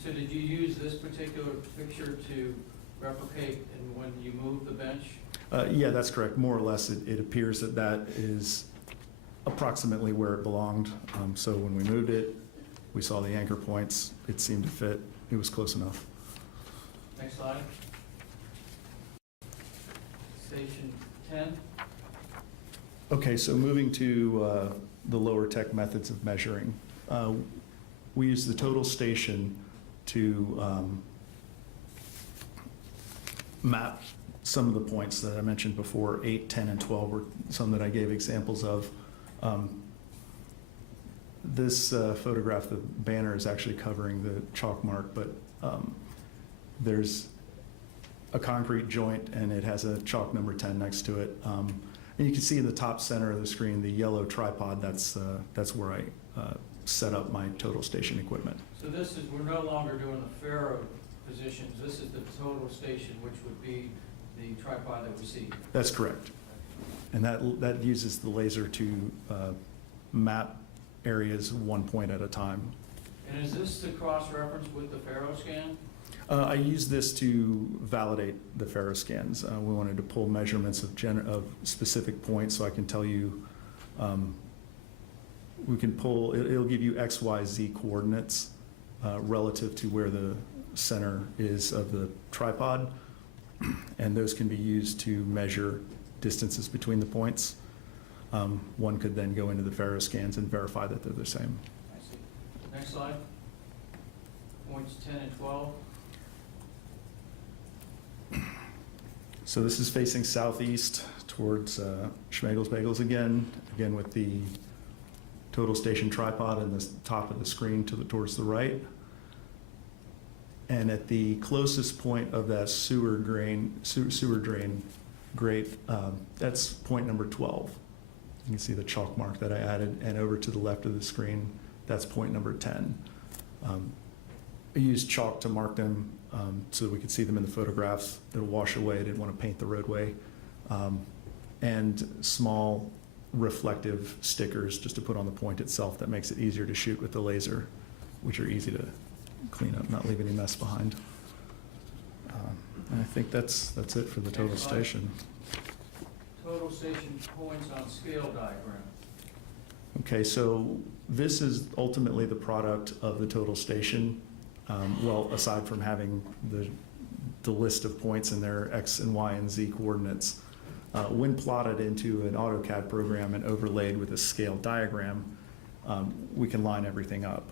So did you use this particular picture to replicate and when you moved the bench? Yeah, that's correct. More or less, it appears that is approximately where it belonged. So when we moved it, we saw the anchor points. It seemed to fit. It was close enough. Next slide. Station 10. Okay, so moving to the lower tech methods of measuring. We use the total station to map some of the points that I mentioned before. 8, 10, and 12 were some that I gave examples of. This photograph, the banner is actually covering the chalk mark, but there's a concrete joint and it has a chalk number 10 next to it. And you can see in the top center of the screen the yellow tripod. That's where I set up my total station equipment. So this is, we're no longer doing the Faro positions. This is the total station, which would be the tripod that we see. That's correct. And that uses the laser to map areas 1 point at a time. And is this to cross-reference with the Faro scan? I use this to validate the Faro scans. We wanted to pull measurements of specific points, so I can tell you, we can pull, it'll give you X, Y, Z coordinates relative to where the center is of the tripod, and those can be used to measure distances between the points. One could then go into the Faro scans and verify that they're the same. I see. Next slide. Points 10 and 12. So this is facing southeast towards Schmegel's Bagels again with the total station tripod in the top of the screen towards the right. And at the closest point of that sewer drain Great. That's point number 12. You can see the chalk mark that I added, and over to the left of the screen, that's point number 10. I used chalk to mark them so that we could see them in the photographs. They'll wash away. I didn't want to paint the roadway. And small reflective stickers just to put on the point itself that makes it easier to shoot with the laser, which are easy to clean up, not leave any mess behind. And I think that's it for the total station. Total station points on scale diagram. Okay, so this is ultimately the product of the total station. Well, aside from having the list of points and their X and Y and Z coordinates, when plotted into an AutoCAD program and overlaid with a scale diagram, we can line everything up.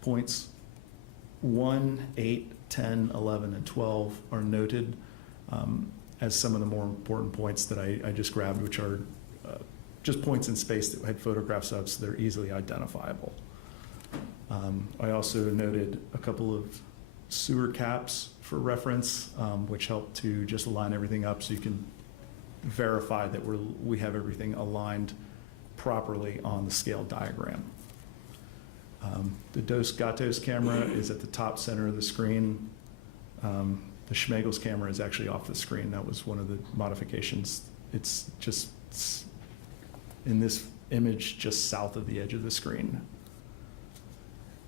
Points 1, 8, 10, 11, and 12 are noted as some of the more important points that I just grabbed, which are just points in space that had photographs of, so they're easily identifiable. I also noted a couple of sewer caps for reference, which help to just line everything up so you can verify that we have everything aligned properly on the scale diagram. The Dos Gatos camera is at the top center of the screen. The Schmegel's camera is actually off the screen. That was one of the modifications. It's just in this image just south of the edge of the screen.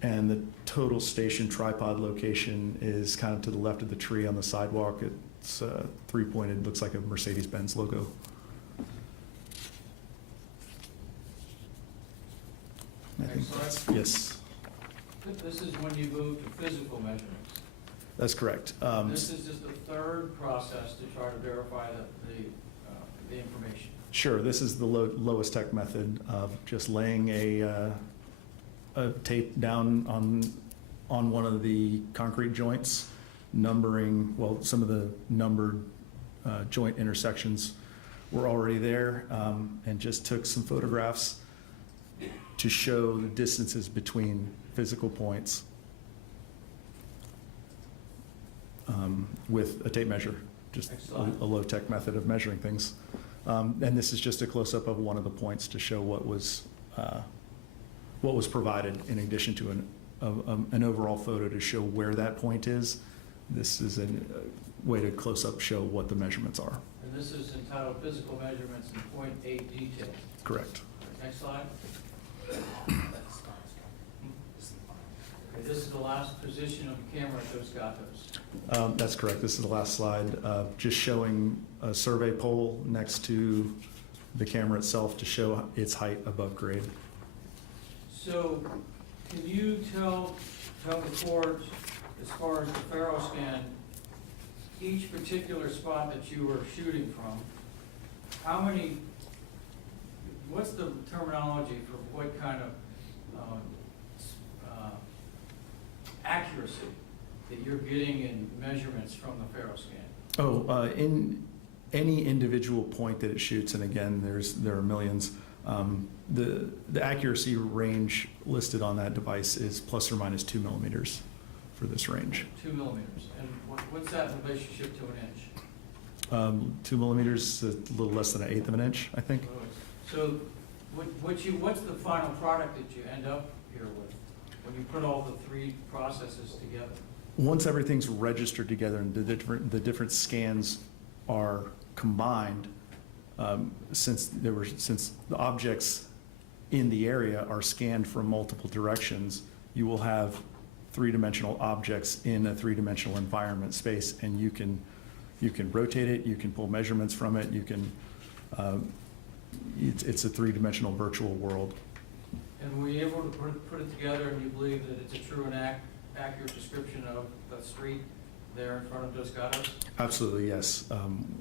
And the total station tripod location is kind of to the left of the tree on the sidewalk. It's three-pointed, looks like a Mercedes-Benz logo. I think that's, yes, This is when you move to physical measurements. that's correct. This is just the third process to try to verify the information. Sure, this is the lowest tech method of just laying a tape down on one of the concrete joints, numbering, well, some of the numbered joint intersections were already there, and just took some photographs to show the distances between physical points with a tape measure, just a low-tech method of measuring things. And this is just a close-up of one of the points to show what was provided in addition to an overall photo to show where that point is. This is a way to close-up show what the measurements are. And this is entitled Physical Measurements in Point 8 Detail. Correct. Next slide. Okay, this is the last position of the camera at Dos Gatos. That's correct. This is the last slide, just showing a survey pole next to the camera itself to show its height above grade. So, can you tell the court, as far as the Faro scan, each particular spot that you were shooting from, how many, what's the terminology for what kind of accuracy that you're getting in measurements from the Faro scan? In any individual point that it shoots, and again, there are millions, the accuracy range listed on that device is plus or minus 2 millimeters for this range. 2 millimeters. And what's that in relationship to an inch? 2 millimeters, a little less than 1/8 of an inch, I think. So what's the final product that you end up here with when you put all the three processes together? Once everything's registered together and the different scans are combined, since the objects in the area are scanned from multiple directions, you will have three-dimensional objects in a three-dimensional environment space, and you can rotate it, you can pull measurements from it, you can it's a three-dimensional virtual world. And were you able to put it together, and you believe that it's a true and accurate description of the street there in front of Dos Gatos? Absolutely, yes.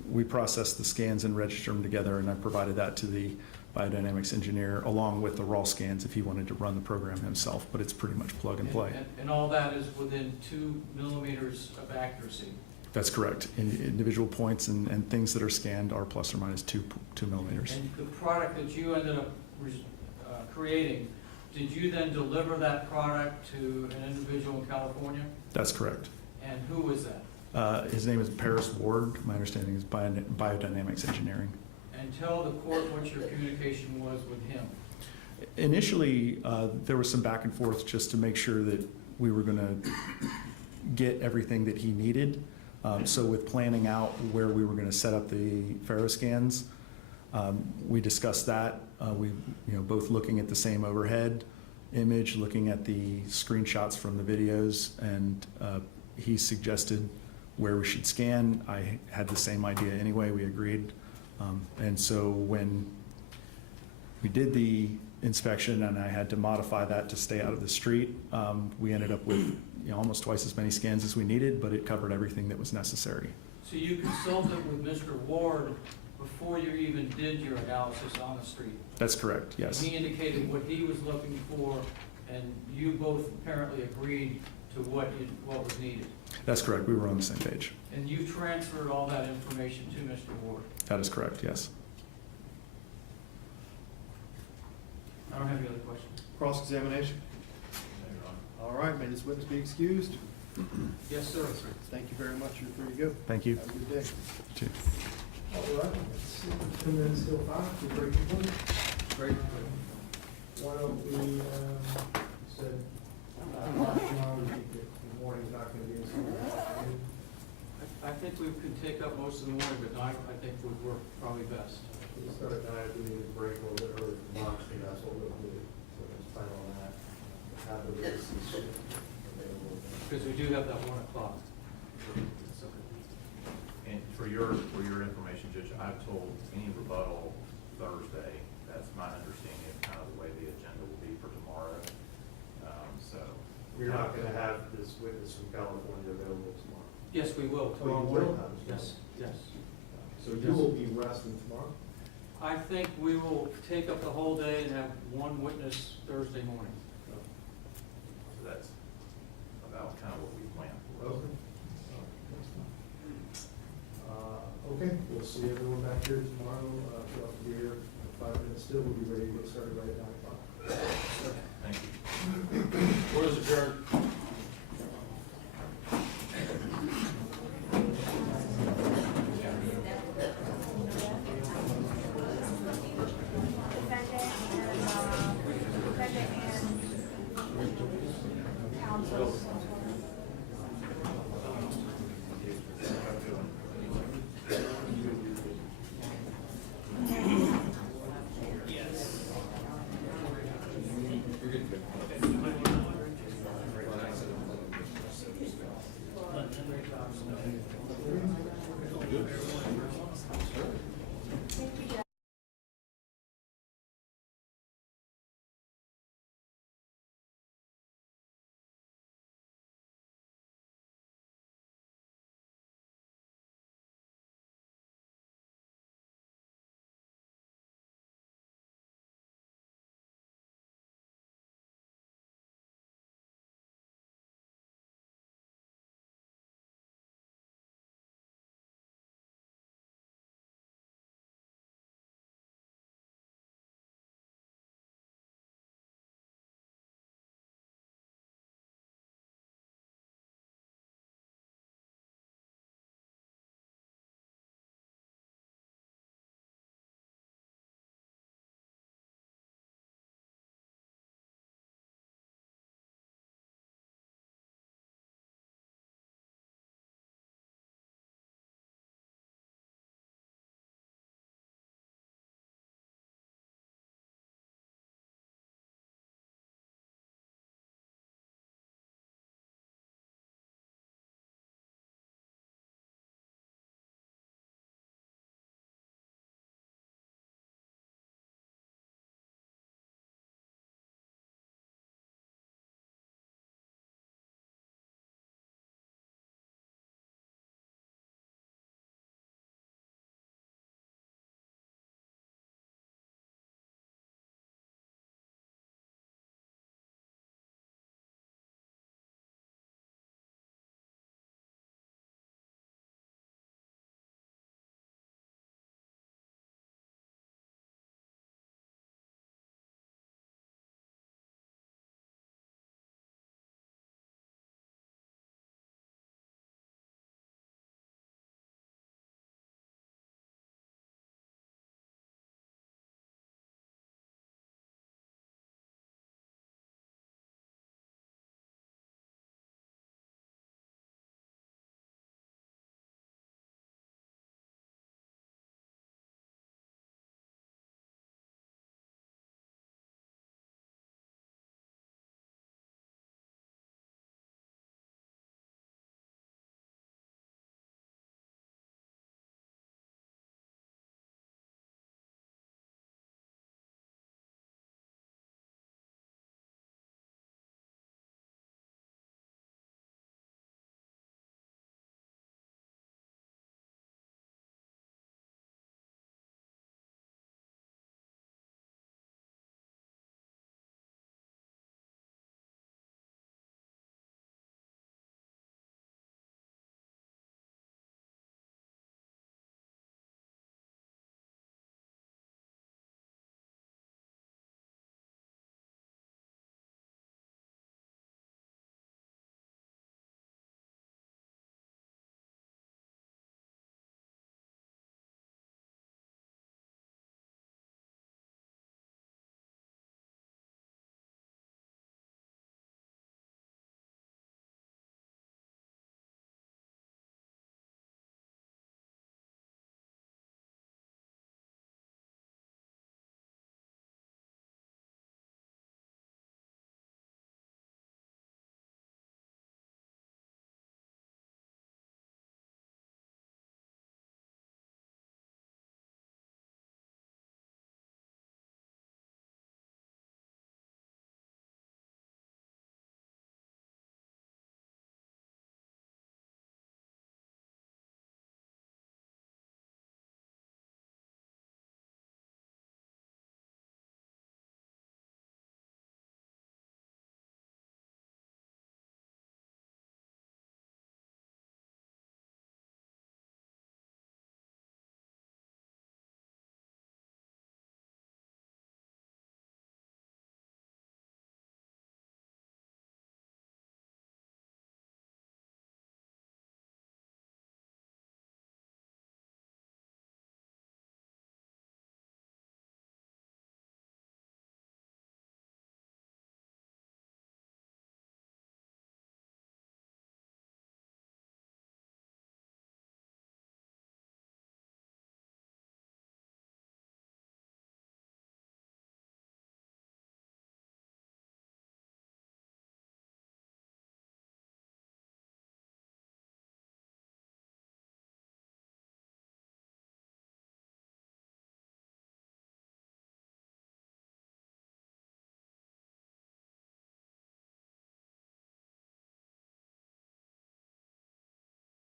We processed the scans and registered them together, and I provided that to the biodynamics engineer along with the raw scans if he wanted to run the program himself, but it's pretty much plug and play. And all that is within 2 millimeters of accuracy? That's correct. Individual points and things that are scanned are plus or minus 2 millimeters. And the product that you ended up creating, did you then deliver that product to an individual in California? That's correct. And who was that? His name is Paris Ward. My understanding is biodynamics engineering. And tell the court what your communication was with him. Initially, there was some back and forth just to make sure that we were going to get everything that he needed. So with planning out where we were going to set up the Faro scans, we discussed that. We, both looking at the same overhead image, looking at the screenshots from the videos, and he suggested where we should scan. I had the same idea anyway. We agreed. And so when we did the inspection and I had to modify that to stay out of the street, we ended up with almost twice as many scans as we needed, but it covered everything that was necessary. So you consulted with Mr. Ward before you even did your analysis on the street? That's correct, yes. He indicated what he was looking for, and you both apparently agreed to what was needed. That's correct. We were on the same page. And you transferred all that information to Mr. Ward? That is correct, yes. I don't have any other questions. Cross-examination. All right, may this witness be excused? Yes, sir. Thank you very much. You're free to go. Thank you. Have a good day. Cheers. All right, let's see, 10 minutes till 5, we're breaking point. Great. Why don't we, said, tomorrow, we think that the morning's not gonna be as good. I think we could take up most of the morning, but night I think would work probably best. We'll start at 9, if we need to break a little bit early for lunch, and that's what we'll do. So let's plan on that. Have the witnesses available. Because we do have that 1 o'clock. And for your information, Judge, I've told any rebuttal Thursday. That's my understanding of kind of the way the agenda will be for tomorrow. So. We're not gonna have this witness from California available tomorrow. Yes, we will. Oh, you will have it? Yes, yes. So you will be resting tomorrow? I think we will take up the whole day and have 1 witness Thursday morning. So that's about kind of what we planned for. Okay. Okay, we'll see everyone back here tomorrow. If you'll have to be here in 5 minutes still, we'll be ready to get started right now.